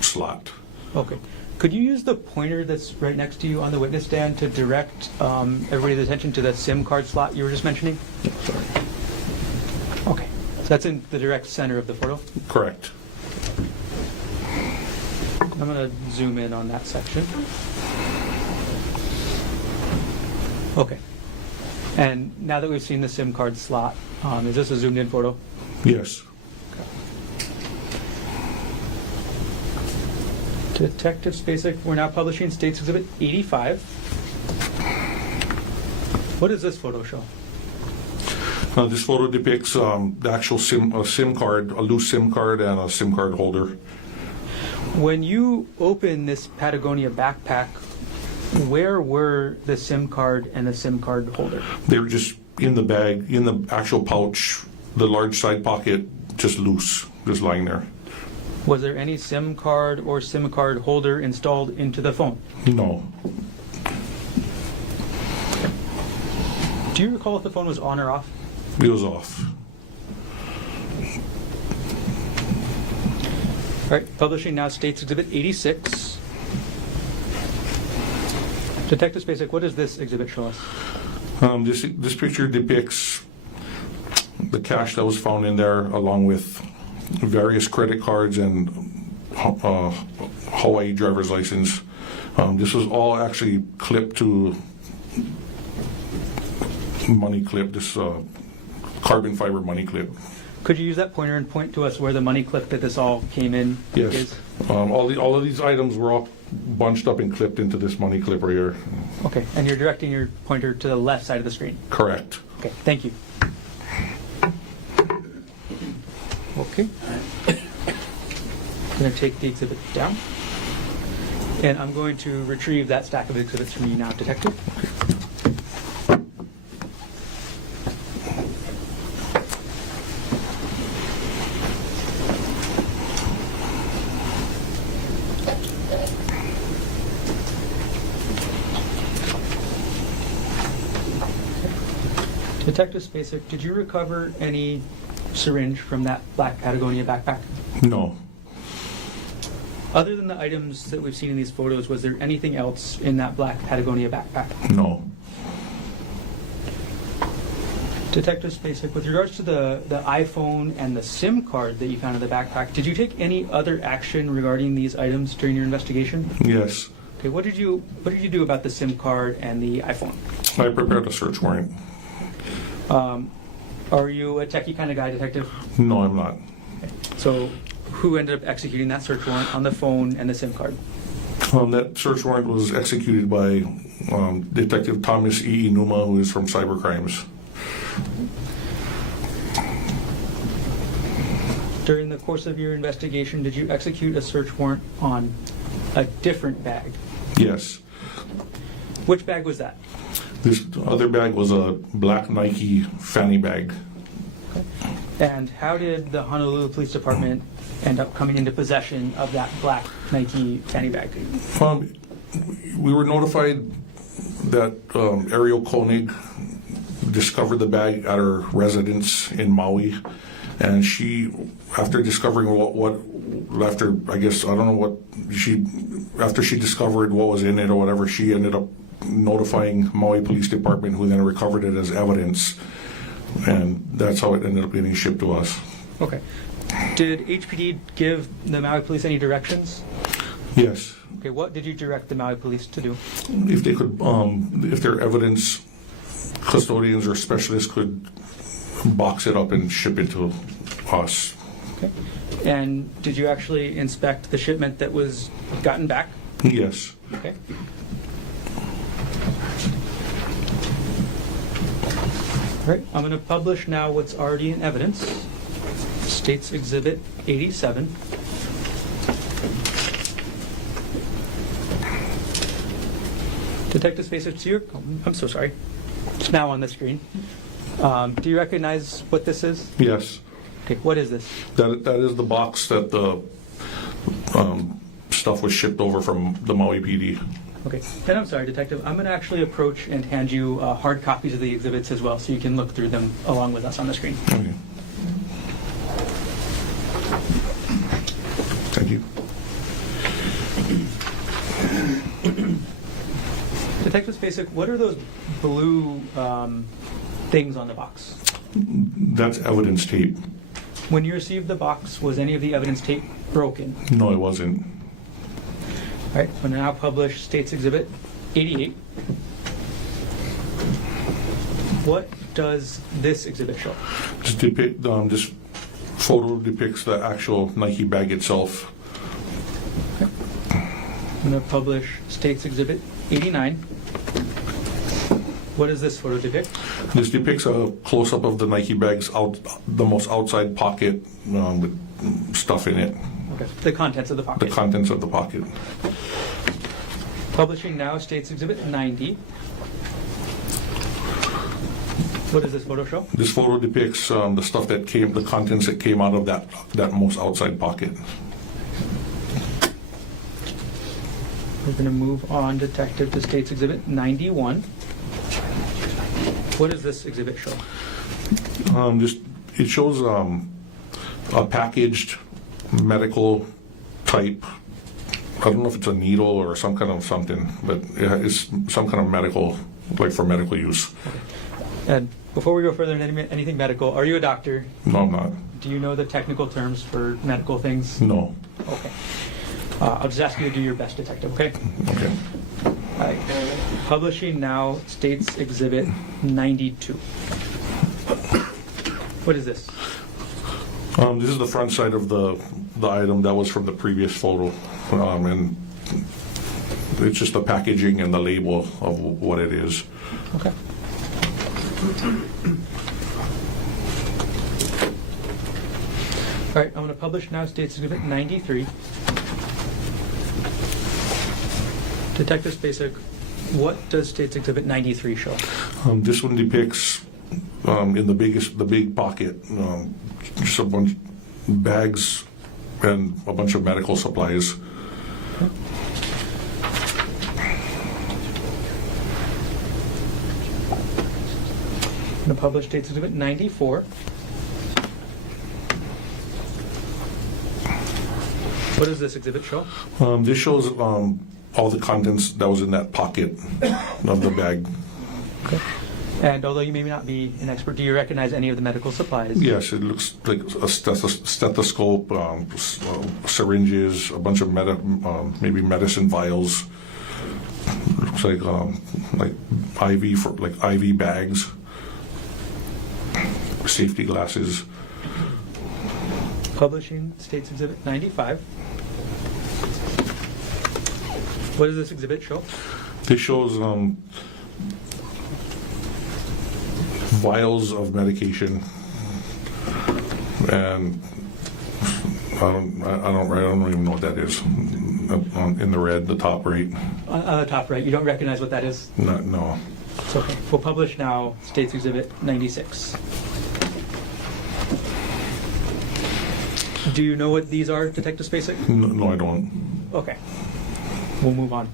slot. Okay. Could you use the pointer that's right next to you on the witness stand to direct everybody's attention to the SIM card slot you were just mentioning? Sorry. Okay. So that's in the direct center of the photo? Correct. I'm going to zoom in on that section. Okay. And now that we've seen the SIM card slot, is this a zoomed in photo? Yes. Detective Spacek, we're now publishing State's Exhibit 85. What does this photo show? This photo depicts the actual SIM card, a loose SIM card, and a SIM card holder. When you open this Patagonia backpack, where were the SIM card and the SIM card holder? They were just in the bag, in the actual pouch, the large side pocket, just loose, just lying there. Was there any SIM card or SIM card holder installed into the phone? No. Do you recall if the phone was on or off? It was off. All right, publishing now State's Exhibit 86. Detective Spacek, what does this exhibit show us? This picture depicts the cash that was found in there, along with various credit cards and Hawaii driver's license. This was all actually clipped to money clip, this carbon fiber money clip. Could you use that pointer and point to us where the money clip that this all came in Yes. is? All of these items were all bunched up and clipped into this money clip right here. Okay, and you're directing your pointer to the left side of the screen? Correct. Okay, thank you. Okay. I'm going to take the exhibit down. And I'm going to retrieve that stack of exhibits from you now, Detective. Detective Spacek, did you recover any syringe from that black Patagonia backpack? No. Other than the items that we've seen in these photos, was there anything else in that black Patagonia backpack? No. Detective Spacek, with regards to the iPhone and the SIM card that you found in the backpack, did you take any other action regarding these items during your investigation? Yes. Okay, what did you do about the SIM card and the iPhone? I prepared a search warrant. Are you a techie kind of guy, Detective? No, I'm not. Okay. So who ended up executing that search warrant on the phone and the SIM card? That search warrant was executed by Detective Thomas E. Numa, who is from Cybercrimes. During the course of your investigation, did you execute a search warrant on a different bag? Yes. Which bag was that? This other bag was a black Nike fanny bag. Okay. And how did the Honolulu Police Department end up coming into possession of that black Nike fanny bag? We were notified that Gerhardt Konig discovered the bag at her residence in Maui, and she, after discovering after she discovered what was in it or whatever, she ended up notifying Maui Police Department, who then recovered it as evidence, and that's how it ended up getting shipped to us. Okay. Did HPD give the Maui Police any directions? Yes. Okay, what did you direct the Maui Police to do? If they could, if their evidence custodians or specialists could box it up and ship it to us. Okay. And did you actually inspect the shipment that was gotten back? Yes. Okay. All right, I'm going to publish now what's already in evidence. State's Exhibit 87. Detective Spacek, I'm so sorry. It's now on the screen. Do you recognize what this is? Yes. Okay. Okay, what is this? That is the box that the stuff was shipped over from the Maui PD. Okay, and I'm sorry, Detective, I'm going to actually approach and hand you hard copies of the exhibits as well, so you can look through them along with us on the screen. Okay. Thank you. Detective Spacek, what are those blue things on the box? That's evidence tape. When you received the box, was any of the evidence tape broken? No, it wasn't. All right, I'm going to now publish State's Exhibit 88. What does this exhibit show? This photo depicts the actual Nike bag itself. Okay. I'm going to publish State's Exhibit 89. What does this photo depict? This depicts a close-up of the Nike bag's the most outside pocket with stuff in it. Okay. The contents of the pocket. The contents of the pocket. Publishing now State's Exhibit 90. What does this photo show? This photo depicts the contents that came out of that most outside pocket. We're going to move on, Detective, to State's Exhibit 91. What does this exhibit show? It shows a packaged medical type. I don't know if it's a needle or some kind of something, but it's some kind of medical, like for medical use. Okay. And before we go further into anything medical, are you a doctor? No, I'm not. Do you know the technical terms for medical things? No. Okay. I'll just ask you to do your best, Detective, okay? Okay. Publishing now State's Exhibit 92. What is this? This is the front side of the item that was from the previous photo, and it's just the packaging and the label of what it is. Okay. All right, I'm going to publish now State's Exhibit 93. Detective Spacek, what does State's Exhibit 93 show? This one depicts in the big pocket, just a bunch bags and a bunch of medical supplies. Okay. I'm going to publish State's Exhibit 94. What does this exhibit show? This shows all the contents that was in that pocket of the bag. Okay. And although you may not be an expert, do you recognize any of the medical supplies? Yes, it looks like a stethoscope, syringes, a bunch of maybe medicine vials. Looks like IV bags, safety glasses. Publishing State's Exhibit 95. What does this exhibit show? This shows vials of medication, and I don't even know what that is. In the red, the top right. On the top right, you don't recognize what that is? No. It's okay. We'll publish now State's Exhibit 96. Do you know what these are, Detective Spacek? No, I don't. Okay. We'll move on.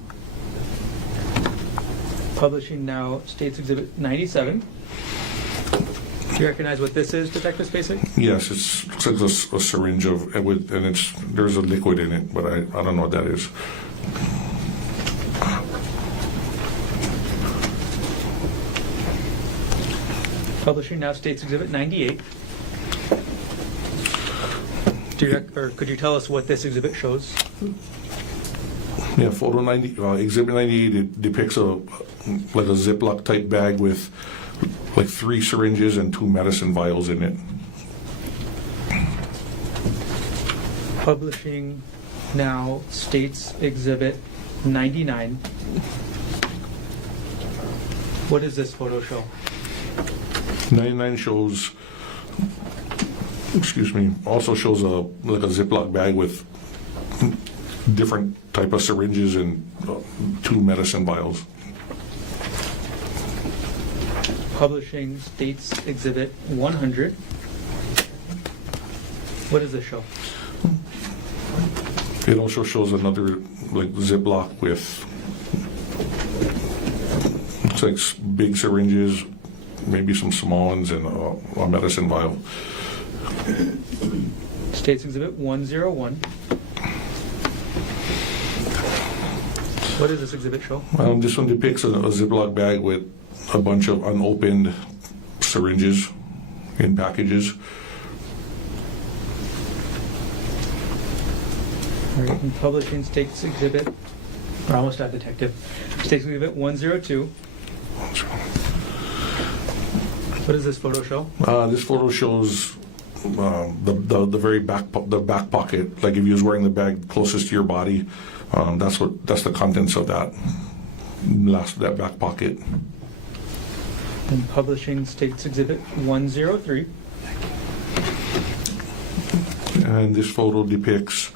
Publishing now State's Exhibit 97. Do you recognize what this is, Detective Spacek? Yes, it looks like a syringe and there's a liquid in it, but I don't know what that is. Publishing now State's Exhibit 98. Could you tell us what this exhibit shows? Yeah, photo 90, exhibit 98, it depicts like a Ziploc type bag with like 3 syringes and 2 medicine vials in it. Publishing now State's Exhibit 99. What does this photo show? 99 shows, also shows like a Ziploc bag with different type of syringes and 2 medicine vials. Publishing State's Exhibit 100. What does this show? It also shows another like Ziploc with looks like big syringes, maybe some small ones, and a medicine vial. State's Exhibit 101. What does this exhibit show? This one depicts a Ziploc bag with a bunch of unopened syringes in packages. All right, and publishing State's Exhibit, we're almost at detective. State's Exhibit 102. What does this photo show? This photo shows the very back pocket. Like if you was wearing the bag closest to your body, that's the contents of that back pocket. And publishing State's Exhibit 103. And this photo depicts,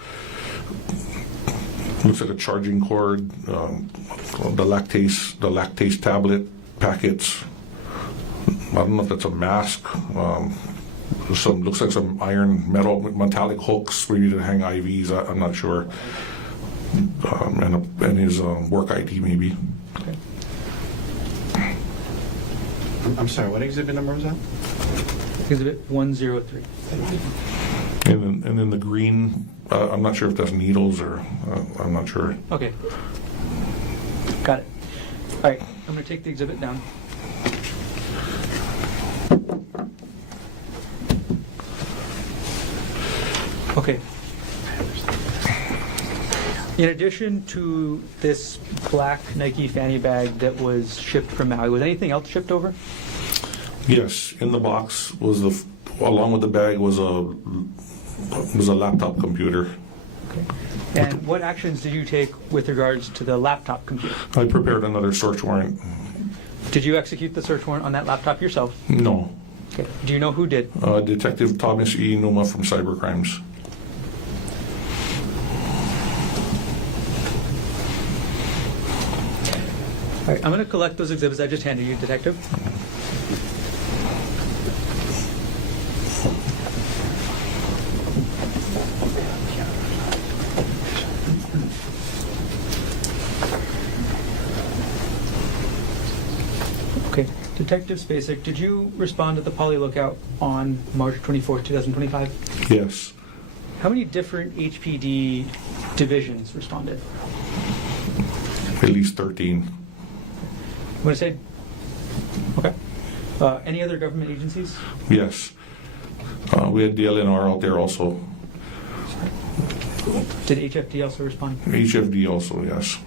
looks like a charging cord, the lactase tablet packets. I don't know if that's a mask. Looks like some iron metallic hooks maybe to hang IVs. I'm not sure. And his work ID maybe. Okay. I'm sorry, what exhibit number was that? Exhibit 103. And then the green, I'm not sure if that's needles or I'm not sure. Okay. Got it. All right, I'm going to take the exhibit down. Okay. In addition to this black Nike fanny bag that was shipped from Maui, was anything else shipped over? Yes, in the box was along with the bag was a laptop computer. Okay. And what actions did you take with regards to the laptop computer? I prepared another search warrant. Did you execute the search warrant on that laptop yourself? No. Okay. Do you know who did? Detective Thomas E. Numa from Cybercrimes. All right, I'm going to collect those exhibits I just handed you, Detective. Okay, Detective Spacek, did you respond to the Poly Lookout on March 24, 2025? Yes. How many different HPD divisions responded? At least 13. I'm going to say, okay. Any other government agencies? Yes. We had DLNR out there also. Did HFD also respond? HFD also, yes.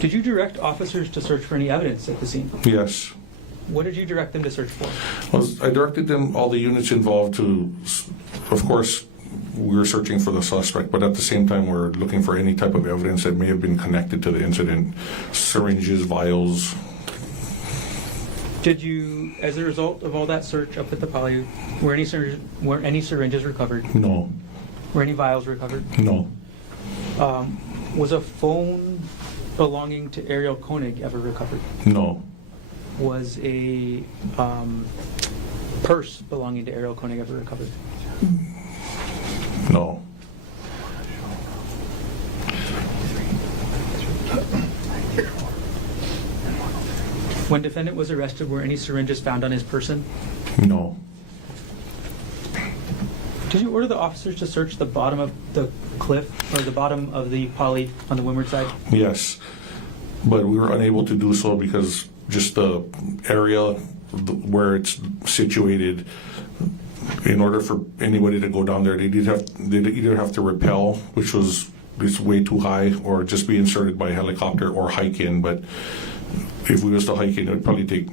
Did you direct officers to search for any evidence at the scene? Yes. What did you direct them to search for? Well, I directed them, all the units involved, to, of course, we were searching for the suspect, but at the same time we're looking for any type of evidence that may have been connected to the incident. Syringes, vials. Did you, as a result of all that search up at the Poly, were any syringes recovered? No. Were any vials recovered? No. Was a phone belonging to Ariel Konig ever recovered? No. Was a purse belonging to Ariel Konig ever recovered? No. When defendant was arrested, were any syringes found on his person? No. Did you order the officers to search the bottom of the cliff or the bottom of the Poly on the windward side? Yes. But we were unable to do so because just the area where it's situated, in order for anybody to go down there, they'd either have to rappel, which was way too high, or just be inserted by helicopter or hike in. But if we was to hike in, it would probably take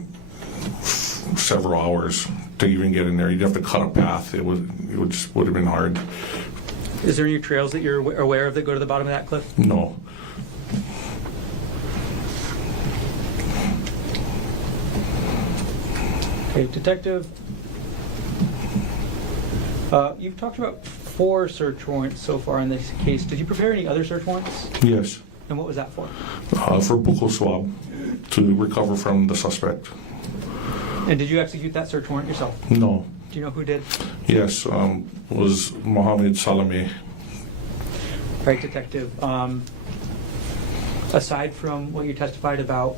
several hours to even get in there. You'd have to cut a path. It would have been hard. Is there any trails that you're aware of that go to the bottom of that cliff? No. Okay, Detective, you've talked about 4 search warrants so far in this case. Did you prepare any other search warrants? Yes. And what was that for? For buccal swab to recover from the suspect. And did you execute that search warrant yourself? No. Do you know who did? Yes, was Mohammed Salame. Right, Detective. Aside from what you testified about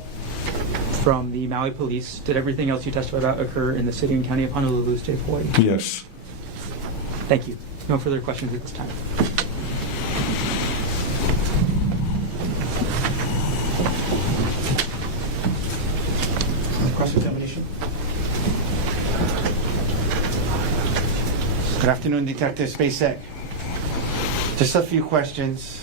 from the Maui police, did everything else you testified about occur in the city and county of Honolulu, state of Hawaii? Yes. Thank you. No further questions at this time. Cross-examination. Good afternoon, Detective Spacek. Just a few questions.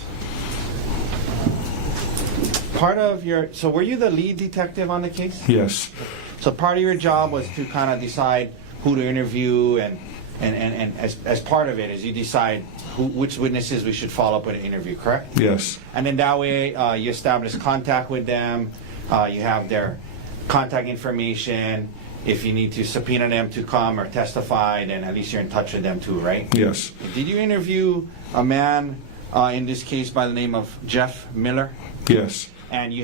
So were you the lead detective on the case? Yes. So part of your job was to kind of decide who to interview, and as part of it is you decide which witnesses we should follow up with an interview, correct? Yes. And then that way you establish contact with them, you have their contact information. If you need to subpoena them to come or testify, then at least you're in touch with them too, right? Yes. Did you interview a man in this case by the name of Jeff Miller? Yes. And you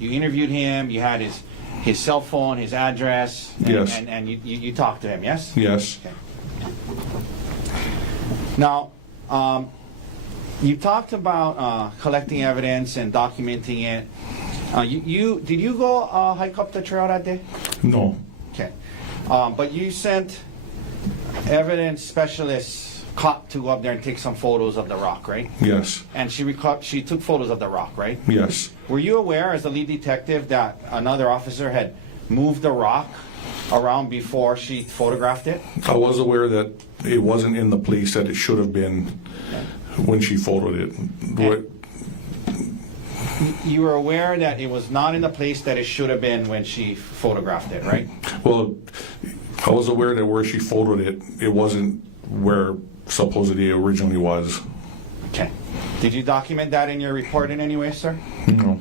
interviewed him, you had his cell phone, his address, and, yes. and you talked to him, yes? Yes. Okay. Now, you talked about collecting evidence and documenting it. Did you go hike up the trail that day? No. Okay. But you sent evidence specialists to go up there and take some photos of the rock, right? Yes. And she took photos of the rock, right? Yes. Were you aware as the lead detective that another officer had moved the rock around before she photographed it? I was aware that it wasn't in the place that it should have been when she photoed it. You were aware that it was not in the place that it should have been when she photographed it, right? Well, I was aware that where she photoed it, it wasn't where supposedly it originally was. Okay. Did you document that in your report in any way, sir? No.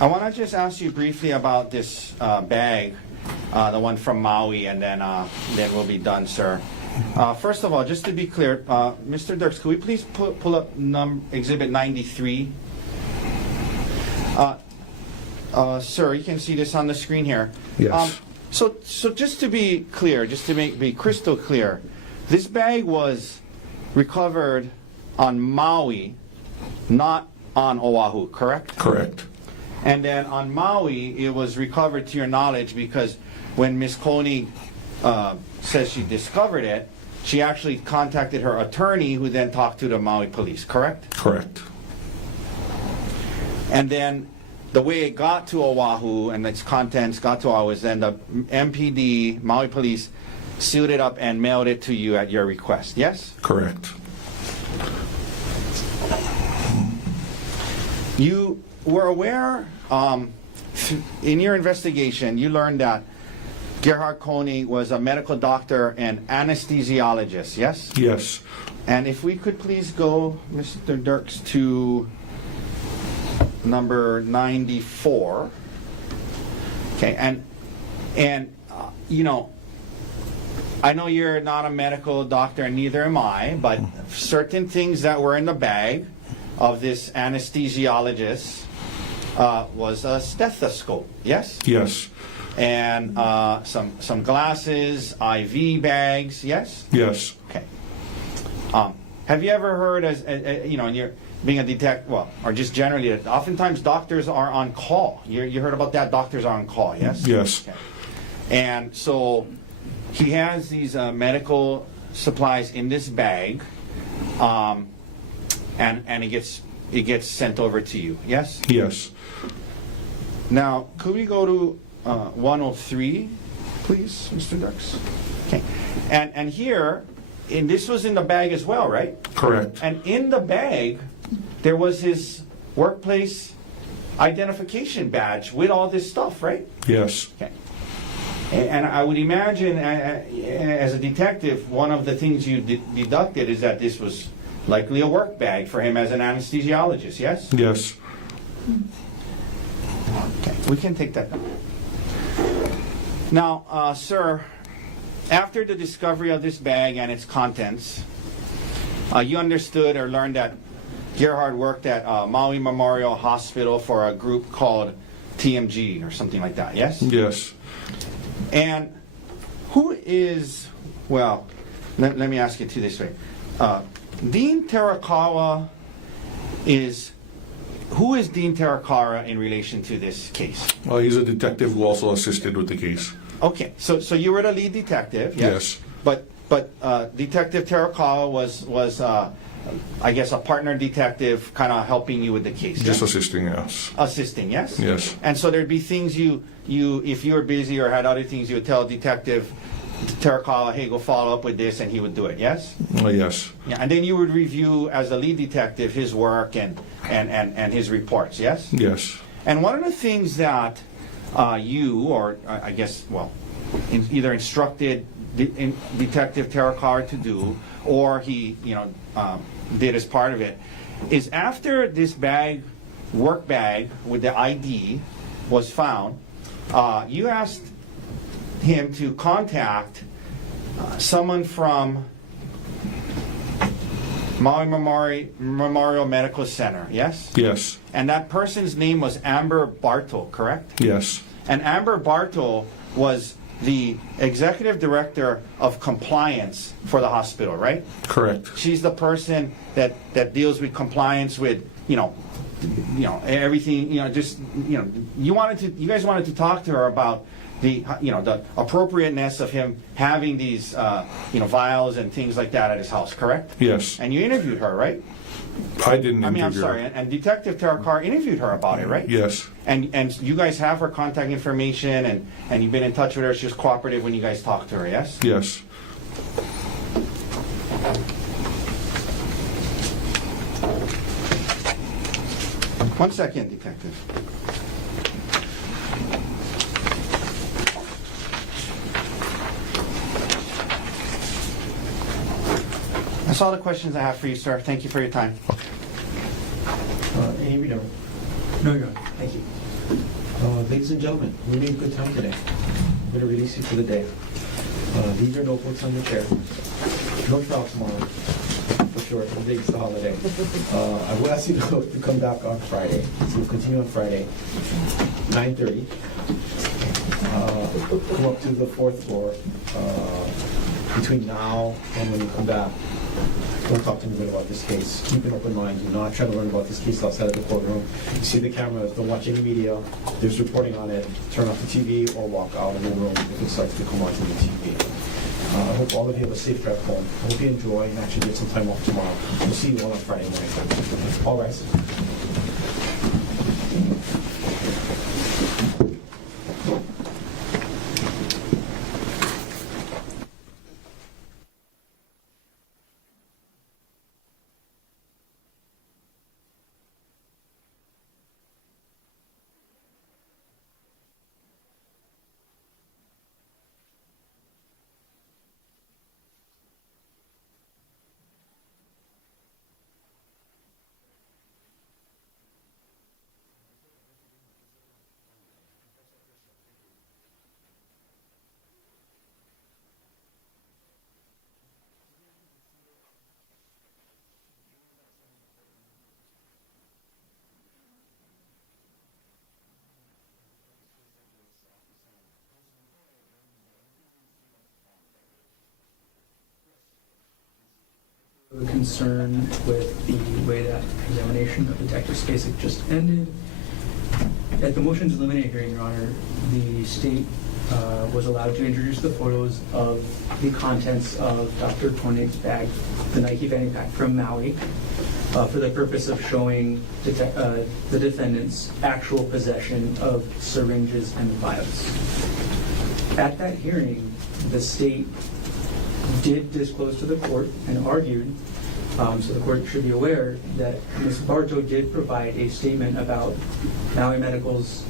I want to just ask you briefly about this bag, the one from Maui, and then we'll be done, sir. First of all, just to be clear, Mr. Dirks, could we please pull up Exhibit 93? Sir, you can see this on the screen here. Yes. So just to be clear, just to be crystal clear, this bag was recovered on Maui, not on Oahu, correct? Correct. And then on Maui, it was recovered to your knowledge because when Ms. Konig says she discovered it, she actually contacted her attorney who then talked to the Maui police, correct? Correct. And then the way it got to Oahu and its contents got to Oahu is then the MPD, Maui police, sealed it up and mailed it to you at your request, yes? Correct. You were aware, in your investigation, you learned that Gerhardt Konig was a medical doctor and anesthesiologist, yes? Yes. And if we could please go, Mr. Dirks, to number 94. Okay, and you know, I know you're not a medical doctor, and neither am I, but certain things that were in the bag of this anesthesiologist was a stethoscope, yes? Yes. And some glasses, IV bags, yes? Yes. Okay. Have you ever heard, as you know, you're being a detective, well, or just generally, oftentimes doctors are on call. You heard about that? Doctors are on call, yes? Yes. Okay. And so he has these medical supplies in this bag, and it gets sent over to you, yes? Yes. Now, could we go to 103, please, Mr. Dirks? Okay. And here, and this was in the bag as well, right? Correct. And in the bag, there was his workplace identification badge with all this stuff, right? Yes. Okay. And I would imagine, as a detective, one of the things you deducted is that this was likely a work bag for him as an anesthesiologist, yes? Yes. Okay, we can take that down. Now, sir, after the discovery of this bag and its contents, you understood or learned that Gerhardt worked at Maui Memorial Hospital for a group called TMG or something like that, yes? Yes. And who is, well, let me ask it to you this way. Dean Terakawa who is Dean Terakawa in relation to this case? He's a detective who also assisted with the case. Okay, so you were the lead detective, yes? Yes. But Detective Terakawa was I guess a partner detective kind of helping you with the case. Just yes? assisting, yes. Assisting, yes? Yes. And so there'd be things you if you were busy or had other things, you would tell Detective Terakawa, hey, go follow up with this, and he would do it, yes? Yes. Yeah, and then you would review as the lead detective his work and his reports, yes? Yes. And one of the things that you, or I guess, well, either instructed Detective Terakawa to do, or he, did as part of it, is after this work bag with the ID was found, you asked him to contact someone from Maui Memorial Medical Center, yes? Yes. And that person's name was Amber Bartle, correct? Yes. And Amber Bartle was the executive director of compliance for the hospital, right? Correct. She's the person that deals with compliance with, everything, you guys wanted to talk to her about the appropriateness of him having these, vials and things like that at his house, correct? Yes. And you interviewed her, right? I didn't interview I'm sorry, her. and Detective Terakawa interviewed her about it, right? Yes. And you guys have her contact information, and you've been in touch with her. She was cooperative when you guys talked to her, yes? Yes. One second, Detective. That's all the questions I have for you, sir. Thank you for your time. Any reader? No, Your Honor. Thank you. Ladies and gentlemen, we made good time today. I'm going to release you for the day. These are notebooks on the chair. No trial tomorrow, for sure. Today's the holiday. I will ask you to come back on Friday. So we'll continue on Friday, 9:30. Come up to the 4th floor. Between now and when you come back, don't talk to anybody about this case. Keep an open mind. Do not try to learn about this case outside of the courtroom. You see the cameras. Don't watch any media. There's reporting on it. Turn off the TV or walk out of the room if it starts to come onto the TV. I hope all of you have a safe drive home. I hope you enjoy and actually get some time off tomorrow. We'll see you all on Friday morning. All rise. The concern with the way that examination of Detective Spacek just ended. At the motion to eliminate hearing, Your Honor, the state was allowed to introduce the photos of the contents of Dr. Konig's bag, the Nike fanny pack from Maui, for the purpose of showing the defendant's actual possession of syringes and vials. At that hearing, the state did disclose to the court and argued, so the court should be aware, that Ms. Bartow did provide a statement about Maui Medical's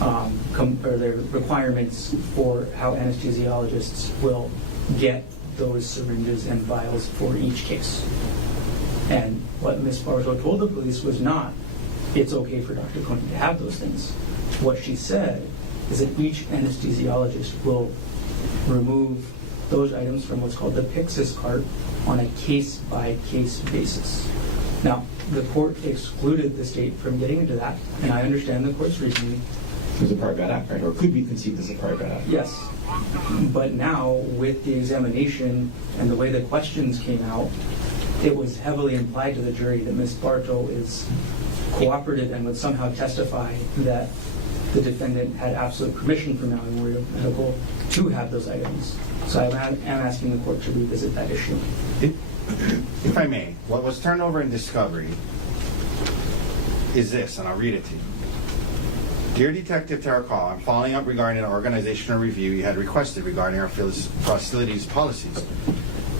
their requirements for how anesthesiologists will get those syringes and vials for each case. And what Ms. Bartow told the police was not, it's okay for Dr. Konig to have those things. What she said is that each anesthesiologist will remove those items from what's called the Pyxis cart on a case-by-case basis. Now, the court excluded the state from getting into that, and I understand the court's reasoning. It was a prior bad act, right? Or could be conceived as a prior bad act. Yes. But now, with the examination and the way the questions came out, it was heavily implied to the jury that Ms. Bartow is cooperative and would somehow testify that the defendant had absolute permission from Maui Memorial Medical to have those items. So I am asking the court to revisit that issue. If I may, what was turned over in discovery is this, and I'll read it to you. Dear Detective Terracall, I'm following up regarding an organizational review you had requested regarding our facilities policies.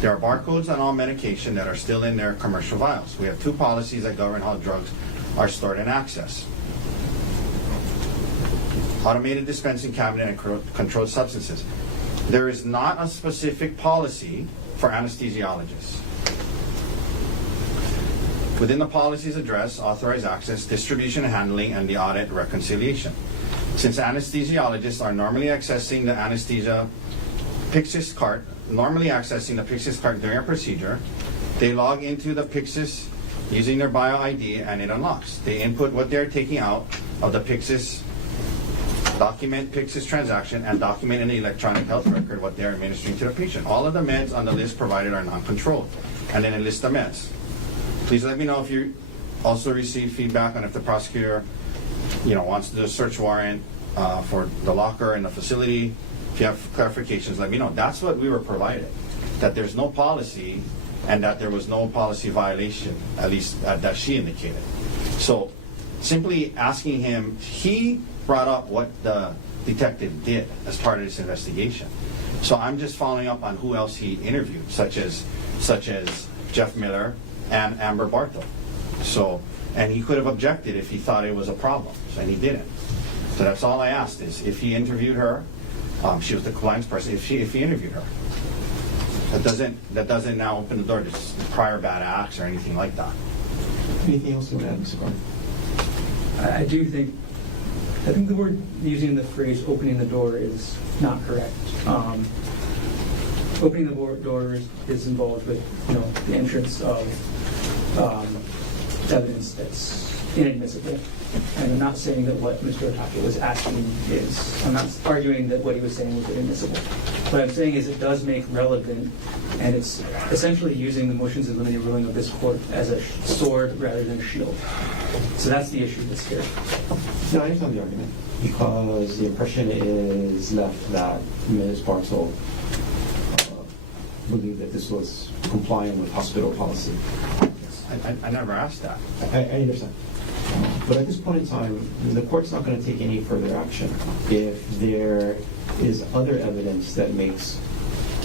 There are barcodes on all medication that are still in their commercial vials. We have 2 policies that govern how drugs are stored and accessed. Automated dispensing cabinet and controlled substances. There is not a specific policy for anesthesiologists. Within the policies address authorized access, distribution and handling, and the audit reconciliation. Since anesthesiologists are normally accessing the anesthesia Pyxis cart, during a procedure, they log into the Pyxis using their bio ID and it unlocks. They input what they're taking out of the Pyxis, document Pyxis transaction, and document in the electronic health record what they're administering to the patient. All of the meds on the list provided are non-controlled. And then a list of meds. Please let me know if you also receive feedback on if the prosecutor, wants to do a search warrant for the locker in the facility. If you have clarifications, let me know. That's what we were provided. That there's no policy and that there was no policy violation, at least that she indicated. So simply asking him, he brought up what the detective did as part of this investigation. So I'm just following up on who else he interviewed, such as Jeff Miller and Amber Bartow. So, and he could have objected if he thought it was a problem, and he didn't. So that's all I asked is if he interviewed her, she was the compliance person, if he interviewed her. That doesn't now open the door to prior bad acts or anything like that. Anything else you want to add, Mr. Gordon? I think the word using the phrase "opening the door" is not correct. Opening the door is involved with the entrance of evidence that's inadmissible. And I'm not saying that what Mr. Otake was asking is, I'm not arguing that what he was saying was inadmissible. What I'm saying is it does make relevant, and it's essentially using the motions in limine ruling of this court as a sword rather than a shield. So that's the issue that's here. No, I understand the argument, because the impression is left that Ms. Bartow believed that this was complying with hospital policy. I never asked that. I understand. But at this point in time, the court's not going to take any further action. If there is other evidence that makes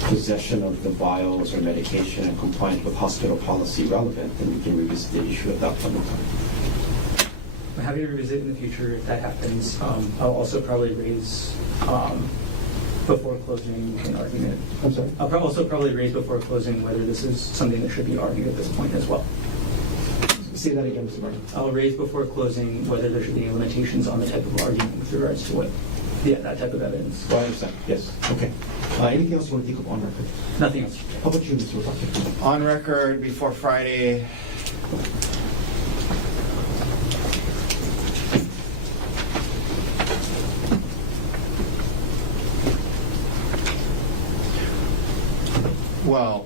possession of the vials or medication and compliance with hospital policy relevant, then we can revisit the issue at that point in time. I'm happy to revisit in the future if that happens. I'll also probably raise before closing an argument. I'm sorry? I'll also probably raise before closing whether this is something that should be argued at this point as well. Say that again, Mr. Martin. I'll raise before closing whether there should be any limitations on the type of argument with regards to that type of evidence. Well, I understand. Yes. Okay. Anything else you want to take up on record? Nothing else. How about you, Mr. Otake? On record before Friday. Well,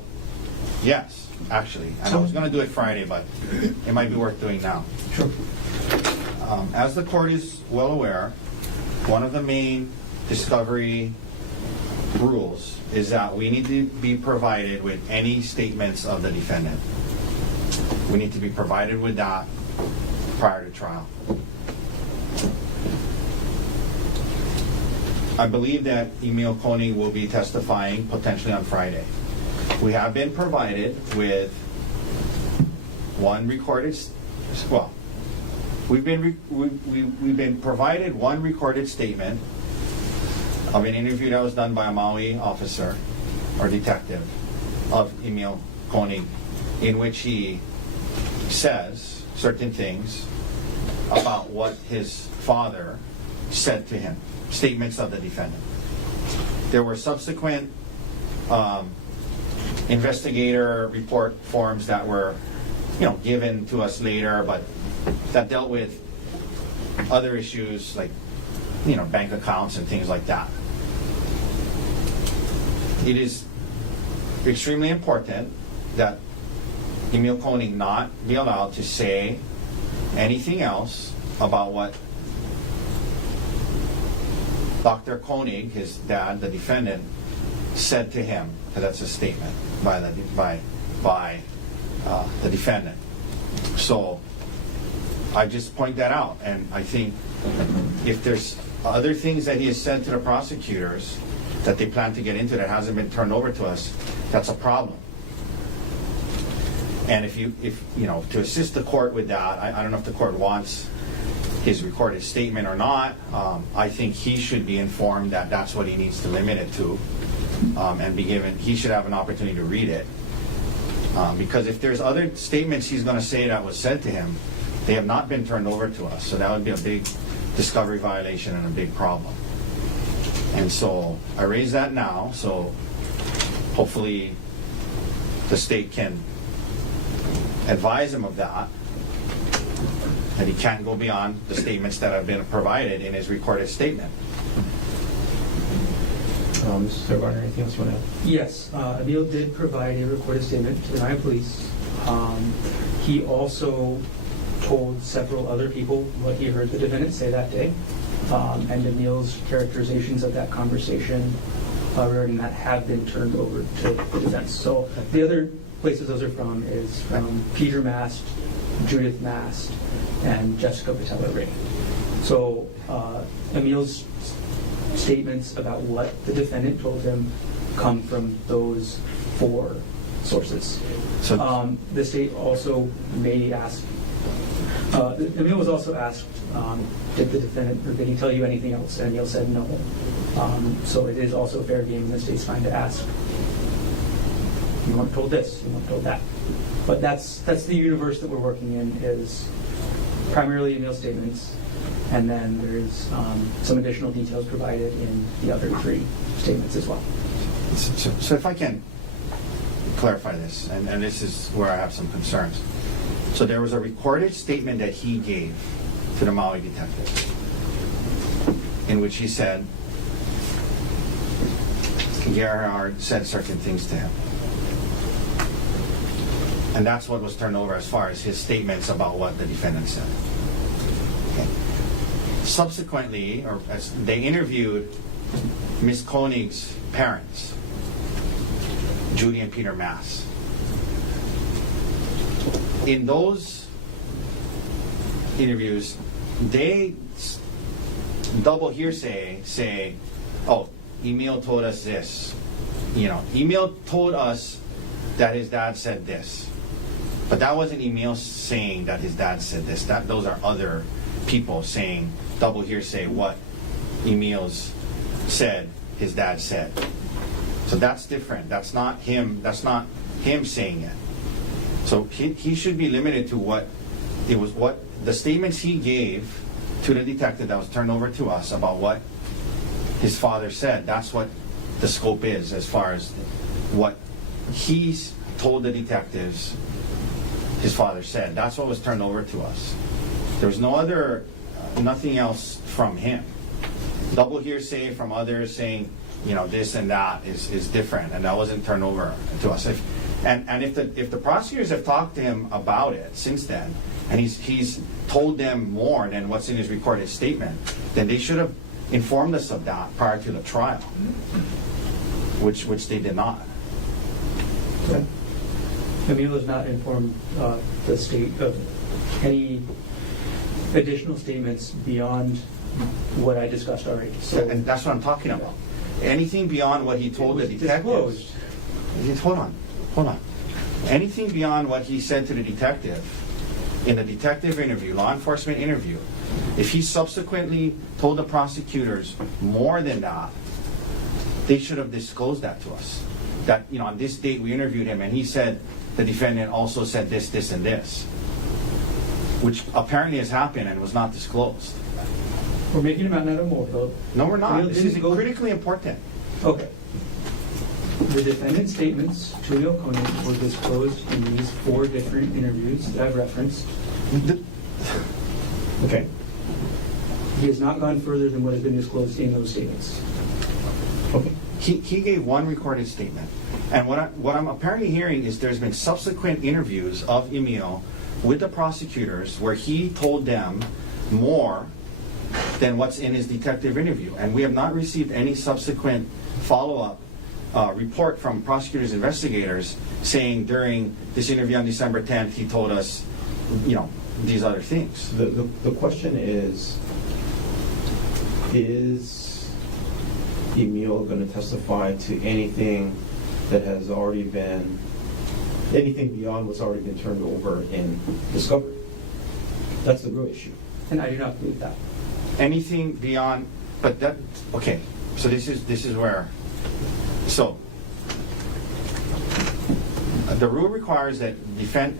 yes, actually. And I was going to do it Friday, but it might be worth doing now. Sure. As the court is well aware, one of the main discovery rules is that we need to be provided with any statements of the defendant. We need to be provided with that prior to trial. I believe that Emil Konig will be testifying potentially on Friday. We have been provided with one recorded, we've been provided one recorded statement of an interview that was done by a Maui officer or detective of Emil Konig, in which he says certain things about what his father said to him, statements of the defendant. There were subsequent investigator report forms that were given to us later, but that dealt with other issues like, bank accounts and things like that. It is extremely important that Emil Konig not be allowed to say anything else about what Dr. Konig, his dad, the defendant, said to him, because that's a statement by the defendant. So I just point that out, and I think if there's other things that he has said to the prosecutors that they plan to get into that hasn't been turned over to us, that's a problem. And if to assist the court with that, I don't know if the court wants his recorded statement or not. I think he should be informed that that's what he needs to limit it to, and be given. He should have an opportunity to read it, because if there's other statements he's going to say that was said to him, they have not been turned over to us. So that would be a big discovery violation and a big problem. And so I raise that now. So hopefully the state can advise him of that he can't go beyond the statements that have been provided in his recorded statement. Mr. Garner, anything else you want to add? Yes, Emil did provide a recorded statement to the Maui police. He also told several other people what he heard the defendant say that day, and Emil's characterizations of that conversation regarding that have been turned over to the defense. So the other places those are from is from Peter Mast, Judith Mast, and Jessica Patella-Ray. So Emil's statements about what the defendant told him come from those 4 sources. So the state also may ask, Emil was also asked, did the defendant, or did he tell you anything else? And Emil said no. So it is also fair game in the state's fine to ask, you weren't told this, you weren't told that. But that's the universe that we're working in, is primarily Emil's statements, and then there's some additional details provided in the other 3 statements as well. So if I can clarify this, and this is where I have some concerns. So there was a recorded statement that he gave to the Maui detective in which he said Gerhardt said certain things to him. And that's what was turned over as far as his statements about what the defendant said. Okay. Subsequently, or as they interviewed Ms. Konig's parents, Judy and Peter Mass. In those interviews, they double hearsay say, oh, Emil told us this. Emil told us that his dad said this. But that wasn't Emil saying that his dad said this. Those are other people saying double hearsay what Emil's said his dad said. So that's different. That's not him saying it. So he should be limited to what the statements he gave to the detective that was turned over to us about what his father said. That's what the scope is as far as what he's told the detectives his father said. That's what was turned over to us. There was nothing else from him. Double hearsay from others saying, this and that is different, and that wasn't turned over to us. If the prosecutors have talked to him about it since then, and he's told them more than what's in his recorded statement, then they should have informed us of that prior to the trial, which they did not. Okay. Emil has not informed the state of any additional statements beyond what I discussed already. So, and that's what I'm talking about. Anything beyond what he told the detectives. Hold on. Anything beyond what he said to the detective in the detective interview, law enforcement interview, if he subsequently told the prosecutors more than that, they should have disclosed that to us. That, on this date we interviewed him and he said the defendant also said this, this, and this, which apparently has happened and was not disclosed. We're making him out of more, though. No, we're not. This is critically important. Okay. The defendant's statements to Emil Konig were disclosed in these 4 different interviews that I've referenced. Okay. He has not gone further than what has been disclosed in those statements. Okay. He gave one recorded statement. And what I'm apparently hearing is there's been subsequent interviews of Emil with the prosecutors where he told them more than what's in his detective interview. And we have not received any subsequent follow-up report from prosecutors, investigators saying during this interview on December 10th, he told us, these other things. The question is Emil going to testify to anything that has already been, anything beyond what's already been turned over in discovery? That's the real issue. And I do not believe that. Anything beyond, but that, okay, so this is where, so the rule requires that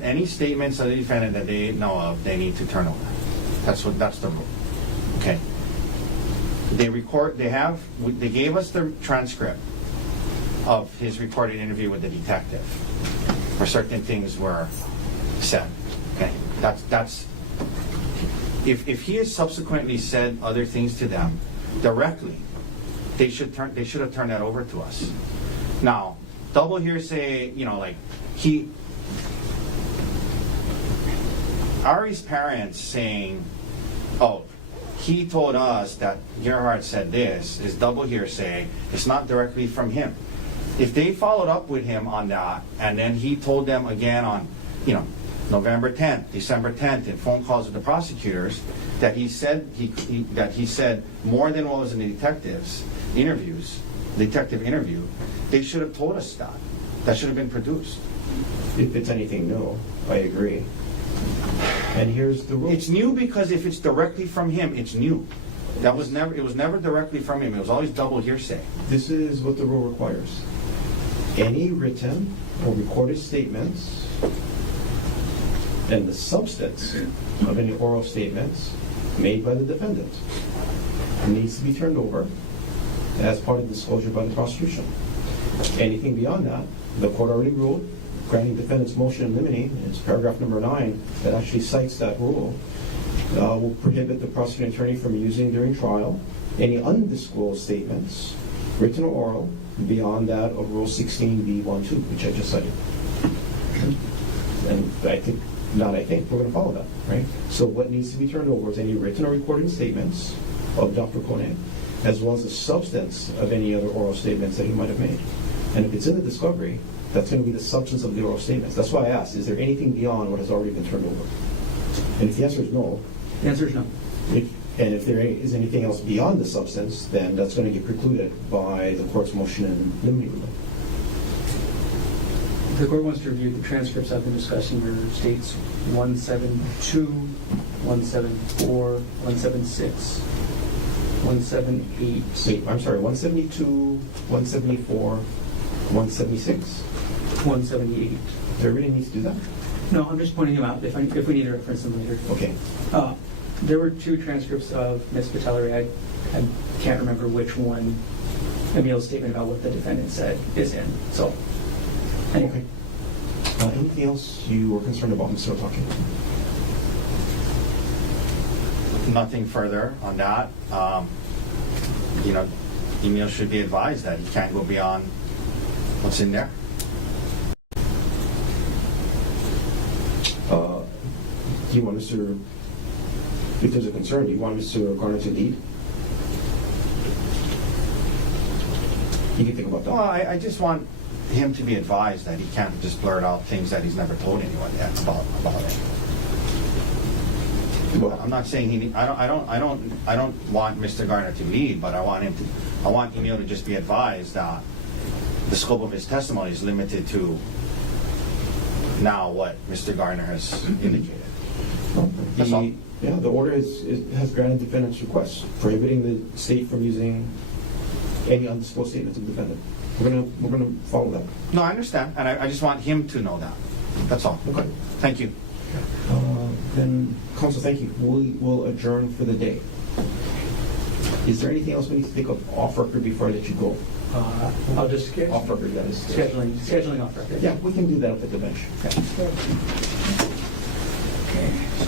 any statements of the defendant that they know of, they need to turn over. That's the rule. Okay. They gave us the transcript of his recorded interview with the detective, where certain things were said. Okay. That's if he has subsequently said other things to them directly, they should have turned that over to us. Now, double hearsay, Ari's parents saying, oh, he told us that Gerhardt said this, is double hearsay. It's not directly from him. If they followed up with him on that, and then he told them again on, November 10th, December 10th, in phone calls with the prosecutors, that he said that he said more than what was in the detective interview, they should have told us that. That should have been produced. If it's anything new, I agree. And here's the rule. It's new because if it's directly from him, it's new. It was never directly from him. It was always double hearsay. This is what the rule requires. Any written or recorded statements and the substance of any oral statements made by the defendant needs to be turned over as part of disclosure by the prosecution. Anything beyond that, the court already ruled, granting defendant's motion in limine, it's paragraph number 9 that actually cites that rule, will prohibit the prosecuting attorney from using during trial any undisclosed statements, written or oral, beyond that of Rule 16b(1)(2), which I just cited. And we're going to follow that, right? So what needs to be turned over is any written or recorded statements of Dr. Konig, as well as the substance of any other oral statements that he might have made. And if it's in the discovery, that's going to be the substance of the oral statements. That's why I asked, is there anything beyond what has already been turned over? And if the answer is no, the answer is no. And if there is anything else beyond the substance, then that's going to get precluded by the court's motion in limine. The court wants to review the transcripts I've been discussing where states 172, 174, 176, 178. Wait, I'm sorry, 172, 174, 176? 178. Do I really need to do that? No, I'm just pointing them out if we need to reference them later. Okay. There were 2 transcripts of Ms. Patellery. I can't remember which one Emil's statement about what the defendant said is in. So, anyway. Okay. Anything else you were concerned about, Mr. Otake? Nothing further on that. Emil should be advised that he can't go beyond what's in there. Do you want Mr. If there's a concern, do you want Mr. Garner to lead? You can think about that. Well, I just want him to be advised that he can't just blurt out things that he's never told anyone yet about it. Well, I'm not saying I don't want Mr. Garner to lead, but I want Emil to just be advised that the scope of his testimony is limited to now what Mr. Garner has indicated. That's all. Yeah, the order has granted defendant's request, prohibiting the state from using any undisclosed statements of the defendant. We're gonna follow that. No, I understand, and I just want him to know that. That's all. Okay. Thank you. Then, counsel, thank you. We'll adjourn for the day. Is there anything else we need to think of off record before I let you go? I'll just Off record, that is. scheduling off record. Yeah, we can do that up at the bench. Okay,